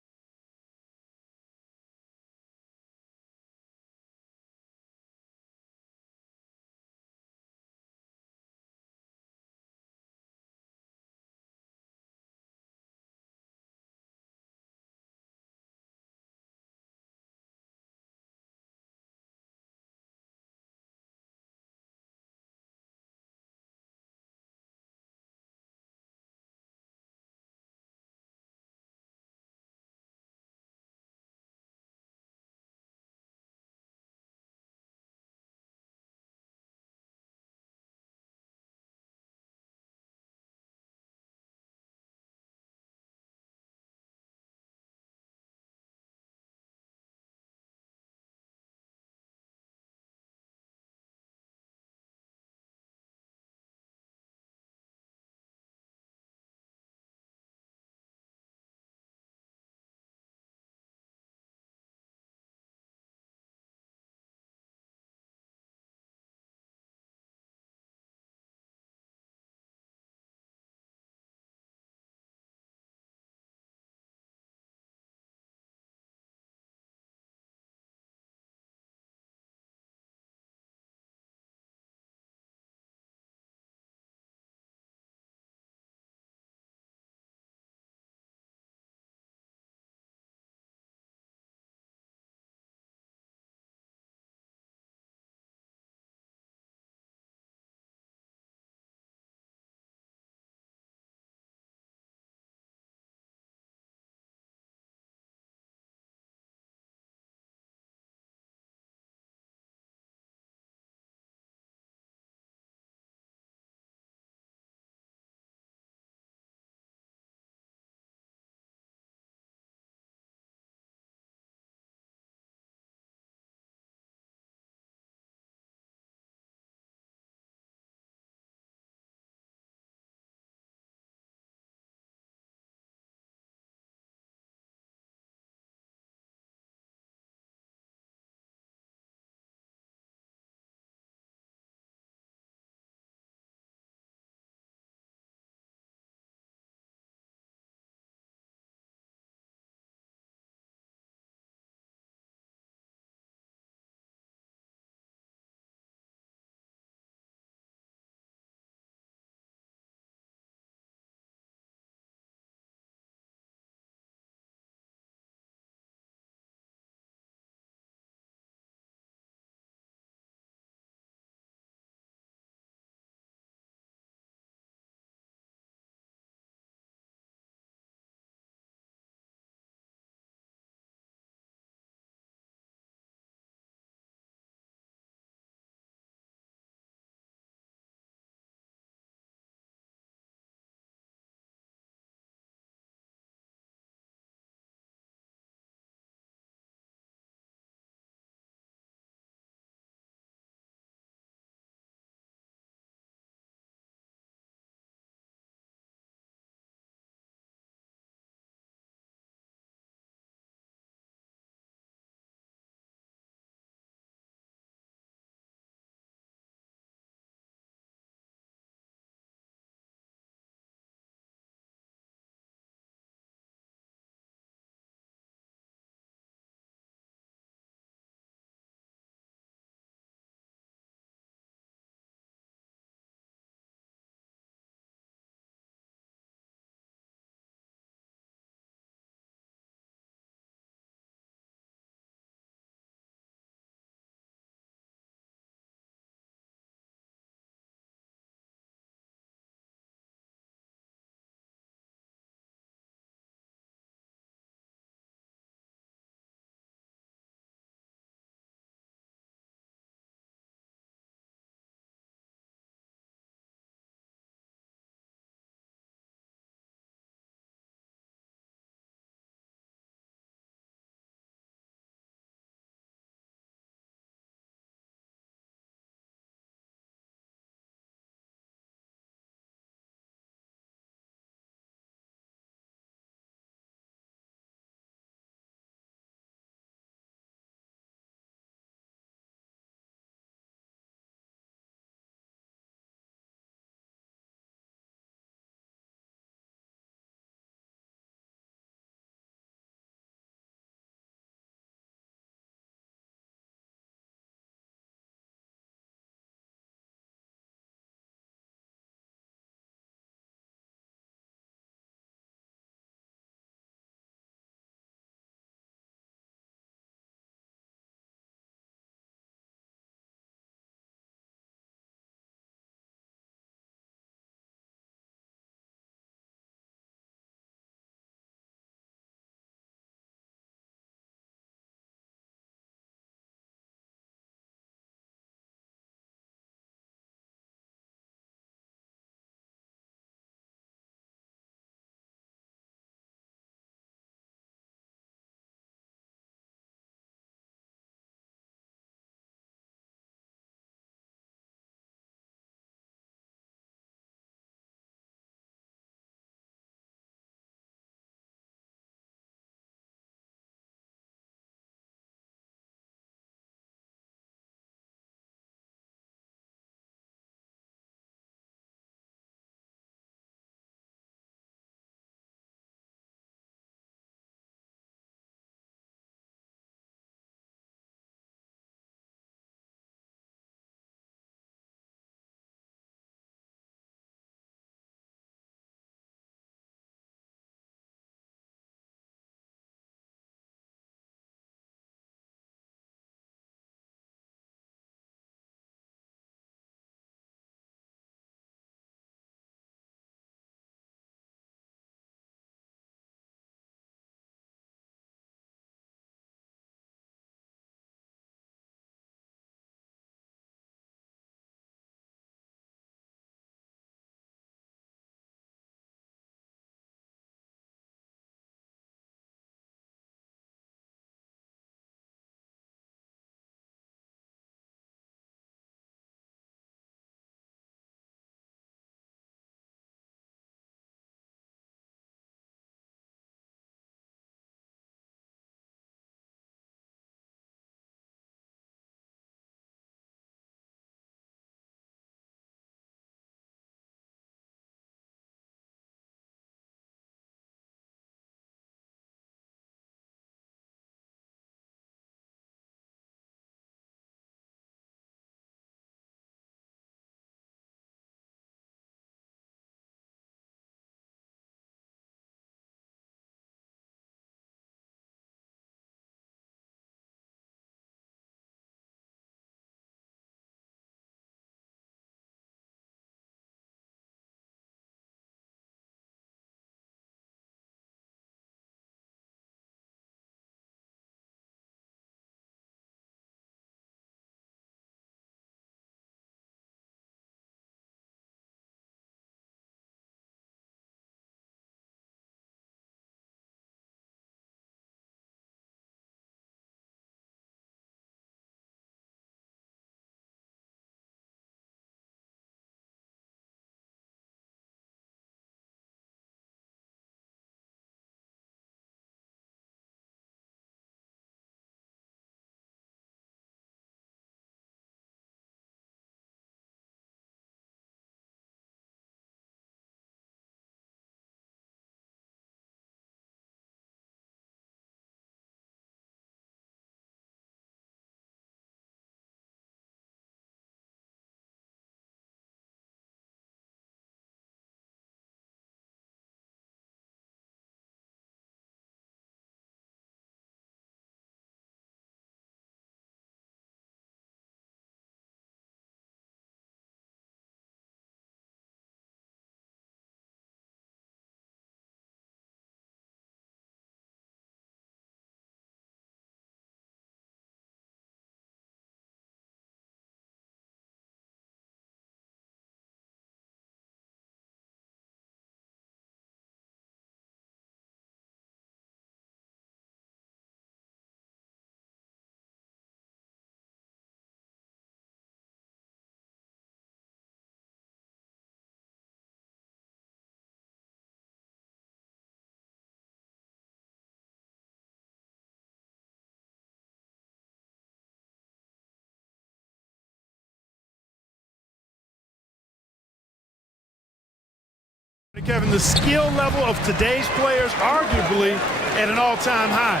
Kevin, the skill level of today's players arguably at an all-time high,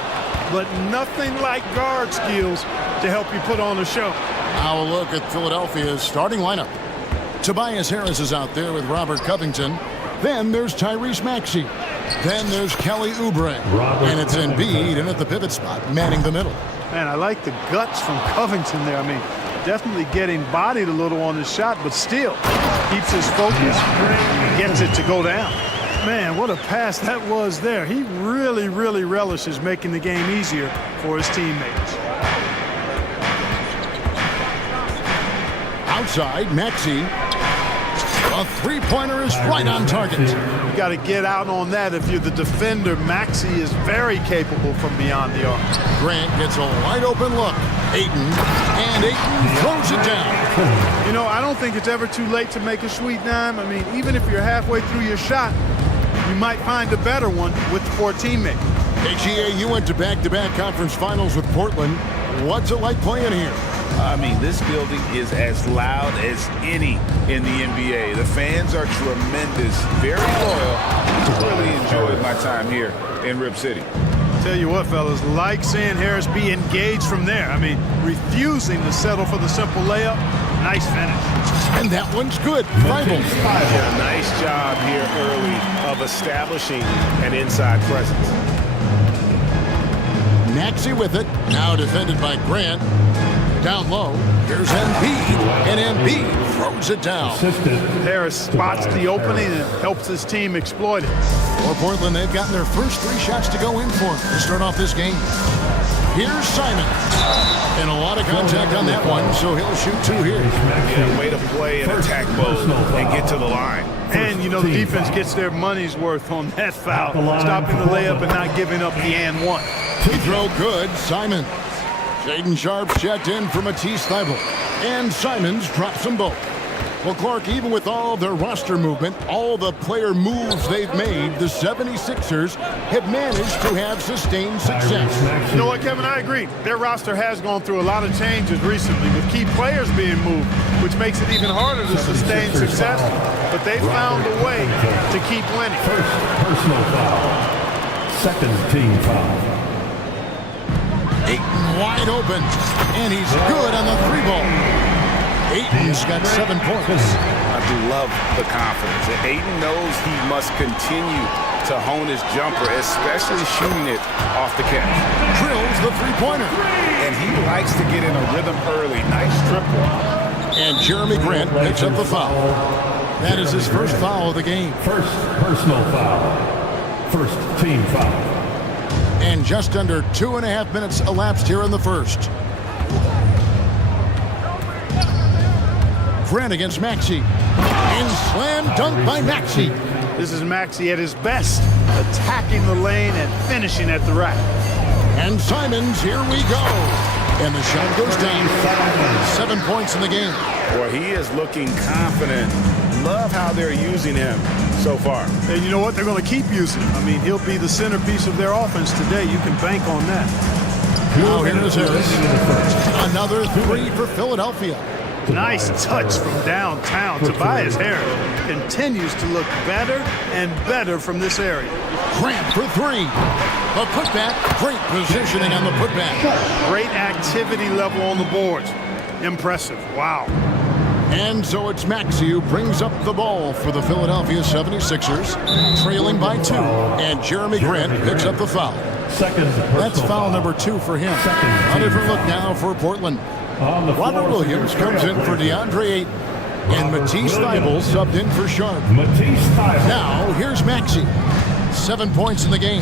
but nothing like guard skills to help you put on a show. Now a look at Philadelphia's starting lineup. Tobias Harris is out there with Robert Covington. Then there's Tyrese Maxey. Then there's Kelly Oubre. And it's Embiid in at the pivot spot, manning the middle. Man, I like the guts from Covington there. I mean, definitely getting bodied a little on his shot, but still keeps his focus, gets it to go down. Man, what a pass that was there. He really, really relishes making the game easier for his teammates. Outside, Maxey. A three-pointer is right on target. You got to get out on that if you're the defender. Maxey is very capable from beyond the arc. Grant gets a wide-open look. Ayton, and Ayton throws it down. You know, I don't think it's ever too late to make a sweet dime. I mean, even if you're halfway through your shot, you might find a better one with for a teammate. Hey, GA, you went to back-to-back conference finals with Portland. What's it like playing here? I mean, this building is as loud as any in the NBA. The fans are tremendous, very loyal. Really enjoyed my time here in Rip City. Tell you what, fellas, like seeing Harris be engaged from there. I mean, refusing to settle for the simple layup. Nice finish. And that one's good. Rival. Yeah, nice job here early of establishing an inside presence. Maxey with it. Now defended by Grant. Down low, here's Embiid, and Embiid throws it down. Harris spots the opening and helps his team exploit it. For Portland, they've gotten their first three shots to go in for to start off this game. Here's Simon. And a lot of contact on that one, so he'll shoot two here. Yeah, way to play and attack both and get to the line. And, you know, the defense gets their money's worth on that foul, stopping the layup and not giving up the and one. Free throw good, Simon. Shaden Sharp checked in for Matisse Thybulle. And Simons drops them both. Well, Clark, even with all their roster movement, all the player moves they've made, the 76ers have managed to have sustained success. You know what, Kevin? I agree. Their roster has gone through a lot of changes recently with key players being moved, which makes it even harder to sustain success. But they found a way to keep winning. First personal foul. Second team foul. Ayton wide open, and he's good on the three ball. Ayton's got 7 points. I do love the confidence. Ayton knows he must continue to hone his jumper, especially shooting it off the catch. Drills the three-pointer. And he likes to get in a rhythm early. Nice triple. And Jeremy Grant picks up the foul. That is his first foul of the game. First personal foul. First team foul. And just under 2.5 minutes elapsed here in the first. Grant against Maxey. And slam dunk by Maxey. This is Maxey at his best, attacking the lane and finishing at the rack. And Simons, here we go. And the shot goes down. 7 points in the game. Boy, he is looking confident. Love how they're using him so far. And you know what? They're going to keep using him. I mean, he'll be the centerpiece of their offense today. You can bank on that. Now here's Harris. Another three for Philadelphia. Nice touch from downtown. Tobias Harris continues to look better and better from this area. Grant for three. The putback. Great positioning on the putback. Great activity level on the boards. Impressive. Wow. And so it's Maxey who brings up the ball for the Philadelphia 76ers, trailing by 2. And Jeremy Grant picks up the foul. That's foul number 2 for him. A different look now for Portland. Robert Williams comes in for DeAndre Ayton. And Matisse Thybulle subbed in for Sharp. Now here's Maxey. 7 points in the game.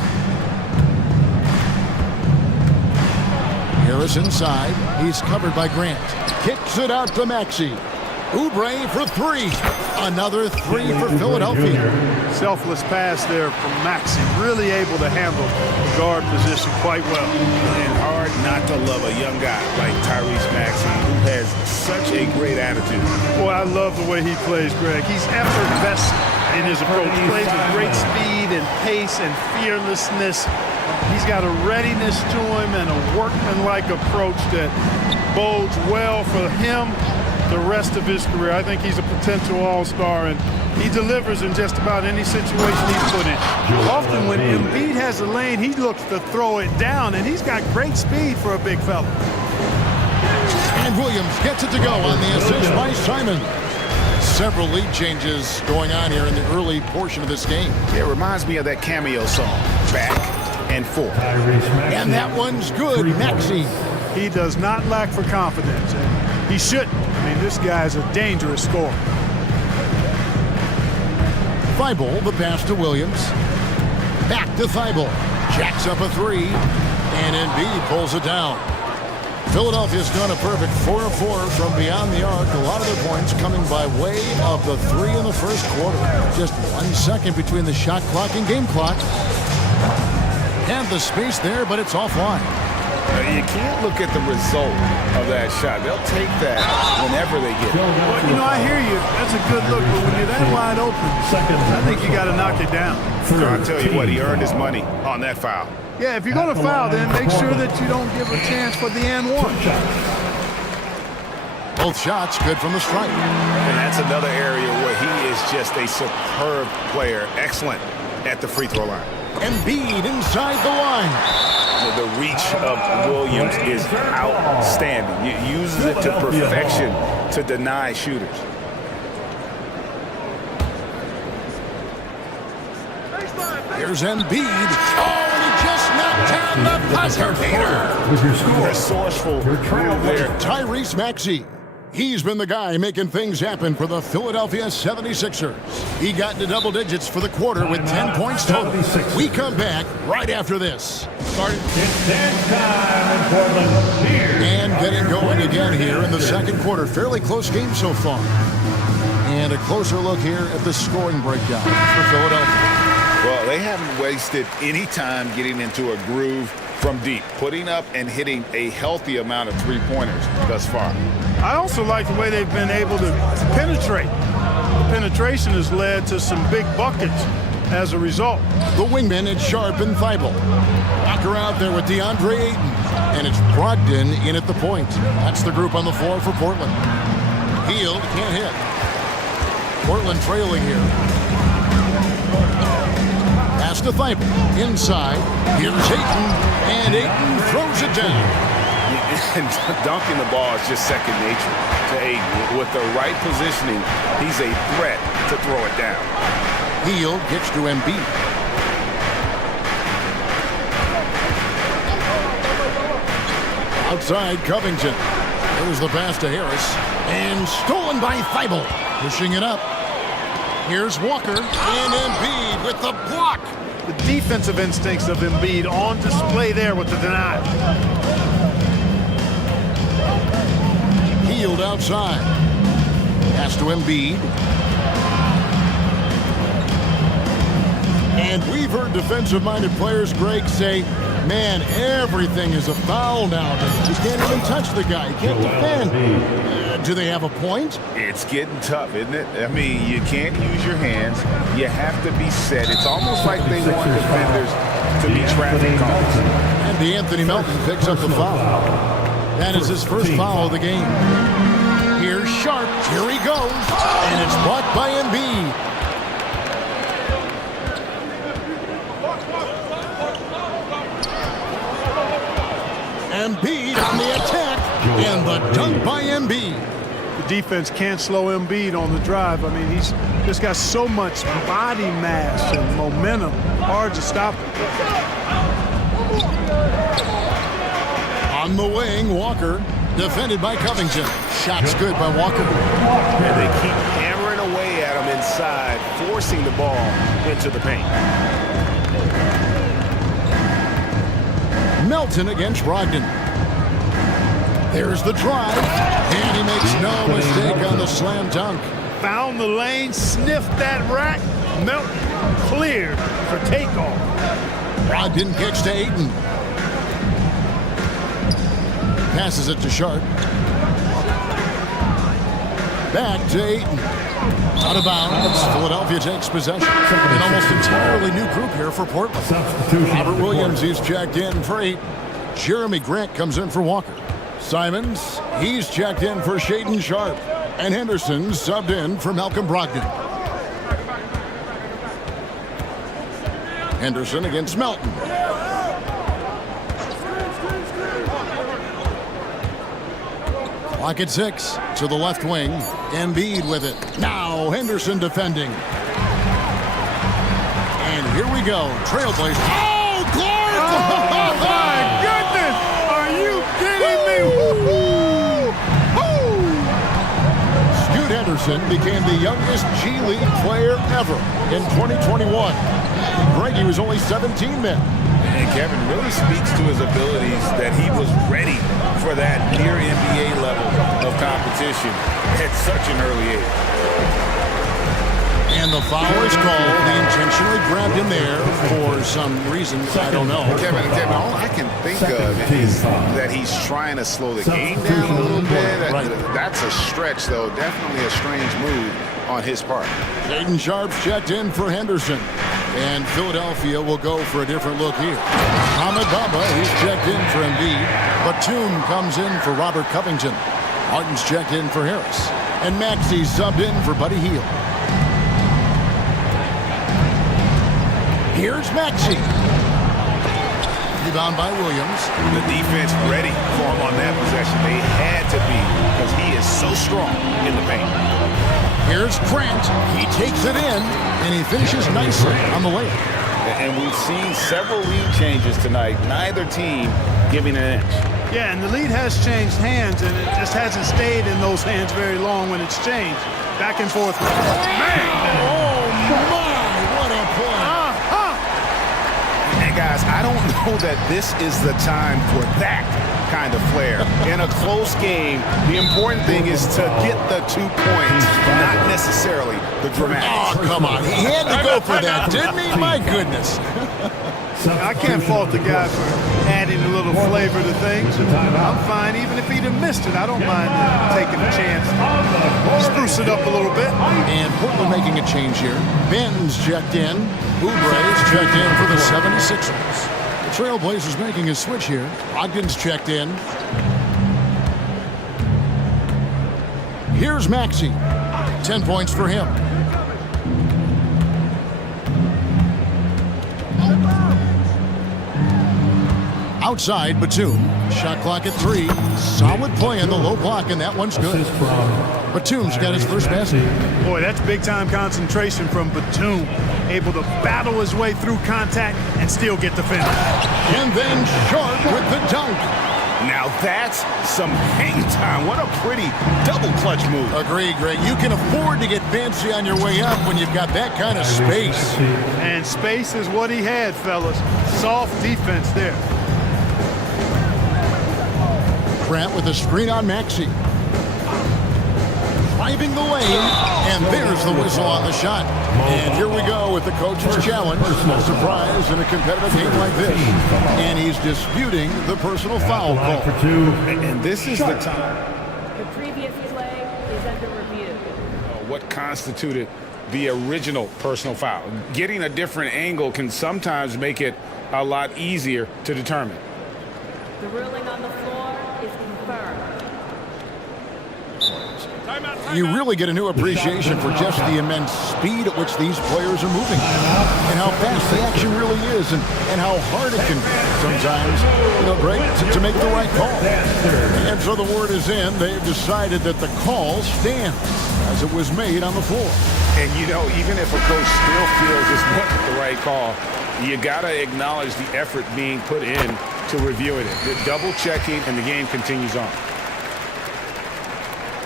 Harris inside. He's covered by Grant. Kicks it out to Maxey. Oubre for three. Another three for Philadelphia. Selfless pass there from Maxey. Really able to handle the guard position quite well. And hard not to love a young guy like Tyrese Maxey, who has such a great attitude. Boy, I love the way he plays, Greg. He's effervescent in his approach. Plays with great speed and pace and fearlessness. He's got a readiness to him and a workmanlike approach that bodes well for him the rest of his career. I think he's a potential all-star, and he delivers in just about any situation he's put in. Often when Embiid has a lane, he looks to throw it down, and he's got great speed for a big fella. And Williams gets it to go on the assist by Simon. Several lead changes going on here in the early portion of this game. It reminds me of that cameo song, Back and Forth. And that one's good, Maxey. He does not lack for confidence. He shouldn't. I mean, this guy's a dangerous scorer. Thibault, the pass to Williams. Back to Thibault. Jacks up a three, and Embiid pulls it down. Philadelphia's done a perfect 4 of 4 from beyond the arc. A lot of their points coming by way of the three in the first quarter. Just 1 second between the shot clock and game clock. Had the space there, but it's offline. You can't look at the result of that shot. They'll take that whenever they get it. Well, you know, I hear you. That's a good look, but when you're that wide open, I think you got to knock it down. I'll tell you what, he earned his money on that foul. Yeah, if you're going to foul, then make sure that you don't give a chance for the and one. Both shots good from the stripe. And that's another area where he is just a superb player. Excellent at the free throw line. Embiid inside the line. The reach of Williams is outstanding. He uses it to perfection to deny shooters. Here's Embiid. Oh, and he just knocked down the buzzer beater. Resourceful move there. Tyrese Maxey. He's been the guy making things happen for the Philadelphia 76ers. He got into double digits for the quarter with 10 points total. We come back right after this. And getting going again here in the second quarter. Fairly close game so far. And a closer look here at the scoring breakdown for Philadelphia. Well, they haven't wasted any time getting into a groove from deep, putting up and hitting a healthy amount of three-pointers thus far. I also like the way they've been able to penetrate. The penetration has led to some big buckets as a result. The wingman is Sharp and Thibault. Walker out there with DeAndre Ayton. And it's Brogdon in at the point. That's the group on the floor for Portland. Hield can't hit. Portland trailing here. Pass to Thibault. Inside. Here's Ayton. And Ayton throws it down. And dunking the ball is just second nature to Ayton. With the right positioning, he's a threat to throw it down. Hield gets to Embiid. Outside Covington. There's the pass to Harris. And stolen by Thibault. Pushing it up. Here's Walker. And Embiid with the block. The defensive instincts of Embiid on display there with the denial. Hield outside. Pass to Embiid. And we've heard defensive-minded players, Greg, say, man, everything is a foul nowadays. You can't even touch the guy. You can't defend. Do they have a point? It's getting tough, isn't it? I mean, you can't use your hands. You have to be set. It's almost like they want defenders to be traffic calls. And DeAnthony Melton picks up the foul. That is his first foul of the game. Here's Sharp. Here he goes. And it's blocked by Embiid. Embiid on the attack. And the dunk by Embiid. The defense can't slow Embiid on the drive. I mean, he's just got so much body mass and momentum. Hard to stop him. On the wing, Walker, defended by Covington. Shots good by Walker. And they keep hammering away at him inside, forcing the ball into the paint. Melton against Brogdon. There's the drive, and he makes no mistake on the slam dunk. Found the lane, sniffed that rack. Melton cleared for takeoff. Brogdon kicks to Ayton. Passes it to Sharp. Back to Ayton. Out of bounds. Philadelphia takes possession. An almost entirely new group here for Portland. Robert Williams, he's checked in for 8. Jeremy Grant comes in for Walker. Simons, he's checked in for Shaedon Sharp. And Henderson subbed in for Malcolm Brogdon. Henderson against Melton. Clock at 6 to the left wing. Embiid with it. Now Henderson defending. And here we go. Trailblazers. Oh, Clark! Oh, my goodness! Are you kidding me? Scoot Henderson became the youngest G League player ever in 2021. Greggy was only 17 then. And Kevin really speaks to his abilities that he was ready for that near NBA level of competition at such an early age. And the foul is called. He intentionally grabbed him there for some reason. I don't know. Kevin, all I can think of is that he's trying to slow the game down a little bit. That's a stretch, though. Definitely a strange move on his part. Jaden Sharp's checked in for Henderson. And Philadelphia will go for a different look here. Ahmed Bamba, he's checked in for Embiid. Batum comes in for Robert Covington. Martin's checked in for Harris. And Maxey subbed in for Buddy Hield. Here's Maxey. Rebound by Williams. The defense ready for him on that possession. They had to be because he is so strong in the paint. Here's Grant. He takes it in, and he finishes nicely on the layup. And we've seen several lead changes tonight. Neither team giving an inch. Yeah, and the lead has changed hands, and it just hasn't stayed in those hands very long when it's changed. Back and forth. Man! Oh, my! What a play! And guys, I don't know that this is the time for that kind of flair. In a close game, the important thing is to get the 2 points, not necessarily the dramatics. Oh, come on. He had to go for that, didn't he? My goodness. I can't fault the guy for adding a little flavor to things. I'm fine. Even if he'd have missed it, I don't mind taking a chance. Spruce it up a little bit. And Portland making a change here. Benton's checked in. Oubre's checked in for the 76ers. The Trailblazers making a switch here. Ogden's checked in. Here's Maxey. 10 points for him. Outside, Batum. Shot clock at 3. Solid play in the low block, and that one's good. Batum's got his first basket. Boy, that's big-time concentration from Batum. Able to battle his way through contact and still get the finish. And then Sharp with the dunk. Now that's some hang time. What a pretty double clutch move. Agreed, Greg. You can afford to get fancy on your way up when you've got that kind of space. And space is what he had, fellas. Soft defense there. Grant with a screen on Maxey. Driving the lane, and there's the whistle on the shot. And here we go with the coach's challenge. No surprise in a competitive game like this. And he's disputing the personal foul call. And this is the time. The previous play is under review. What constituted the original personal foul? Getting a different angle can sometimes make it a lot easier to determine. The ruling on the floor is confirmed. You really get a new appreciation for just the immense speed at which these players are moving and how fast the action really is and how hard it can be sometimes, Greg, to make the right call. And so the word is in. They've decided that the call stands as it was made on the floor. And, even if a coach still feels this wasn't the right call, you got to acknowledge the effort being put in to reviewing it. The double checking, and the game continues on.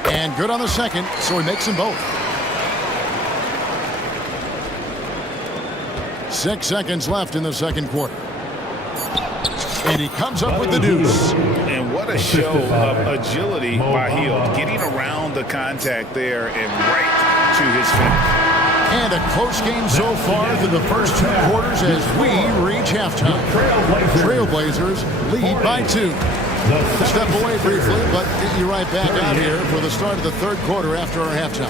And good on the second, so he makes them both. 6 seconds left in the second quarter. And he comes up with the deuce. And what a show of agility by Hield, getting around the contact there and right to his finish. And a close game so far through the first 2 quarters as we reach halftime. Trailblazers lead by 2. Step away briefly, but get you right back out here for the start of the third quarter after our halftime.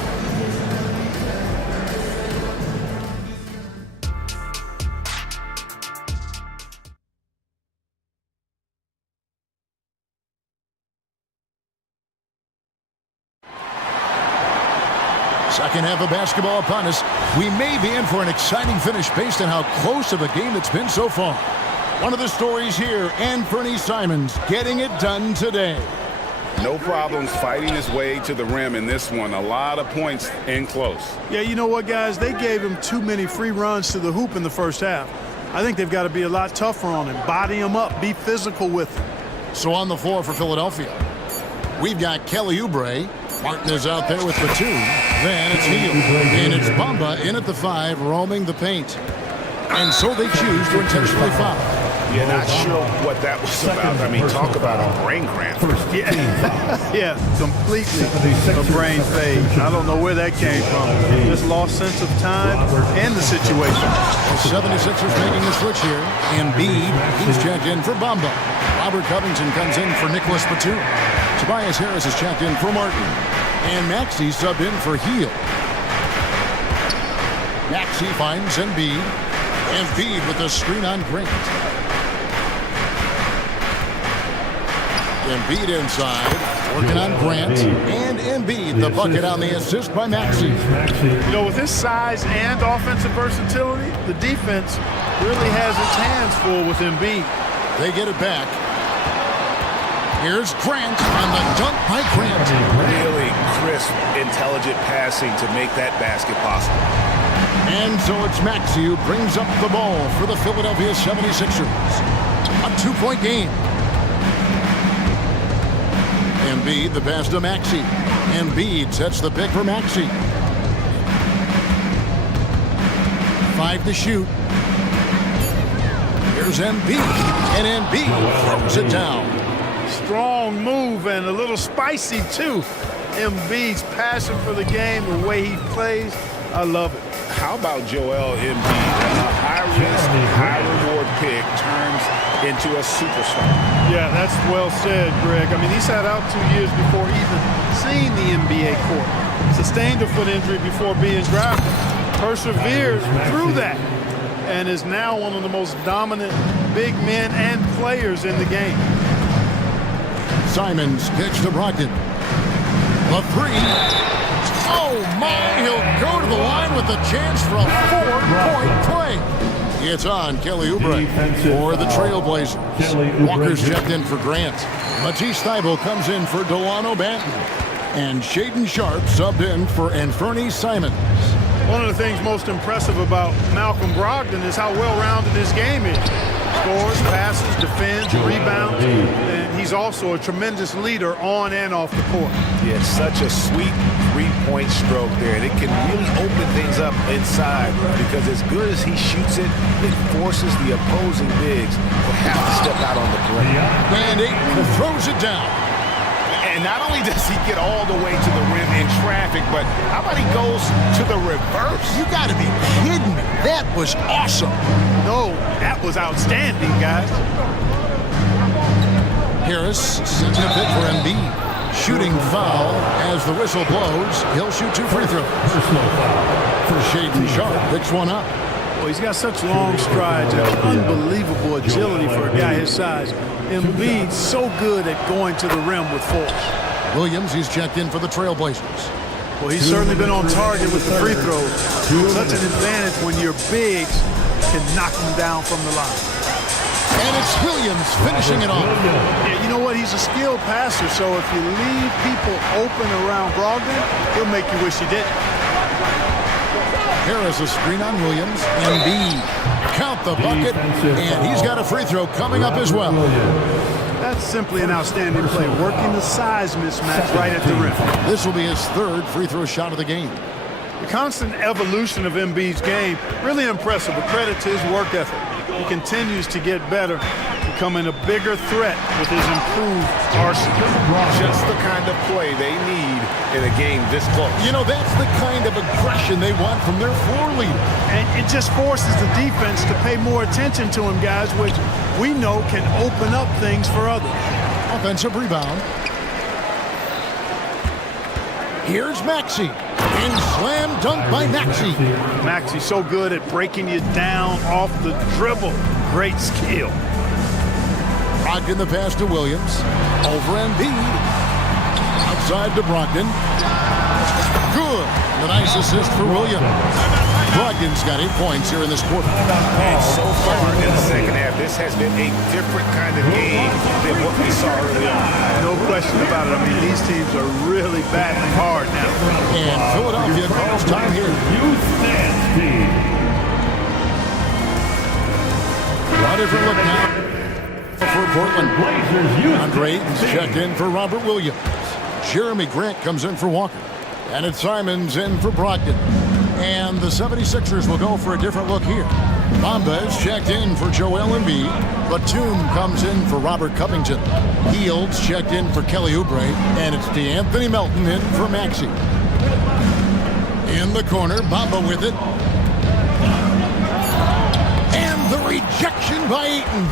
Second half of basketball upon us. We may be in for an exciting finish based on how close of a game it's been so far. One of the stories here, Anthony Simons getting it done today. No problems fighting his way to the rim in this one. A lot of points in close. Yeah, you know what, guys? They gave him too many free runs to the hoop in the first half. I think they've got to be a lot tougher on him. Body him up. Be physical with him. So on the floor for Philadelphia, we've got Kelly Oubre. Martin is out there with the 2. Then it's Heel. And it's Bamba in at the 5, roaming the paint. And so they choose to intentionally foul. Yeah, not sure what that was about. I mean, talk about a brain cramp. Yeah, completely a brain fade. I don't know where that came from. Just lost sense of time and the situation. The 76ers making the switch here. Embiid, he's checked in for Bamba. Robert Covington comes in for Nicholas Batum. Tobias Harris is checked in for Martin. And Maxey subbed in for Heel. Maxey finds Embiid. Embiid with the screen on Grant. Embiid inside, working on Grant, and Embiid the bucket on the assist by Maxey. You know, with his size and offensive versatility, the defense really has its hands full with Embiid. They get it back. Here's Grant on the dunk by Grant. Really crisp, intelligent passing to make that basket possible. And so it's Maxey who brings up the ball for the Philadelphia 76ers. A 2-point game. Embiid, the pass to Maxey. Embiid sets the pick for Maxey. 5 to shoot. Here's Embiid, and Embiid throws it down. Strong move and a little spicy, too. Embiid's passion for the game, the way he plays, I love it. How about Joel Embiid? A high-risk, high-reward pick turns into a superstar. Yeah, that's well said, Greg. I mean, he sat out 2 years before even seeing the NBA court. Sustained a foot injury before being drafted. Persevered through that and is now one of the most dominant big men and players in the game. Simons kicks to Brogdon. The 3. Oh, my, he'll go to the line with a chance for a 4-point play. It's on Kelly Oubre for the Trailblazers. Walker's checked in for Grant. Matisse Thybulle comes in for Delano Banton. And Shaedon Sharpe subbed in for Anthony Simons. One of the things most impressive about Malcolm Brogdon is how well-rounded his game is. Scores, passes, defends, rebounds, and he's also a tremendous leader on and off the court. Yeah, it's such a sweet three-point stroke there, and it can really open things up inside because as good as he shoots it, it forces the opposing bigs to have to step out on the perimeter. And Ayton throws it down. And not only does he get all the way to the rim in traffic, but how about he goes to the reverse? You got to be kidding me. That was awesome. No, that was outstanding, guys. Harris sends a pick for Embiid. Shooting foul as the whistle blows. He'll shoot 2 free throws. Shaedon Sharpe picks one up. Well, he's got such long strides and unbelievable agility for a guy his size. Embiid's so good at going to the rim with force. Williams, he's checked in for the Trailblazers. Well, he's certainly been on target with the free throws. Such an advantage when your bigs can knock him down from the line. And it's Williams finishing it off. Yeah, you know what? He's a skilled passer, so if you leave people open around Brogdon, he'll make you wish you didn't. Harris a screen on Williams. Embiid count the bucket, and he's got a free throw coming up as well. That's simply an outstanding play, working the size mismatch right at the rim. This will be his 3rd free throw shot of the game. The constant evolution of Embiid's game, really impressive, but credit to his work ethic. He continues to get better, becoming a bigger threat with his improved arsenal. Just the kind of play they need in a game this close. You know, that's the kind of aggression they want from their floor leader. And it just forces the defense to pay more attention to him, guys, which we know can open up things for others. Offensive rebound. Here's Maxey. And slam dunk by Maxey. Maxey's so good at breaking you down off the dribble. Great skill. Brogdon the pass to Williams. Over Embiid. Outside to Brogdon. Good. The nice assist for Williams. Brogdon's got 8 points here in this quarter. And so far in the second half, this has been a different kind of game than what we saw early on. No question about it. I mean, these teams are really battling hard now. And Philadelphia calls time here. What if we look now for Portland? Andre Ayton's checked in for Robert Williams. Jeremy Grant comes in for Walker. And it's Simons in for Brogdon. And the 76ers will go for a different look here. Bamba is checked in for Joel Embiid. Batum comes in for Robert Covington. Fields checked in for Kelly Oubre. And it's DeAnthony Melton in for Maxey. In the corner, Bamba with it. And the rejection by Ayton.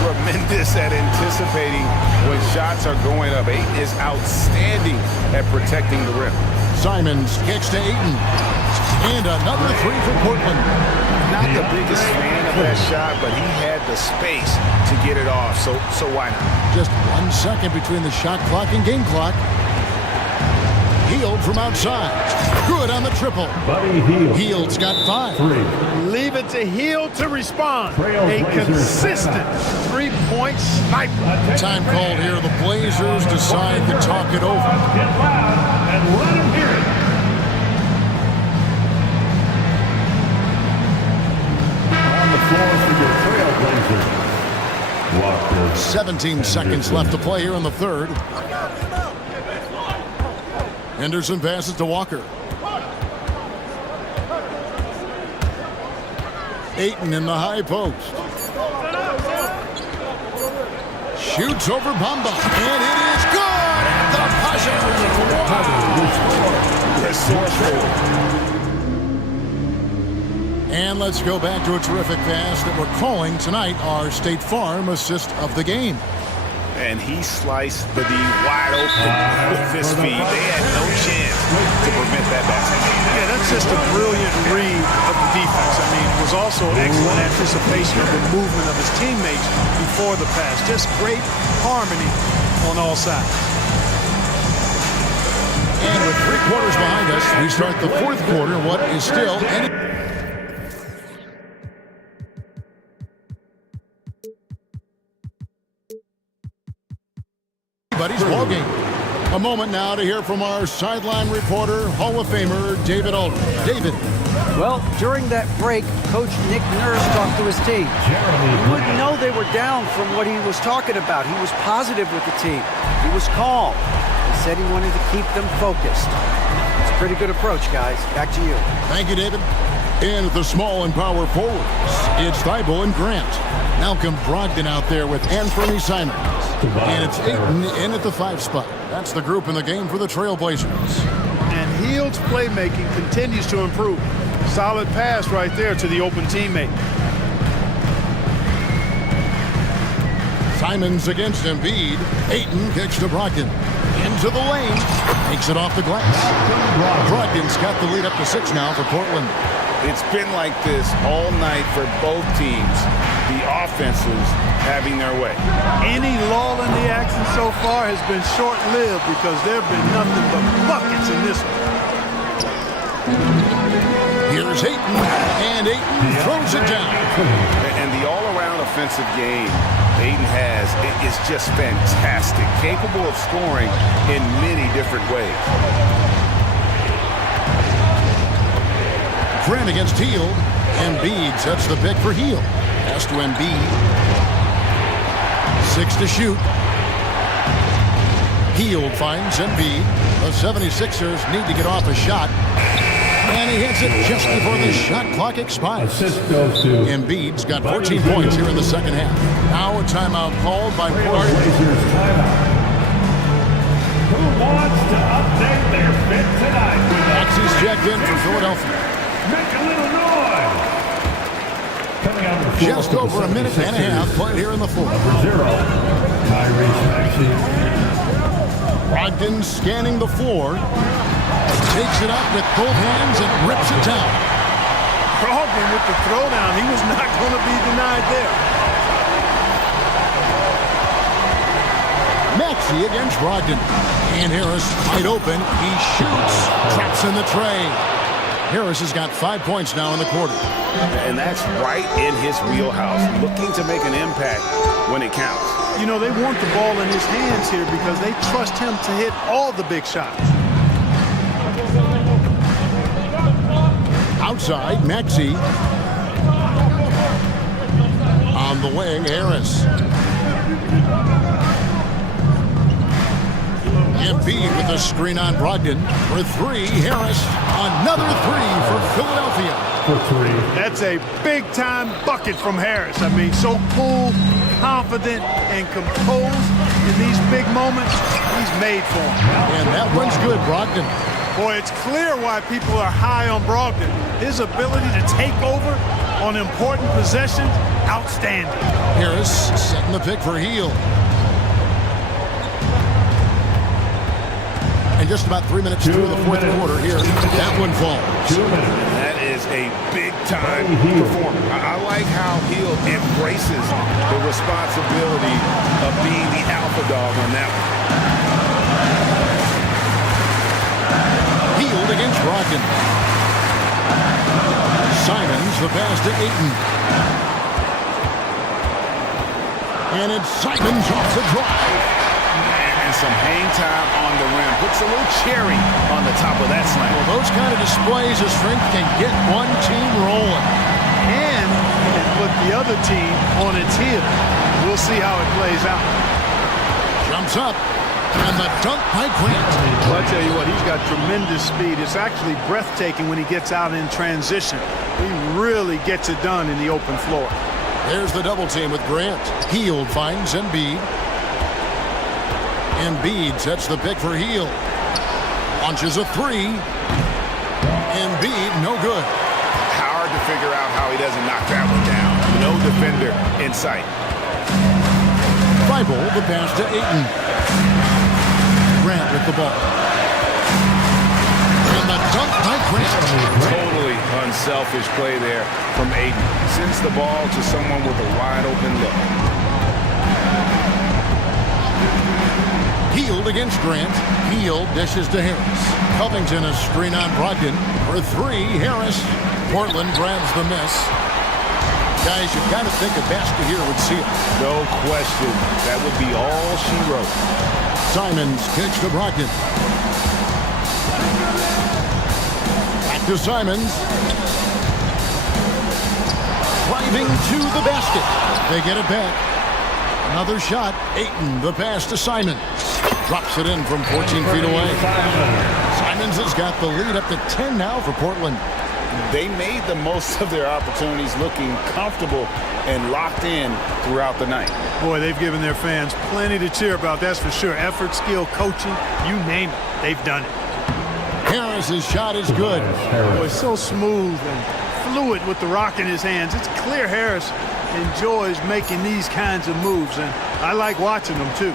Tremendous at anticipating when shots are going up. Ayton is outstanding at protecting the rim. Simons kicks to Ayton. And another three for Portland. Not the biggest fan of that shot, but he had the space to get it off, so why not? Just 1 second between the shot clock and game clock. Hield from outside. Good on the triple. Hield's got 5. Leave it to Hield to respond. A consistent three-point sniper. Time called here. The Blazers decide to talk it over. Get loud and let them hear it. On the floor for your Trailblazers. Walker. 17 seconds left to play here in the third. Henderson passes to Walker. Ayton in the high post. Shoots over Bamba. And it is good at the buzzer. And let's go back to a terrific pass that we're calling tonight our State Farm assist of the game. And he sliced the D wide open with his feet. They had no chance to prevent that basket. Yeah, that's just a brilliant read of the defense. I mean, it was also excellent anticipation of the movement of his teammates before the pass. Just great harmony on all sides. And with 3 quarters behind us, we start the fourth quarter. What is still anybody's ball game. A moment now to hear from our sideline reporter, Hall of Famer David Aldridge. David. Well, during that break, Coach Nick Nurse talked to his team. You wouldn't know they were down from what he was talking about. He was positive with the team. He was calm. He said he wanted to keep them focused. It's a pretty good approach, guys. Back to you. Thank you, David. And at the small and power forwards, it's Thibault and Grant. Malcolm Brogdon out there with Anthony Simons. And it's Ayton in at the 5 spot. That's the group in the game for the Trailblazers. And Hield's playmaking continues to improve. Solid pass right there to the open teammate. Simons against Embiid. Ayton kicks to Brogdon. Into the lane. Takes it off the glass. Brogdon's got the lead up to 6 now for Portland. It's been like this all night for both teams. The offenses having their way. Any lull in the action so far has been short-lived because there have been nothing but buckets in this one. Here's Ayton, and Ayton throws it down. And the all-around offensive game Ayton has is just fantastic, capable of scoring in many different ways. Grant against Hield. Embiid sets the pick for Hield. Pass to Embiid. 6 to shoot. Hield finds Embiid. The 76ers need to get off a shot. And he hits it just before the shot clock expires. Embiid's got 14 points here in the second half. Now a timeout called by Portland. Who wants to update their fit tonight? Maxey's checked in for Philadelphia. Make a little noise. Coming out of the Just over a minute and a half played here in the fourth. Brogdon scanning the floor. Takes it up with both hands and rips it down. Brogdon with the throwdown. He was not going to be denied there. Maxey against Brogdon. And Harris wide open. He shoots. Traps in the tray. Harris has got 5 points now in the quarter. And that's right in his wheelhouse, looking to make an impact when it counts. You know, they want the ball in his hands here because they trust him to hit all the big shots. Outside, Maxey. On the wing, Harris. Embiid with the screen on Brogdon. For three, Harris. Another three for Philadelphia. That's a big-time bucket from Harris. I mean, so cool, confident, and composed in these big moments. He's made for him. And that one's good, Brogdon. Boy, it's clear why people are high on Brogdon. His ability to take over on important possessions, outstanding. Harris setting the pick for Heel. And just about 3 minutes through the fourth quarter here, that one falls. That is a big-time performance. I like how Hill embraces the responsibility of being the alpha dog on that one. Healed against Brogdon. Simons the pass to Ayton. And it's Simons off the drive. And some hang time on the rim. Puts a little cherry on the top of that slam. Well, those kind of displays of strength can get one team rolling. And it put the other team on its heel. We'll see how it plays out. Jumps up. And the dunk by Grant. Well, I tell you what, he's got tremendous speed. It's actually breathtaking when he gets out in transition. He really gets it done in the open floor. There's the double team with Grant. Heel finds Embiid. Embiid sets the pick for Heel. Launches a three. Embiid, no good. Hard to figure out how he doesn't knock that one down. No defender in sight. Bible, the pass to Ayton. Grant with the ball. And the dunk by Grant. Totally unselfish play there from Ayton. Sends the ball to someone with a wide open look. Healed against Grant. Heel dishes to Harris. Covington a screen on Brogdon. For three, Harris. Portland grabs the miss. Guys, you've got to think a basket here would seal. No question. That would be all she wrote. Simons pitch to Brogdon. Back to Simons. Driving to the basket. They get it back. Another shot. Ayton, the pass to Simons. Drops it in from 14 feet away. Simons has got the lead up to 10 now for Portland. They made the most of their opportunities, looking comfortable and locked in throughout the night. Boy, they've given their fans plenty to cheer about, that's for sure. Effort, skill, coaching, you name it, they've done it. Harris's shot is good. Boy, so smooth and fluid with the rock in his hands. It's clear Harris enjoys making these kinds of moves, and I like watching them too.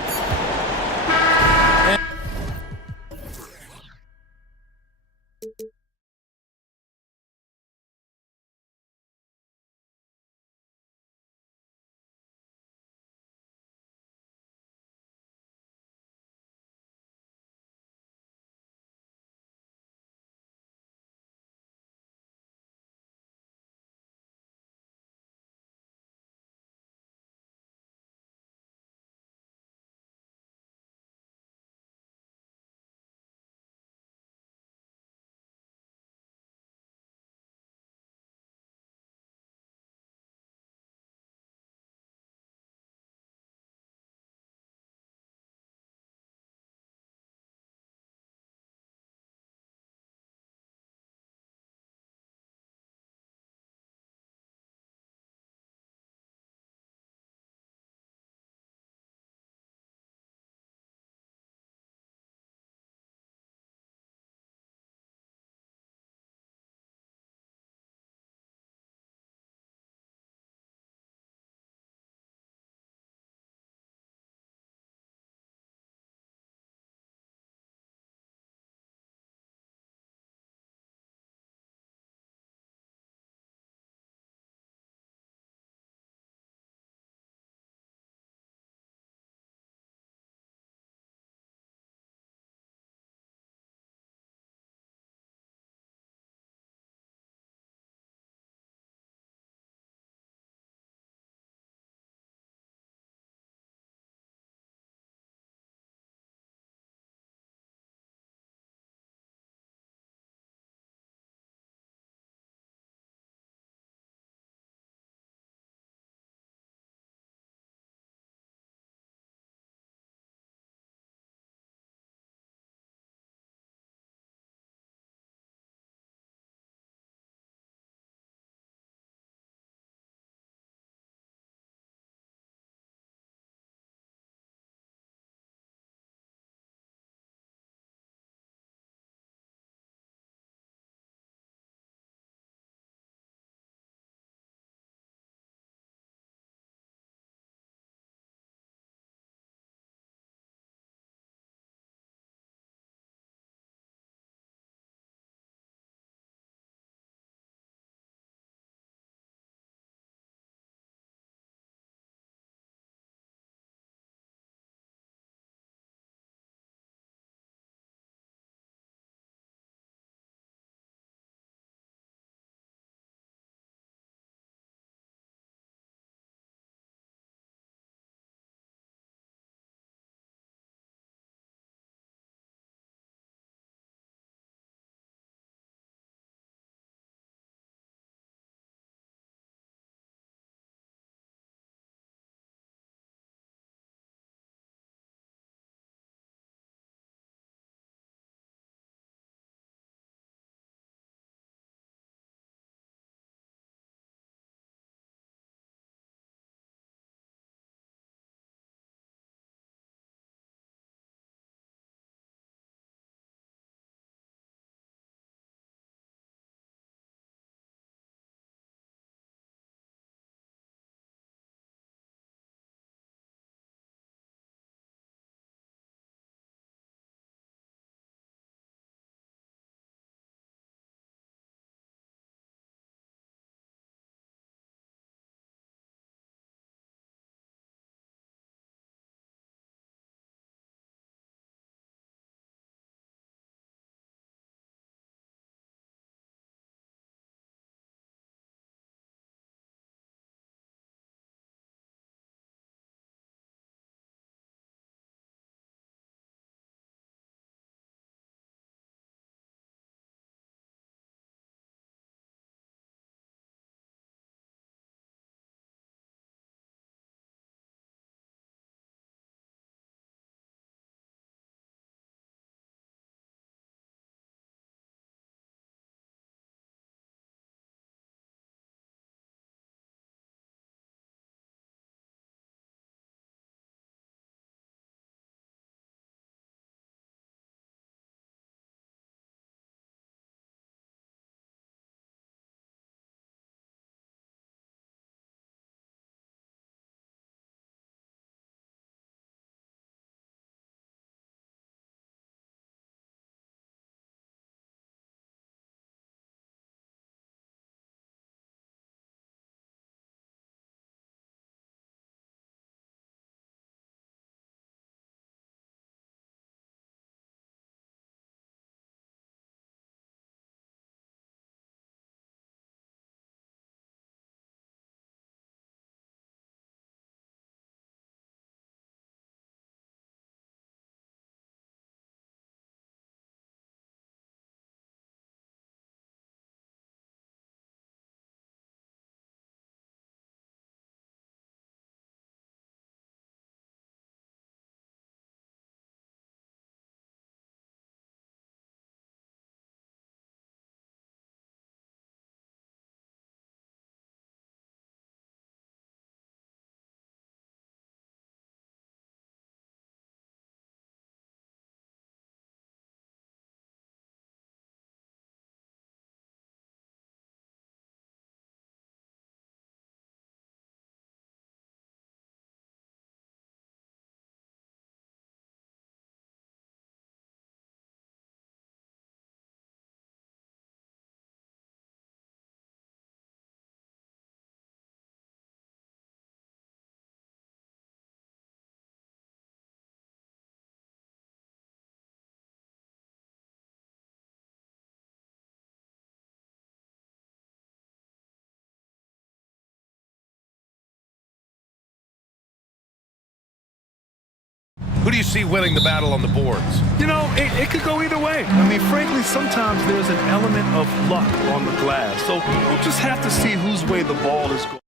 Who do you see winning the battle on the boards? You know, it could go either way. I mean, frankly, sometimes there's an element of luck on the glass. So we'll just have to see whose way the ball is going.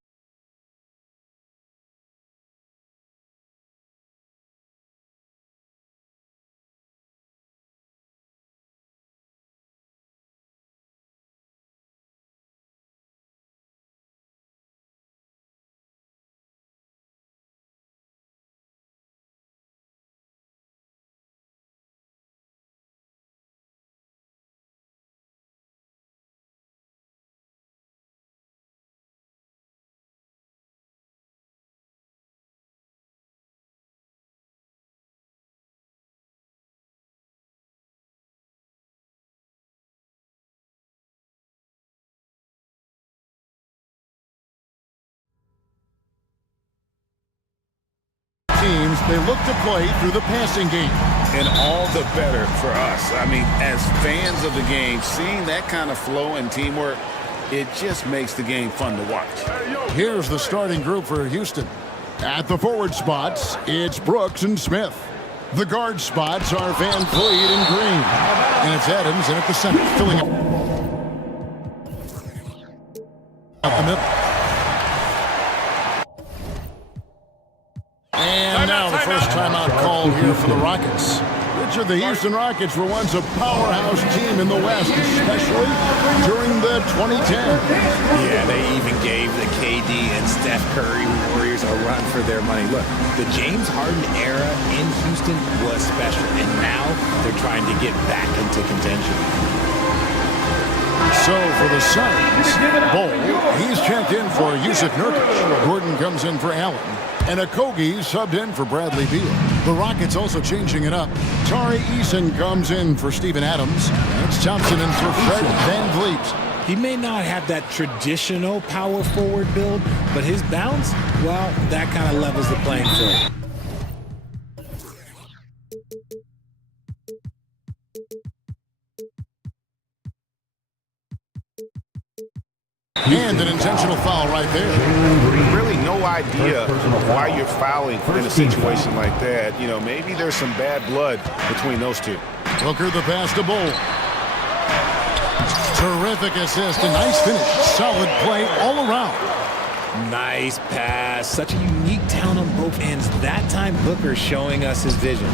Teams, they look to play through the passing game. And all the better for us. I mean, as fans of the game, seeing that kind of flow and teamwork, it just makes the game fun to watch. Here's the starting group for Houston. At the forward spots, it's Brooks and Smith. The guard spots are Van Vliet and Green. And it's Adams in at the center, filling up the middle. And now the first timeout call here for the Rockets. Richard, the Houston Rockets were once a powerhouse team in the West, especially during the 2010. Yeah, they even gave the KD and Steph Curry Warriors a run for their money. Look, the James Harden era in Houston was special, and now they're trying to get back into contention. So for the Suns, Bull, he's checked in for Yusuf Nurkic. Gordon comes in for Allen. And Okogie subbed in for Bradley Beal. The Rockets also changing it up. Tari Eason comes in for Steven Adams. It's Thompson in for Fred Van Vliet. He may not have that traditional power forward build, but his bounce, well, that kind of levels the playing field. And an intentional foul right there. Really no idea why you're fouling in a situation like that. You know, maybe there's some bad blood between those two. Booker the pass to Bull. Terrific assist, a nice finish. Solid play all around. Nice pass. Such a unique talent on both ends. That time Booker showing us his vision.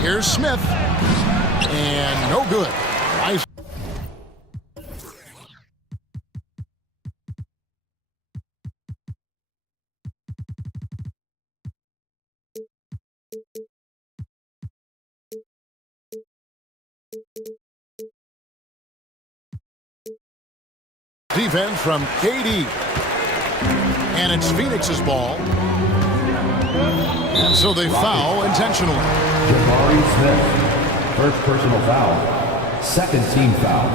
Here's Smith. And no good. Nice. Defense from KD. And it's Phoenix's ball. And so they foul intentionally. Jabari Smith, first personal foul, second team foul.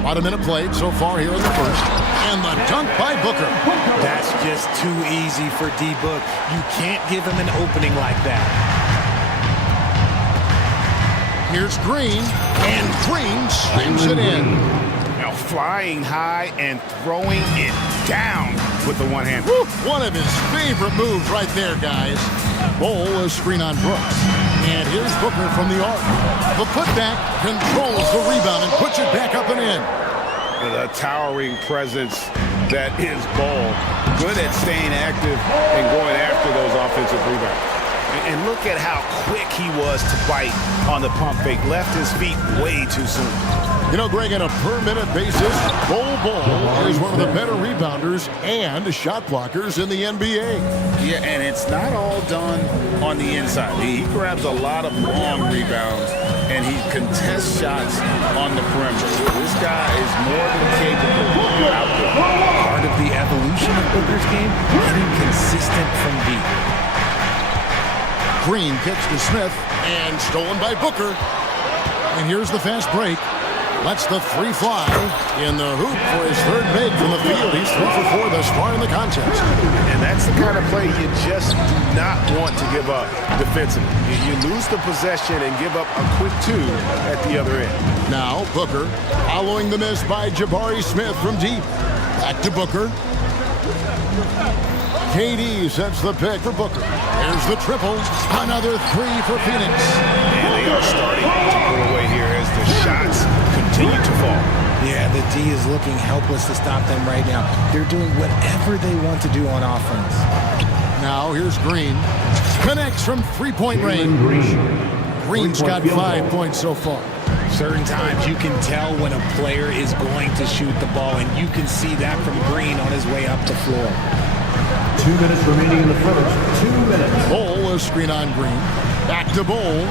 About a minute played so far here in the first. And the dunk by Booker. That's just too easy for D-Book. You can't give him an opening like that. Here's Green, and Green slams it in. Now flying high and throwing it down with the one hand. Woo, one of his favorite moves right there, guys. Bowl a screen on Brooks. And here's Booker from the arc. The putback controls the rebound and puts it back up and in. The towering presence that is Bowl. Good at staying active and going after those offensive rebounds. And look at how quick he was to bite on the pump fake. Left his feet way too soon. You know, Greg, on a per-minute basis, Bull is one of the better rebounders and shot blockers in the NBA. Yeah, and it's not all done on the inside. He grabs a lot of long rebounds, and he contests shots on the perimeter. This guy is more than capable out there. Part of the evolution of Booker's game, getting consistent from deep. Green kicks to Smith, and stolen by Booker. And here's the fast break. Lets the three fly in the hoop for his third make from the field. He's 3 for 4 thus far in the contest. And that's the kind of play you just do not want to give up defensively. You lose the possession and give up a quick two at the other end. Now Booker following the miss by Jabari Smith from deep. Back to Booker. KD sets the pick for Booker. There's the triple. Another three for Phoenix. And they are starting to pull away here as the shots continue to fall. Yeah, the D is looking helpless to stop them right now. They're doing whatever they want to do on offense. Now here's Green. Connects from three-point range. Green's got 5 points so far. Certain times you can tell when a player is going to shoot the ball, and you can see that from Green on his way up the floor. 2 minutes remaining in the first. 2 minutes. Bowl, a screen on Green. Back to Bowl.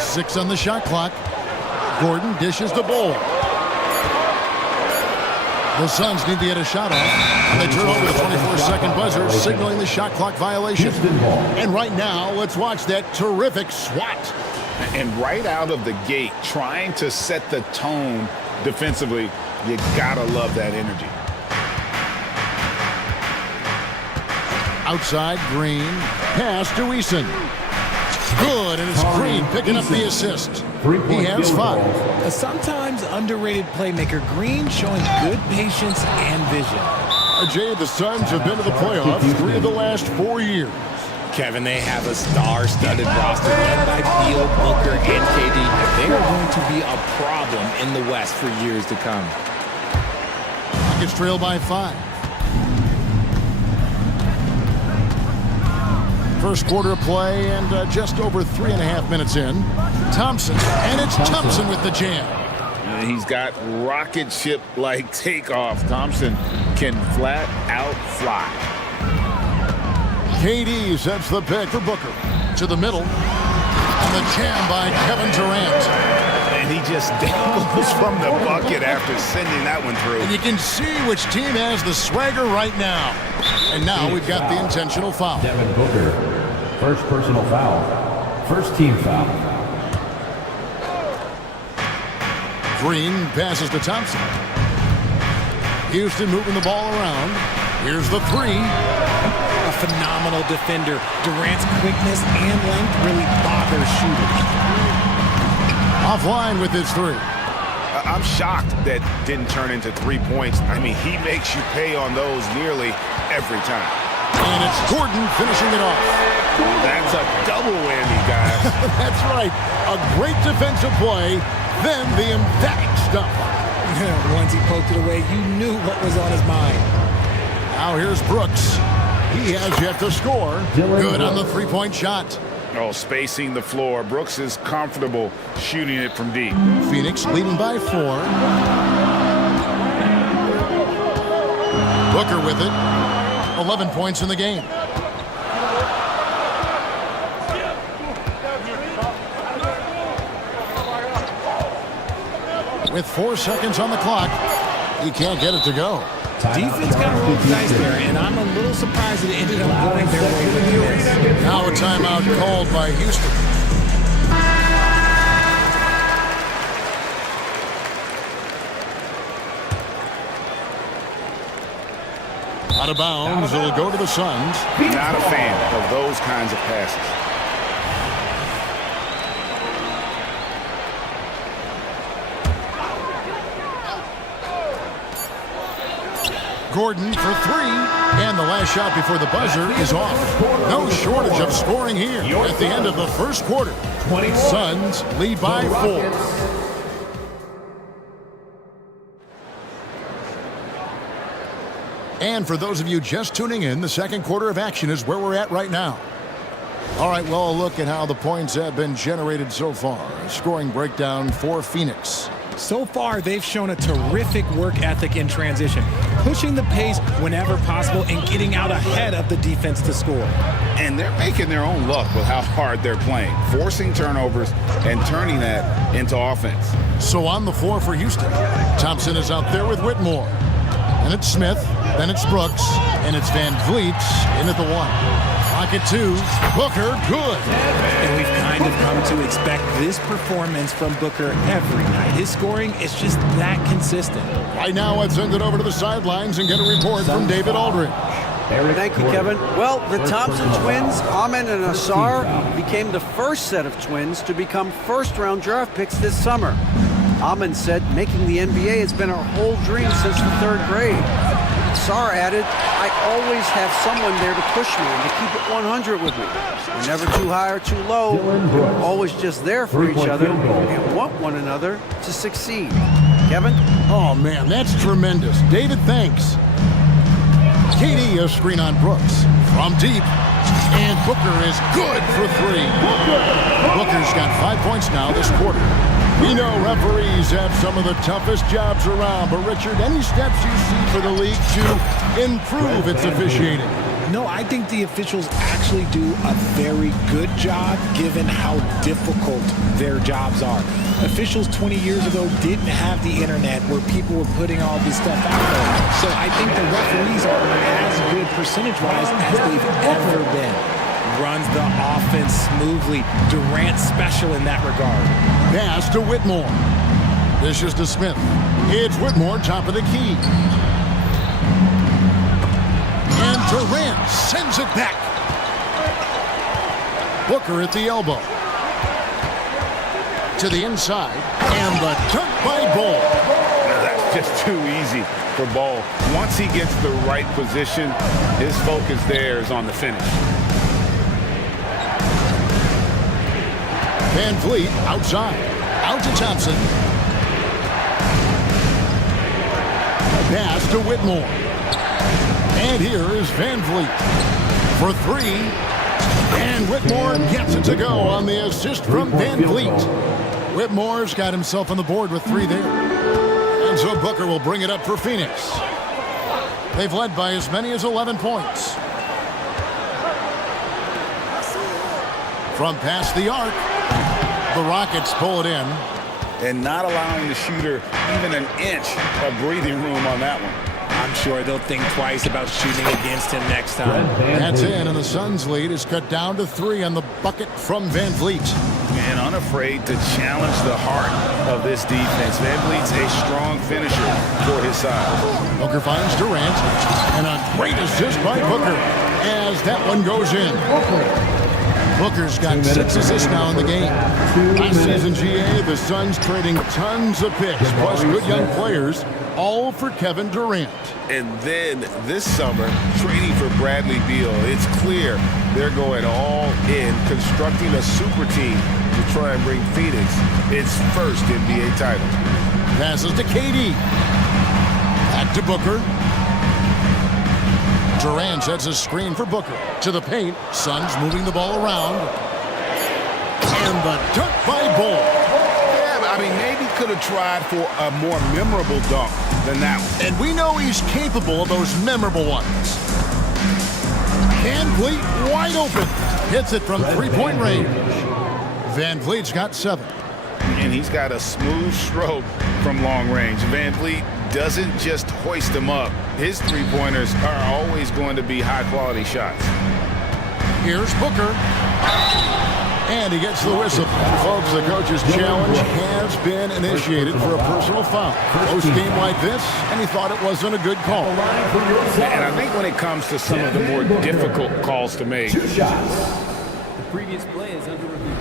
6 on the shot clock. Gordon dishes the Bowl. The Suns need to get a shot off. They turn over the 24-second buzzer, signaling the shot clock violation. And right now, let's watch that terrific swat. And right out of the gate, trying to set the tone defensively, you gotta love that energy. Outside, Green. Pass to Eason. Good, and it's Green picking up the assist. He has 5. A sometimes underrated playmaker, Green showing good patience and vision. Jay, the Suns have been to the playoffs 3 of the last 4 years. Kevin, they have a star-studded roster led by Beal, Booker, and KD. They are going to be a problem in the West for years to come. Rockets trail by 5. First quarter of play and just over 3.5 minutes in. Thompson, and it's Thompson with the jam. He's got rocket ship-like takeoff. Thompson can flat out fly. KD sets the pick for Booker. To the middle. And the jam by Kevin Durant. And he just dangles from the bucket after sending that one through. And you can see which team has the swagger right now. And now we've got the intentional foul. Devin Booker, first personal foul. First team foul. Green passes to Thompson. Houston moving the ball around. Here's the 3. A phenomenal defender. Durant's quickness and length really bother shooters. Offline with his 3. I'm shocked that didn't turn into 3 points. I mean, he makes you pay on those nearly every time. And it's Gordon finishing it off. That's a double whammy, guys. That's right. A great defensive play, then the emphatic stuff. Once he poked it away, you knew what was on his mind. Now here's Brooks. He has yet to score. Good on the 3-point shot. Oh, spacing the floor. Brooks is comfortable shooting it from deep. Phoenix leading by 4. Booker with it. 11 points in the game. With 4 seconds on the clock, he can't get it to go. Defense got a roll of dice there, and I'm a little surprised that it ended up going their way with this. Now a timeout called by Houston. Out of bounds, it'll go to the Suns. Not a fan of those kinds of passes. Gordon for 3, and the last shot before the buzzer is off. No shortage of scoring here at the end of the first quarter. Suns lead by 4. And for those of you just tuning in, the second quarter of action is where we're at right now. All right, well, a look at how the points have been generated so far. A scoring breakdown for Phoenix. So far, they've shown a terrific work ethic in transition, pushing the pace whenever possible and getting out ahead of the defense to score. And they're making their own luck with how hard they're playing, forcing turnovers and turning that into offense. So on the floor for Houston, Thompson is out there with Whitmore. And it's Smith, then it's Brooks, and it's Van Vliet in at the 1. Pocket 2, Booker, good. And we've kind of come to expect this performance from Booker every night. His scoring is just that consistent. Right now, let's send it over to the sidelines and get a report from David Aldridge. Thank you, Kevin. Well, the Thompson twins, Amen and Asar, became the first set of twins to become first-round draft picks this summer. Amen said making the NBA has been our whole dream since the 3rd grade. Sarr added, I always have someone there to push me and to keep it 100 with me. We're never too high or too low. We're always just there for each other and want one another to succeed. Kevin? Oh, man, that's tremendous. David, thanks. KD, a screen on Brooks. From deep. And Booker is good for three. Booker's got 5 points now this quarter. We know referees have some of the toughest jobs around, but Richard, any steps you see for the league to improve its officiating? No, I think the officials actually do a very good job given how difficult their jobs are. Officials 20 years ago didn't have the internet where people were putting all this stuff out there. So I think the referees are as good percentage-wise as they've ever been. Runs the offense smoothly. Durant special in that regard. Pass to Whitmore. Dishes to Smith. It's Whitmore, top of the key. And Durant sends it back. Booker at the elbow. To the inside. And the dunk by Ball. That's just too easy for Ball. Once he gets the right position, his focus there is on the finish. Van Vliet outside. Out to Thompson. Pass to Whitmore. And here is Van Vliet for three. And Whitmore gets it to go on the assist from Van Vliet. Whitmore's got himself on the board with three there. And so Booker will bring it up for Phoenix. They've led by as many as 11 points. From past the arc, the Rockets pull it in. And not allowing the shooter even an inch of breathing room on that one. I'm sure they'll think twice about shooting against him next time. That's in, and the Suns' lead is cut down to 3 on the bucket from Van Vliet. And unafraid to challenge the heart of this defense. Van Vliet's a strong finisher for his side. Booker finds Durant, and a great assist by Booker as that one goes in. Booker's got 6 assists now in the game. Last season, GA, the Suns trading tons of picks, plus good young players, all for Kevin Durant. And then this summer, trading for Bradley Beal. It's clear they're going all in, constructing a super team to try and bring Phoenix its first NBA title. Passes to KD. Back to Booker. Durant sets a screen for Booker. To the paint. Suns moving the ball around. And the dunk by Ball. Yeah, I mean, maybe could have tried for a more memorable dunk than that one. And we know he's capable of those memorable ones. Van Vliet wide open. Hits it from three-point range. Van Vliet's got 7. And he's got a smooth stroke from long range. Van Vliet doesn't just hoist them up. His three-pointers are always going to be high-quality shots. Here's Booker. And he gets the whistle. Folks, the coach's challenge has been initiated for a personal foul. Post-game like this, and he thought it wasn't a good call. And I think when it comes to some of the more difficult calls to make, 2 shots. The previous play is under review.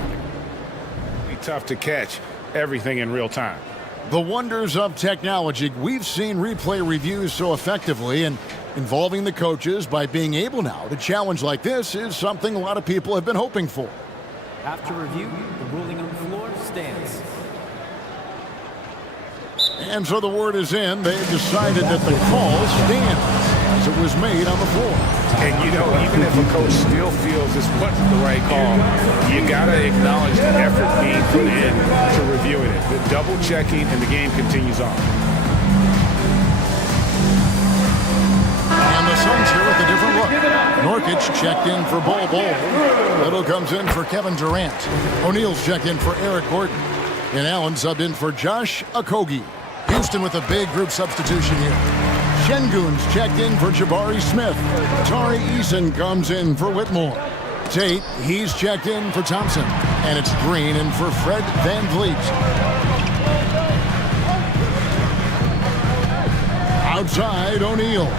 It's tough to catch everything in real time. The wonders of technology. We've seen replay reviews so effectively, and involving the coaches by being able now to challenge like this is something a lot of people have been hoping for. After review, the ruling on the floor stands. And so the word is in. They've decided that the call stands as it was made on the floor. And, you know, even if a coach still feels this wasn't the right call, you got to acknowledge the effort being put in to reviewing it. The double-checking, and the game continues on. And the Suns here with a different look. Nurkic checked in for Bol Bol. Little comes in for Kevin Durant. O'Neal's checked in for Eric Gordon. And Allen subbed in for Josh Okogie. Houston with a big group substitution here. Şengün's checked in for Jabari Smith. Tari Eason comes in for Whitmore. Tate, he's checked in for Thompson. And it's Green in for Fred Van Vliet. Outside, O'Neal.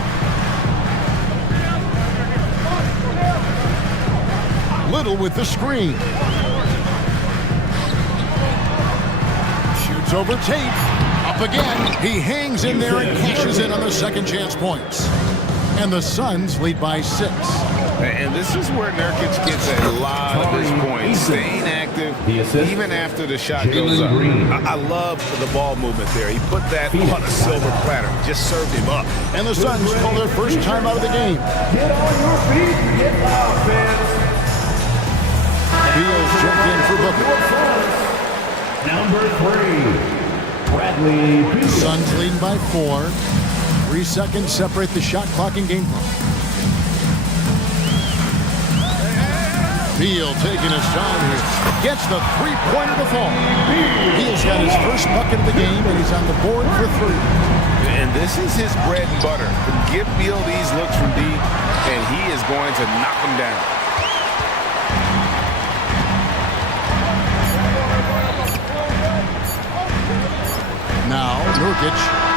Little with the screen. Shoots over Tate. Up again. He hangs in there and cashes in on the second chance points. And the Suns lead by 6. And this is where Nurkic gets a lot of his points, staying active even after the shot goes up. I love the ball movement there. He put that on a silver platter, just served him up. And the Suns call their first time out of the game. Get on your feet, get loud, fans. Beals jumped in for Booker. Number 3, Bradley Beal. Suns leading by 4. 3 seconds separate the shot clock and game clock. Beal taking his time here. Gets the three-pointer to fall. Beal's got his first bucket of the game, and he's on the board for 3. And this is his bread and butter. Give Beal these looks from deep, and he is going to knock them down. Now, Nurkic.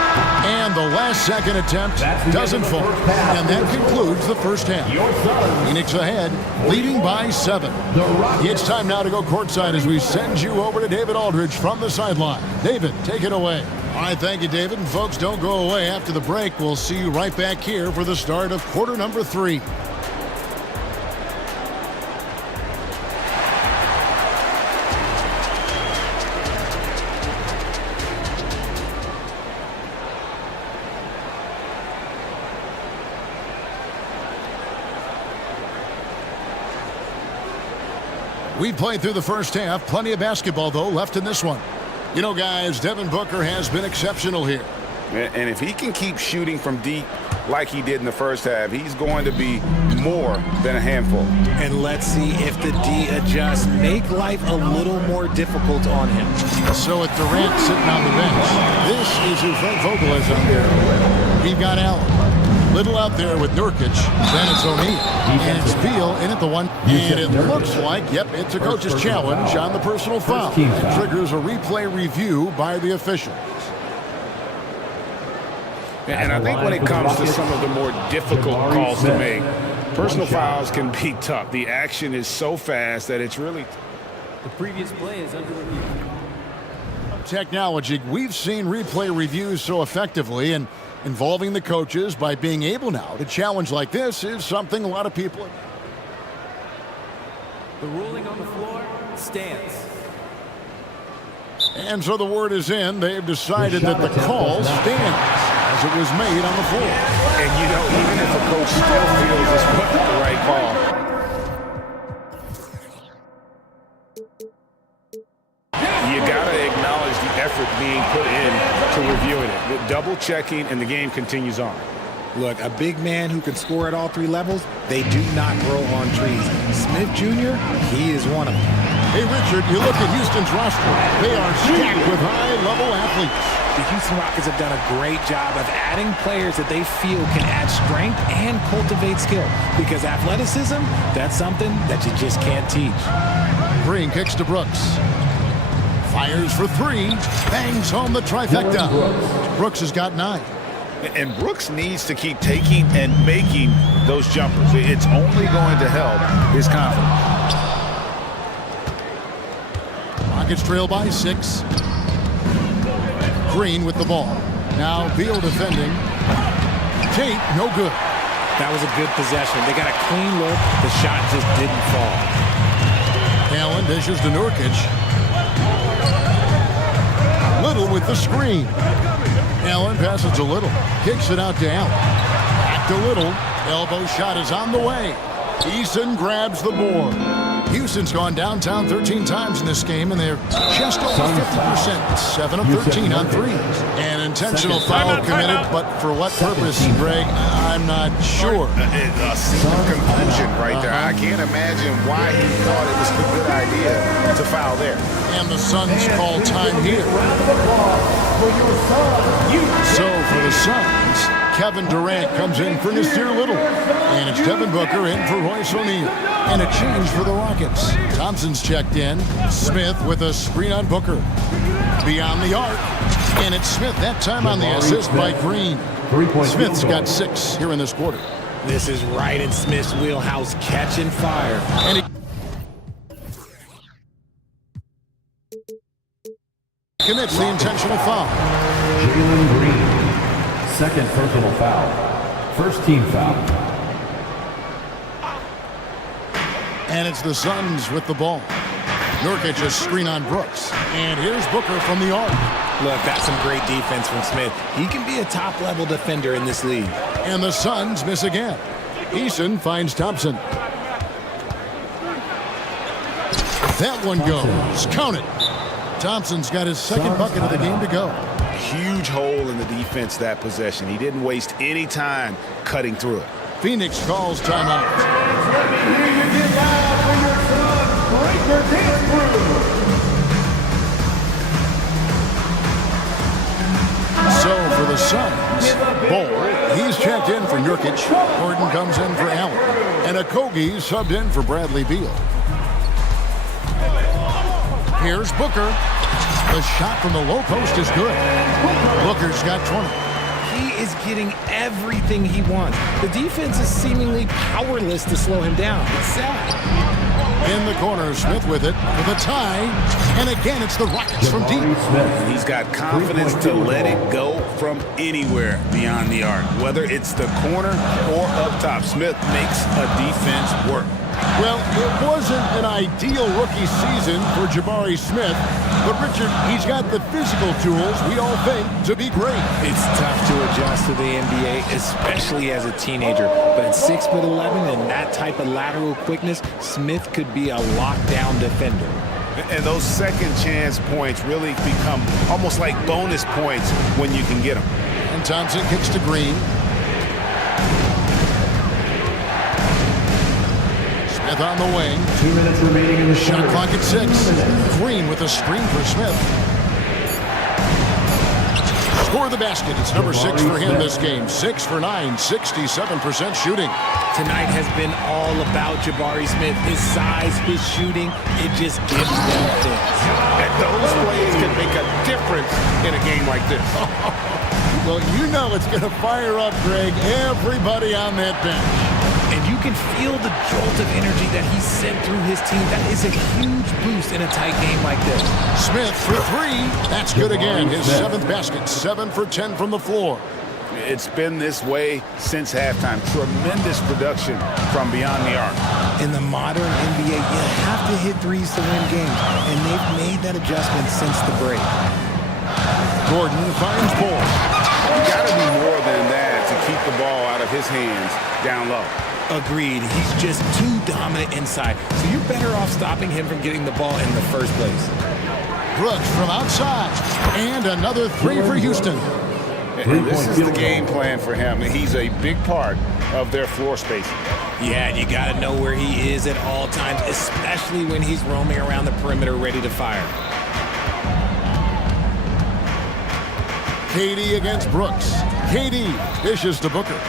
And the last second attempt doesn't fall. And that concludes the first half. Phoenix ahead, leading by 7. It's time now to go courtside as we send you over to David Aldridge from the sideline. David, take it away. All right, thank you, David. And folks, don't go away. After the break, we'll see you right back here for the start of quarter number 3. We played through the first half. Plenty of basketball, though, left in this one. You know, guys, Devin Booker has been exceptional here. And if he can keep shooting from deep like he did in the first half, he's going to be more than a handful. And let's see if the D adjusts, make life a little more difficult on him. So with Durant sitting on the bench, this is who Frank Vogel is on there. We've got Allen. Little out there with Nurkic, then it's O'Neal, and it's Beal in at the 1. And it looks like, yep, it's a coach's challenge on the personal foul. It triggers a replay review by the officials. And I think when it comes to some of the more difficult calls to make, personal fouls can be tough. The action is so fast that it's really... The previous play is under review. Technology, we've seen replay reviews so effectively, and involving the coaches by being able now to challenge like this is something a lot of people... The ruling on the floor stands. And so the word is in. They've decided that the call stands as it was made on the floor. And, you know, even if a coach still feels it's the right call, you got to acknowledge the effort being put in to reviewing it. With double checking, and the game continues on. Look, a big man who can score at all 3 levels, they do not grow on trees. Smith Jr., he is one of them. Hey, Richard, you look at Houston's roster. They are stacked with high-level athletes. The Houston Rockets have done a great job of adding players that they feel can add strength and cultivate skill. Because athleticism, that's something that you just can't teach. Green kicks to Brooks. Fires for 3. Bangs home the trifecta. Brooks has got 9. And Brooks needs to keep taking and making those jumpers. It's only going to help his confidence. Rockets trail by 6. Green with the ball. Now Beal defending. Tate, no good. That was a good possession. They got a clean look. The shot just didn't fall. Allen dishes to Nurkic. Little with the screen. Allen passes to Little. Kicks it out to Allen. Back to Little. Elbow shot is on the way. Eason grabs the board. Houston's gone downtown 13 times in this game, and they're just over 50%. 7 of 13 on 3s. An intentional foul committed, but for what purpose, Greg, I'm not sure. A single conclusion right there. I can't imagine why he thought it was a good idea to foul there. And the Suns call time here. So for the Suns, Kevin Durant comes in for Nasir Little. And it's Devin Booker in for Royce O'Neal. And a change for the Rockets. Thompson's checked in. Smith with a screen on Booker. Beyond the arc. And it's Smith that time on the assist by Green. Smith's got 6 here in this quarter. This is right in Smith's wheelhouse, catching fire. And he commits the intentional foul. Jalen Green. Second personal foul. First team foul. And it's the Suns with the ball. Nurkic a screen on Brooks. And here's Booker from the arc. Look, that's some great defense from Smith. He can be a top-level defender in this league. And the Suns miss again. Eason finds Thompson. That one goes. Count it. Thompson's got his second bucket of the game to go. Huge hole in the defense that possession. He didn't waste any time cutting through it. Phoenix calls timeout. Let me hear you get loud for your son, Breaker Dance Crew. So for the Suns, Bull, he's checked in for Nurkic. Gordon comes in for Allen. And Okogie subbed in for Bradley Beal. Here's Booker. The shot from the low post is good. Booker's got 20. He is getting everything he wants. The defense is seemingly powerless to slow him down. It's sad. In the corner, Smith with it for the tie. And again, it's the Rockets from deep. He's got confidence to let it go from anywhere beyond the arc. Whether it's the corner or up top, Smith makes a defense work. Well, it wasn't an ideal rookie season for Jabari Smith, but Richard, he's got the physical tools we all think to be great. It's tough to adjust to the NBA, especially as a teenager. But at 6'11" and that type of lateral quickness, Smith could be a lockdown defender. And those second chance points really become almost like bonus points when you can get them. And Thompson kicks to Green. Smith on the wing. 2 minutes remaining in the shot quarter. clock at 6. Green with a screen for Smith. Score the basket. It's number 6 for him this game. 6 for 9, 67% shooting. Tonight has been all about Jabari Smith. His size, his shooting, it just gives them things. And those plays can make a difference in a game like this. Well, you know it's going to fire up, Greg, everybody on that bench. And you can feel the jolt of energy that he sent through his team. That is a huge boost in a tight game like this. Smith for 3. That's good again. His 7th basket. 7 for 10 from the floor. It's been this way since halftime. Tremendous production from beyond the arc. In the modern NBA, you have to hit threes to win games. And they've made that adjustment since the break. Gordon finds Bull. You got to do more than that to keep the ball out of his hands down low. Agreed. He's just too dominant inside. So you're better off stopping him from getting the ball in the first place. Brooks from outside. And another 3 for Houston. And this is the game plan for him. He's a big part of their floor spacing. Yeah, and you got to know where he is at all times, especially when he's roaming around the perimeter ready to fire. KD against Brooks. KD dishes to Booker.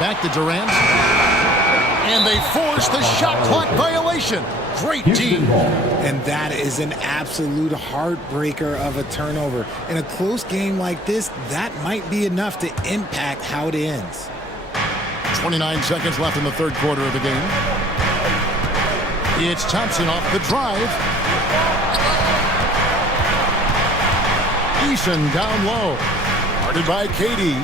Back to Durant. And they force the shot clock violation. Great team. And that is an absolute heartbreaker of a turnover. In a close game like this, that might be enough to impact how it ends. 29 seconds left in the third quarter of the game. It's Thompson off the drive. Eason down low. Guarded by KD.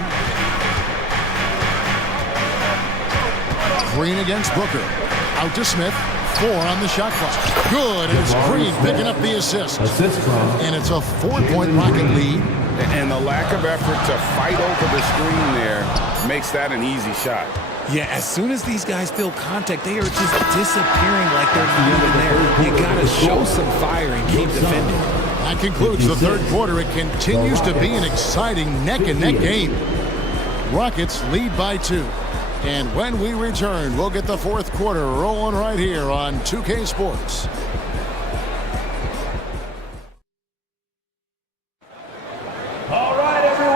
Green against Booker. Out to Smith. 4 on the shot clock. Good. It's Green picking up the assist. And it's a 4-point Rocket lead. And the lack of effort to fight over the screen there makes that an easy shot. Yeah, as soon as these guys feel contact, they are just disappearing like they're not even there. You got to show some fire and keep defending. That concludes the third quarter. It continues to be an exciting neck-and-neck game. Rockets lead by 2. And when we return, we'll get the fourth quarter rolling right here on 2K Sports.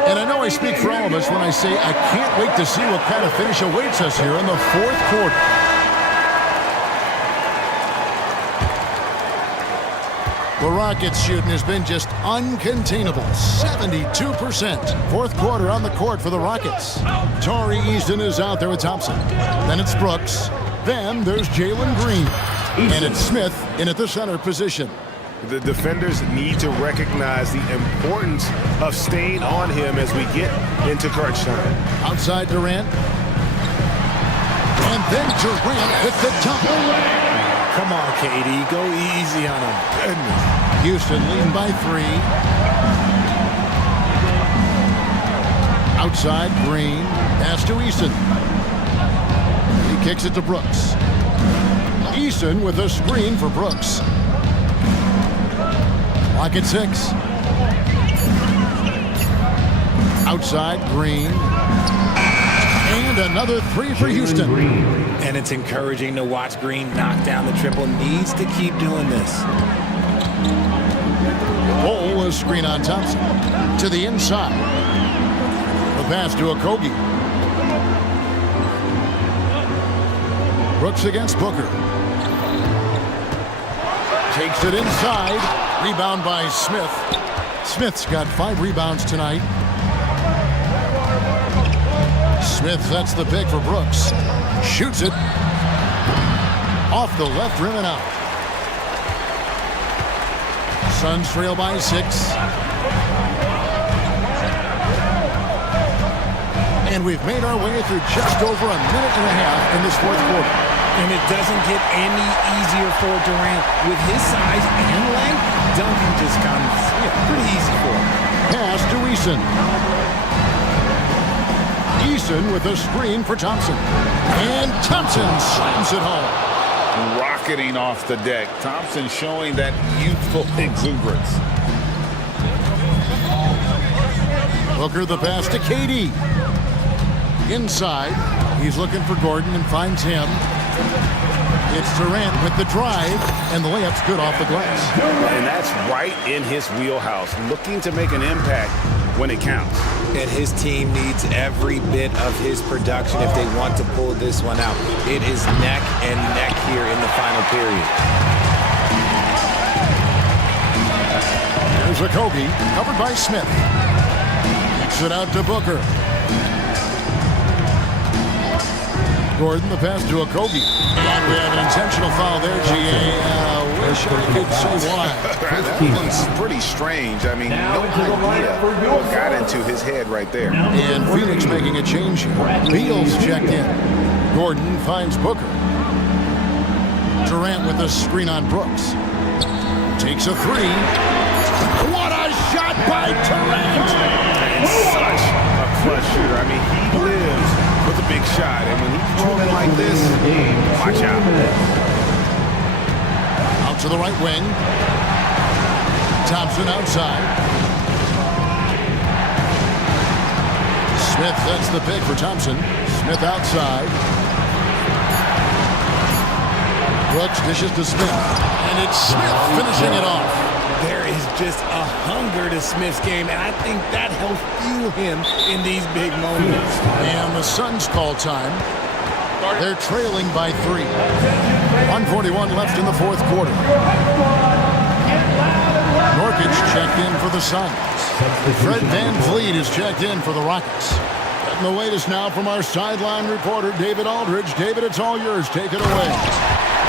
And I know I speak for all of us when I say I can't wait to see what kind of finish awaits us here in the fourth quarter. The Rockets shooting has been just uncontainable, 72%. Fourth quarter on the court for the Rockets. Tari Easton is out there with Thompson. Then it's Brooks. Then there's Jalen Green. And it's Smith in at the center position. The defenders need to recognize the importance of staying on him as we get into crunch time. Outside Durant. And then Durant with the dump. Come on, KD. Go easy on him. Goodness. Houston leading by 3. Outside, Green. Pass to Eason. He kicks it to Brooks. Eason with a screen for Brooks. Lock at 6. Outside, Green. And another 3 for Houston. And it's encouraging to watch Green knock down the triple. Needs to keep doing this. Bull was screen on Thompson. To the inside. The pass to Okogie. Brooks against Booker. Takes it inside. Rebound by Smith. Smith's got 5 rebounds tonight. Smith sets the pick for Brooks. Shoots it. Off the left rim and out. Suns trail by 6. And we've made our way through just over a minute and a half in this fourth quarter. And it doesn't get any easier for Durant. With his size and length, dunking just comes pretty easy for him. Pass to Eason. Eason with a screen for Thompson. And Thompson slams it home. Rocketing off the deck. Thompson showing that youthful exuberance. Booker the pass to KD. Inside. He's looking for Gordon and finds him. It's Durant with the drive, and the layup's good off the glass. And that's right in his wheelhouse, looking to make an impact when it counts. And his team needs every bit of his production if they want to pull this one out. It is neck and neck here in the final period. There's Okogie, covered by Smith. Kicks it out to Booker. Gordon, the pass to Okogie. And we have an intentional foul there, GA. Wish I could say why. That one's pretty strange. I mean, no idea what got into his head right there. And Phoenix making a change here. Beals checked in. Gordon finds Booker. Durant with a screen on Brooks. Takes a 3. What a shot by Durant! And such a clutch shooter. I mean, he lives with a big shot, and when he's throwing like this, watch out. Out to the right wing. Thompson outside. Smith sets the pick for Thompson. Smith outside. Brooks dishes to Smith. And it's Smith finishing it off. There is just a hunger to Smith's game, and I think that helps fuel him in these big moments. And the Suns call time. They're trailing by 3. 1:41 left in the fourth quarter. Norkic checked in for the Suns. Fred VanVleet is checked in for the Rockets. Getting the latest now from our sideline reporter, David Aldridge. David, it's all yours. Take it away.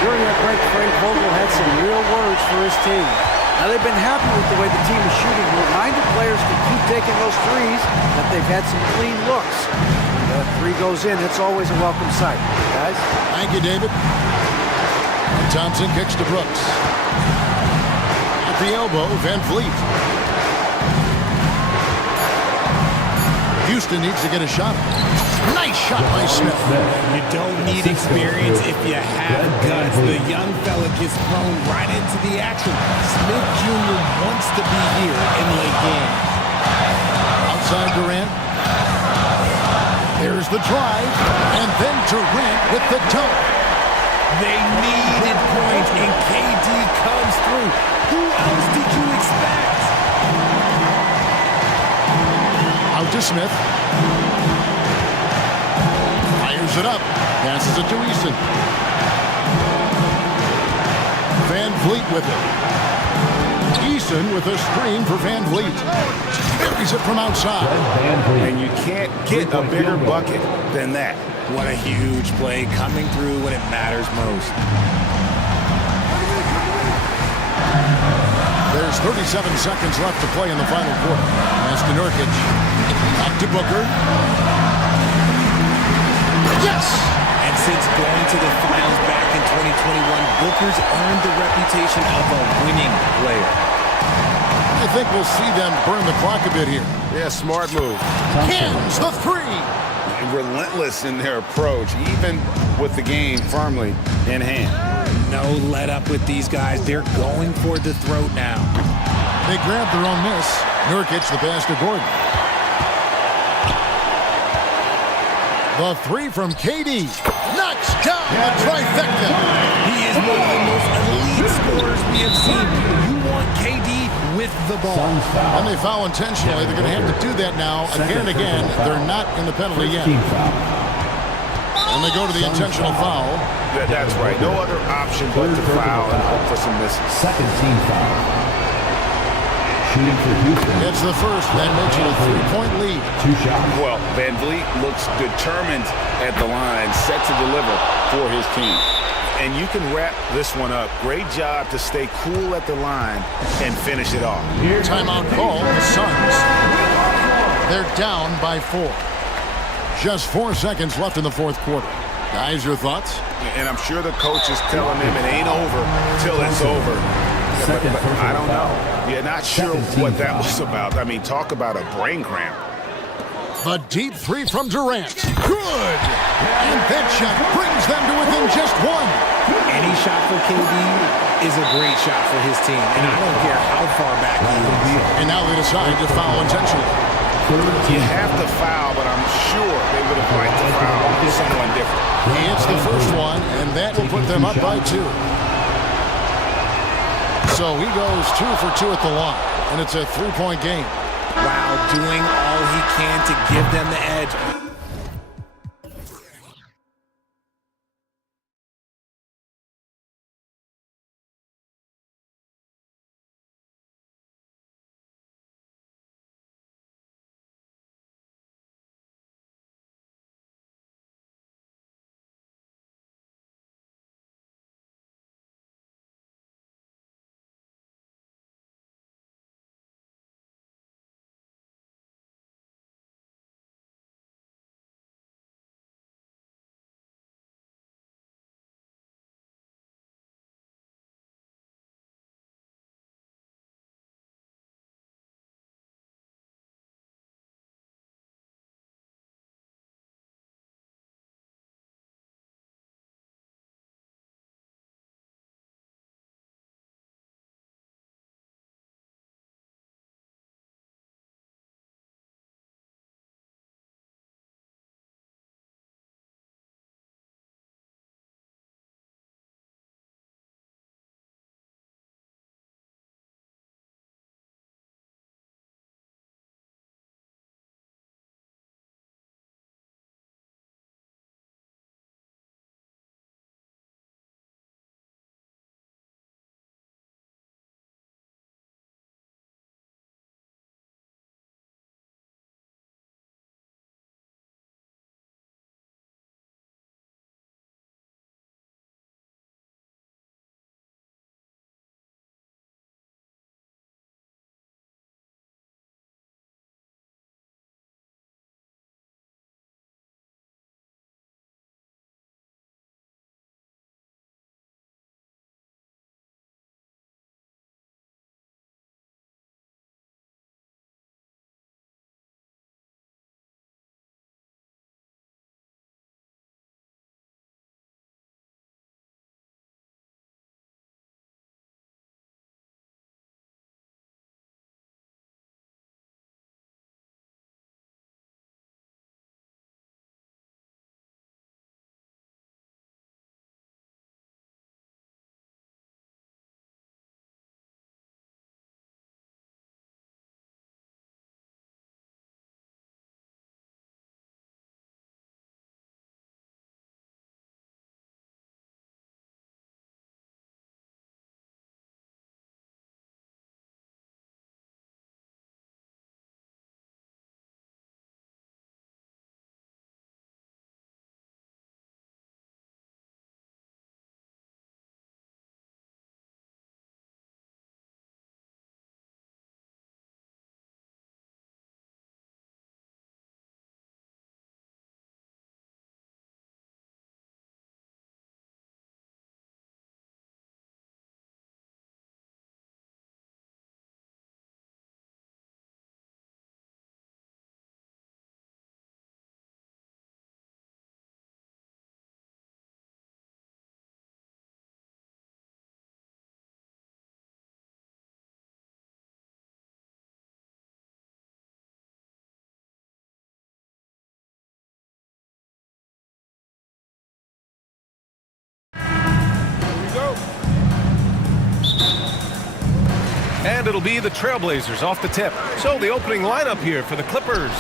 During that break, Frank Vogel had some real words for his team. Now, they've been happy with the way the team is shooting. He reminded players to keep taking those threes, that they've had some clean looks. When the 3 goes in, it's always a welcome sight. Guys? Thank you, David. And Thompson kicks to Brooks. At the elbow, VanVleet. Houston needs to get a shot. Nice shot by Smith. You don't need experience if you have guts. The young fella gets thrown right into the action. Smith Jr. wants to be here in late game. Outside Durant. There's the drive. And then Durant with the dunk. They needed points, and KD comes through. Who else did you expect? Out to Smith. Fires it up. Passes it to Eason. VanVleet with it. Eason with a screen for VanVleet. Buries it from outside. And you can't get a bigger bucket than that. What a huge play coming through when it matters most. There's 37 seconds left to play in the final quarter. Pass to Nurkic. Back to Booker. Yes! And since going to the finals back in 2021, Booker's earned the reputation of a winning player. I think we'll see them burn the clock a bit here. Yeah, smart move. Cans the three. Relentless in their approach, even with the game firmly in hand. No let up with these guys. They're going for the throat now. They grab their own miss. Nurkic the pass to Gordon. The three from KD. Knocks down the trifecta. He is one of the most elite scorers we have seen. You want KD with the ball. And they foul intentionally. They're going to have to do that now again and again. They're not in the penalty yet. And they go to the intentional foul. That's right. No other option but to foul and hope for some misses. Second team foul. Shooting for Houston. It's the first. That makes it a three-point lead. 2 shots. Well, Van Vliet looks determined at the line, set to deliver for his team. And you can wrap this one up. Great job to stay cool at the line and finish it off. Timeout call, the Suns. They're down by 4. Just 4 seconds left in the fourth quarter. Guys, your thoughts? And I'm sure the coach is telling him it ain't over till it's over. But I don't know. You're not sure what that was about. I mean, talk about a brain cramp. The deep three from Durant. Good! And that shot brings them to within just 1. Any shot for KD is a great shot for his team, and I don't care how far back he is. And now they decide to foul intentionally. You have to foul, but I'm sure they would have liked to foul someone different. He hits the first one, and that will put them up by 2. So he goes 2 for 2 at the line, and it's a 3-point game. Wow, doing all he can to give them the edge. And it'll be the Trailblazers off the tip. So the opening lineup here for the Clippers.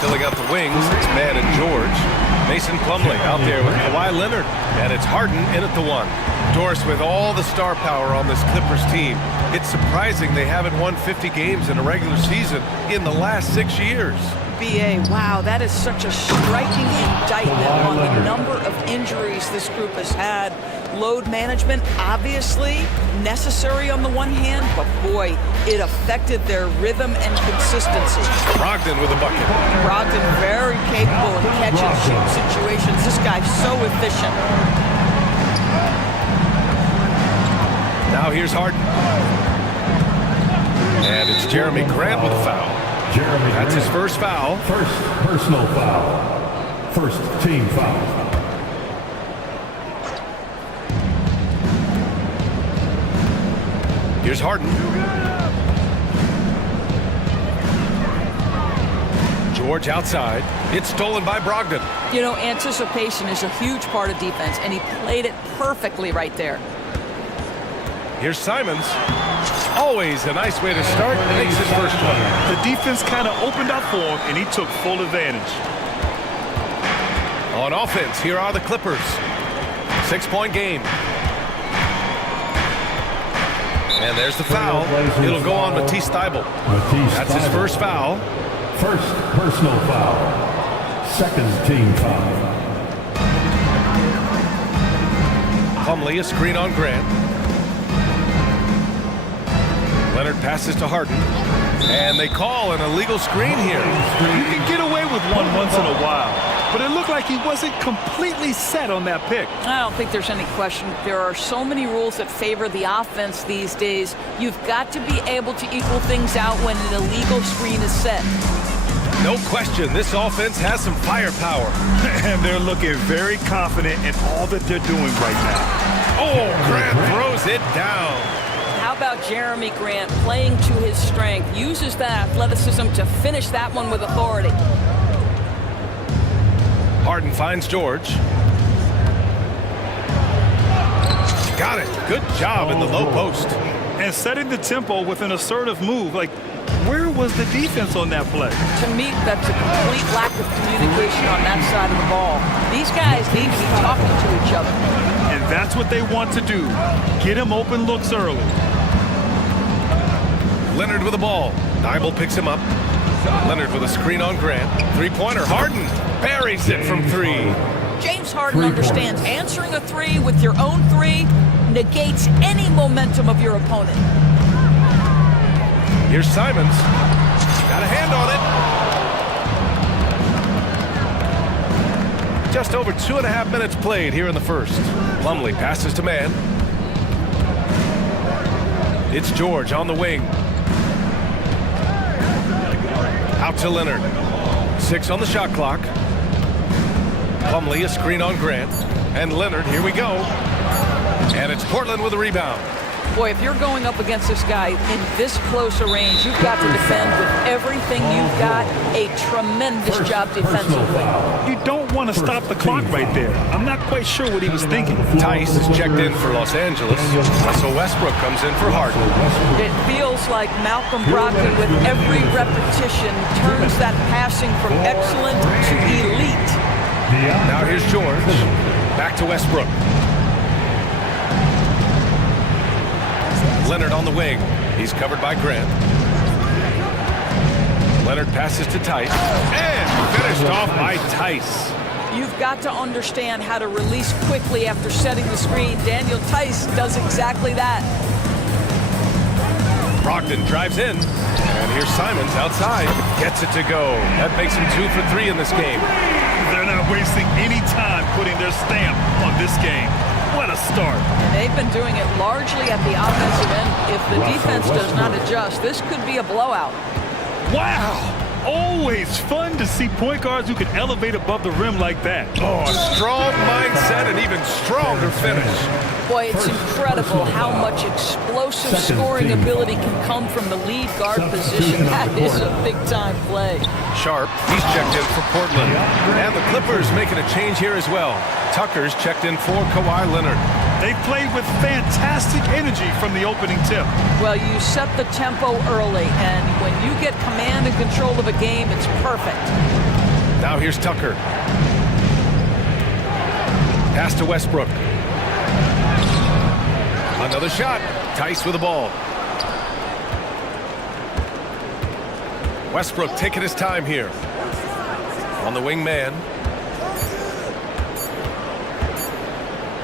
Filling out the wings, it's Mann and George. Mason Plumlee out there with Kawhi Leonard. And it's Harden in at the 1. Doris, with all the star power on this Clippers team, it's surprising they haven't won 50 games in a regular season in the last 6 years. BA, wow, that is such a striking indictment on the number of injuries this group has had. Load management, obviously necessary on the one hand, but boy, it affected their rhythm and consistency. Brogdon with a bucket. Brogdon very capable in catch and shoot situations. This guy's so efficient. Now here's Harden. And it's Jeremy Grant with a foul. That's his first foul. First personal foul. First team foul. Here's Harden. George outside. It's stolen by Brogdon. You know, anticipation is a huge part of defense, and he played it perfectly right there. Here's Simons. Always a nice way to start. Makes his first one. The defense kind of opened up for him, and he took full advantage. On offense, here are the Clippers. 6-point game. And there's the foul. It'll go on Matisse Thybulle. That's his first foul. First personal foul. Second team foul. Plumlee, a screen on Grant. Leonard passes to Harden. And they call an illegal screen here. You can get away with one once in a while, but it looked like he wasn't completely set on that pick. I don't think there's any question. There are so many rules that favor the offense these days. You've got to be able to equal things out when an illegal screen is set. No question, this offense has some firepower. And they're looking very confident in all that they're doing right now. Oh, Grant throws it down. How about Jeremy Grant playing to his strength, uses that athleticism to finish that one with authority. Harden finds George. Got it. Good job in the low post. And setting the tempo with an assertive move. Like, where was the defense on that play? To me, that's a complete lack of communication on that side of the ball. These guys need to be talking to each other. And that's what they want to do. Get him open looks early. Leonard with the ball. Thybulle picks him up. Leonard with a screen on Grant. Three-pointer. Harden buries it from 3. James Harden understands answering a 3 with your own 3 negates any momentum of your opponent. Here's Simons. Got a hand on it. Just over 2.5 minutes played here in the first. Plumlee passes to Mann. It's George on the wing. Out to Leonard. 6 on the shot clock. Plumlee, a screen on Grant. And Leonard, here we go. And it's Portland with a rebound. Boy, if you're going up against this guy in this close a range, you've got to defend with everything you've got. A tremendous job defensively. You don't want to stop the clock right there. I'm not quite sure what he was thinking. Tice is checked in for Los Angeles. Russell Westbrook comes in for Harden. It feels like Malcolm Brogdon, with every repetition, turns that passing from excellent to elite. Now here's George. Back to Westbrook. Leonard on the wing. He's covered by Grant. Leonard passes to Tice. And finished off by Tice. You've got to understand how to release quickly after setting the screen. Daniel Tice does exactly that. Brogdon drives in. And here's Simons outside. Gets it to go. That makes him 2 for 3 in this game. They're not wasting any time putting their stamp on this game. What a start. And they've been doing it largely at the offensive end. If the defense does not adjust, this could be a blowout. Wow. Always fun to see point guards who can elevate above the rim like that. Oh, a strong mindset and even stronger finish. Boy, it's incredible how much explosive scoring ability can come from the lead guard position. That is a big-time play. Sharp, he's checked in for Portland. And the Clippers making a change here as well. Tucker's checked in for Kawhi Leonard. They played with fantastic energy from the opening tip. Well, you set the tempo early, and when you get command and control of a game, it's perfect. Now here's Tucker. Pass to Westbrook. Another shot. Tice with the ball. Westbrook taking his time here. On the wing man.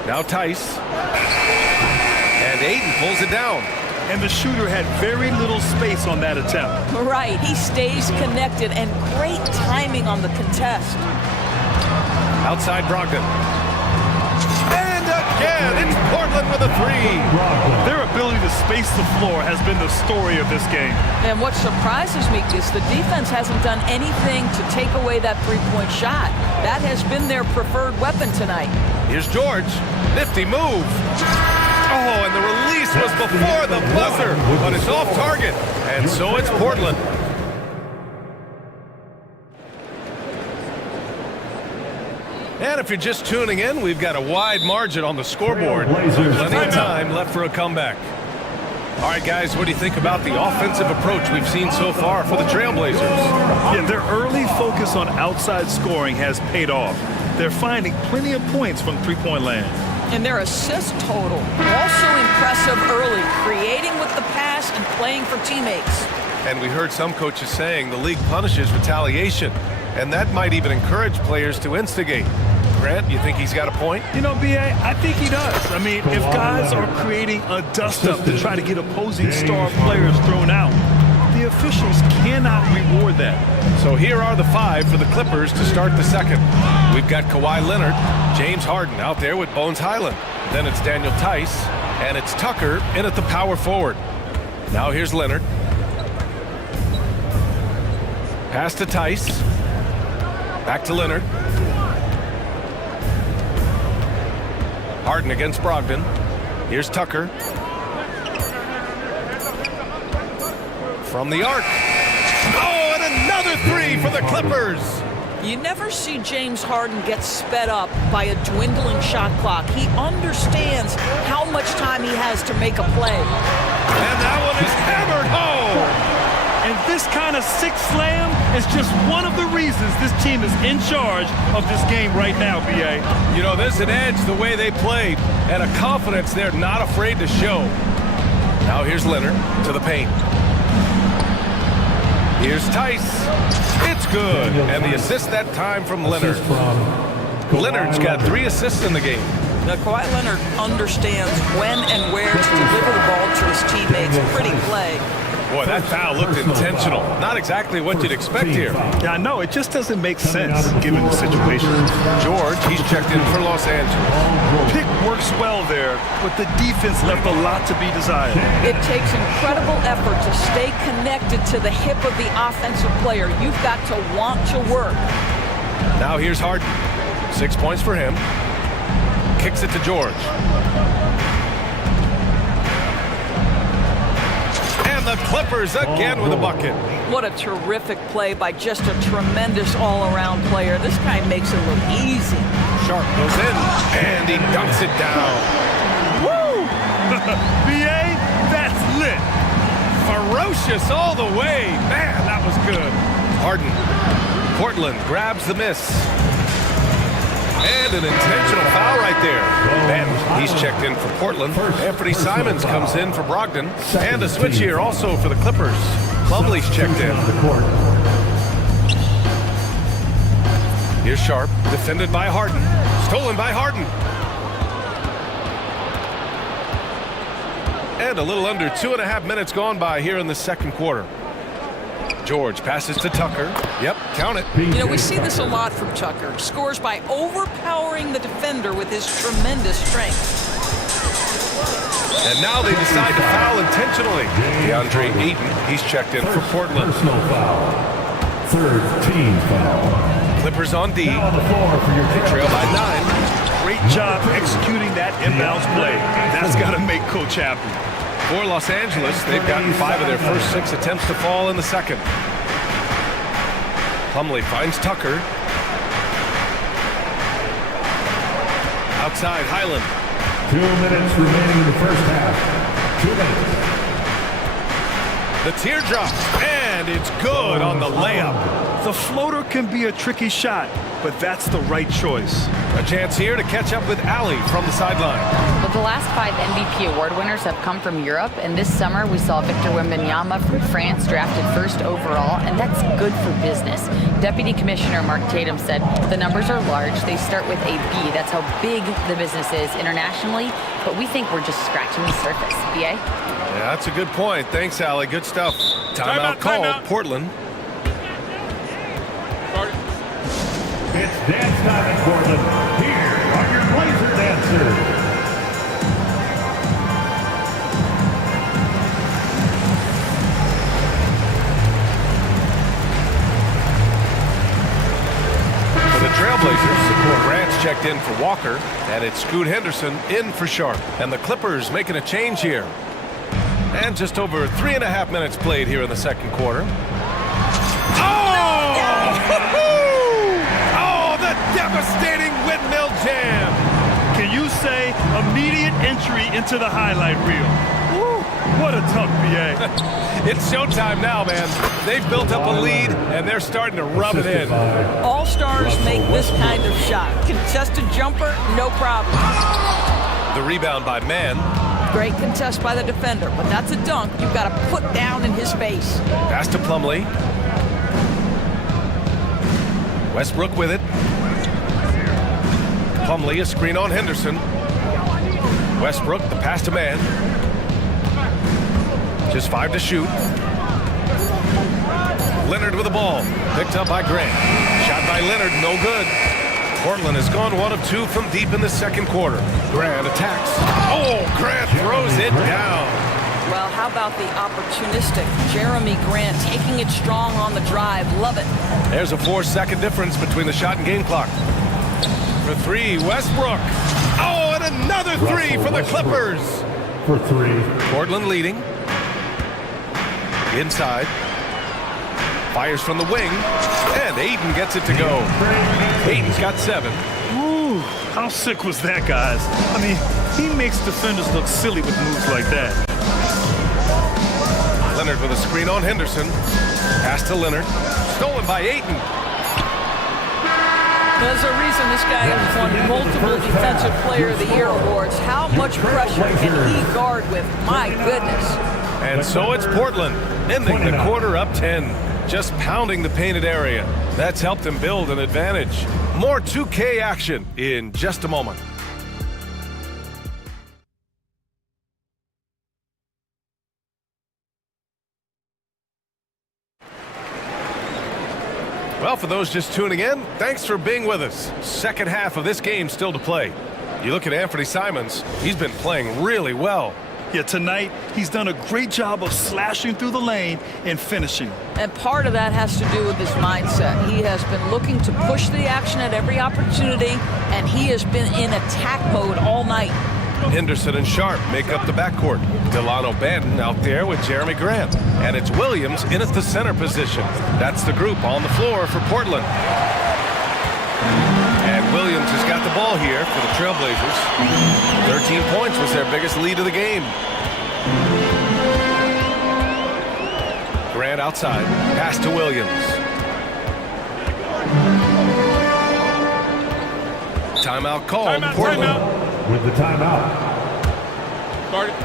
Now Tice. And Aiden pulls it down. And the shooter had very little space on that attempt. Right, he stays connected, and great timing on the contest. Outside Brogdon. And again, it's Portland with a three. Their ability to space the floor has been the story of this game. And what surprises me is the defense hasn't done anything to take away that three-point shot. That has been their preferred weapon tonight. Here's George. Nifty move. Oh, and the release was before the buzzer, but it's off target. And so it's Portland. And if you're just tuning in, we've got a wide margin on the scoreboard. Plenty of time left for a comeback. All right, guys, what do you think about the offensive approach we've seen so far for the Trailblazers? Yeah, their early focus on outside scoring has paid off. They're finding plenty of points from three-point land. And their assist total, also impressive early, creating with the pass and playing for teammates. And we heard some coaches saying the league punishes retaliation, and that might even encourage players to instigate. Grant, you think he's got a point? You know, B.A., I think he does. I mean, if guys are creating a dust-up to try to get opposing star players thrown out, the officials cannot reward that. So here are the five for the Clippers to start the second. We've got Kawhi Leonard, James Harden out there with Bones Highland. Then it's Daniel Tice, and it's Tucker in at the power forward. Now here's Leonard. Pass to Tice. Back to Leonard. Harden against Brogdon. Here's Tucker. From the arc. Oh, and another three for the Clippers. You never see James Harden get sped up by a dwindling shot clock. He understands how much time he has to make a play. And that one is hammered home. And this kind of six slam is just one of the reasons this team is in charge of this game right now, B.A. You know, there's an edge the way they played and a confidence they're not afraid to show. Now here's Leonard to the paint. Here's Tice. It's good. And the assist that time from Leonard. Leonard's got 3 assists in the game. Now, Kawhi Leonard understands when and where to deliver the ball to his teammates. Pretty play. Boy, that foul looked intentional. Not exactly what you'd expect here. Yeah, I know. It just doesn't make sense given the situation. George, he's checked in for Los Angeles. Pick works well there, but the defense left a lot to be desired. It takes incredible effort to stay connected to the hip of the offensive player. You've got to want to work. Now here's Harden. 6 points for him. Kicks it to George. And the Clippers again with a bucket. What a terrific play by just a tremendous all-around player. This guy makes it look easy. Sharp goes in, and he dunks it down. Woo! B.A., that's lit. Ferocious all the way. Man, that was good. Harden. Portland grabs the miss. And an intentional foul right there. And he's checked in for Portland. Anthony Simons comes in for Brogdon. And a switch here also for the Clippers. Plumlee's checked in. Here's Sharp, defended by Harden. Stolen by Harden. And a little under 2.5 minutes gone by here in the second quarter. George passes to Tucker. Yep, count it. You know, we see this a lot from Tucker. Scores by overpowering the defender with his tremendous strength. And now they decide to foul intentionally. DeAndre Ayton, he's checked in for Portland. Personal foul. Third team foul. Clippers on D. They trail by 9. Great job executing that inbounds play. That's got to make Coach happy. For Los Angeles, they've gotten 5 of their first 6 attempts to fall in the second. Plumlee finds Tucker. Outside, Highland. 2 minutes remaining in the first half. 2 minutes. The teardrop, and it's good on the layup. The floater can be a tricky shot, but that's the right choice. A chance here to catch up with Ali from the sideline. But the last 5 MVP award winners have come from Europe, and this summer we saw Victor Wembanyama from France drafted first overall, and that's good for business. Deputy Commissioner Mark Tatum said the numbers are large. They start with a B. That's how big the business is internationally, but we think we're just scratching the surface. BA? Yeah, that's a good point. Thanks, Ali. Good stuff. Timeout called. Portland. It's dance time in Portland. Here are your Blazer dancers. For the Trailblazers, Grant's checked in for Walker, and it's Scoot Henderson in for Sharp. And the Clippers making a change here. And just over 3.5 minutes played here in the second quarter. Devastating windmill jam. Can you say immediate entry into the highlight reel? Woo, what a tough BA. It's showtime now, man. They've built up a lead, and they're starting to rub it in. All-stars make this kind of shot. Contested jumper, no problem. The rebound by Mann. Great contest by the defender, but that's a dunk you've got to put down in his face. Pass to Plumlee. Westbrook with it. Plumlee, a screen on Henderson. Westbrook, the pass to Mann. Just 5 to shoot. Leonard with the ball. Picked up by Grant. Shot by Leonard, no good. Portland has gone 1 of 2 from deep in the second quarter. Grant attacks. Oh, Grant throws it down. Well, how about the opportunistic Jeremy Grant taking it strong on the drive? Love it. There's a 4-second difference between the shot and game clock. For 3, Westbrook. Oh, and another 3 for the Clippers. For 3. Portland leading. Inside. Fires from the wing. And Ayton gets it to go. Ayton's got 7. Ooh, how sick was that, guys? I mean, he makes defenders look silly with moves like that. Leonard with a screen on Henderson. Pass to Leonard. Stolen by Ayton. There's a reason this guy has won multiple Defensive Player of the Year awards. How much pressure can he guard with? My goodness. And so it's Portland, ending the quarter up 10. Just pounding the painted area. That's helped him build an advantage. More 2K action in just a moment. Well, for those just tuning in, thanks for being with us. Second half of this game still to play. You look at Anthony Simons, he's been playing really well. Yeah, tonight, he's done a great job of slashing through the lane and finishing. And part of that has to do with his mindset. He has been looking to push the action at every opportunity, and he has been in attack mode all night. Henderson and Sharp make up the backcourt. Delano Banton out there with Jeremy Grant. And it's Williams in at the center position. That's the group on the floor for Portland. And Williams has got the ball here for the Trailblazers. 13 points was their biggest lead of the game. Grant outside. Pass to Williams. Timeout called. Portland. Timeout. With the timeout. Started.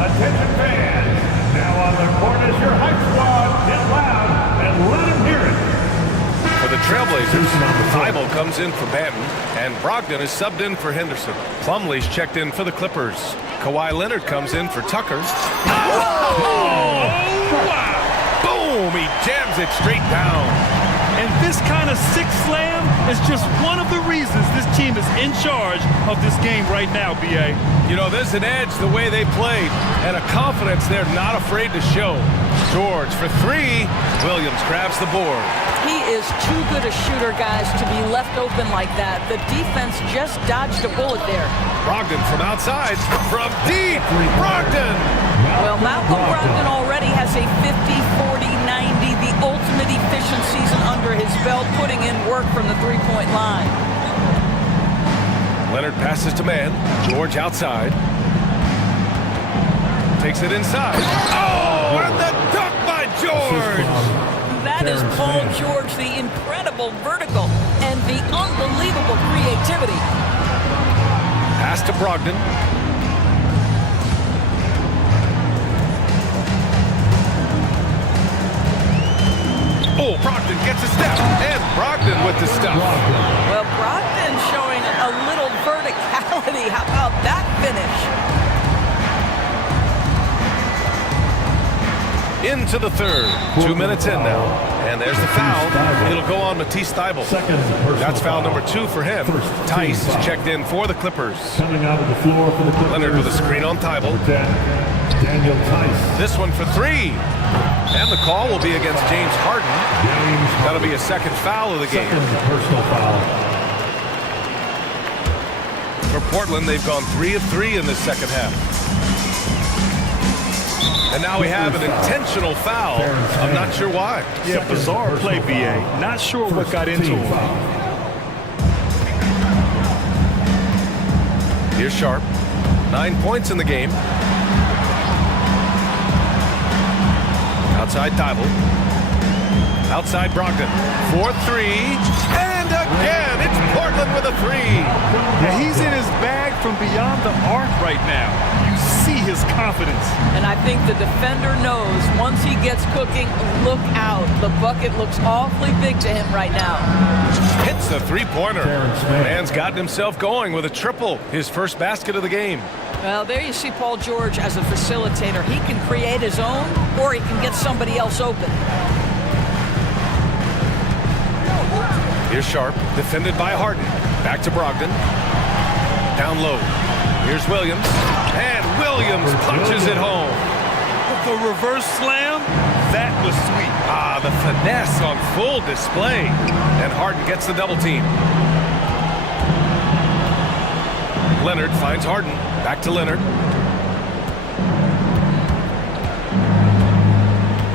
Attention fans. Now on the court is your hype squad. Get loud and let them hear it. For the Trailblazers, Thibault comes in for Banton, and Brogdon is subbed in for Henderson. Plumlee's checked in for the Clippers. Kawhi Leonard comes in for Tucker. Oh! Wow! Boom! He jams it straight down. And this kind of sick slam is just one of the reasons this team is in charge of this game right now, BA. You know, there's an edge the way they played, and a confidence they're not afraid to show. George for 3. Williams grabs the board. He is too good a shooter, guys, to be left open like that. The defense just dodged a bullet there. Brogdon from outside, from deep. Brogdon! Well, Malcolm Brogdon already has a 50, 40, 90, the ultimate efficient season under his belt, putting in work from the three-point line. Leonard passes to man. George outside. Takes it inside. Oh, and the dunk by George! That is Paul George, the incredible vertical and the unbelievable creativity. Pass to Brogdon. Oh, Brogdon gets a step, and Brogdon with the stuff. Well, Brogdon showing a little verticality. How about that finish? Into the third. 2 minutes in now. And there's the foul. It'll go on Matisse Thybulle. That's foul number 2 for him. Tice is checked in for the Clippers. Coming out of the floor for the Clippers. Leonard with a screen on Thybulle. Daniel Tice. This one for 3. And the call will be against James Harden. That'll be a second foul of the game. Second personal foul. For Portland, they've gone 3 of 3 in this second half. And now we have an intentional foul. I'm not sure why. Yeah, bizarre play, BA. Not sure what got into him. Here's Sharp. 9 points in the game. Outside Thybulle. Outside Brogdon. 4-3. And again, it's Portland with a 3. Yeah, he's in his bag from beyond the arc right now. You see his confidence. And I think the defender knows once he gets cooking, look out. The bucket looks awfully big to him right now. Hits the three-pointer. Man's gotten himself going with a triple. His first basket of the game. Well, there you see Paul George as a facilitator. He can create his own, or he can get somebody else open. Here's Sharp, defended by Harden. Back to Brogdon. Down low. Here's Williams. And Williams punches it home. The reverse slam, that was sweet. Ah, the finesse on full display. And Harden gets the double team. Leonard finds Harden. Back to Leonard.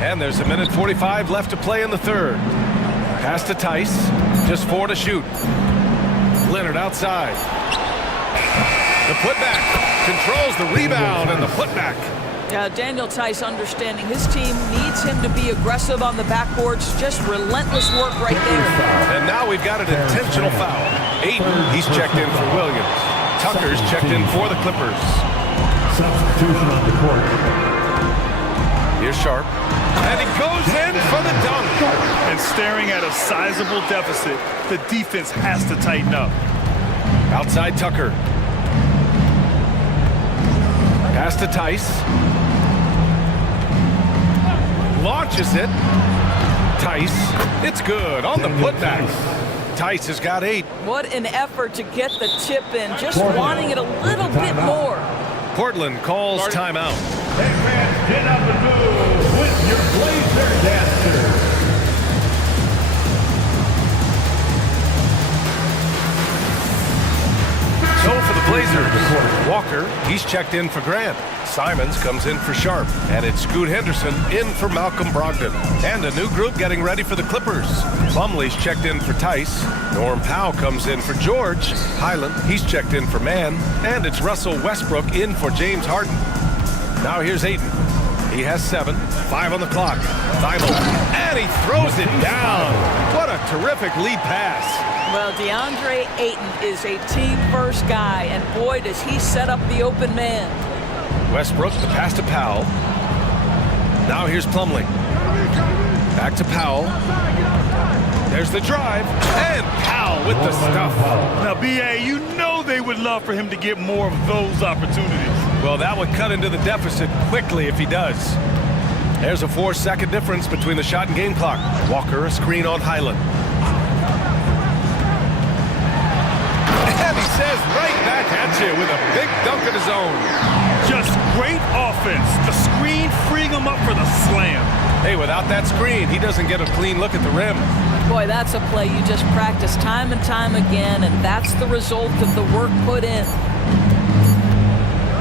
And there's 1:45 left to play in the third. Pass to Tice. Just 4 to shoot. Leonard outside. The putback. Controls the rebound and the putback. Daniel Tice understanding his team needs him to be aggressive on the backboards. Just relentless work right there. And now we've got an intentional foul. Ayton, he's checked in for Williams. Tucker's checked in for the Clippers. Substitution on the court. Here's Sharp. And he goes in for the dunk. And staring at a sizable deficit, the defense has to tighten up. Outside Tucker. Pass to Tice. Launches it. Tice. It's good on the putback. Tice has got 8. What an effort to get the tip in. Just wanting it a little bit more. Portland calls timeout. Hey fans, get up and move with your Blazer dancers. So for the Blazers, Walker, he's checked in for Grant. Simons comes in for Sharp. And it's Scoot Henderson in for Malcolm Brogdon. And a new group getting ready for the Clippers. Plumlee's checked in for Tice. Norm Powell comes in for George. Highland, he's checked in for Mann. And it's Russell Westbrook in for James Harden. Now here's Ayton. He has 7. 5 on the clock. Thybulle. And he throws it down. What a terrific lead pass. Well, DeAndre Ayton is a team-first guy, and boy, does he set up the open man. Westbrook, the pass to Powell. Now here's Plumlee. Back to Powell. There's the drive, and Powell with the stuff. Now, BA, you know they would love for him to get more of those opportunities. Well, that would cut into the deficit quickly if he does. There's a 4-second difference between the shot and game clock. Walker, a screen on Highland. And he says right back at you with a big dunk of his own. Just great offense. The screen freeing him up for the slam. Hey, without that screen, he doesn't get a clean look at the rim. Boy, that's a play you just practice time and time again, and that's the result of the work put in.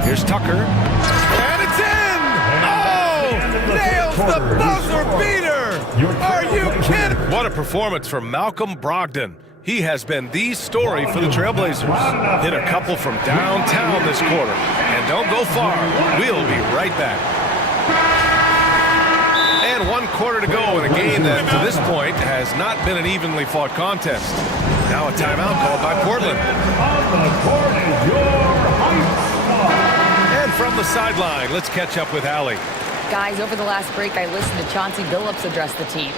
Here's Tucker. And it's in! Oh! Nails the buzzer beater! Are you kidding? What a performance from Malcolm Brogdon. He has been the story for the Trailblazers. Hit a couple from downtown this quarter. And don't go far. We'll be right back. And 1 quarter to go in a game that, to this point, has not been an evenly fought contest. Now a timeout called by Portland. And from the sideline, let's catch up with Allie. Guys, over the last break, I listened to Chauncey Billups address the team.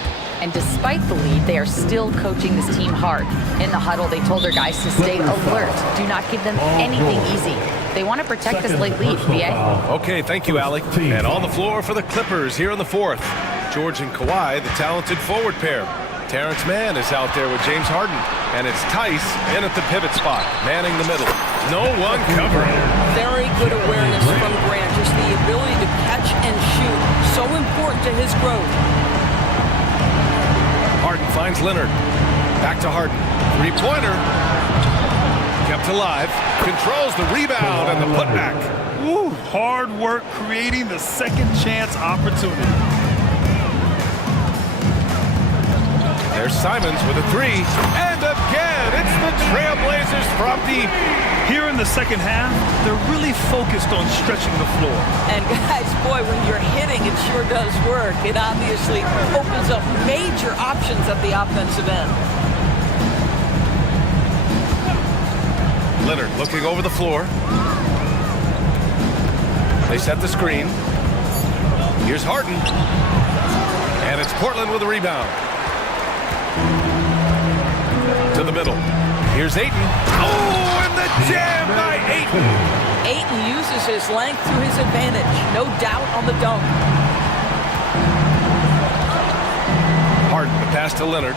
And despite the lead, they are still coaching this team hard. In the huddle, they told their guys to stay alert. Do not give them anything easy. They want to protect this late lead, BA. Okay, thank you, Allie. And on the floor for the Clippers here in the 4th. George and Kawhi, the talented forward pair. Terrence Mann is out there with James Harden. And it's Tice in at the pivot spot, manning the middle. No one covering. Very good awareness from Grant. Just the ability to catch and shoot. So important to his growth. Harden finds Leonard. Back to Harden. 3-pointer. Kept alive. Controls the rebound and the putback. Woo, hard work creating the second chance opportunity. There's Simons with a 3. And again, it's the Trailblazers from deep. Here in the second half, they're really focused on stretching the floor. And guys, boy, when you're hitting, it sure does work. It obviously opens up major options at the offensive end. Leonard looking over the floor. They set the screen. Here's Harden. And it's Portland with a rebound. To the middle. Here's Ayton. Oh, and the jam by Ayton. Ayton uses his length to his advantage. No doubt on the dunk. Harden, the pass to Leonard.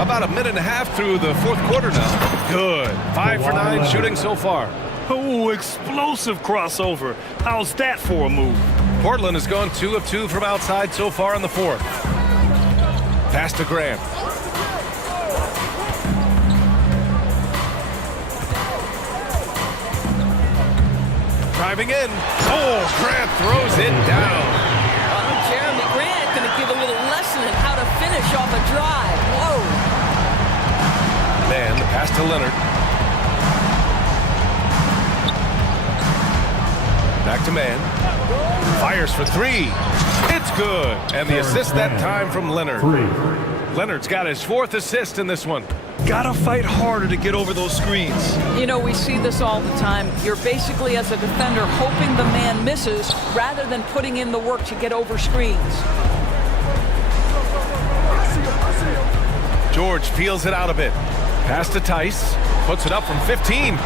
About a minute and a half through the 4th quarter now. Good. 5 for 9 shooting so far. Oh, explosive crossover. How's that for a move? Portland has gone 2 of 2 from outside so far in the 4th. Pass to Grant. Driving in. Oh, Grant throws it down. Jeremy Grant going to give a little lesson in how to finish off a drive. Whoa. Man, the pass to Leonard. Back to Man. Fires for 3. It's good. And the assist that time from Leonard. Leonard's got his 4th assist in this one. Gotta fight harder to get over those screens. You know, we see this all the time. You're basically, as a defender, hoping the man misses rather than putting in the work to get over screens. George feels it out a bit. Pass to Tice. Puts it up from 15.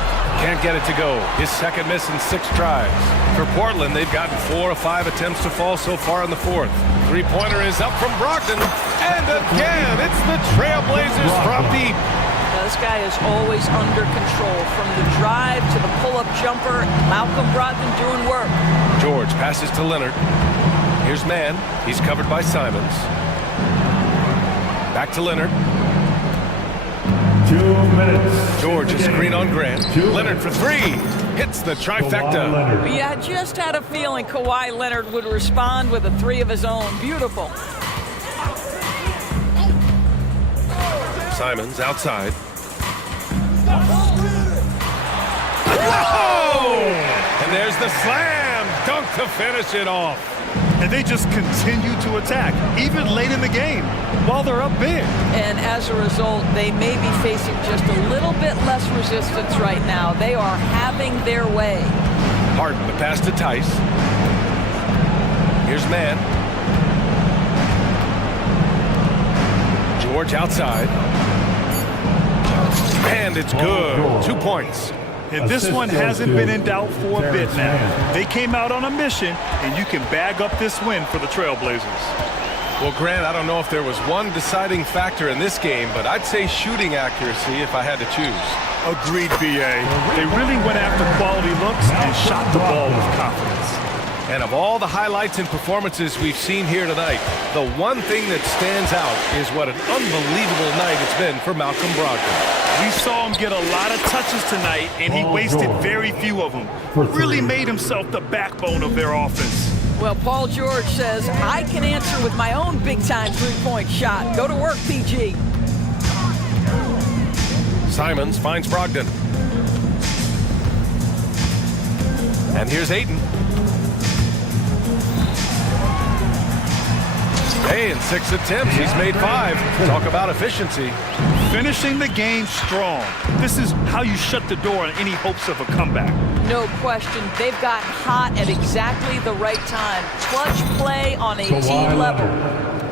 Can't get it to go. His 2nd miss in 6 tries. For Portland, they've gotten 4 of 5 attempts to fall so far in the 4th. 3-pointer is up from Brogdon. And again, it's the Trailblazers from deep. Now, this guy is always under control. From the drive to the pull-up jumper, Malcolm Brogdon doing work. George passes to Leonard. Here's Man. He's covered by Simons. Back to Leonard. 2 minutes. George is screen on Grant. Leonard for 3. Hits the trifecta. Yeah, I just had a feeling Kawhi Leonard would respond with a 3 of his own. Beautiful. Simons outside. Whoa! And there's the slam dunk to finish it off. And they just continue to attack, even late in the game, while they're up big. And as a result, they may be facing just a little bit less resistance right now. They are having their way. Harden, the pass to Tice. Here's Man. George outside. And it's good. 2 points. And this one hasn't been in doubt for a bit now. They came out on a mission, and you can bag up this win for the Trailblazers. Well, Grant, I don't know if there was one deciding factor in this game, but I'd say shooting accuracy if I had to choose. Agreed, BA. They really went after quality looks and shot the ball with confidence. And of all the highlights and performances we've seen here tonight, the one thing that stands out is what an unbelievable night it's been for Malcolm Brogdon. We saw him get a lot of touches tonight, and he wasted very few of them. Really made himself the backbone of their offense. Well, Paul George says, I can answer with my own big-time three-point shot. Go to work, PG. Simons finds Brogdon. And here's Ayton. Hey, in 6 attempts, he's made 5. Talk about efficiency. Finishing the game strong. This is how you shut the door on any hopes of a comeback. No question. They've gotten hot at exactly the right time. Clutch play on a team level.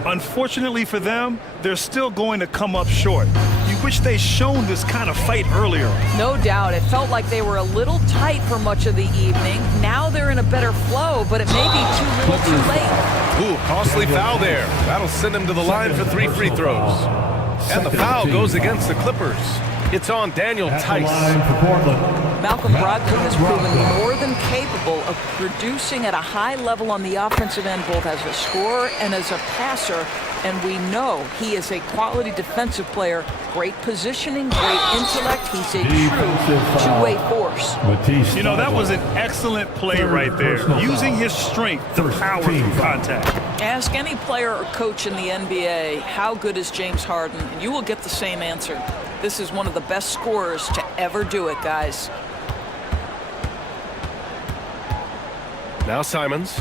Unfortunately for them, they're still going to come up short. You wish they'd shown this kind of fight earlier. No doubt. It felt like they were a little tight for much of the evening. Now they're in a better flow, but it may be too little too late. Ooh, costly foul there. That'll send him to the line for 3 free throws. And the foul goes against the Clippers. It's on Daniel Tice. Malcolm Brogdon has proven more than capable of producing at a high level on the offensive end, both as a scorer and as a passer. And we know he is a quality defensive player. Great positioning, great intellect. He's a true two-way force. You know, that was an excellent play right there. Using his strength to power through contact. Ask any player or coach in the NBA, how good is James Harden? And you will get the same answer. This is one of the best scorers to ever do it, guys. Now Simons.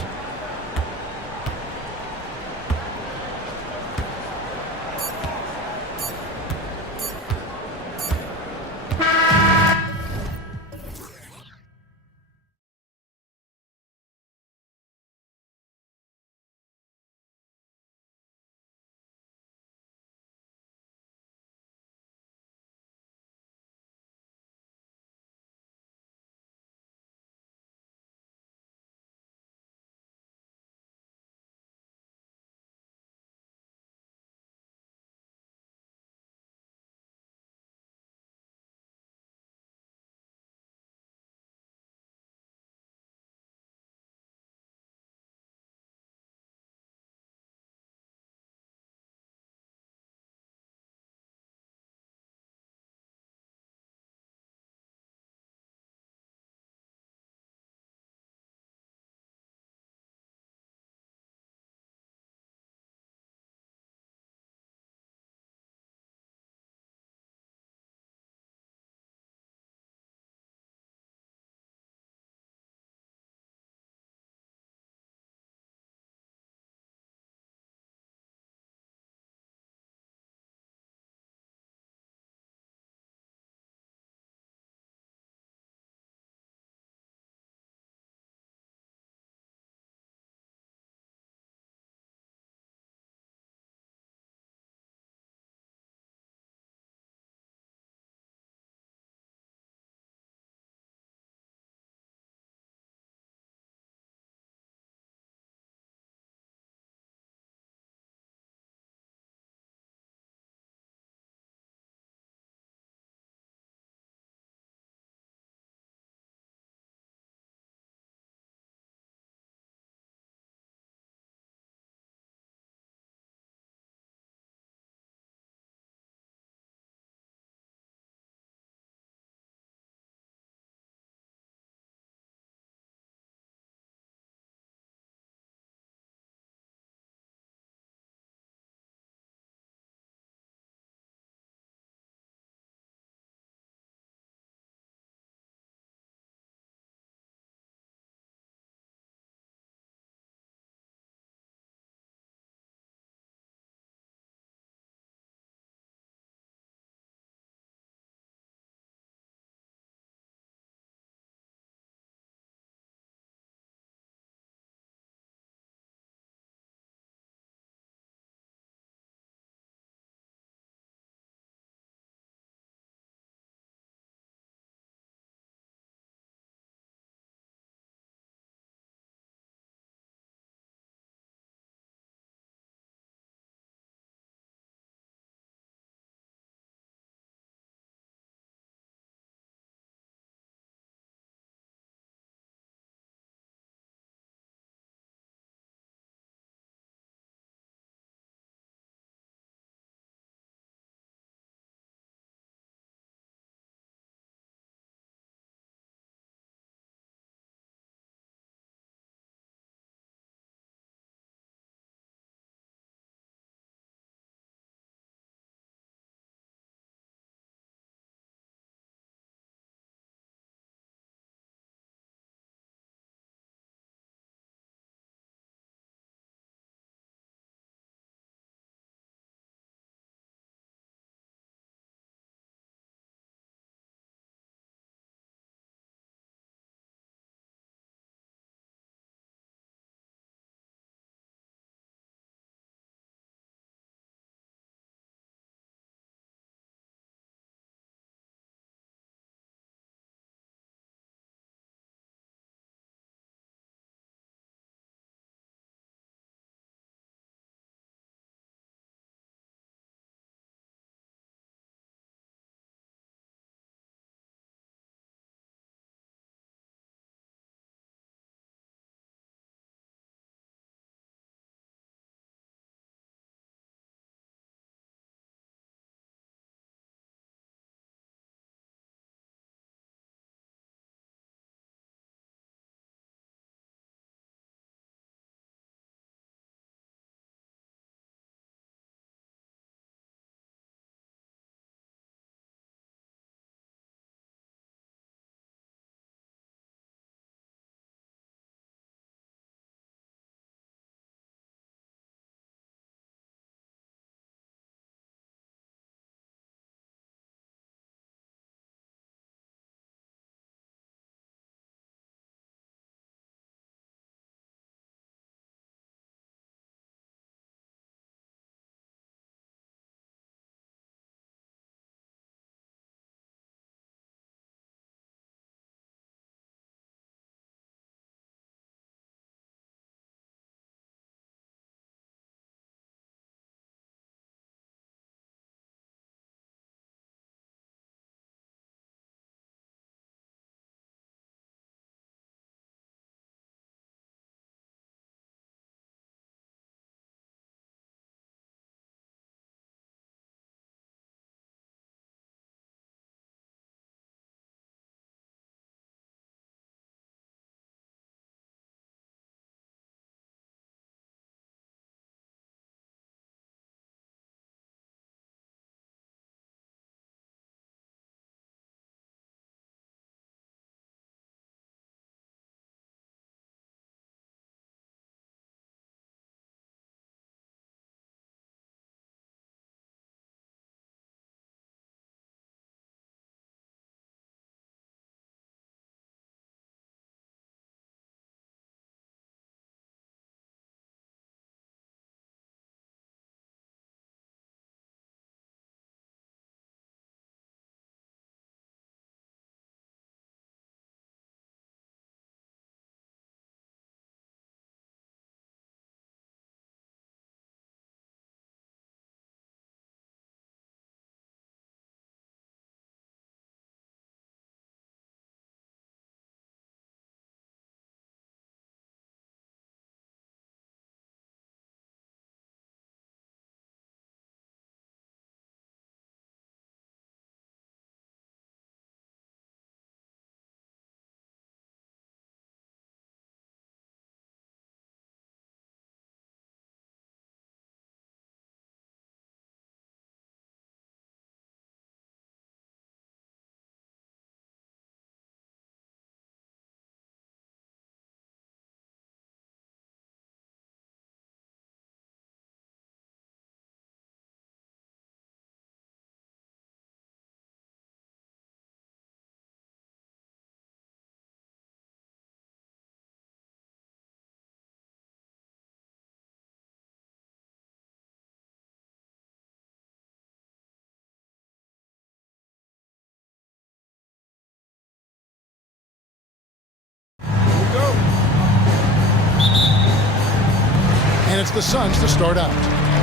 it's the Suns to start out.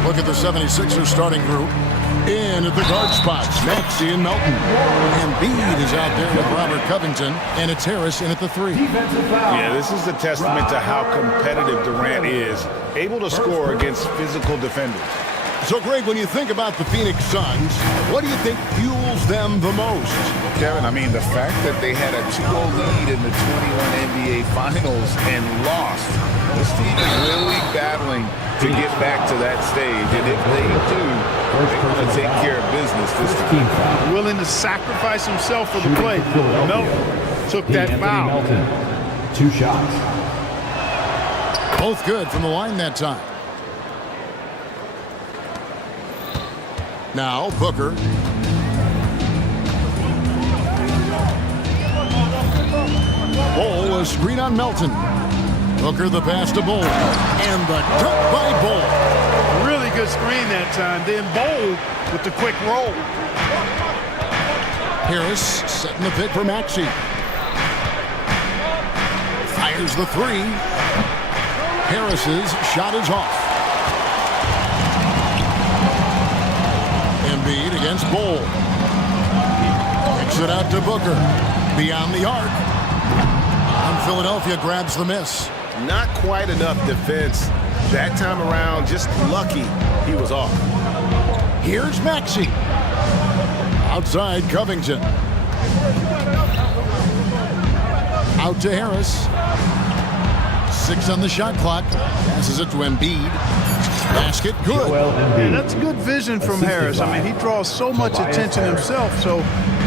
Look at the 76ers starting group. In at the guard spots, Maxey and Melton. Embiid is out there with Robert Covington, and it's Harris in at the 3. Yeah, this is a testament to how competitive Durant is, able to score against physical defenders. So, Greg, when you think about the Phoenix Suns, what do you think fuels them the most? Kevin, I mean, the fact that they had a 2-0 lead in the 21 NBA Finals and lost. This team is really battling to get back to that stage. And if they do, they're going to take care of business this time. Willing to sacrifice himself for the play. Melton took that foul. 2 shots. Both good from the line that time. Now, Booker. Bol, a screen on Melton. Booker the pass to Bol. And the dunk by Bol. Really good screen that time. Then Bol with the quick roll. Harris setting the pick for Maxey. Fires the 3. Harris's shot is off. Embiid against Bol. Kicks it out to Booker. Beyond the arc. And Philadelphia grabs the miss. Not quite enough defense that time around. Just lucky he was off. Here's Maxey. Outside Covington. Out to Harris. 6 on the shot clock. Passes it to Embiid. Basket good. Yeah, that's good vision from Harris. I mean, he draws so much attention himself, so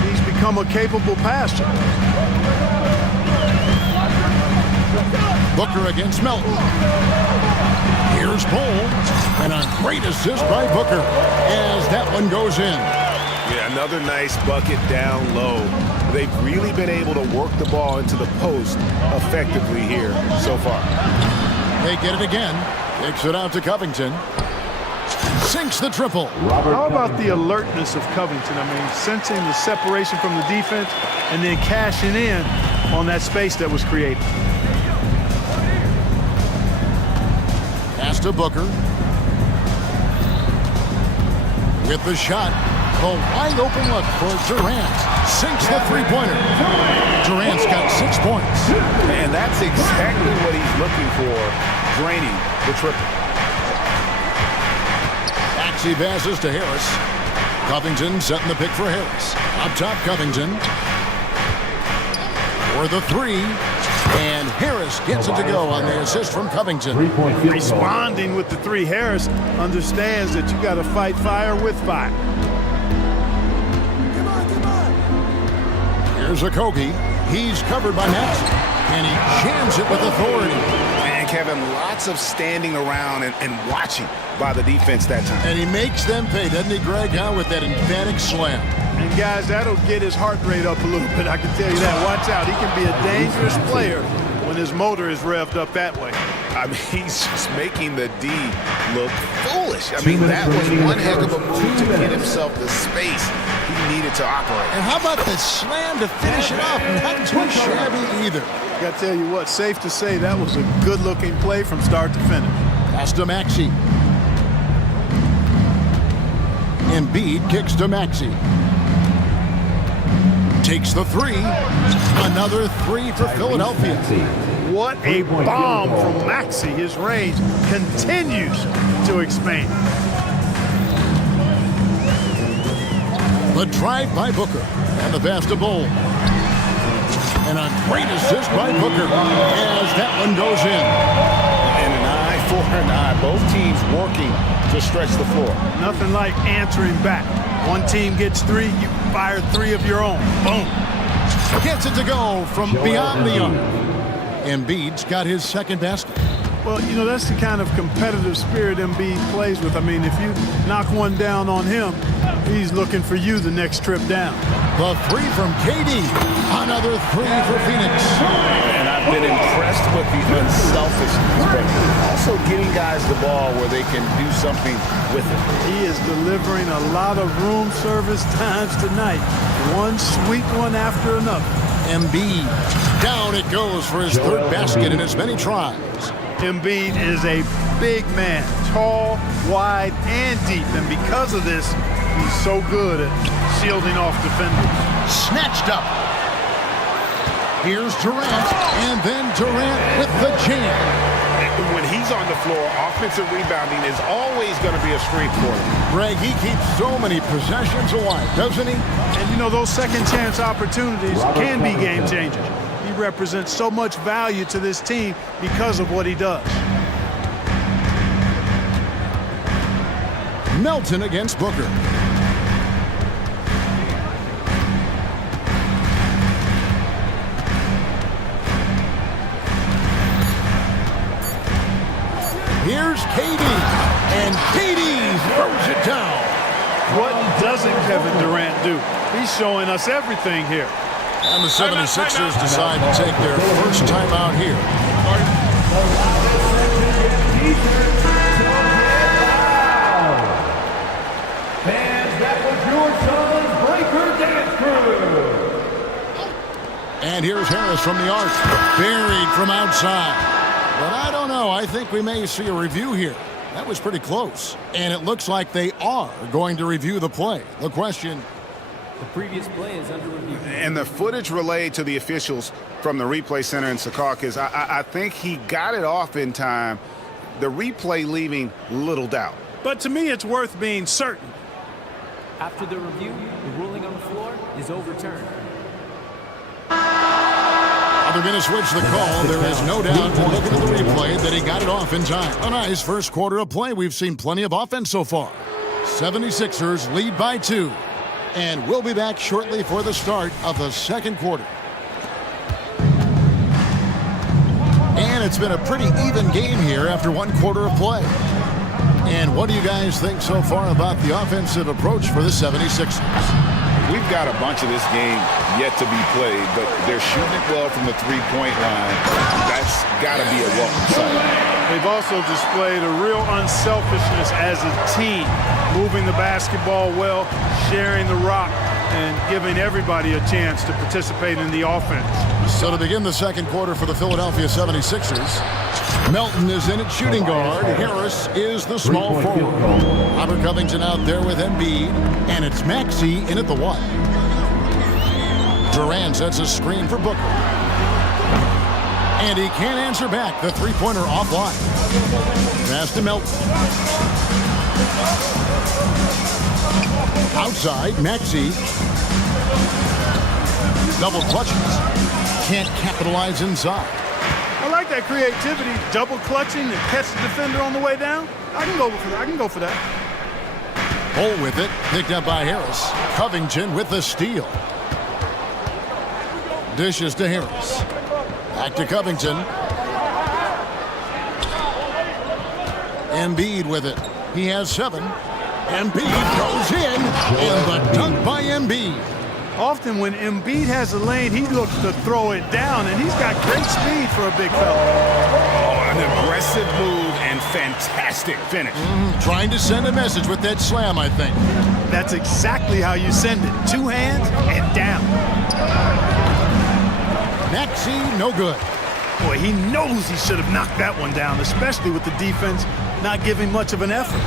he's become a capable passer. Booker against Melton. Here's Bol. And a great assist by Booker as that one goes in. Yeah, another nice bucket down low. They've really been able to work the ball into the post effectively here so far. They get it again. Kicks it out to Covington. Sinks the triple. How about the alertness of Covington? I mean, sensing the separation from the defense and then cashing in on that space that was created. Pass to Booker. With the shot. A wide open look for Durant. Sinks the 3-pointer. Durant's got 6 points. And that's exactly what he's looking for, draining the triple. Maxey passes to Harris. Covington setting the pick for Harris. Up top, Covington. For the 3. And Harris gets it to go on the assist from Covington. Responding with the 3. Harris understands that you got to fight fire with fire. Here's Okogie. He's covered by Maxey. And he jams it with authority. And Kevin, lots of standing around and watching by the defense that time. And he makes them pay, doesn't he, Greg, with that emphatic slam. And guys, that'll get his heart rate up a little bit, I can tell you that. Watch out, he can be a dangerous player when his motor is revved up that way. I mean, he's just making the D look foolish. I mean, that was one heck of a move to get himself the space he needed to operate. And how about the slam to finish it off? Not too shabby either. Got to tell you what, safe to say that was a good-looking play from start to finish. Pass to Maxey. Embiid kicks to Maxey. Takes the 3. Another 3 for Philadelphia. What a bomb from Maxey. His range continues to expand. The drive by Booker. And the pass to Bol. And a great assist by Booker as that one goes in. And an eye for an eye. Both teams working to stretch the floor. Nothing like answering back. One team gets 3, you fire 3 of your own. Boom. Gets it to go from beyond the arc. Embiid's got his second basket. Well, you know, that's the kind of competitive spirit Embiid plays with. I mean, if you knock one down on him, he's looking for you the next trip down. The 3 from KD. Another 3 for Phoenix. And I've been impressed with the unselfishness, but also getting guys the ball where they can do something with it. He is delivering a lot of room service times tonight. One sweet one after another. Embiid. Down it goes for his 3rd basket in as many tries. Embiid is a big man, tall, wide, and deep. And because of this, he's so good at shielding off defenders. Snatched up. Here's Durant, and then Durant with the jam. When he's on the floor, offensive rebounding is always going to be a strength for him. Greg, he keeps so many possessions alive, doesn't he? And you know, those second chance opportunities can be game changers. He represents so much value to this team because of what he does. Melton against Booker. Here's KD, and KD throws it down. What doesn't Kevin Durant do? He's showing us everything here. And the 76ers decide to take their first timeout here. Fans, that was your son's Breaker Dance Crew. And here's Harris from the arc, buried from outside. But I don't know. I think we may see a review here. That was pretty close. And it looks like they are going to review the play. The question... The previous play is under review. And the footage relayed to the officials from the replay center in Secaucus, I think he got it off in time. The replay leaving little doubt. But to me, it's worth being certain. After the review, the ruling on the floor is overturned. They're going to switch the call. There is no doubt, looking at the replay, that he got it off in time. A nice first quarter of play. We've seen plenty of offense so far. 76ers lead by 2. And we'll be back shortly for the start of the second quarter. And it's been a pretty even game here after one quarter of play. And what do you guys think so far about the offensive approach for the 76ers? We've got a bunch of this game yet to be played, but they're shooting it well from the three-point line. That's got to be a welcome sight. They've also displayed a real unselfishness as a team, moving the basketball well, sharing the rock, and giving everybody a chance to participate in the offense. So to begin the second quarter for the Philadelphia 76ers, Melton is in at shooting guard. Harris is the small forward. Robert Covington out there with Embiid, and it's Maxey in at the 1. Durant sets a screen for Booker. And he can't answer back. The three-pointer offline. Pass to Melton. Outside, Maxey. Double clutches. Can't capitalize inside. I like that creativity, double clutching to catch the defender on the way down. I can go for that. Bull with it, picked up by Harris. Covington with the steal. Dishes to Harris. Back to Covington. Embiid with it. He has 7. Embiid goes in, and the dunk by Embiid. Often when Embiid has a lane, he looks to throw it down, and he's got great speed for a big fella. Oh, an aggressive move and fantastic finish. Trying to send a message with that slam, I think. That's exactly how you send it. 2 hands and down. Maxey, no good. Boy, he knows he should have knocked that one down, especially with the defense not giving much of an effort.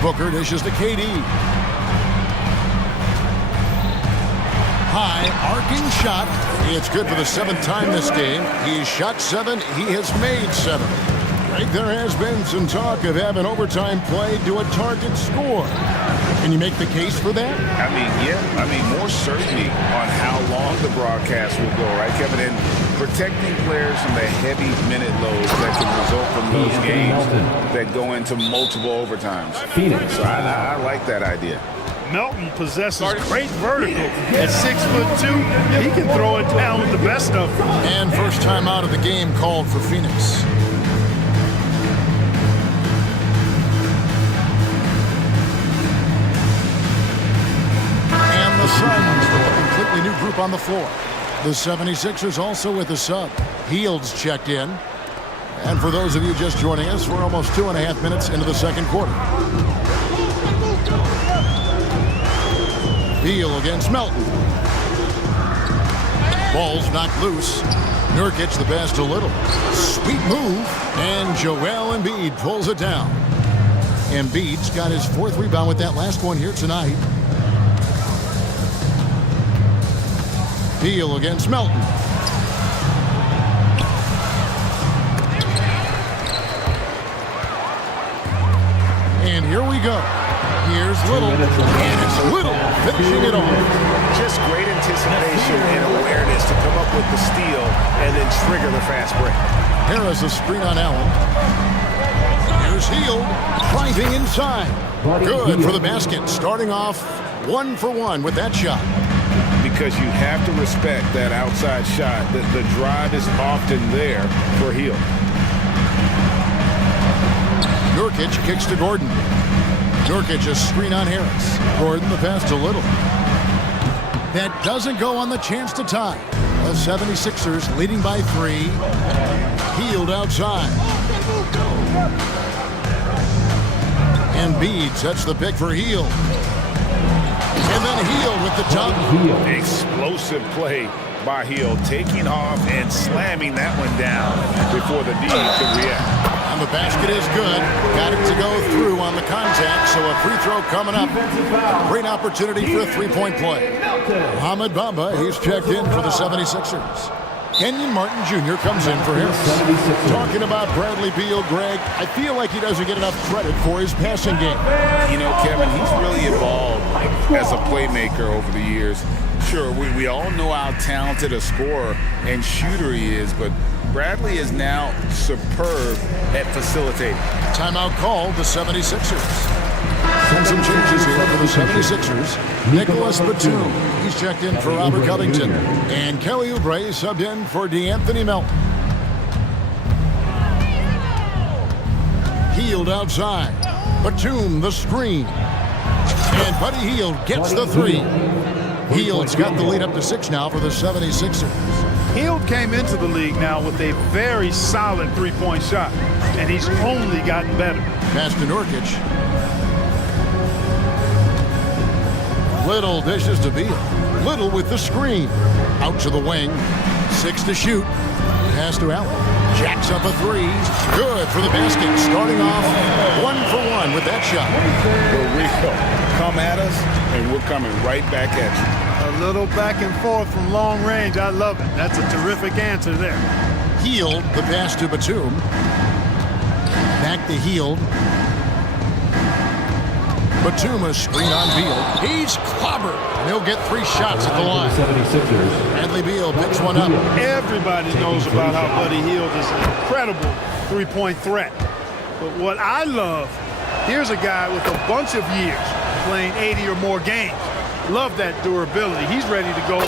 Booker dishes to KD. High, arcing shot. It's good for the 7th time this game. He's shot 7. He has made 7. Right, there has been some talk of having overtime play to a target score. Can you make the case for that? More certainty on how long the broadcast will go, right, Kevin? And protecting players from the heavy minute loads that can result from those games that go into multiple overtimes. So I like that idea. Melton possesses great vertical. At 6'2", he can throw it down with the best of them. And first time out of the game called for Phoenix. And the Suns with a completely new group on the floor. The 76ers also with a sub. Heald's checked in. And for those of you just joining us, we're almost 2.5 minutes into the second quarter. Beal against Melton. Ball's knocked loose. Nurkic the pass to Little. Sweet move. And Joel Embiid pulls it down. Embiid's got his 4th rebound with that last one here tonight. Beal against Melton. And here we go. Here's Little. And it's Little finishing it off. Just great anticipation and awareness to come up with the steal and then trigger the fast break. Harris a screen on Allen. Here's Hield driving inside. Good for the basket. Starting off 1 for 1 with that shot. Because you have to respect that outside shot. The drive is often there for Hield. Nurkic kicks to Gordon. Nurkic a screen on Harris. Gordon the pass to Little. That doesn't go on the chance to tie. The 76ers leading by 3. Hield outside. Embiid sets the pick for Hield. And then Hield with the top. Explosive play by Hield, taking off and slamming that one down before the D could react. And the basket is good. Got it to go through on the contact, so a free throw coming up. Great opportunity for a 3-point play. Mohamed Bamba, he's checked in for the 76ers. Kenyon Martin Jr. comes in for him. Talking about Bradley Beal, Greg, I feel like he doesn't get enough credit for his passing game. You know, Kevin, he's really evolved as a playmaker over the years. Sure, we all know how talented a scorer and shooter he is, but Bradley is now superb at facilitating. Timeout called the 76ers. And some changes here for the 76ers. Nicholas Batum, he's checked in for Robert Covington. And Kelly Oubre subbed in for DeAnthony Melton. Hield outside. Batum the screen. And Buddy Hield gets the 3. Hield's got the lead up to 6 now for the 76ers. Hield came into the league now with a very solid 3-point shot, and he's only gotten better. Pass to Nurkic. Little dishes to Beal. Little with the screen. Out to the wing. 6 to shoot. Pass to Allen. Jacks up a 3. Good for the basket. Starting off 1 for 1 with that shot. For real. Come at us, and we're coming right back at you. A little back and forth from long range. I love it. That's a terrific answer there. Hield, the pass to Batum. Back to Hield. Batum a screen on Beal. He's clobbered. And he'll get 3 shots at the line. Bradley Beal picks one up. Everybody knows about how Buddy Hield is an incredible 3-point threat. But what I love, here's a guy with a bunch of years playing 80 or more games. Love that durability. He's ready to go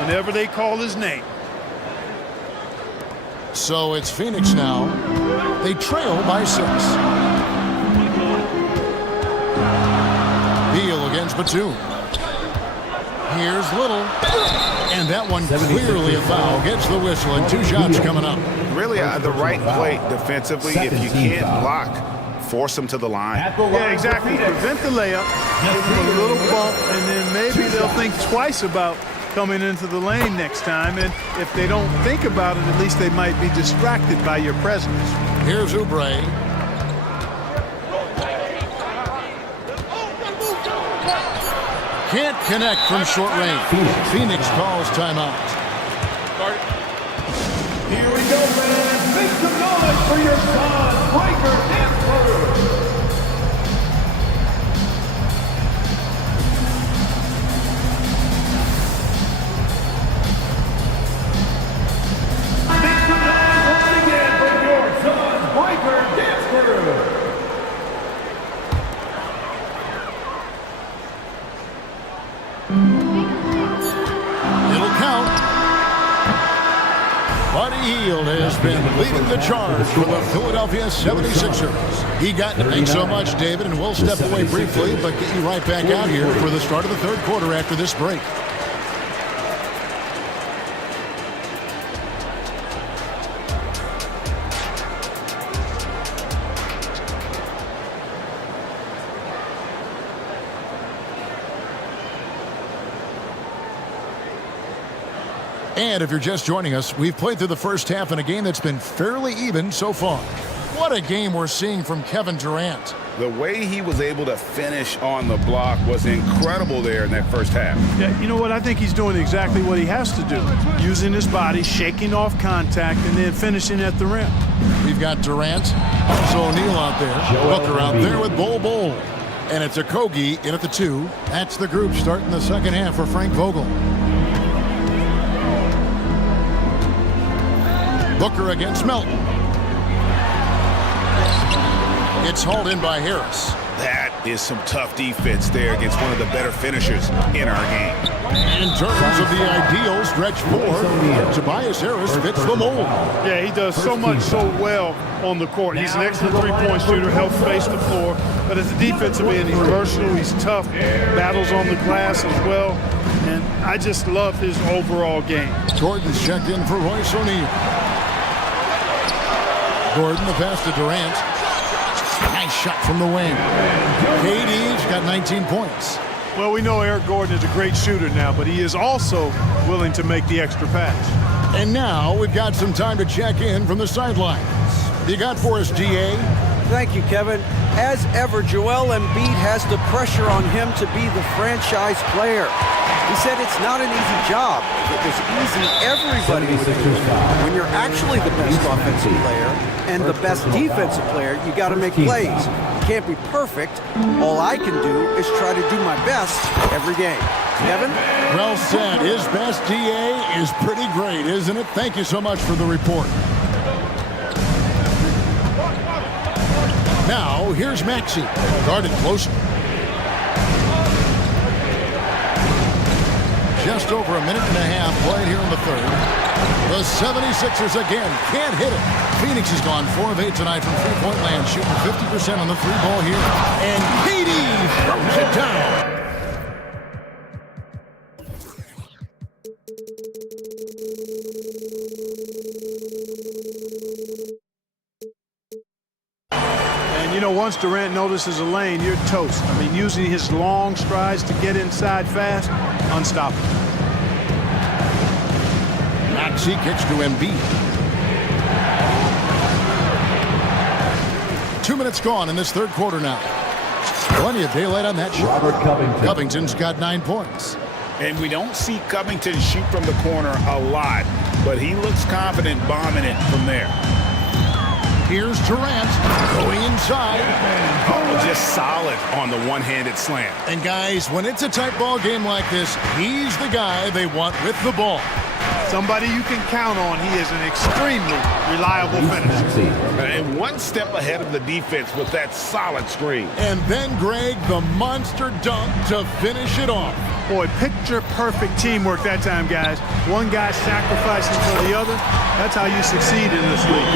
whenever they call his name. So it's Phoenix now. They trail by 6. Beal against Batum. Here's Little. And that one clearly a foul. Gets the whistle and 2 shots coming up. Really the right play defensively. If you can't block, force them to the line. Yeah, exactly. Prevent the layup, give them a little bump, and then maybe they'll think twice about coming into the lane next time. And if they don't think about it, at least they might be distracted by your presence. Here's Oubre. Can't connect from short range. Phoenix calls timeout. Here we go, man. Make some noise for your son, Riker Danforth. Make some noise once again for your son, Riker Danforth. It'll count. Buddy Hield has been leading the charge for the Philadelphia 76ers. He got it. Thanks so much, David, and we'll step away briefly, but get you right back out here for the start of the 3rd quarter after this break. And if you're just joining us, we've played through the first half in a game that's been fairly even so far. What a game we're seeing from Kevin Durant. The way he was able to finish on the block was incredible there in that first half. Yeah, you know what? I think he's doing exactly what he has to do. Using his body, shaking off contact, and then finishing at the rim. We've got Durant, also O'Neal out there, Booker out there with Bol. And it's Okogie in at the 2. That's the group starting the second half for Frank Vogel. Booker against Melton. It's hauled in by Harris. That is some tough defense there against one of the better finishers in our game. In terms of the ideal stretch 4, Tobias Harris fits the mold. Yeah, he does so much so well on the court. He's an excellent three-point shooter, helps space the floor. But as a defensive end, he's versatile, he's tough, battles on the glass as well. And I just love his overall game. Gordon's checked in for Royce O'Neal. Gordon, the pass to Durant. Nice shot from the wing. KD's got 19 points. Well, we know Eric Gordon is a great shooter now, but he is also willing to make the extra pass. And now we've got some time to check in from the sidelines. You got for us, DA? Thank you, Kevin. As ever, Joel Embiid has the pressure on him to be the franchise player. He said it's not an easy job. If it was easy, everybody would do it. When you're actually the best offensive player and the best defensive player, you got to make plays. You can't be perfect. All I can do is try to do my best every game. Kevin? Well said. His best, DA, is pretty great, isn't it? Thank you so much for the report. Now, here's Maxey, guarded closer. Just over a minute and a half played here in the third. The 76ers again can't hit it. Phoenix has gone 4 of 8 tonight from three-point land, shooting 50% on the three ball here. And KD throws it down. You know, once Durant notices a lane, you're toast. I mean, using his long strides to get inside fast, unstoppable. Maxey kicks to Embiid. 2 minutes gone in this third quarter now. Plenty of daylight on that shot. Robert Covington. Covington's got 9 points. And we don't see Covington shoot from the corner a lot, but he looks confident bombing it from there. Here's Durant going inside. Oh, just solid on the one-handed slam. And guys, when it's a tight ball game like this, he's the guy they want with the ball. Somebody you can count on. He is an extremely reliable finisher. And one step ahead of the defense with that solid screen. And then, Greg, the monster dunk to finish it off. Boy, picture-perfect teamwork that time, guys. One guy sacrificing for the other. That's how you succeed in this league.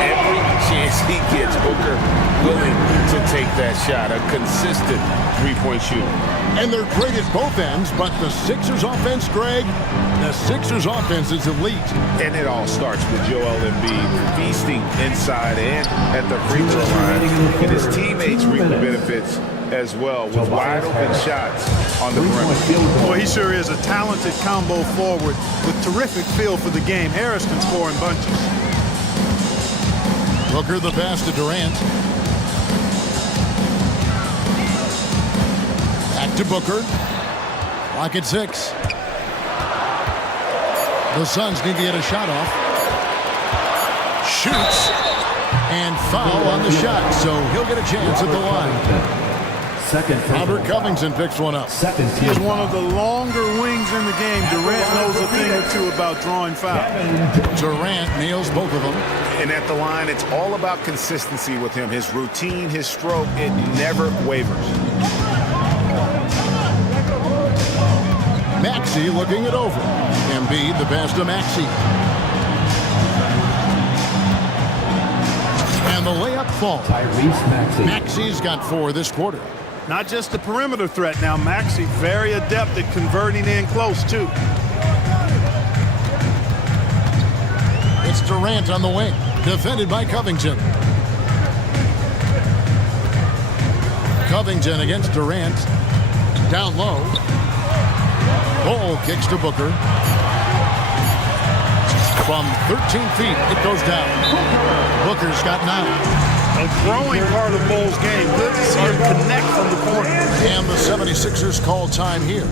Every chance he gets, Booker willing to take that shot. A consistent three-point shooter. And they're great at both ends, but the Sixers offense, Greg, the Sixers offense is elite. And it all starts with Joel Embiid feasting inside and at the free throw line. And his teammates reap the benefits as well with wide open shots on the perimeter. Boy, he sure is a talented combo forward with terrific feel for the game. Harris can score in bunches. Booker the pass to Durant. Back to Booker. Clock at 6. The Suns need to get a shot off. Shoots. And foul on the shot, so he'll get a chance at the line. Robert Covington picks one up. He is one of the longer wings in the game. Durant knows a thing or two about drawing fouls. Durant nails both of them. And at the line, it's all about consistency with him. His routine, his stroke, it never wavers. Maxey looking it over. Embiid the pass to Maxey. And the layup falls. Maxey's got 4 this quarter. Not just the perimeter threat now. Maxey very adept at converting in close, too. It's Durant on the wing. Defended by Covington. Covington against Durant. Down low. Ball kicks to Booker. From 13 feet, it goes down. Booker's got 9. A growing part of Bull's game. Good to see him connect from the corner. And the 76ers call time here.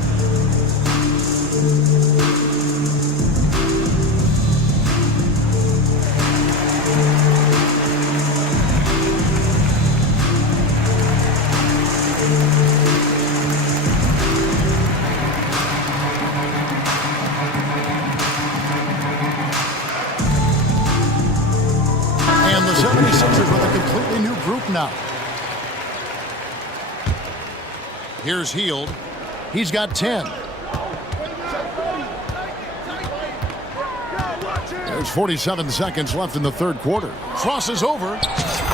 And the 76ers with a completely new group now. Here's Hield. He's got 10. There's 47 seconds left in the third quarter. Crosses over,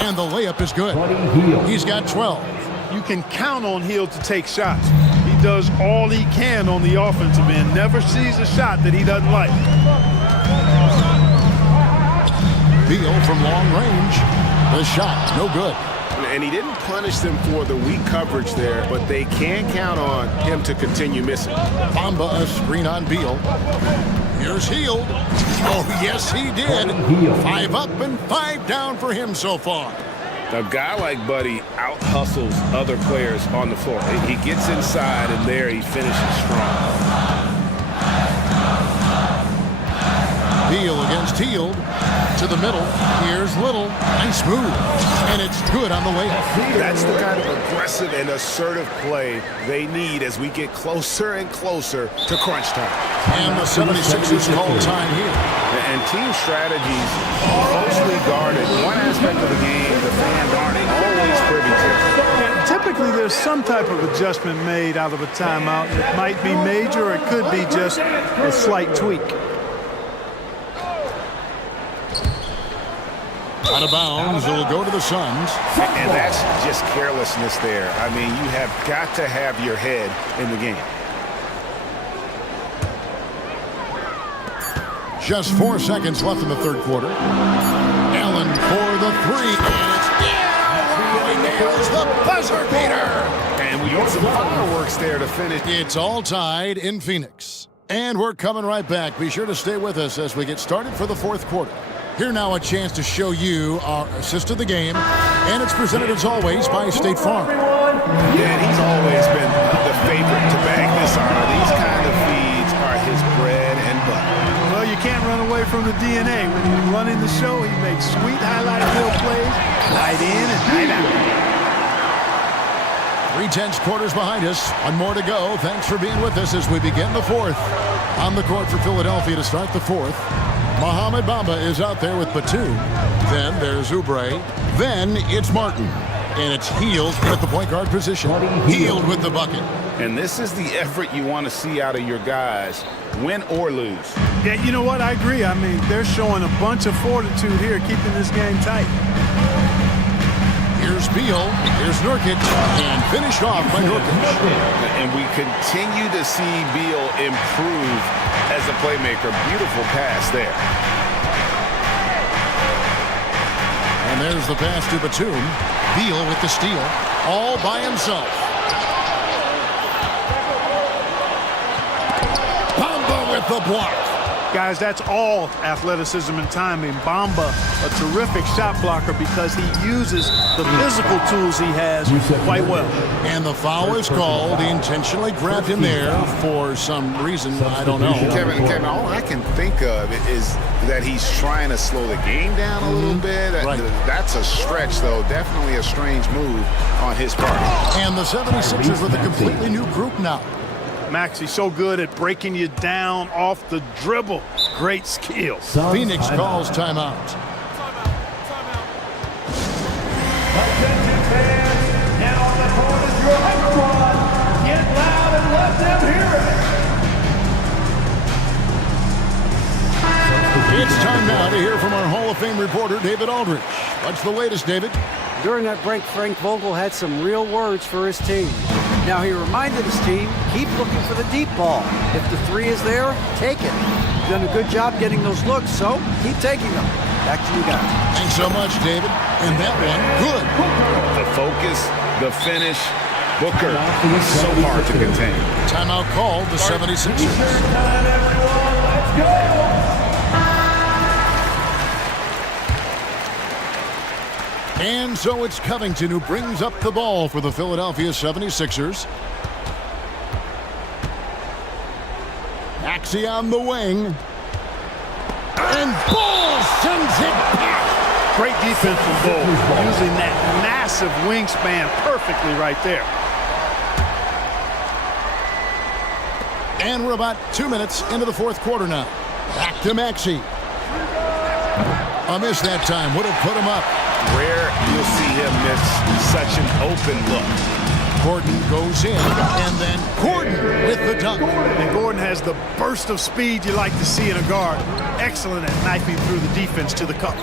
and the layup is good. He's got 12. You can count on Hield to take shots. He does all he can on the offensive end. Never sees a shot that he doesn't like. Beal from long range. The shot, no good. And he didn't punish them for the weak coverage there, but they can count on him to continue missing. Bamba a screen on Beal. Here's Hield. Oh, yes, he did. 5 up and 5 down for him so far. A guy like Buddy out-hustles other players on the floor. He gets inside, and there he finishes strong. Beal against Hield. To the middle. Here's Little. Nice move. And it's good on the way up. That's the kind of aggressive and assertive play they need as we get closer and closer to crunch time. And the 76ers call time here. And team strategies closely guarded. One aspect of the game the fans aren't always privy to. Typically, there's some type of adjustment made out of a timeout. It might be major, or it could be just a slight tweak. Out of bounds, it'll go to the Suns. And that's just carelessness there. I mean, you have got to have your head in the game. Just 4 seconds left in the third quarter. Allen for the 3, and it's down. He nails the buzzer beater. And we got some fireworks there to finish. It's all tied in Phoenix. And we're coming right back. Be sure to stay with us as we get started for the fourth quarter. Here now a chance to show you our assist of the game, and it's presented as always by State Farm. Yeah, and he's always been the favorite to bag this on. These kind of feeds are his bread and butter. Well, you can't run away from the DNA. When he's running the show, he makes sweet highlight reel plays, night in and night out. 3/10 quarters behind us. One more to go. Thanks for being with us as we begin the fourth. On the court for Philadelphia to start the fourth. Mohamed Bamba is out there with Batum. Then there's Oubre. Then it's Martin. And it's Hield at the point guard position. Hield with the bucket. And this is the effort you want to see out of your guys, win or lose. Yeah, you know what? I agree. I mean, they're showing a bunch of fortitude here, keeping this game tight. Here's Beal. Here's Nurkic. And finished off by Nurkic. And we continue to see Beal improve as a playmaker. Beautiful pass there. And there's the pass to Batum. Beal with the steal. All by himself. Bamba with the block. Guys, that's all athleticism and timing. Bamba, a terrific shot blocker because he uses the physical tools he has quite well. And the foul is called. He intentionally grabbed him there for some reason. I don't know. Kevin, all I can think of is that he's trying to slow the game down a little bit. Right. That's a stretch, though. Definitely a strange move on his part. And the 76ers with a completely new group now. Max, he's so good at breaking you down off the dribble. Great skill. Phoenix calls timeout. Attention fans, now on the court is your number one. Get loud and let them hear it. It's time now to hear from our Hall of Fame reporter, David Aldridge. What's the latest, David? During that break, Frank Vogel had some real words for his team. Now he reminded his team, keep looking for the deep ball. If the 3 is there, take it. You've done a good job getting those looks, so keep taking them. Back to you guys. Thanks so much, David. And that one, good. The focus, the finish, Booker, so hard to contain. Timeout called, the 76ers. And so it's Covington who brings up the ball for the Philadelphia 76ers. Maxey on the wing. And Ball sends it back. Great defense from Bull, using that massive wingspan perfectly right there. And we're about 2 minutes into the fourth quarter now. Back to Maxey. A miss that time would have put him up. Rare you'll see him miss such an open look. Gordon goes in, and then Gordon with the dunk. And Gordon has the burst of speed you like to see in a guard. Excellent at knifing through the defense to the cup.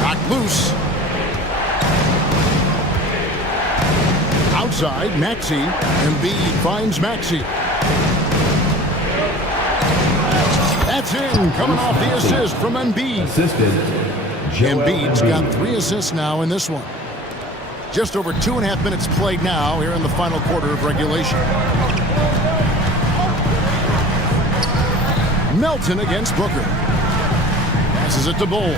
Got loose. Outside, Maxey. Embiid finds Maxey. That's in, coming off the assist from Embiid. Embiid's got 3 assists now in this one. Just over 2.5 minutes played now here in the final quarter of regulation. Melton against Booker. Passes it to Bull.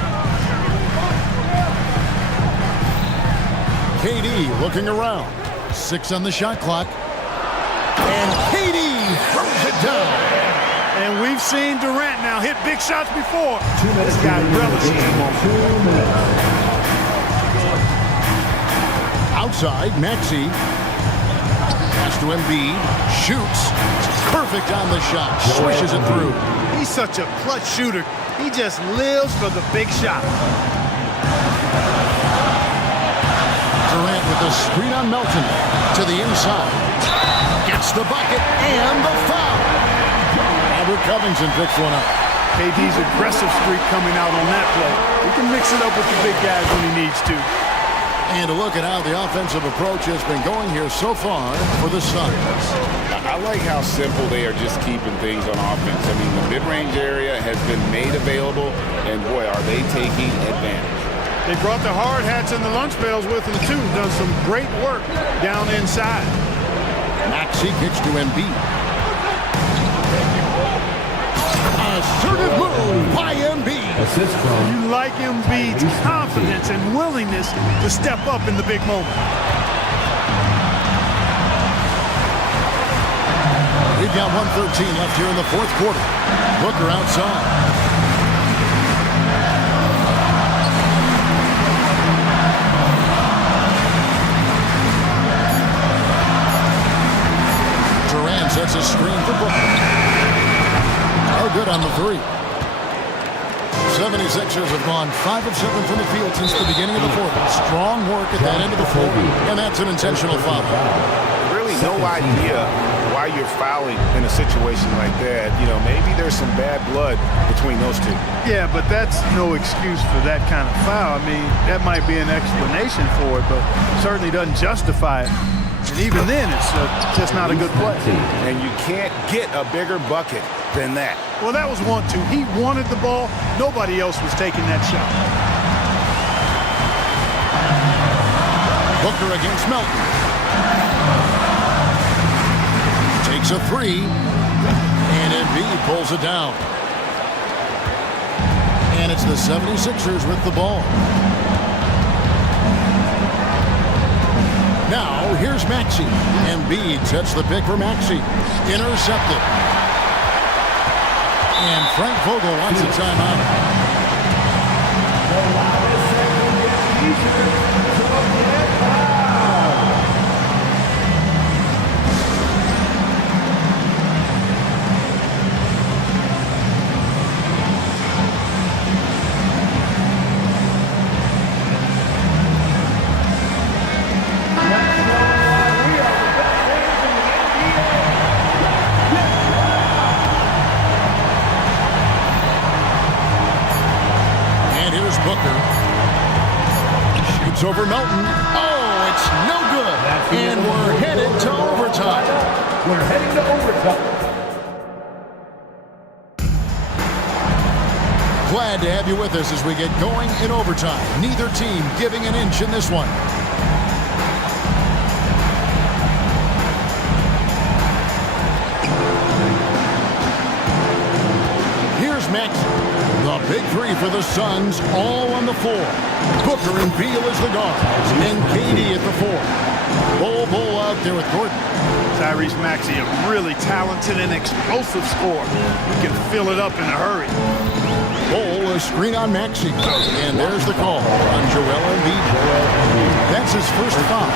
KD looking around. 6 on the shot clock. And KD throws it down. And we've seen Durant now hit big shots before. This guy relishes the moment. Outside, Maxey. Pass to Embiid. Shoots. Perfect on the shot. Swishes it through. He's such a clutch shooter. He just lives for the big shot. Durant with the screen on Melton. To the inside. Gets the bucket and the foul. Robert Covington picks one up. KD's aggressive streak coming out on that play. He can mix it up with the big guys when he needs to. And a look at how the offensive approach has been going here so far for the Suns. I like how simple they are just keeping things on offense. I mean, the mid-range area has been made available, and boy, are they taking advantage. They brought the hard hats and the lunch pails with them, too. Done some great work down inside. Maxey kicks to Embiid. Assertive move by Embiid. You like Embiid's confidence and willingness to step up in the big moment. We've got 1:13 left here in the fourth quarter. Booker outside. Durant sets a screen for Booker. No good on the three. 76ers have gone 5 of 7 from the field since the beginning of the fourth. Strong work at that end of the floor, and that's an intentional foul. Really no idea why you're fouling in a situation like that. You know, maybe there's some bad blood between those two. Yeah, but that's no excuse for that kind of foul. I mean, that might be an explanation for it, but certainly doesn't justify it. And even then, it's just not a good play. And you can't get a bigger bucket than that. Well, that was 1-2. He wanted the ball. Nobody else was taking that shot. Booker against Melton. Takes a three. And Embiid pulls it down. And it's the 76ers with the ball. Now, here's Maxey. Embiid sets the pick for Maxey. Intercepted. And Frank Vogel wants a timeout. Over Melton. Oh, it's no good. And we're headed to overtime. We're heading to overtime. Glad to have you with us as we get going in overtime. Neither team giving an inch in this one. Here's Maxey. The big three for the Suns, all on the floor. Booker and Beal as the guards, and KD at the 4. Bull out there with Gordon. Tyrese Maxey, a really talented and explosive scorer. You can fill it up in a hurry. Bull, a screen on Maxey. And there's the call on Joel Embiid. That's his first foul.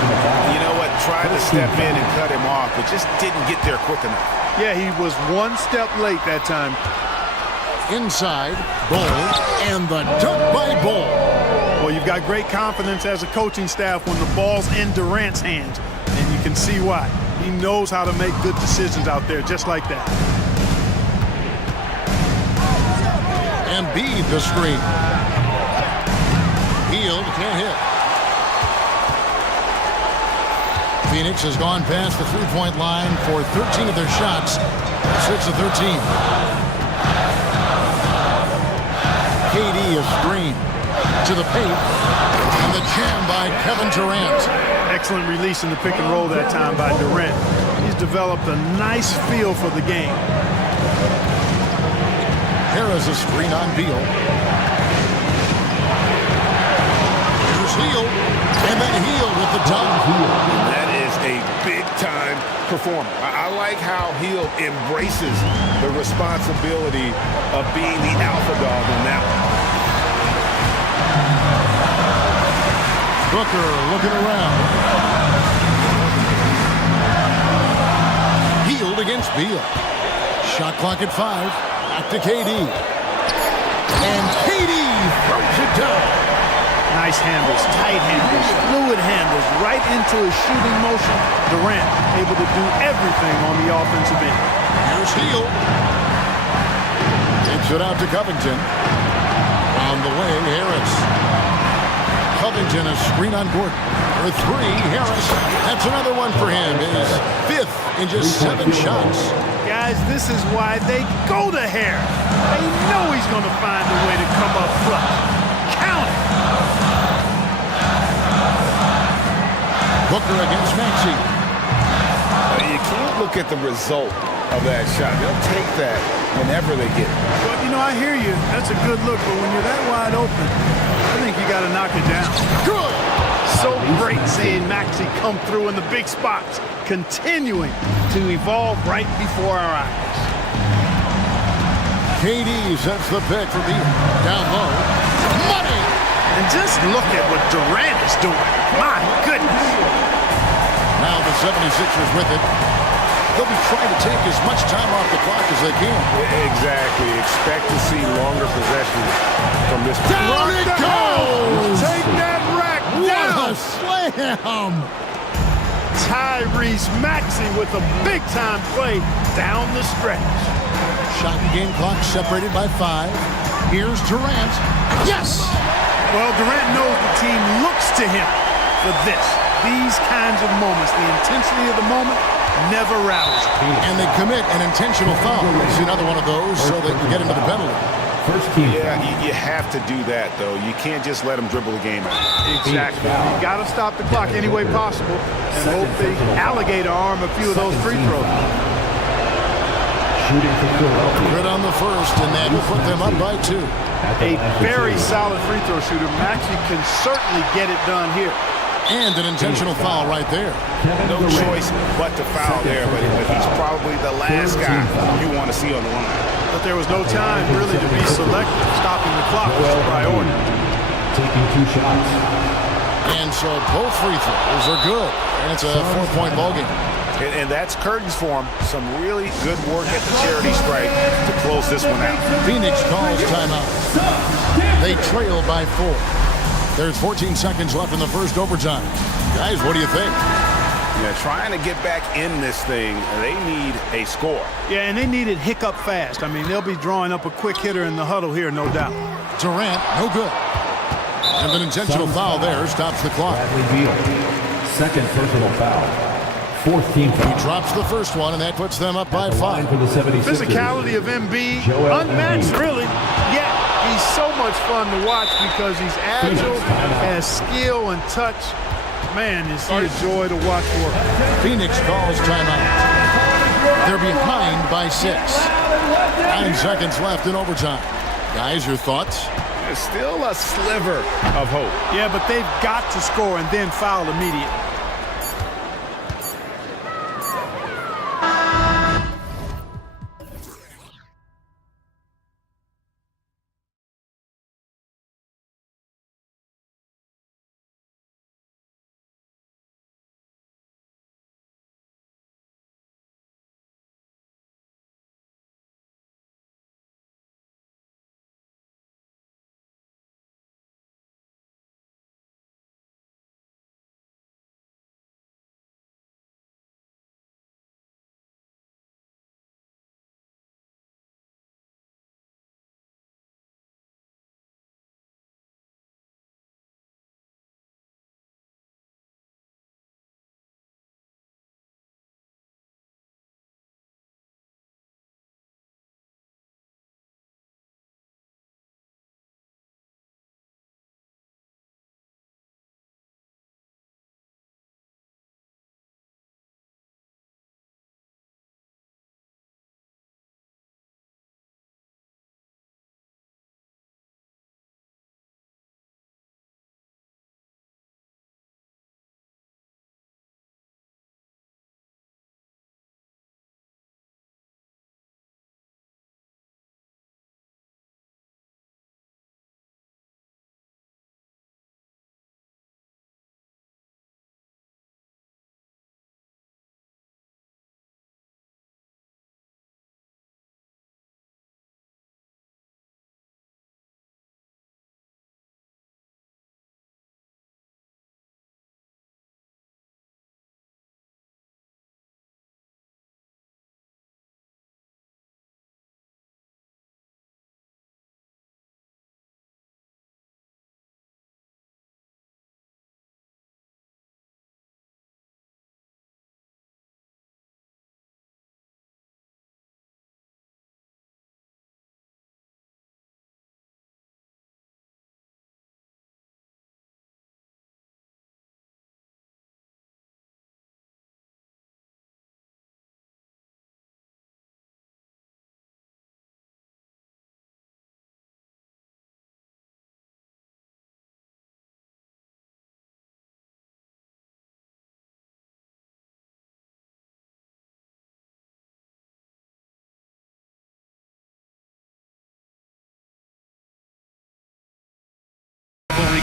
You know what? Tried to step in and cut him off, but just didn't get there quick enough. Yeah, he was one step late that time. Inside, Bull, and the dunk by Bull. Well, you've got great confidence as a coaching staff when the ball's in Durant's hands, and you can see why. He knows how to make good decisions out there, just like that. Embiid the screen. Hield can't hit. Phoenix has gone past the three-point line for 13 of their shots. 6 of 13. KD a screen to the paint, and the jam by Kevin Durant. Excellent release in the pick and roll that time by Durant. He's developed a nice feel for the game. Harris a screen on Beal. Here's Hield, and then Hield with the dunk. That is a big-time performer. I like how Hield embraces the responsibility of being the alpha dog on that one. Booker looking around. Hield against Beal. Shot clock at 5. Back to KD. And KD throws it down. Nice handles, tight handles, fluid handles, right into his shooting motion. Durant able to do everything on the offensive end. Here's Hield. Takes it out to Covington. On the wing, Harris. Covington a screen on Gordon. For 3, Harris. That's another one for him. His 5th in just 7 shots. Guys, this is why they go to Harris. They know he's going to find a way to come up clutch. Count it. Booker against Maxey. You can't look at the result of that shot. They'll take that whenever they get it. Well, you know, I hear you. That's a good look, but when you're that wide open, I think you got to knock it down. Good. So great seeing Maxey come through in the big spots, continuing to evolve right before our eyes. KD sets the pick for Beal. Down low. Money! And just look at what Durant is doing. My goodness. Now the 76ers with it. They'll be trying to take as much time off the clock as they can. Exactly. Expect to see longer possessions from this. Down it goes! Take that rack What down! a slam! Tyrese Maxey with a big-time play down the stretch. Shot and game clock separated by 5. Here's Durant. Yes! Well, Durant knows the team looks to him for this. These kinds of moments, the intensity of the moment, never rallies. And they commit an intentional foul. It's another one of those so they can get into the penalty. Yeah, you have to do that, though. You can't just let them dribble the game out. Exactly. You got to stop the clock any way possible and hope they alligator arm a few of those free throws. Good on the first, and that will put them up by 2. A very solid free throw shooter. Maxey can certainly get it done here. And an intentional foul right there. No choice but to foul there, but he's probably the last guy you want to see on the line. But there was no time really to be selective. Stopping the clock was a priority. Taking 2 shots. And so both free throws are good. And it's a 4-point ballgame. And that's curtains for him. Some really good work at the charity stripe to close this one out. Phoenix calls timeout. They trail by 4. There's 14 seconds left in the first overtime. Guys, what do you think? Yeah, trying to get back in this thing, they need a score. Yeah, and they need it hiccup fast. I mean, they'll be drawing up a quick hitter in the huddle here, no doubt. Durant, no good. And an intentional foul there stops the clock. Second personal foul. 4th team foul. He drops the first one, and that puts them up by 5. For the 76ers. Physicality of MB, unmatched, really. Yet, he's so much fun to watch because he's agile, has skill and touch. Man, is he a joy to watch work. Phoenix calls timeout. They're behind by 6. 9 seconds left in overtime. Guys, your thoughts? There's still a sliver of hope. Yeah, but they've got to score and then foul immediately.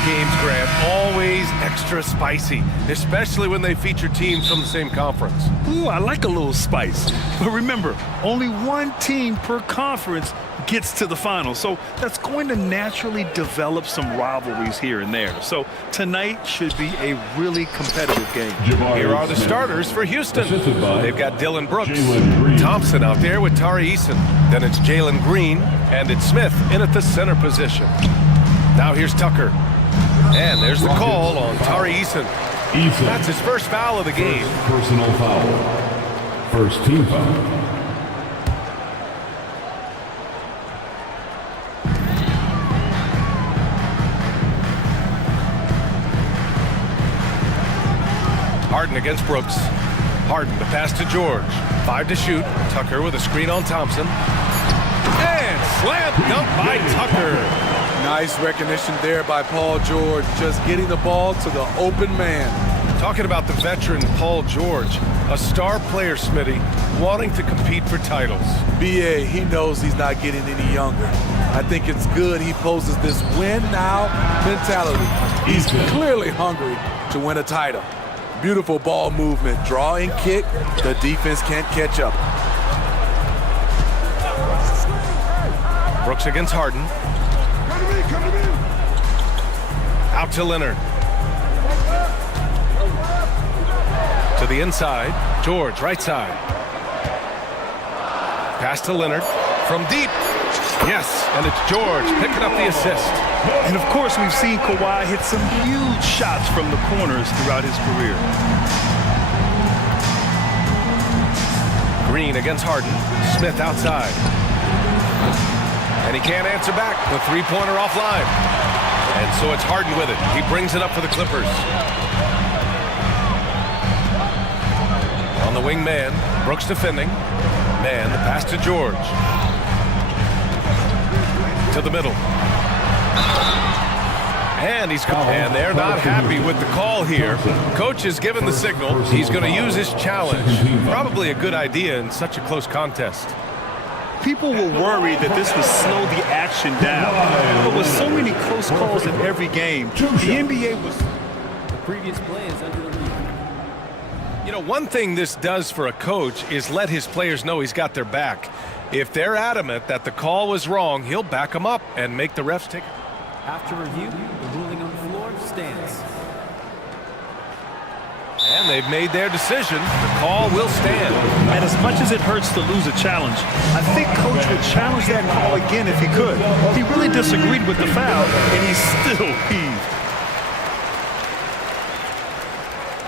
Games, Grant, always extra spicy, especially when they feature teams from the same conference. Ooh, I like a little spice. But remember, only one team per conference gets to the final. So that's going to naturally develop some rivalries here and there. So tonight should be a really competitive game. Here are the starters for Houston. They've got Dylan Brooks, Thompson out there with Tari Eason. Then it's Jalen Green, and it's Smith in at the center position. Now here's Tucker. And there's the call on Tari Eason. That's his first foul of the game. Personal foul. First team foul. Harden against Brooks. Harden to pass to George. 5 to shoot. Tucker with a screen on Thompson. And slam dunk by Tucker. Nice recognition there by Paul George, just getting the ball to the open man. Talking about the veteran Paul George, a star player, Smitty, wanting to compete for titles. BA, he knows he's not getting any younger. I think it's good he poses this win now mentality. He's clearly hungry to win a title. Beautiful ball movement, draw and kick. The defense can't catch up. Brooks against Harden. Out to Leonard. To the inside. George, right side. Pass to Leonard. From deep. Yes, and it's George picking up the assist. And of course, we've seen Kawhi hit some huge shots from the corners throughout his career. Green against Harden. Smith outside. And he can't answer back. The three-pointer offline. And so it's Harden with it. He brings it up for the Clippers. On the wing man, Brooks defending. Man, the pass to George. to the middle. And they're not happy with the call here. Coach has given the signal. He's going to use his challenge. Probably a good idea in such a close contest. People were worried that this would slow the action down. But with so many close calls in every game, the NBA was... The previous play is under review. You know, one thing this does for a coach is let his players know he's got their back. If they're adamant that the call was wrong, he'll back them up and make the refs take it. After review, the ruling on the floor stands. And they've made their decision. The call will stand. And as much as it hurts to lose a challenge, I think Coach would challenge that call again if he could. He really disagreed with the foul, and he's still peeved.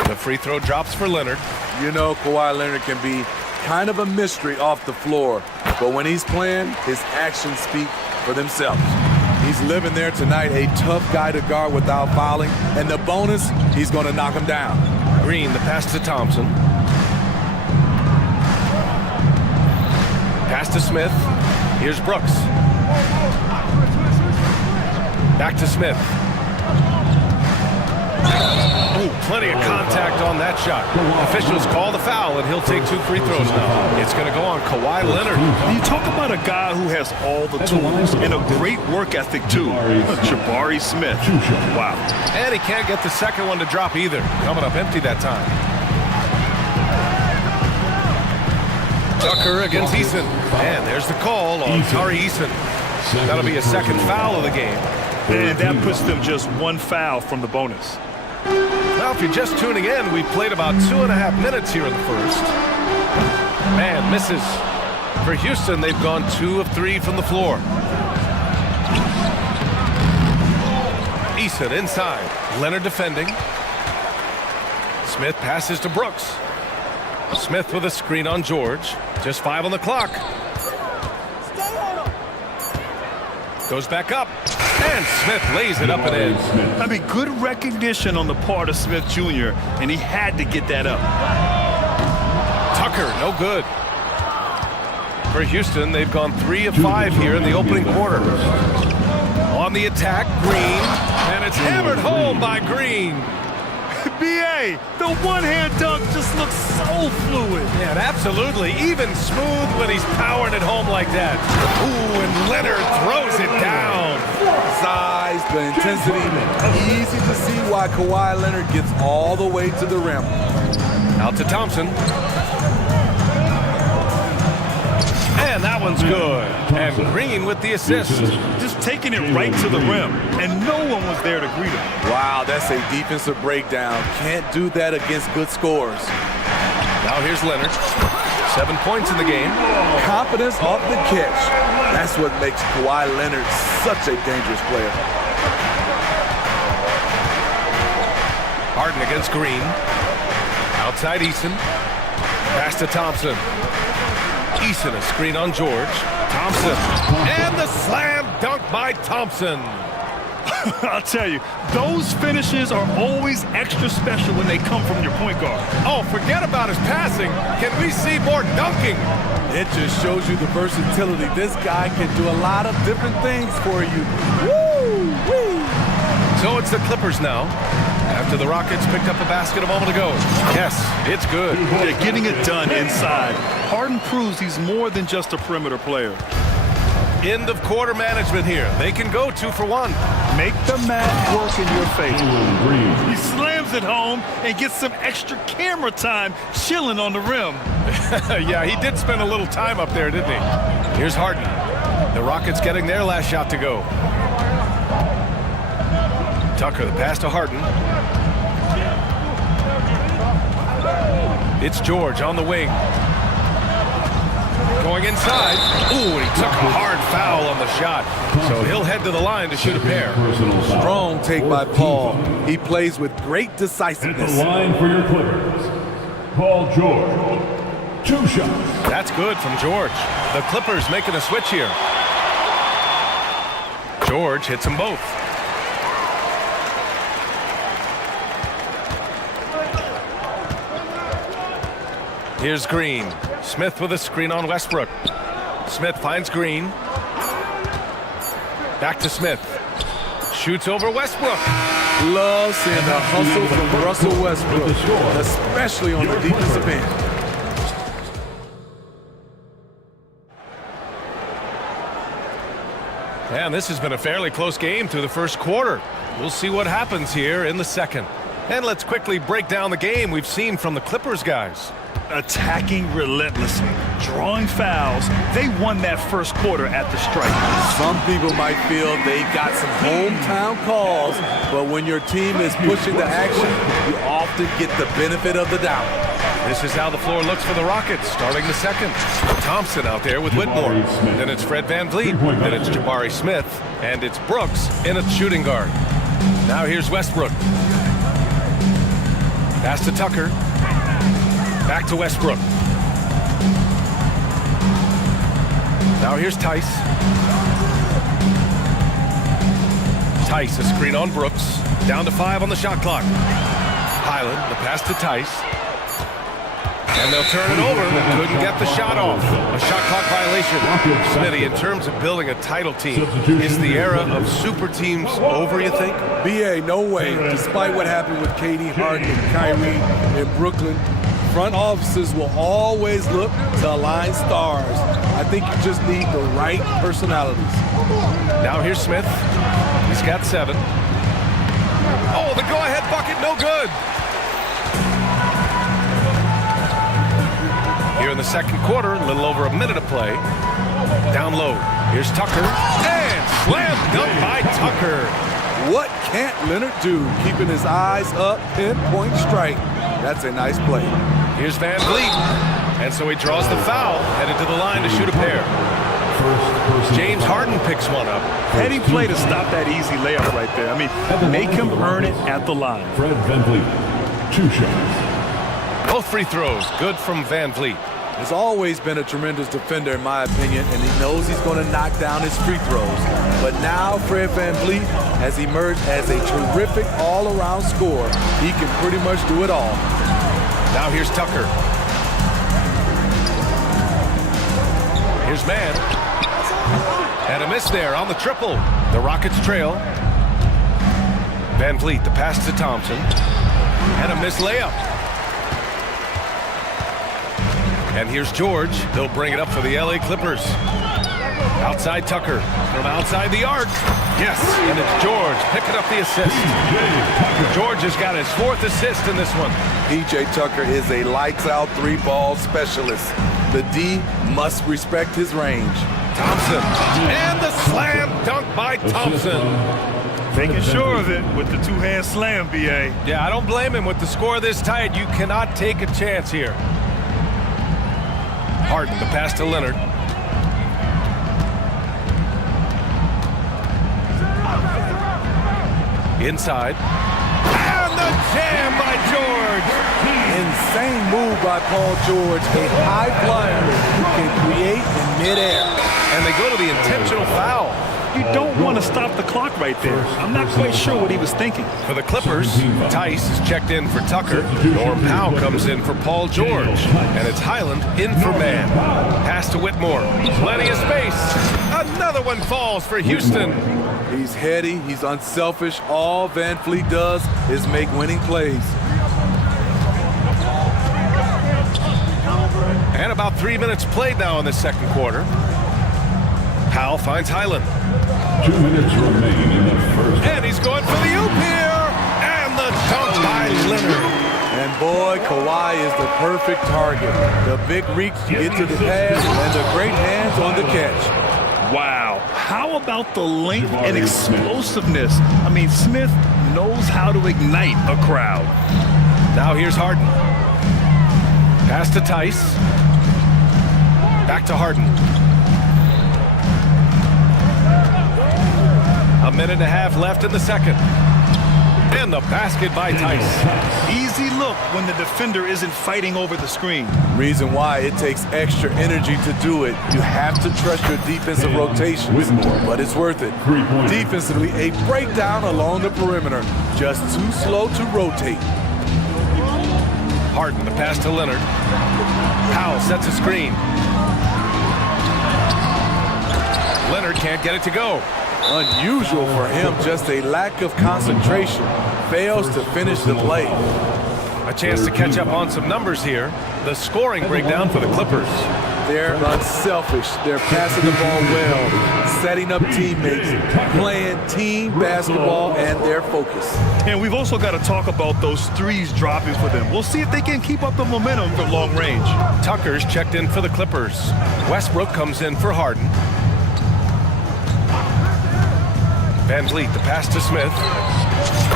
The free throw drops for Leonard. You know, Kawhi Leonard can be kind of a mystery off the floor, but when he's playing, his actions speak for themselves. He's living there tonight, a tough guy to guard without fouling, and the bonus, he's going to knock him down. Green, the pass to Thompson. Pass to Smith. Here's Brooks. Back to Smith. Oh, plenty of contact on that shot. Officials call the foul, and he'll take 2 free throws now. It's going to go on Kawhi Leonard. You talk about a guy who has all the tools and a great work ethic, too. Jabari Smith. Wow. And he can't get the second one to drop either. Coming up empty that time. Tucker against Eason. And there's the call on Tari Eason. That'll be a second foul of the game. And that puts them just 1 foul from the bonus. Well, if you're just tuning in, we've played about 2.5 minutes here in the first. Man misses. For Houston, they've gone 2 of 3 from the floor. Eason inside. Leonard defending. Smith passes to Brooks. Smith with a screen on George. Just 5 on the clock. Goes back up. And Smith lays it up and in. I mean, good recognition on the part of Smith Jr., and he had to get that up. Tucker, no good. For Houston, they've gone 3 of 5 here in the opening quarter. On the attack, Green. And it's hammered home by Green. B.A., the one-hand dunk just looks so fluid. Yeah, and absolutely. Even smooth when he's powering it home like that. Ooh, and Leonard throws it down. Size, the intensity, easy to see why Kawhi Leonard gets all the way to the rim. Out to Thompson. And that one's good. And Green with the assist. Just taking it right to the rim, and no one was there to greet him. Wow, that's a defensive breakdown. Can't do that against good scores. Now here's Leonard. 7 points in the game. Confidence off the catch. That's what makes Kawhi Leonard such a dangerous player. Harden against Green. Outside Eason. Pass to Thompson. Eason, a screen on George. Thompson. And the slam dunk by Thompson. I'll tell you, those finishes are always extra special when they come from your point guard. Oh, forget about his passing. Can we see more dunking? It just shows you the versatility. This guy can do a lot of different things for you. Woo! Woo! So it's the Clippers now. After the Rockets picked up a basket a moment ago. Yes, it's good. Yeah, getting it done inside. Harden proves he's more than just a perimeter player. End of quarter management here. They can go 2 for 1. Make the math work in your favor. He slams it home and gets some extra camera time chilling on the rim. Yeah, he did spend a little time up there, didn't he? Here's Harden. The Rockets getting their last shot to go. Tucker, the pass to Harden. It's George on the wing. Going inside. Ooh, and he took a hard foul on the shot. So he'll head to the line to shoot a pair. Strong take by Paul. He plays with great decisiveness. At the line for your Clippers, Paul George. 2 shots. That's good from George. The Clippers making a switch here. George hits them both. Here's Green. Smith with a screen on Westbrook. Smith finds Green. Back to Smith. Shoots over Westbrook. Love seeing the hustle from Russell Westbrook, especially on the defensive end. And this has been a fairly close game through the first quarter. We'll see what happens here in the second. And let's quickly break down the game we've seen from the Clippers guys. Attacking relentlessly, drawing fouls. They won that first quarter at the stripe. Some people might feel they got some hometown calls, but when your team is pushing the action, you often get the benefit of the doubt. This is how the floor looks for the Rockets, starting the second. Thompson out there with Whitmore. Then it's Fred VanVleet. Then it's Jabari Smith. And it's Brooks in at shooting guard. Now here's Westbrook. Pass to Tucker. Back to Westbrook. Now here's Tice. Tice, a screen on Brooks. Down to 5 on the shot clock. Highland, the pass to Tice. And they'll turn it over. Couldn't get the shot off. A shot clock violation. Smitty, in terms of building a title team, is the era of super teams over, you think? BA, no way. Despite what happened with KD, Harden, and Kyrie in Brooklyn, front offices will always look to align stars. I think you just need the right personalities. Now here's Smith. He's got 7. Oh, the go-ahead bucket, no good. Here in the second quarter, a little over a minute of play. Down low. Here's Tucker. And slam dunk by Tucker. What can't Leonard do? Keeping his eyes up, pinpoint strike. That's a nice play. Here's VanVleet. And so he draws the foul, headed to the line to shoot a pair. James Harden picks one up. Heady play to stop that easy layup right there. I mean, make him earn it at the line. Fred VanVleet, 2 shots. Both free throws, good from VanVleet. He's always been a tremendous defender, in my opinion, and he knows he's going to knock down his free throws. But now Fred VanVleet has emerged as a terrific all-around scorer. He can pretty much do it all. Now here's Tucker. Here's Mann. And a miss there on the triple. The Rockets trail. VanVleet, the pass to Thompson. And a missed layup. And here's George. They'll bring it up for the LA Clippers. Outside Tucker. From outside the arc. Yes, and it's George picking up the assist. George has got his 4th assist in this one. PJ Tucker is a lights-out 3-ball specialist. The D must respect his range. Thompson. And the slam dunk by Thompson. Making sure of it with the 2-hand slam, BA. Yeah, I don't blame him. With the score this tight, you cannot take a chance here. Harden, the pass to Leonard. Inside. And the jam by George. Insane move by Paul George. A high flyer who can create in midair. And they go to the intentional foul. You don't want to stop the clock right there. I'm not quite sure what he was thinking. For the Clippers, Tice is checked in for Tucker. Norm Powell comes in for Paul George. And it's Highland in for Mann. Pass to Whitmore. Plenty of space. Another one falls for Houston. He's heady. He's unselfish. All VanVleet does is make winning plays. And about 3 minutes played now in the second quarter. Powell finds Highland. 2 minutes remain in the first. And he's going for the oop here. And the dunk by Leonard. And boy, Kawhi is the perfect target. The big reach to get to the pass and the great hands on the catch. Wow. How about the length and explosiveness? I mean, Smith knows how to ignite a crowd. Now here's Harden. Pass to Tice. Back to Harden. A minute and a half left in the second. And the basket by Tice. Easy look when the defender isn't fighting over the screen. Reason why it takes extra energy to do it. You have to trust your defensive rotations, but it's worth it. Defensively, a breakdown along the perimeter. Just too slow to rotate. Harden, the pass to Leonard. Powell sets a screen. Leonard can't get it to go. Unusual for him, just a lack of concentration. Fails to finish the play. A chance to catch up on some numbers here. The scoring breakdown for the Clippers. They're unselfish. They're passing the ball well, setting up teammates, playing team basketball, and their focus. And we've also got to talk about those threes dropping for them. We'll see if they can keep up the momentum from long range. Tucker's checked in for the Clippers. Westbrook comes in for Harden. Van Vliet, the pass to Smith.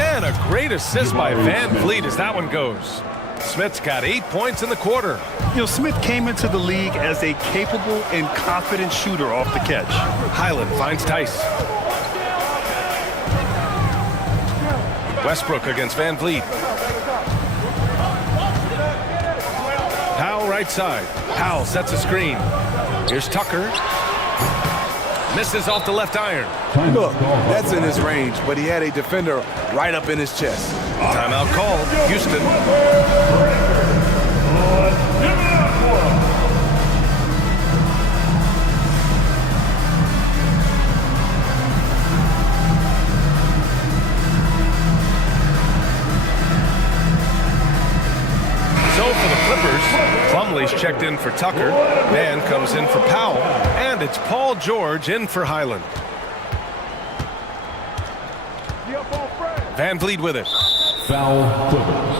And a great assist by Van Vliet as that one goes. Smith's got 8 points in the quarter. You know, Smith came into the league as a capable and confident shooter off the catch. Highland finds Tice. Westbrook against Van Vliet. Powell right side. Powell sets a screen. Here's Tucker. Misses off the left iron. Look, that's in his range, but he had a defender right up in his chest. Timeout called. Houston. So for the Clippers, Plumlee's checked in for Tucker. Mann comes in for Powell. And it's Paul George in for Highland. Van Vliet with it. Foul Clippers.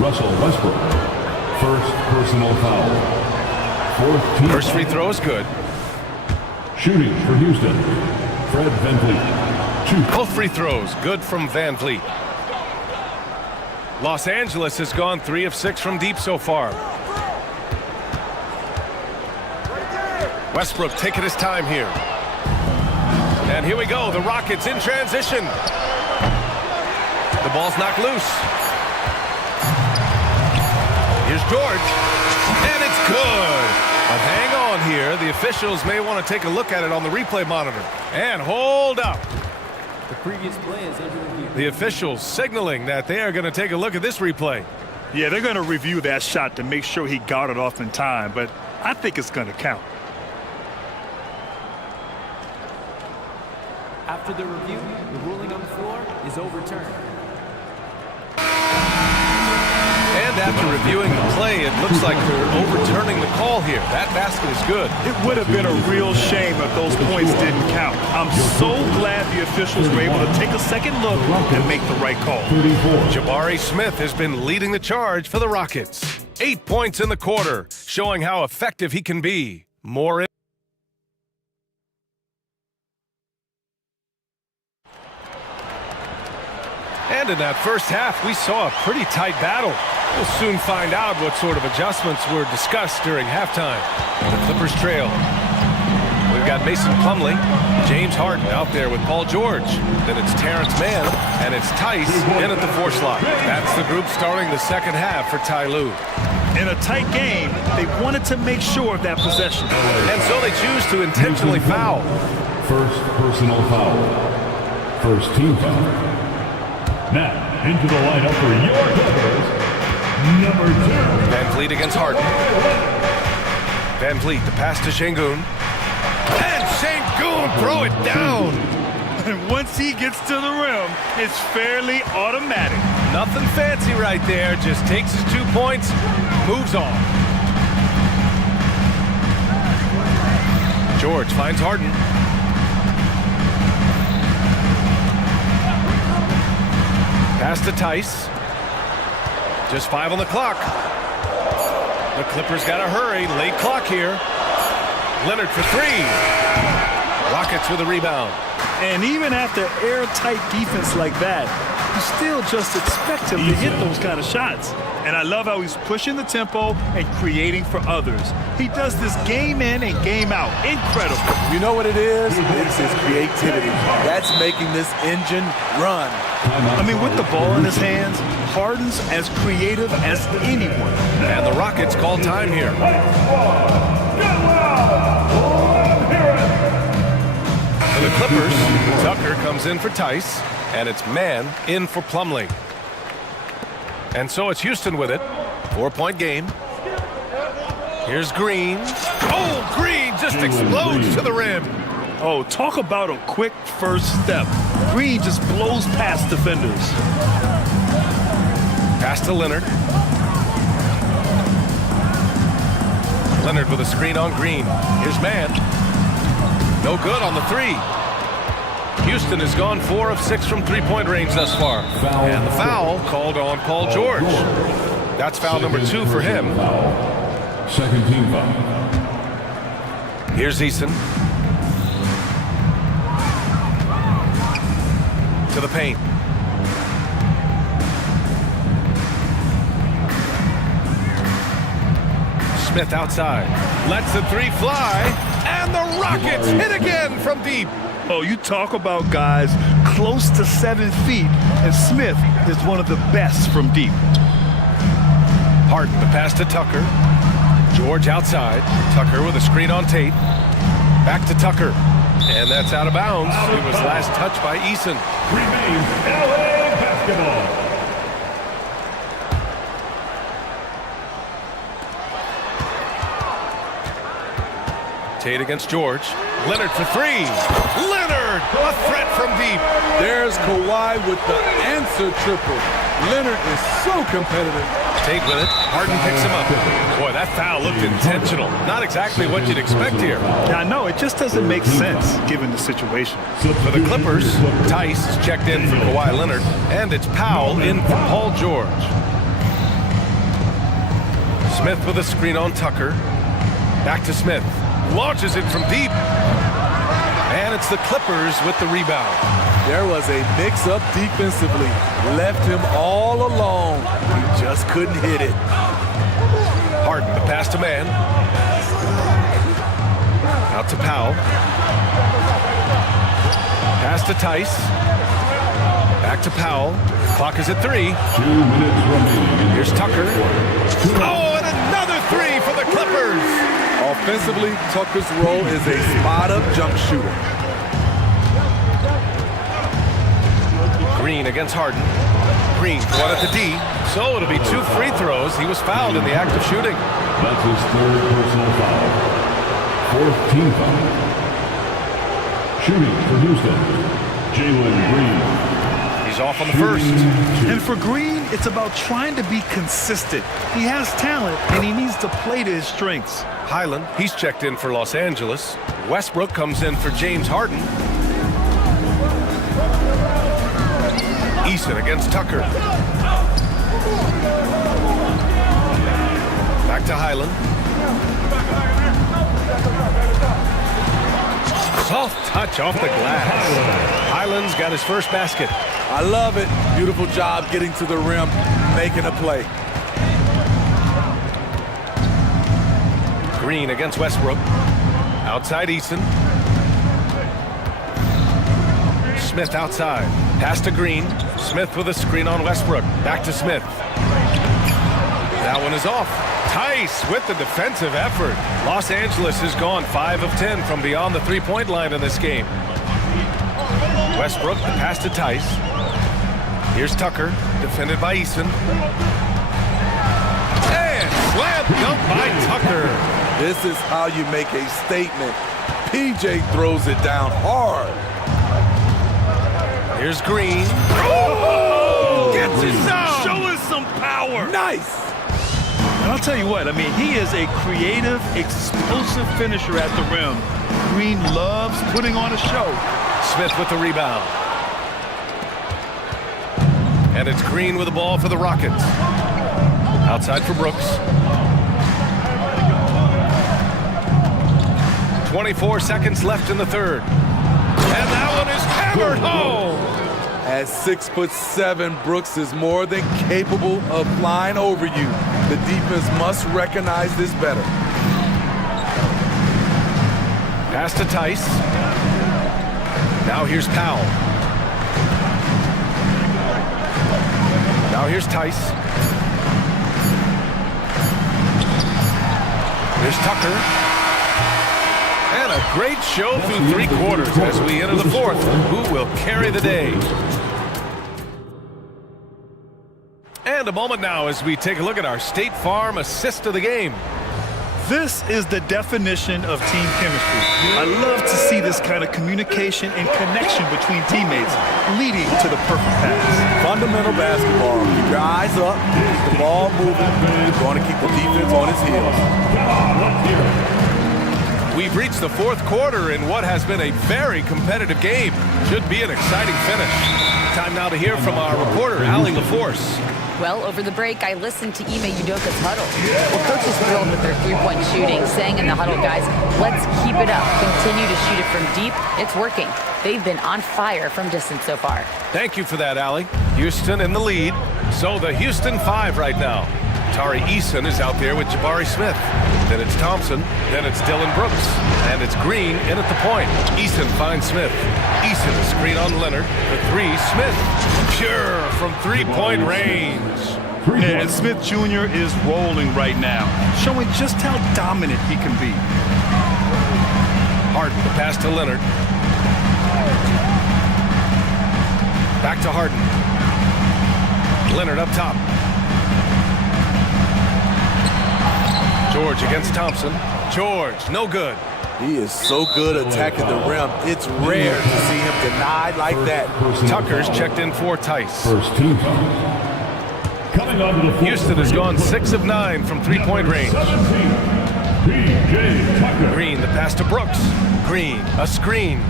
Russell Westbrook. First personal foul. Fourth team. First free throw is good. Shooting for Houston. Fred Van Vliet. Shoot. Both free throws good from Van Vliet. Los Angeles has gone 3 of 6 from deep so far. Westbrook taking his time here. And here we go. The Rockets in transition. The ball's knocked loose. Here's George. And it's good. But hang on here. The officials may want to take a look at it on the replay monitor. And hold up. The previous play is under review. The officials signaling that they are going to take a look at this replay. Yeah, they're going to review that shot to make sure he got it off in time, but I think it's going to count. After the review, the ruling on the floor is overturned. And after reviewing the play, it looks like they're overturning the call here. That basket is good. It would have been a real shame if those points didn't count. I'm so glad the officials were able to take a second look and make the right call. Jabari Smith has been leading the charge for the Rockets. 8 points in the quarter, showing how effective he can be. More in. And in that first half, we saw a pretty tight battle. We'll soon find out what sort of adjustments were discussed during halftime. The Clippers trail. We've got Mason Plumlee, James Harden out there with Paul George. Then it's Terrence Mann, and it's Tice in at the 4 slot. That's the group starting the second half for Ty Lue. In a tight game, they wanted to make sure of that possession. And so they choose to intentionally foul. First personal foul. First team foul. Now, into the lineup for your Clippers, number 2. Van Vliet against Harden. Van Vliet, the pass to Şengün. And Şengün throw it down. And once he gets to the rim, it's fairly automatic. Nothing fancy right there. Just takes his 2 points, moves on. George finds Harden. Pass to Tice. Just 5 on the clock. The Clippers got to hurry. Late clock here. Leonard for 3. Rockets with a rebound. And even after airtight defense like that, you still just expect him to hit those kind of shots. And I love how he's pushing the tempo and creating for others. He does this game in and game out. Incredible. You know what it is? It's his creativity. That's making this engine run. I mean, with the ball in his hands, Harden's as creative as anyone. And the Rockets call time here. For the Clippers, Tucker comes in for Tice, and it's Mann in for Plumlee. And so it's Houston with it. 4-point game. Here's Green. Oh, Green just explodes to the rim. Oh, talk about a quick first step. Green just blows past defenders. Pass to Leonard. Leonard with a screen on Green. Here's man. No good on the three. Houston has gone 4 of 6 from three-point range thus far. And the foul called on Paul George. That's foul number 2 for him. Second team foul. Here's Eason. To the paint. Smith outside. Lets the three fly. And the Rockets hit again from deep. Oh, you talk about guys close to 7 feet, and Smith is one of the best from deep. Harden, the pass to Tucker. George outside. Tucker with a screen on Tate. Back to Tucker. And that's out of bounds. It was last touched by Eason. Remains LA basketball. Tate against George. Leonard for 3. Leonard, a threat from deep. There's Kawhi with the answer triple. Leonard is so competitive. Tate with it. Harden picks him up. Boy, that foul looked intentional. Not exactly what you'd expect here. Yeah, I know. It just doesn't make sense given the situation. For the Clippers, Tice is checked in for Kawhi Leonard, and it's Powell in for Paul George. Smith with a screen on Tucker. Back to Smith. Launches it from deep. And it's the Clippers with the rebound. There was a mix-up defensively. Left him all alone. He just couldn't hit it. Harden, the pass to man. Out to Powell. Pass to Tice. Back to Powell. Clock is at 3. 2 minutes remaining. Here's Tucker. Oh, and another 3 for the Clippers. Offensively, Tucker's role is a spot-up jump shooter. Green against Harden. Green, one at the D. So it'll be 2 free throws. He was fouled in the act of shooting. That's his 3rd personal foul. 4th team foul. Shooting for Houston, Jalen Green. He's off on the first. And for Green, it's about trying to be consistent. He has talent, and he needs to play to his strengths. Highland, he's checked in for Los Angeles. Westbrook comes in for James Harden. Eason against Tucker. Back to Highland. Soft touch off the glass. Highland's got his first basket. I love it. Beautiful job getting to the rim, making a play. Green against Westbrook. Outside Eason. Smith outside. Pass to Green. Smith with a screen on Westbrook. Back to Smith. That one is off. Tice with the defensive effort. Los Angeles has gone 5 of 10 from beyond the three-point line in this game. Westbrook, the pass to Tice. Here's Tucker, defended by Eason. And slam dunk by Tucker. This is how you make a statement. PJ throws it down hard. Here's Green. Oh! Gets it down! Show us some power. Nice! And I'll tell you what, I mean, he is a creative, explosive finisher at the rim. Green loves putting on a show. Smith with the rebound. And it's Green with the ball for the Rockets. Outside for Brooks. 24 seconds left in the third. And that one is hammered home. At 6'7", Brooks is more than capable of flying over you. The defense must recognize this better. Pass to Tice. Now here's Powell. Now here's Tice. Here's Tucker. And a great show through 3 quarters as we enter the fourth. Who will carry the day? And a moment now as we take a look at our State Farm assist of the game. This is the definition of team chemistry. I love to see this kind of communication and connection between teammates leading to the perfect pass. Fundamental basketball. Keep your eyes up, keep the ball moving. You're going to keep the defense on its heels. We've reached the fourth quarter in what has been a very competitive game. Should be an exciting finish. Time now to hear from our reporter, Allie LaForce. Well, over the break, I listened to Ime Udoka's huddle. Well, coach is thrilled with their three-point shooting, saying in the huddle, guys, let's keep it up. Continue to shoot it from deep. It's working. They've been on fire from distance so far. Thank you for that, Allie. Houston in the lead. So the Houston 5 right now. Tari Eason is out there with Jabari Smith. Then it's Thompson. Then it's Dylan Brooks. And it's Green in at the point. Eason finds Smith. Eason a screen on Leonard. The three, Smith. Pure from three-point range. And Smith Jr. is rolling right now, showing just how dominant he can be. Harden, the pass to Leonard. Back to Harden. Leonard up top. George against Thompson. George, no good. He is so good attacking the rim. It's rare to see him denied like that. Tucker's checked in for Tice. First team foul. Coming onto the floor. Houston has gone 6 of 9 from three-point range. PJ Tucker. Green, the pass to Brooks. Green, a screen.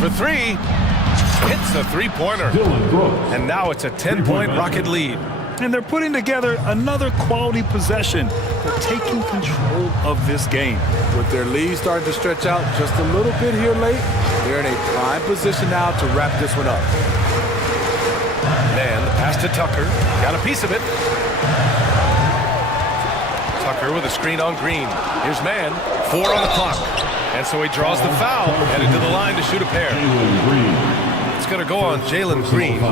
For three, hits the three-pointer. And now it's a 10-point Rocket lead. And they're putting together another quality possession. They're taking control of this game. With their lead starting to stretch out just a little bit here late, they're in a prime position now to wrap this one up. Man, the pass to Tucker. Got a piece of it. Tucker with a screen on Green. Here's Man. 4 on the clock. And so he draws the foul. Headed to the line to shoot a pair. It's going to go on Jalen Green.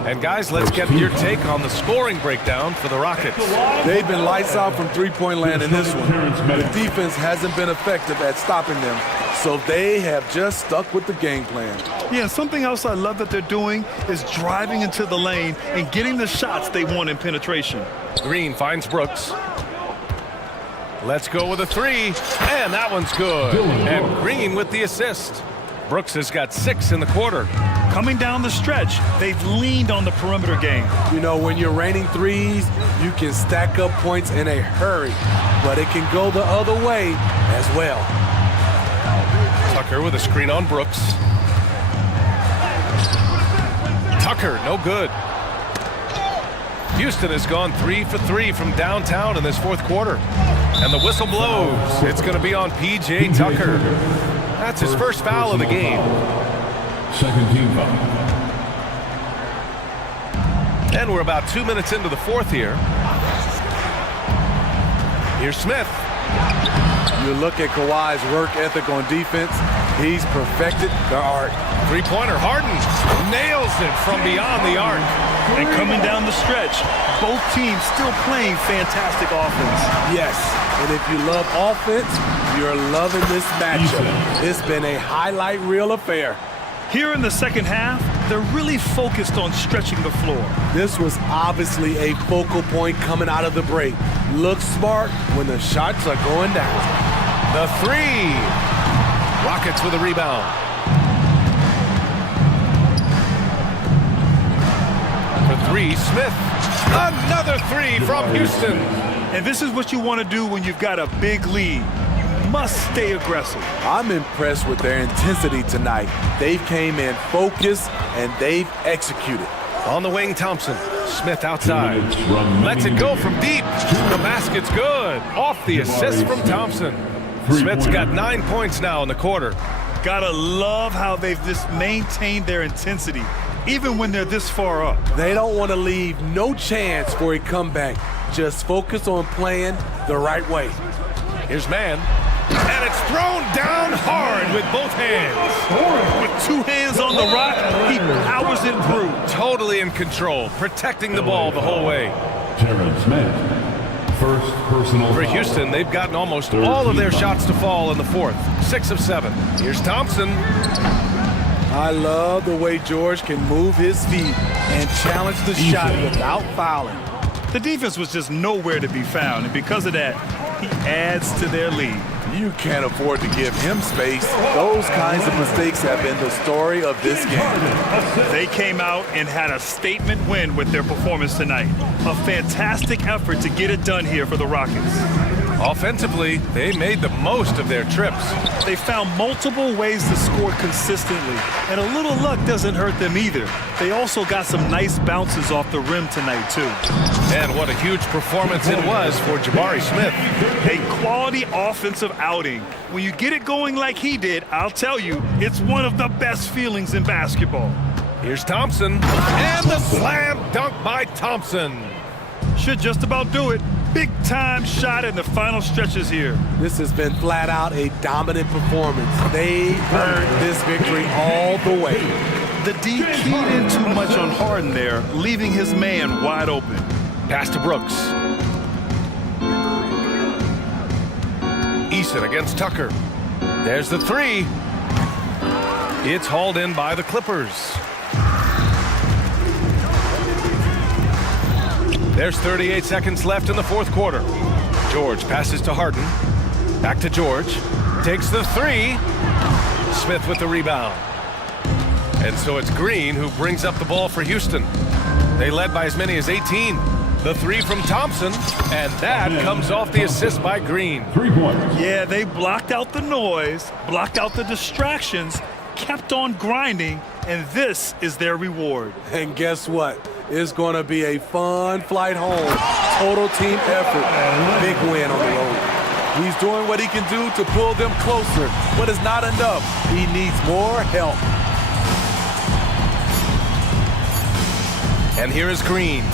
And guys, let's get your take on the scoring breakdown for the Rockets. They've been lights out from three-point land in this one. The defense hasn't been effective at stopping them, so they have just stuck with the game plan. Yeah, something else I love that they're doing is driving into the lane and getting the shots they want in penetration. Green finds Brooks. Let's go with a three, and that one's good. And Green with the assist. Brooks has got 6 in the quarter. Coming down the stretch, they've leaned on the perimeter game. You know, when you're raining threes, you can stack up points in a hurry, but it can go the other way as well. Tucker with a screen on Brooks. Tucker, no good. Houston has gone 3 for 3 from downtown in this fourth quarter. And the whistle blows. It's going to be on P.J. Tucker. That's his first foul of the game. Second team foul. And we're about 2 minutes into the fourth here. Here's Smith. You look at Kawhi's work ethic on defense. He's perfected the art. Three-pointer, Harden nails it from beyond the arc. And coming down the stretch, both teams still playing fantastic offense. Yes, and if you love offense, you're loving this matchup. It's been a highlight reel affair. Here in the second half, they're really focused on stretching the floor. This was obviously a focal point coming out of the break. Look smart when the shots are going down. The three. Rockets with a rebound. For three, Smith. Another three from Houston. And this is what you want to do when you've got a big lead. Must stay aggressive. I'm impressed with their intensity tonight. They came in focused and they've executed. On the wing, Thompson. Smith outside. Lets it go from deep. The basket's good. Off the assist from Thompson. Smith's got 9 points now in the quarter. Gotta love how they've just maintained their intensity, even when they're this far up. They don't want to leave no chance for a comeback. Just focus on playing the right way. Here's Man. And it's thrown down hard with both hands. With 2 hands on the rock, he powers it through. Totally in control, protecting the ball the whole way. Terrence Mann, first personal For foul. Houston, they've gotten almost all of their shots to fall in the fourth. 6 of 7. Here's Thompson. I love the way George can move his feet and challenge the shot without fouling. The defense was just nowhere to be found, and because of that, he adds to their lead. You can't afford to give him space. Those kinds of mistakes have been the story of this game. They came out and had a statement win with their performance tonight. A fantastic effort to get it done here for the Rockets. Offensively, they made the most of their trips. They found multiple ways to score consistently, and a little luck doesn't hurt them either. They also got some nice bounces off the rim tonight, too. And what a huge performance it was for Jabari Smith. A quality offensive outing. When you get it going like he did, I'll tell you, it's one of the best feelings in basketball. Here's Thompson, and the slam dunk by Thompson. Should just about do it. Big time shot in the final stretches here. This has been flat out a dominant performance. They earned this victory all the way. The D keyed in too much on Harden there, leaving his man wide open. Pass to Brooks. Eason against Tucker. There's the three. It's hauled in by the Clippers. There's 38 seconds left in the fourth quarter. George passes to Harden. Back to George. Takes the three. Smith with the rebound. And so it's Green who brings up the ball for Houston. They led by as many as 18. The three from Thompson, and that comes off the assist by Green. 3 points. Yeah, they blocked out the noise, blocked out the distractions, kept on grinding, and this is their reward. And guess what? It's going to be a fun flight home. Total team effort. Big win on the road. He's doing what he can do to pull them closer, but it's not enough. He needs more help. And here is Green.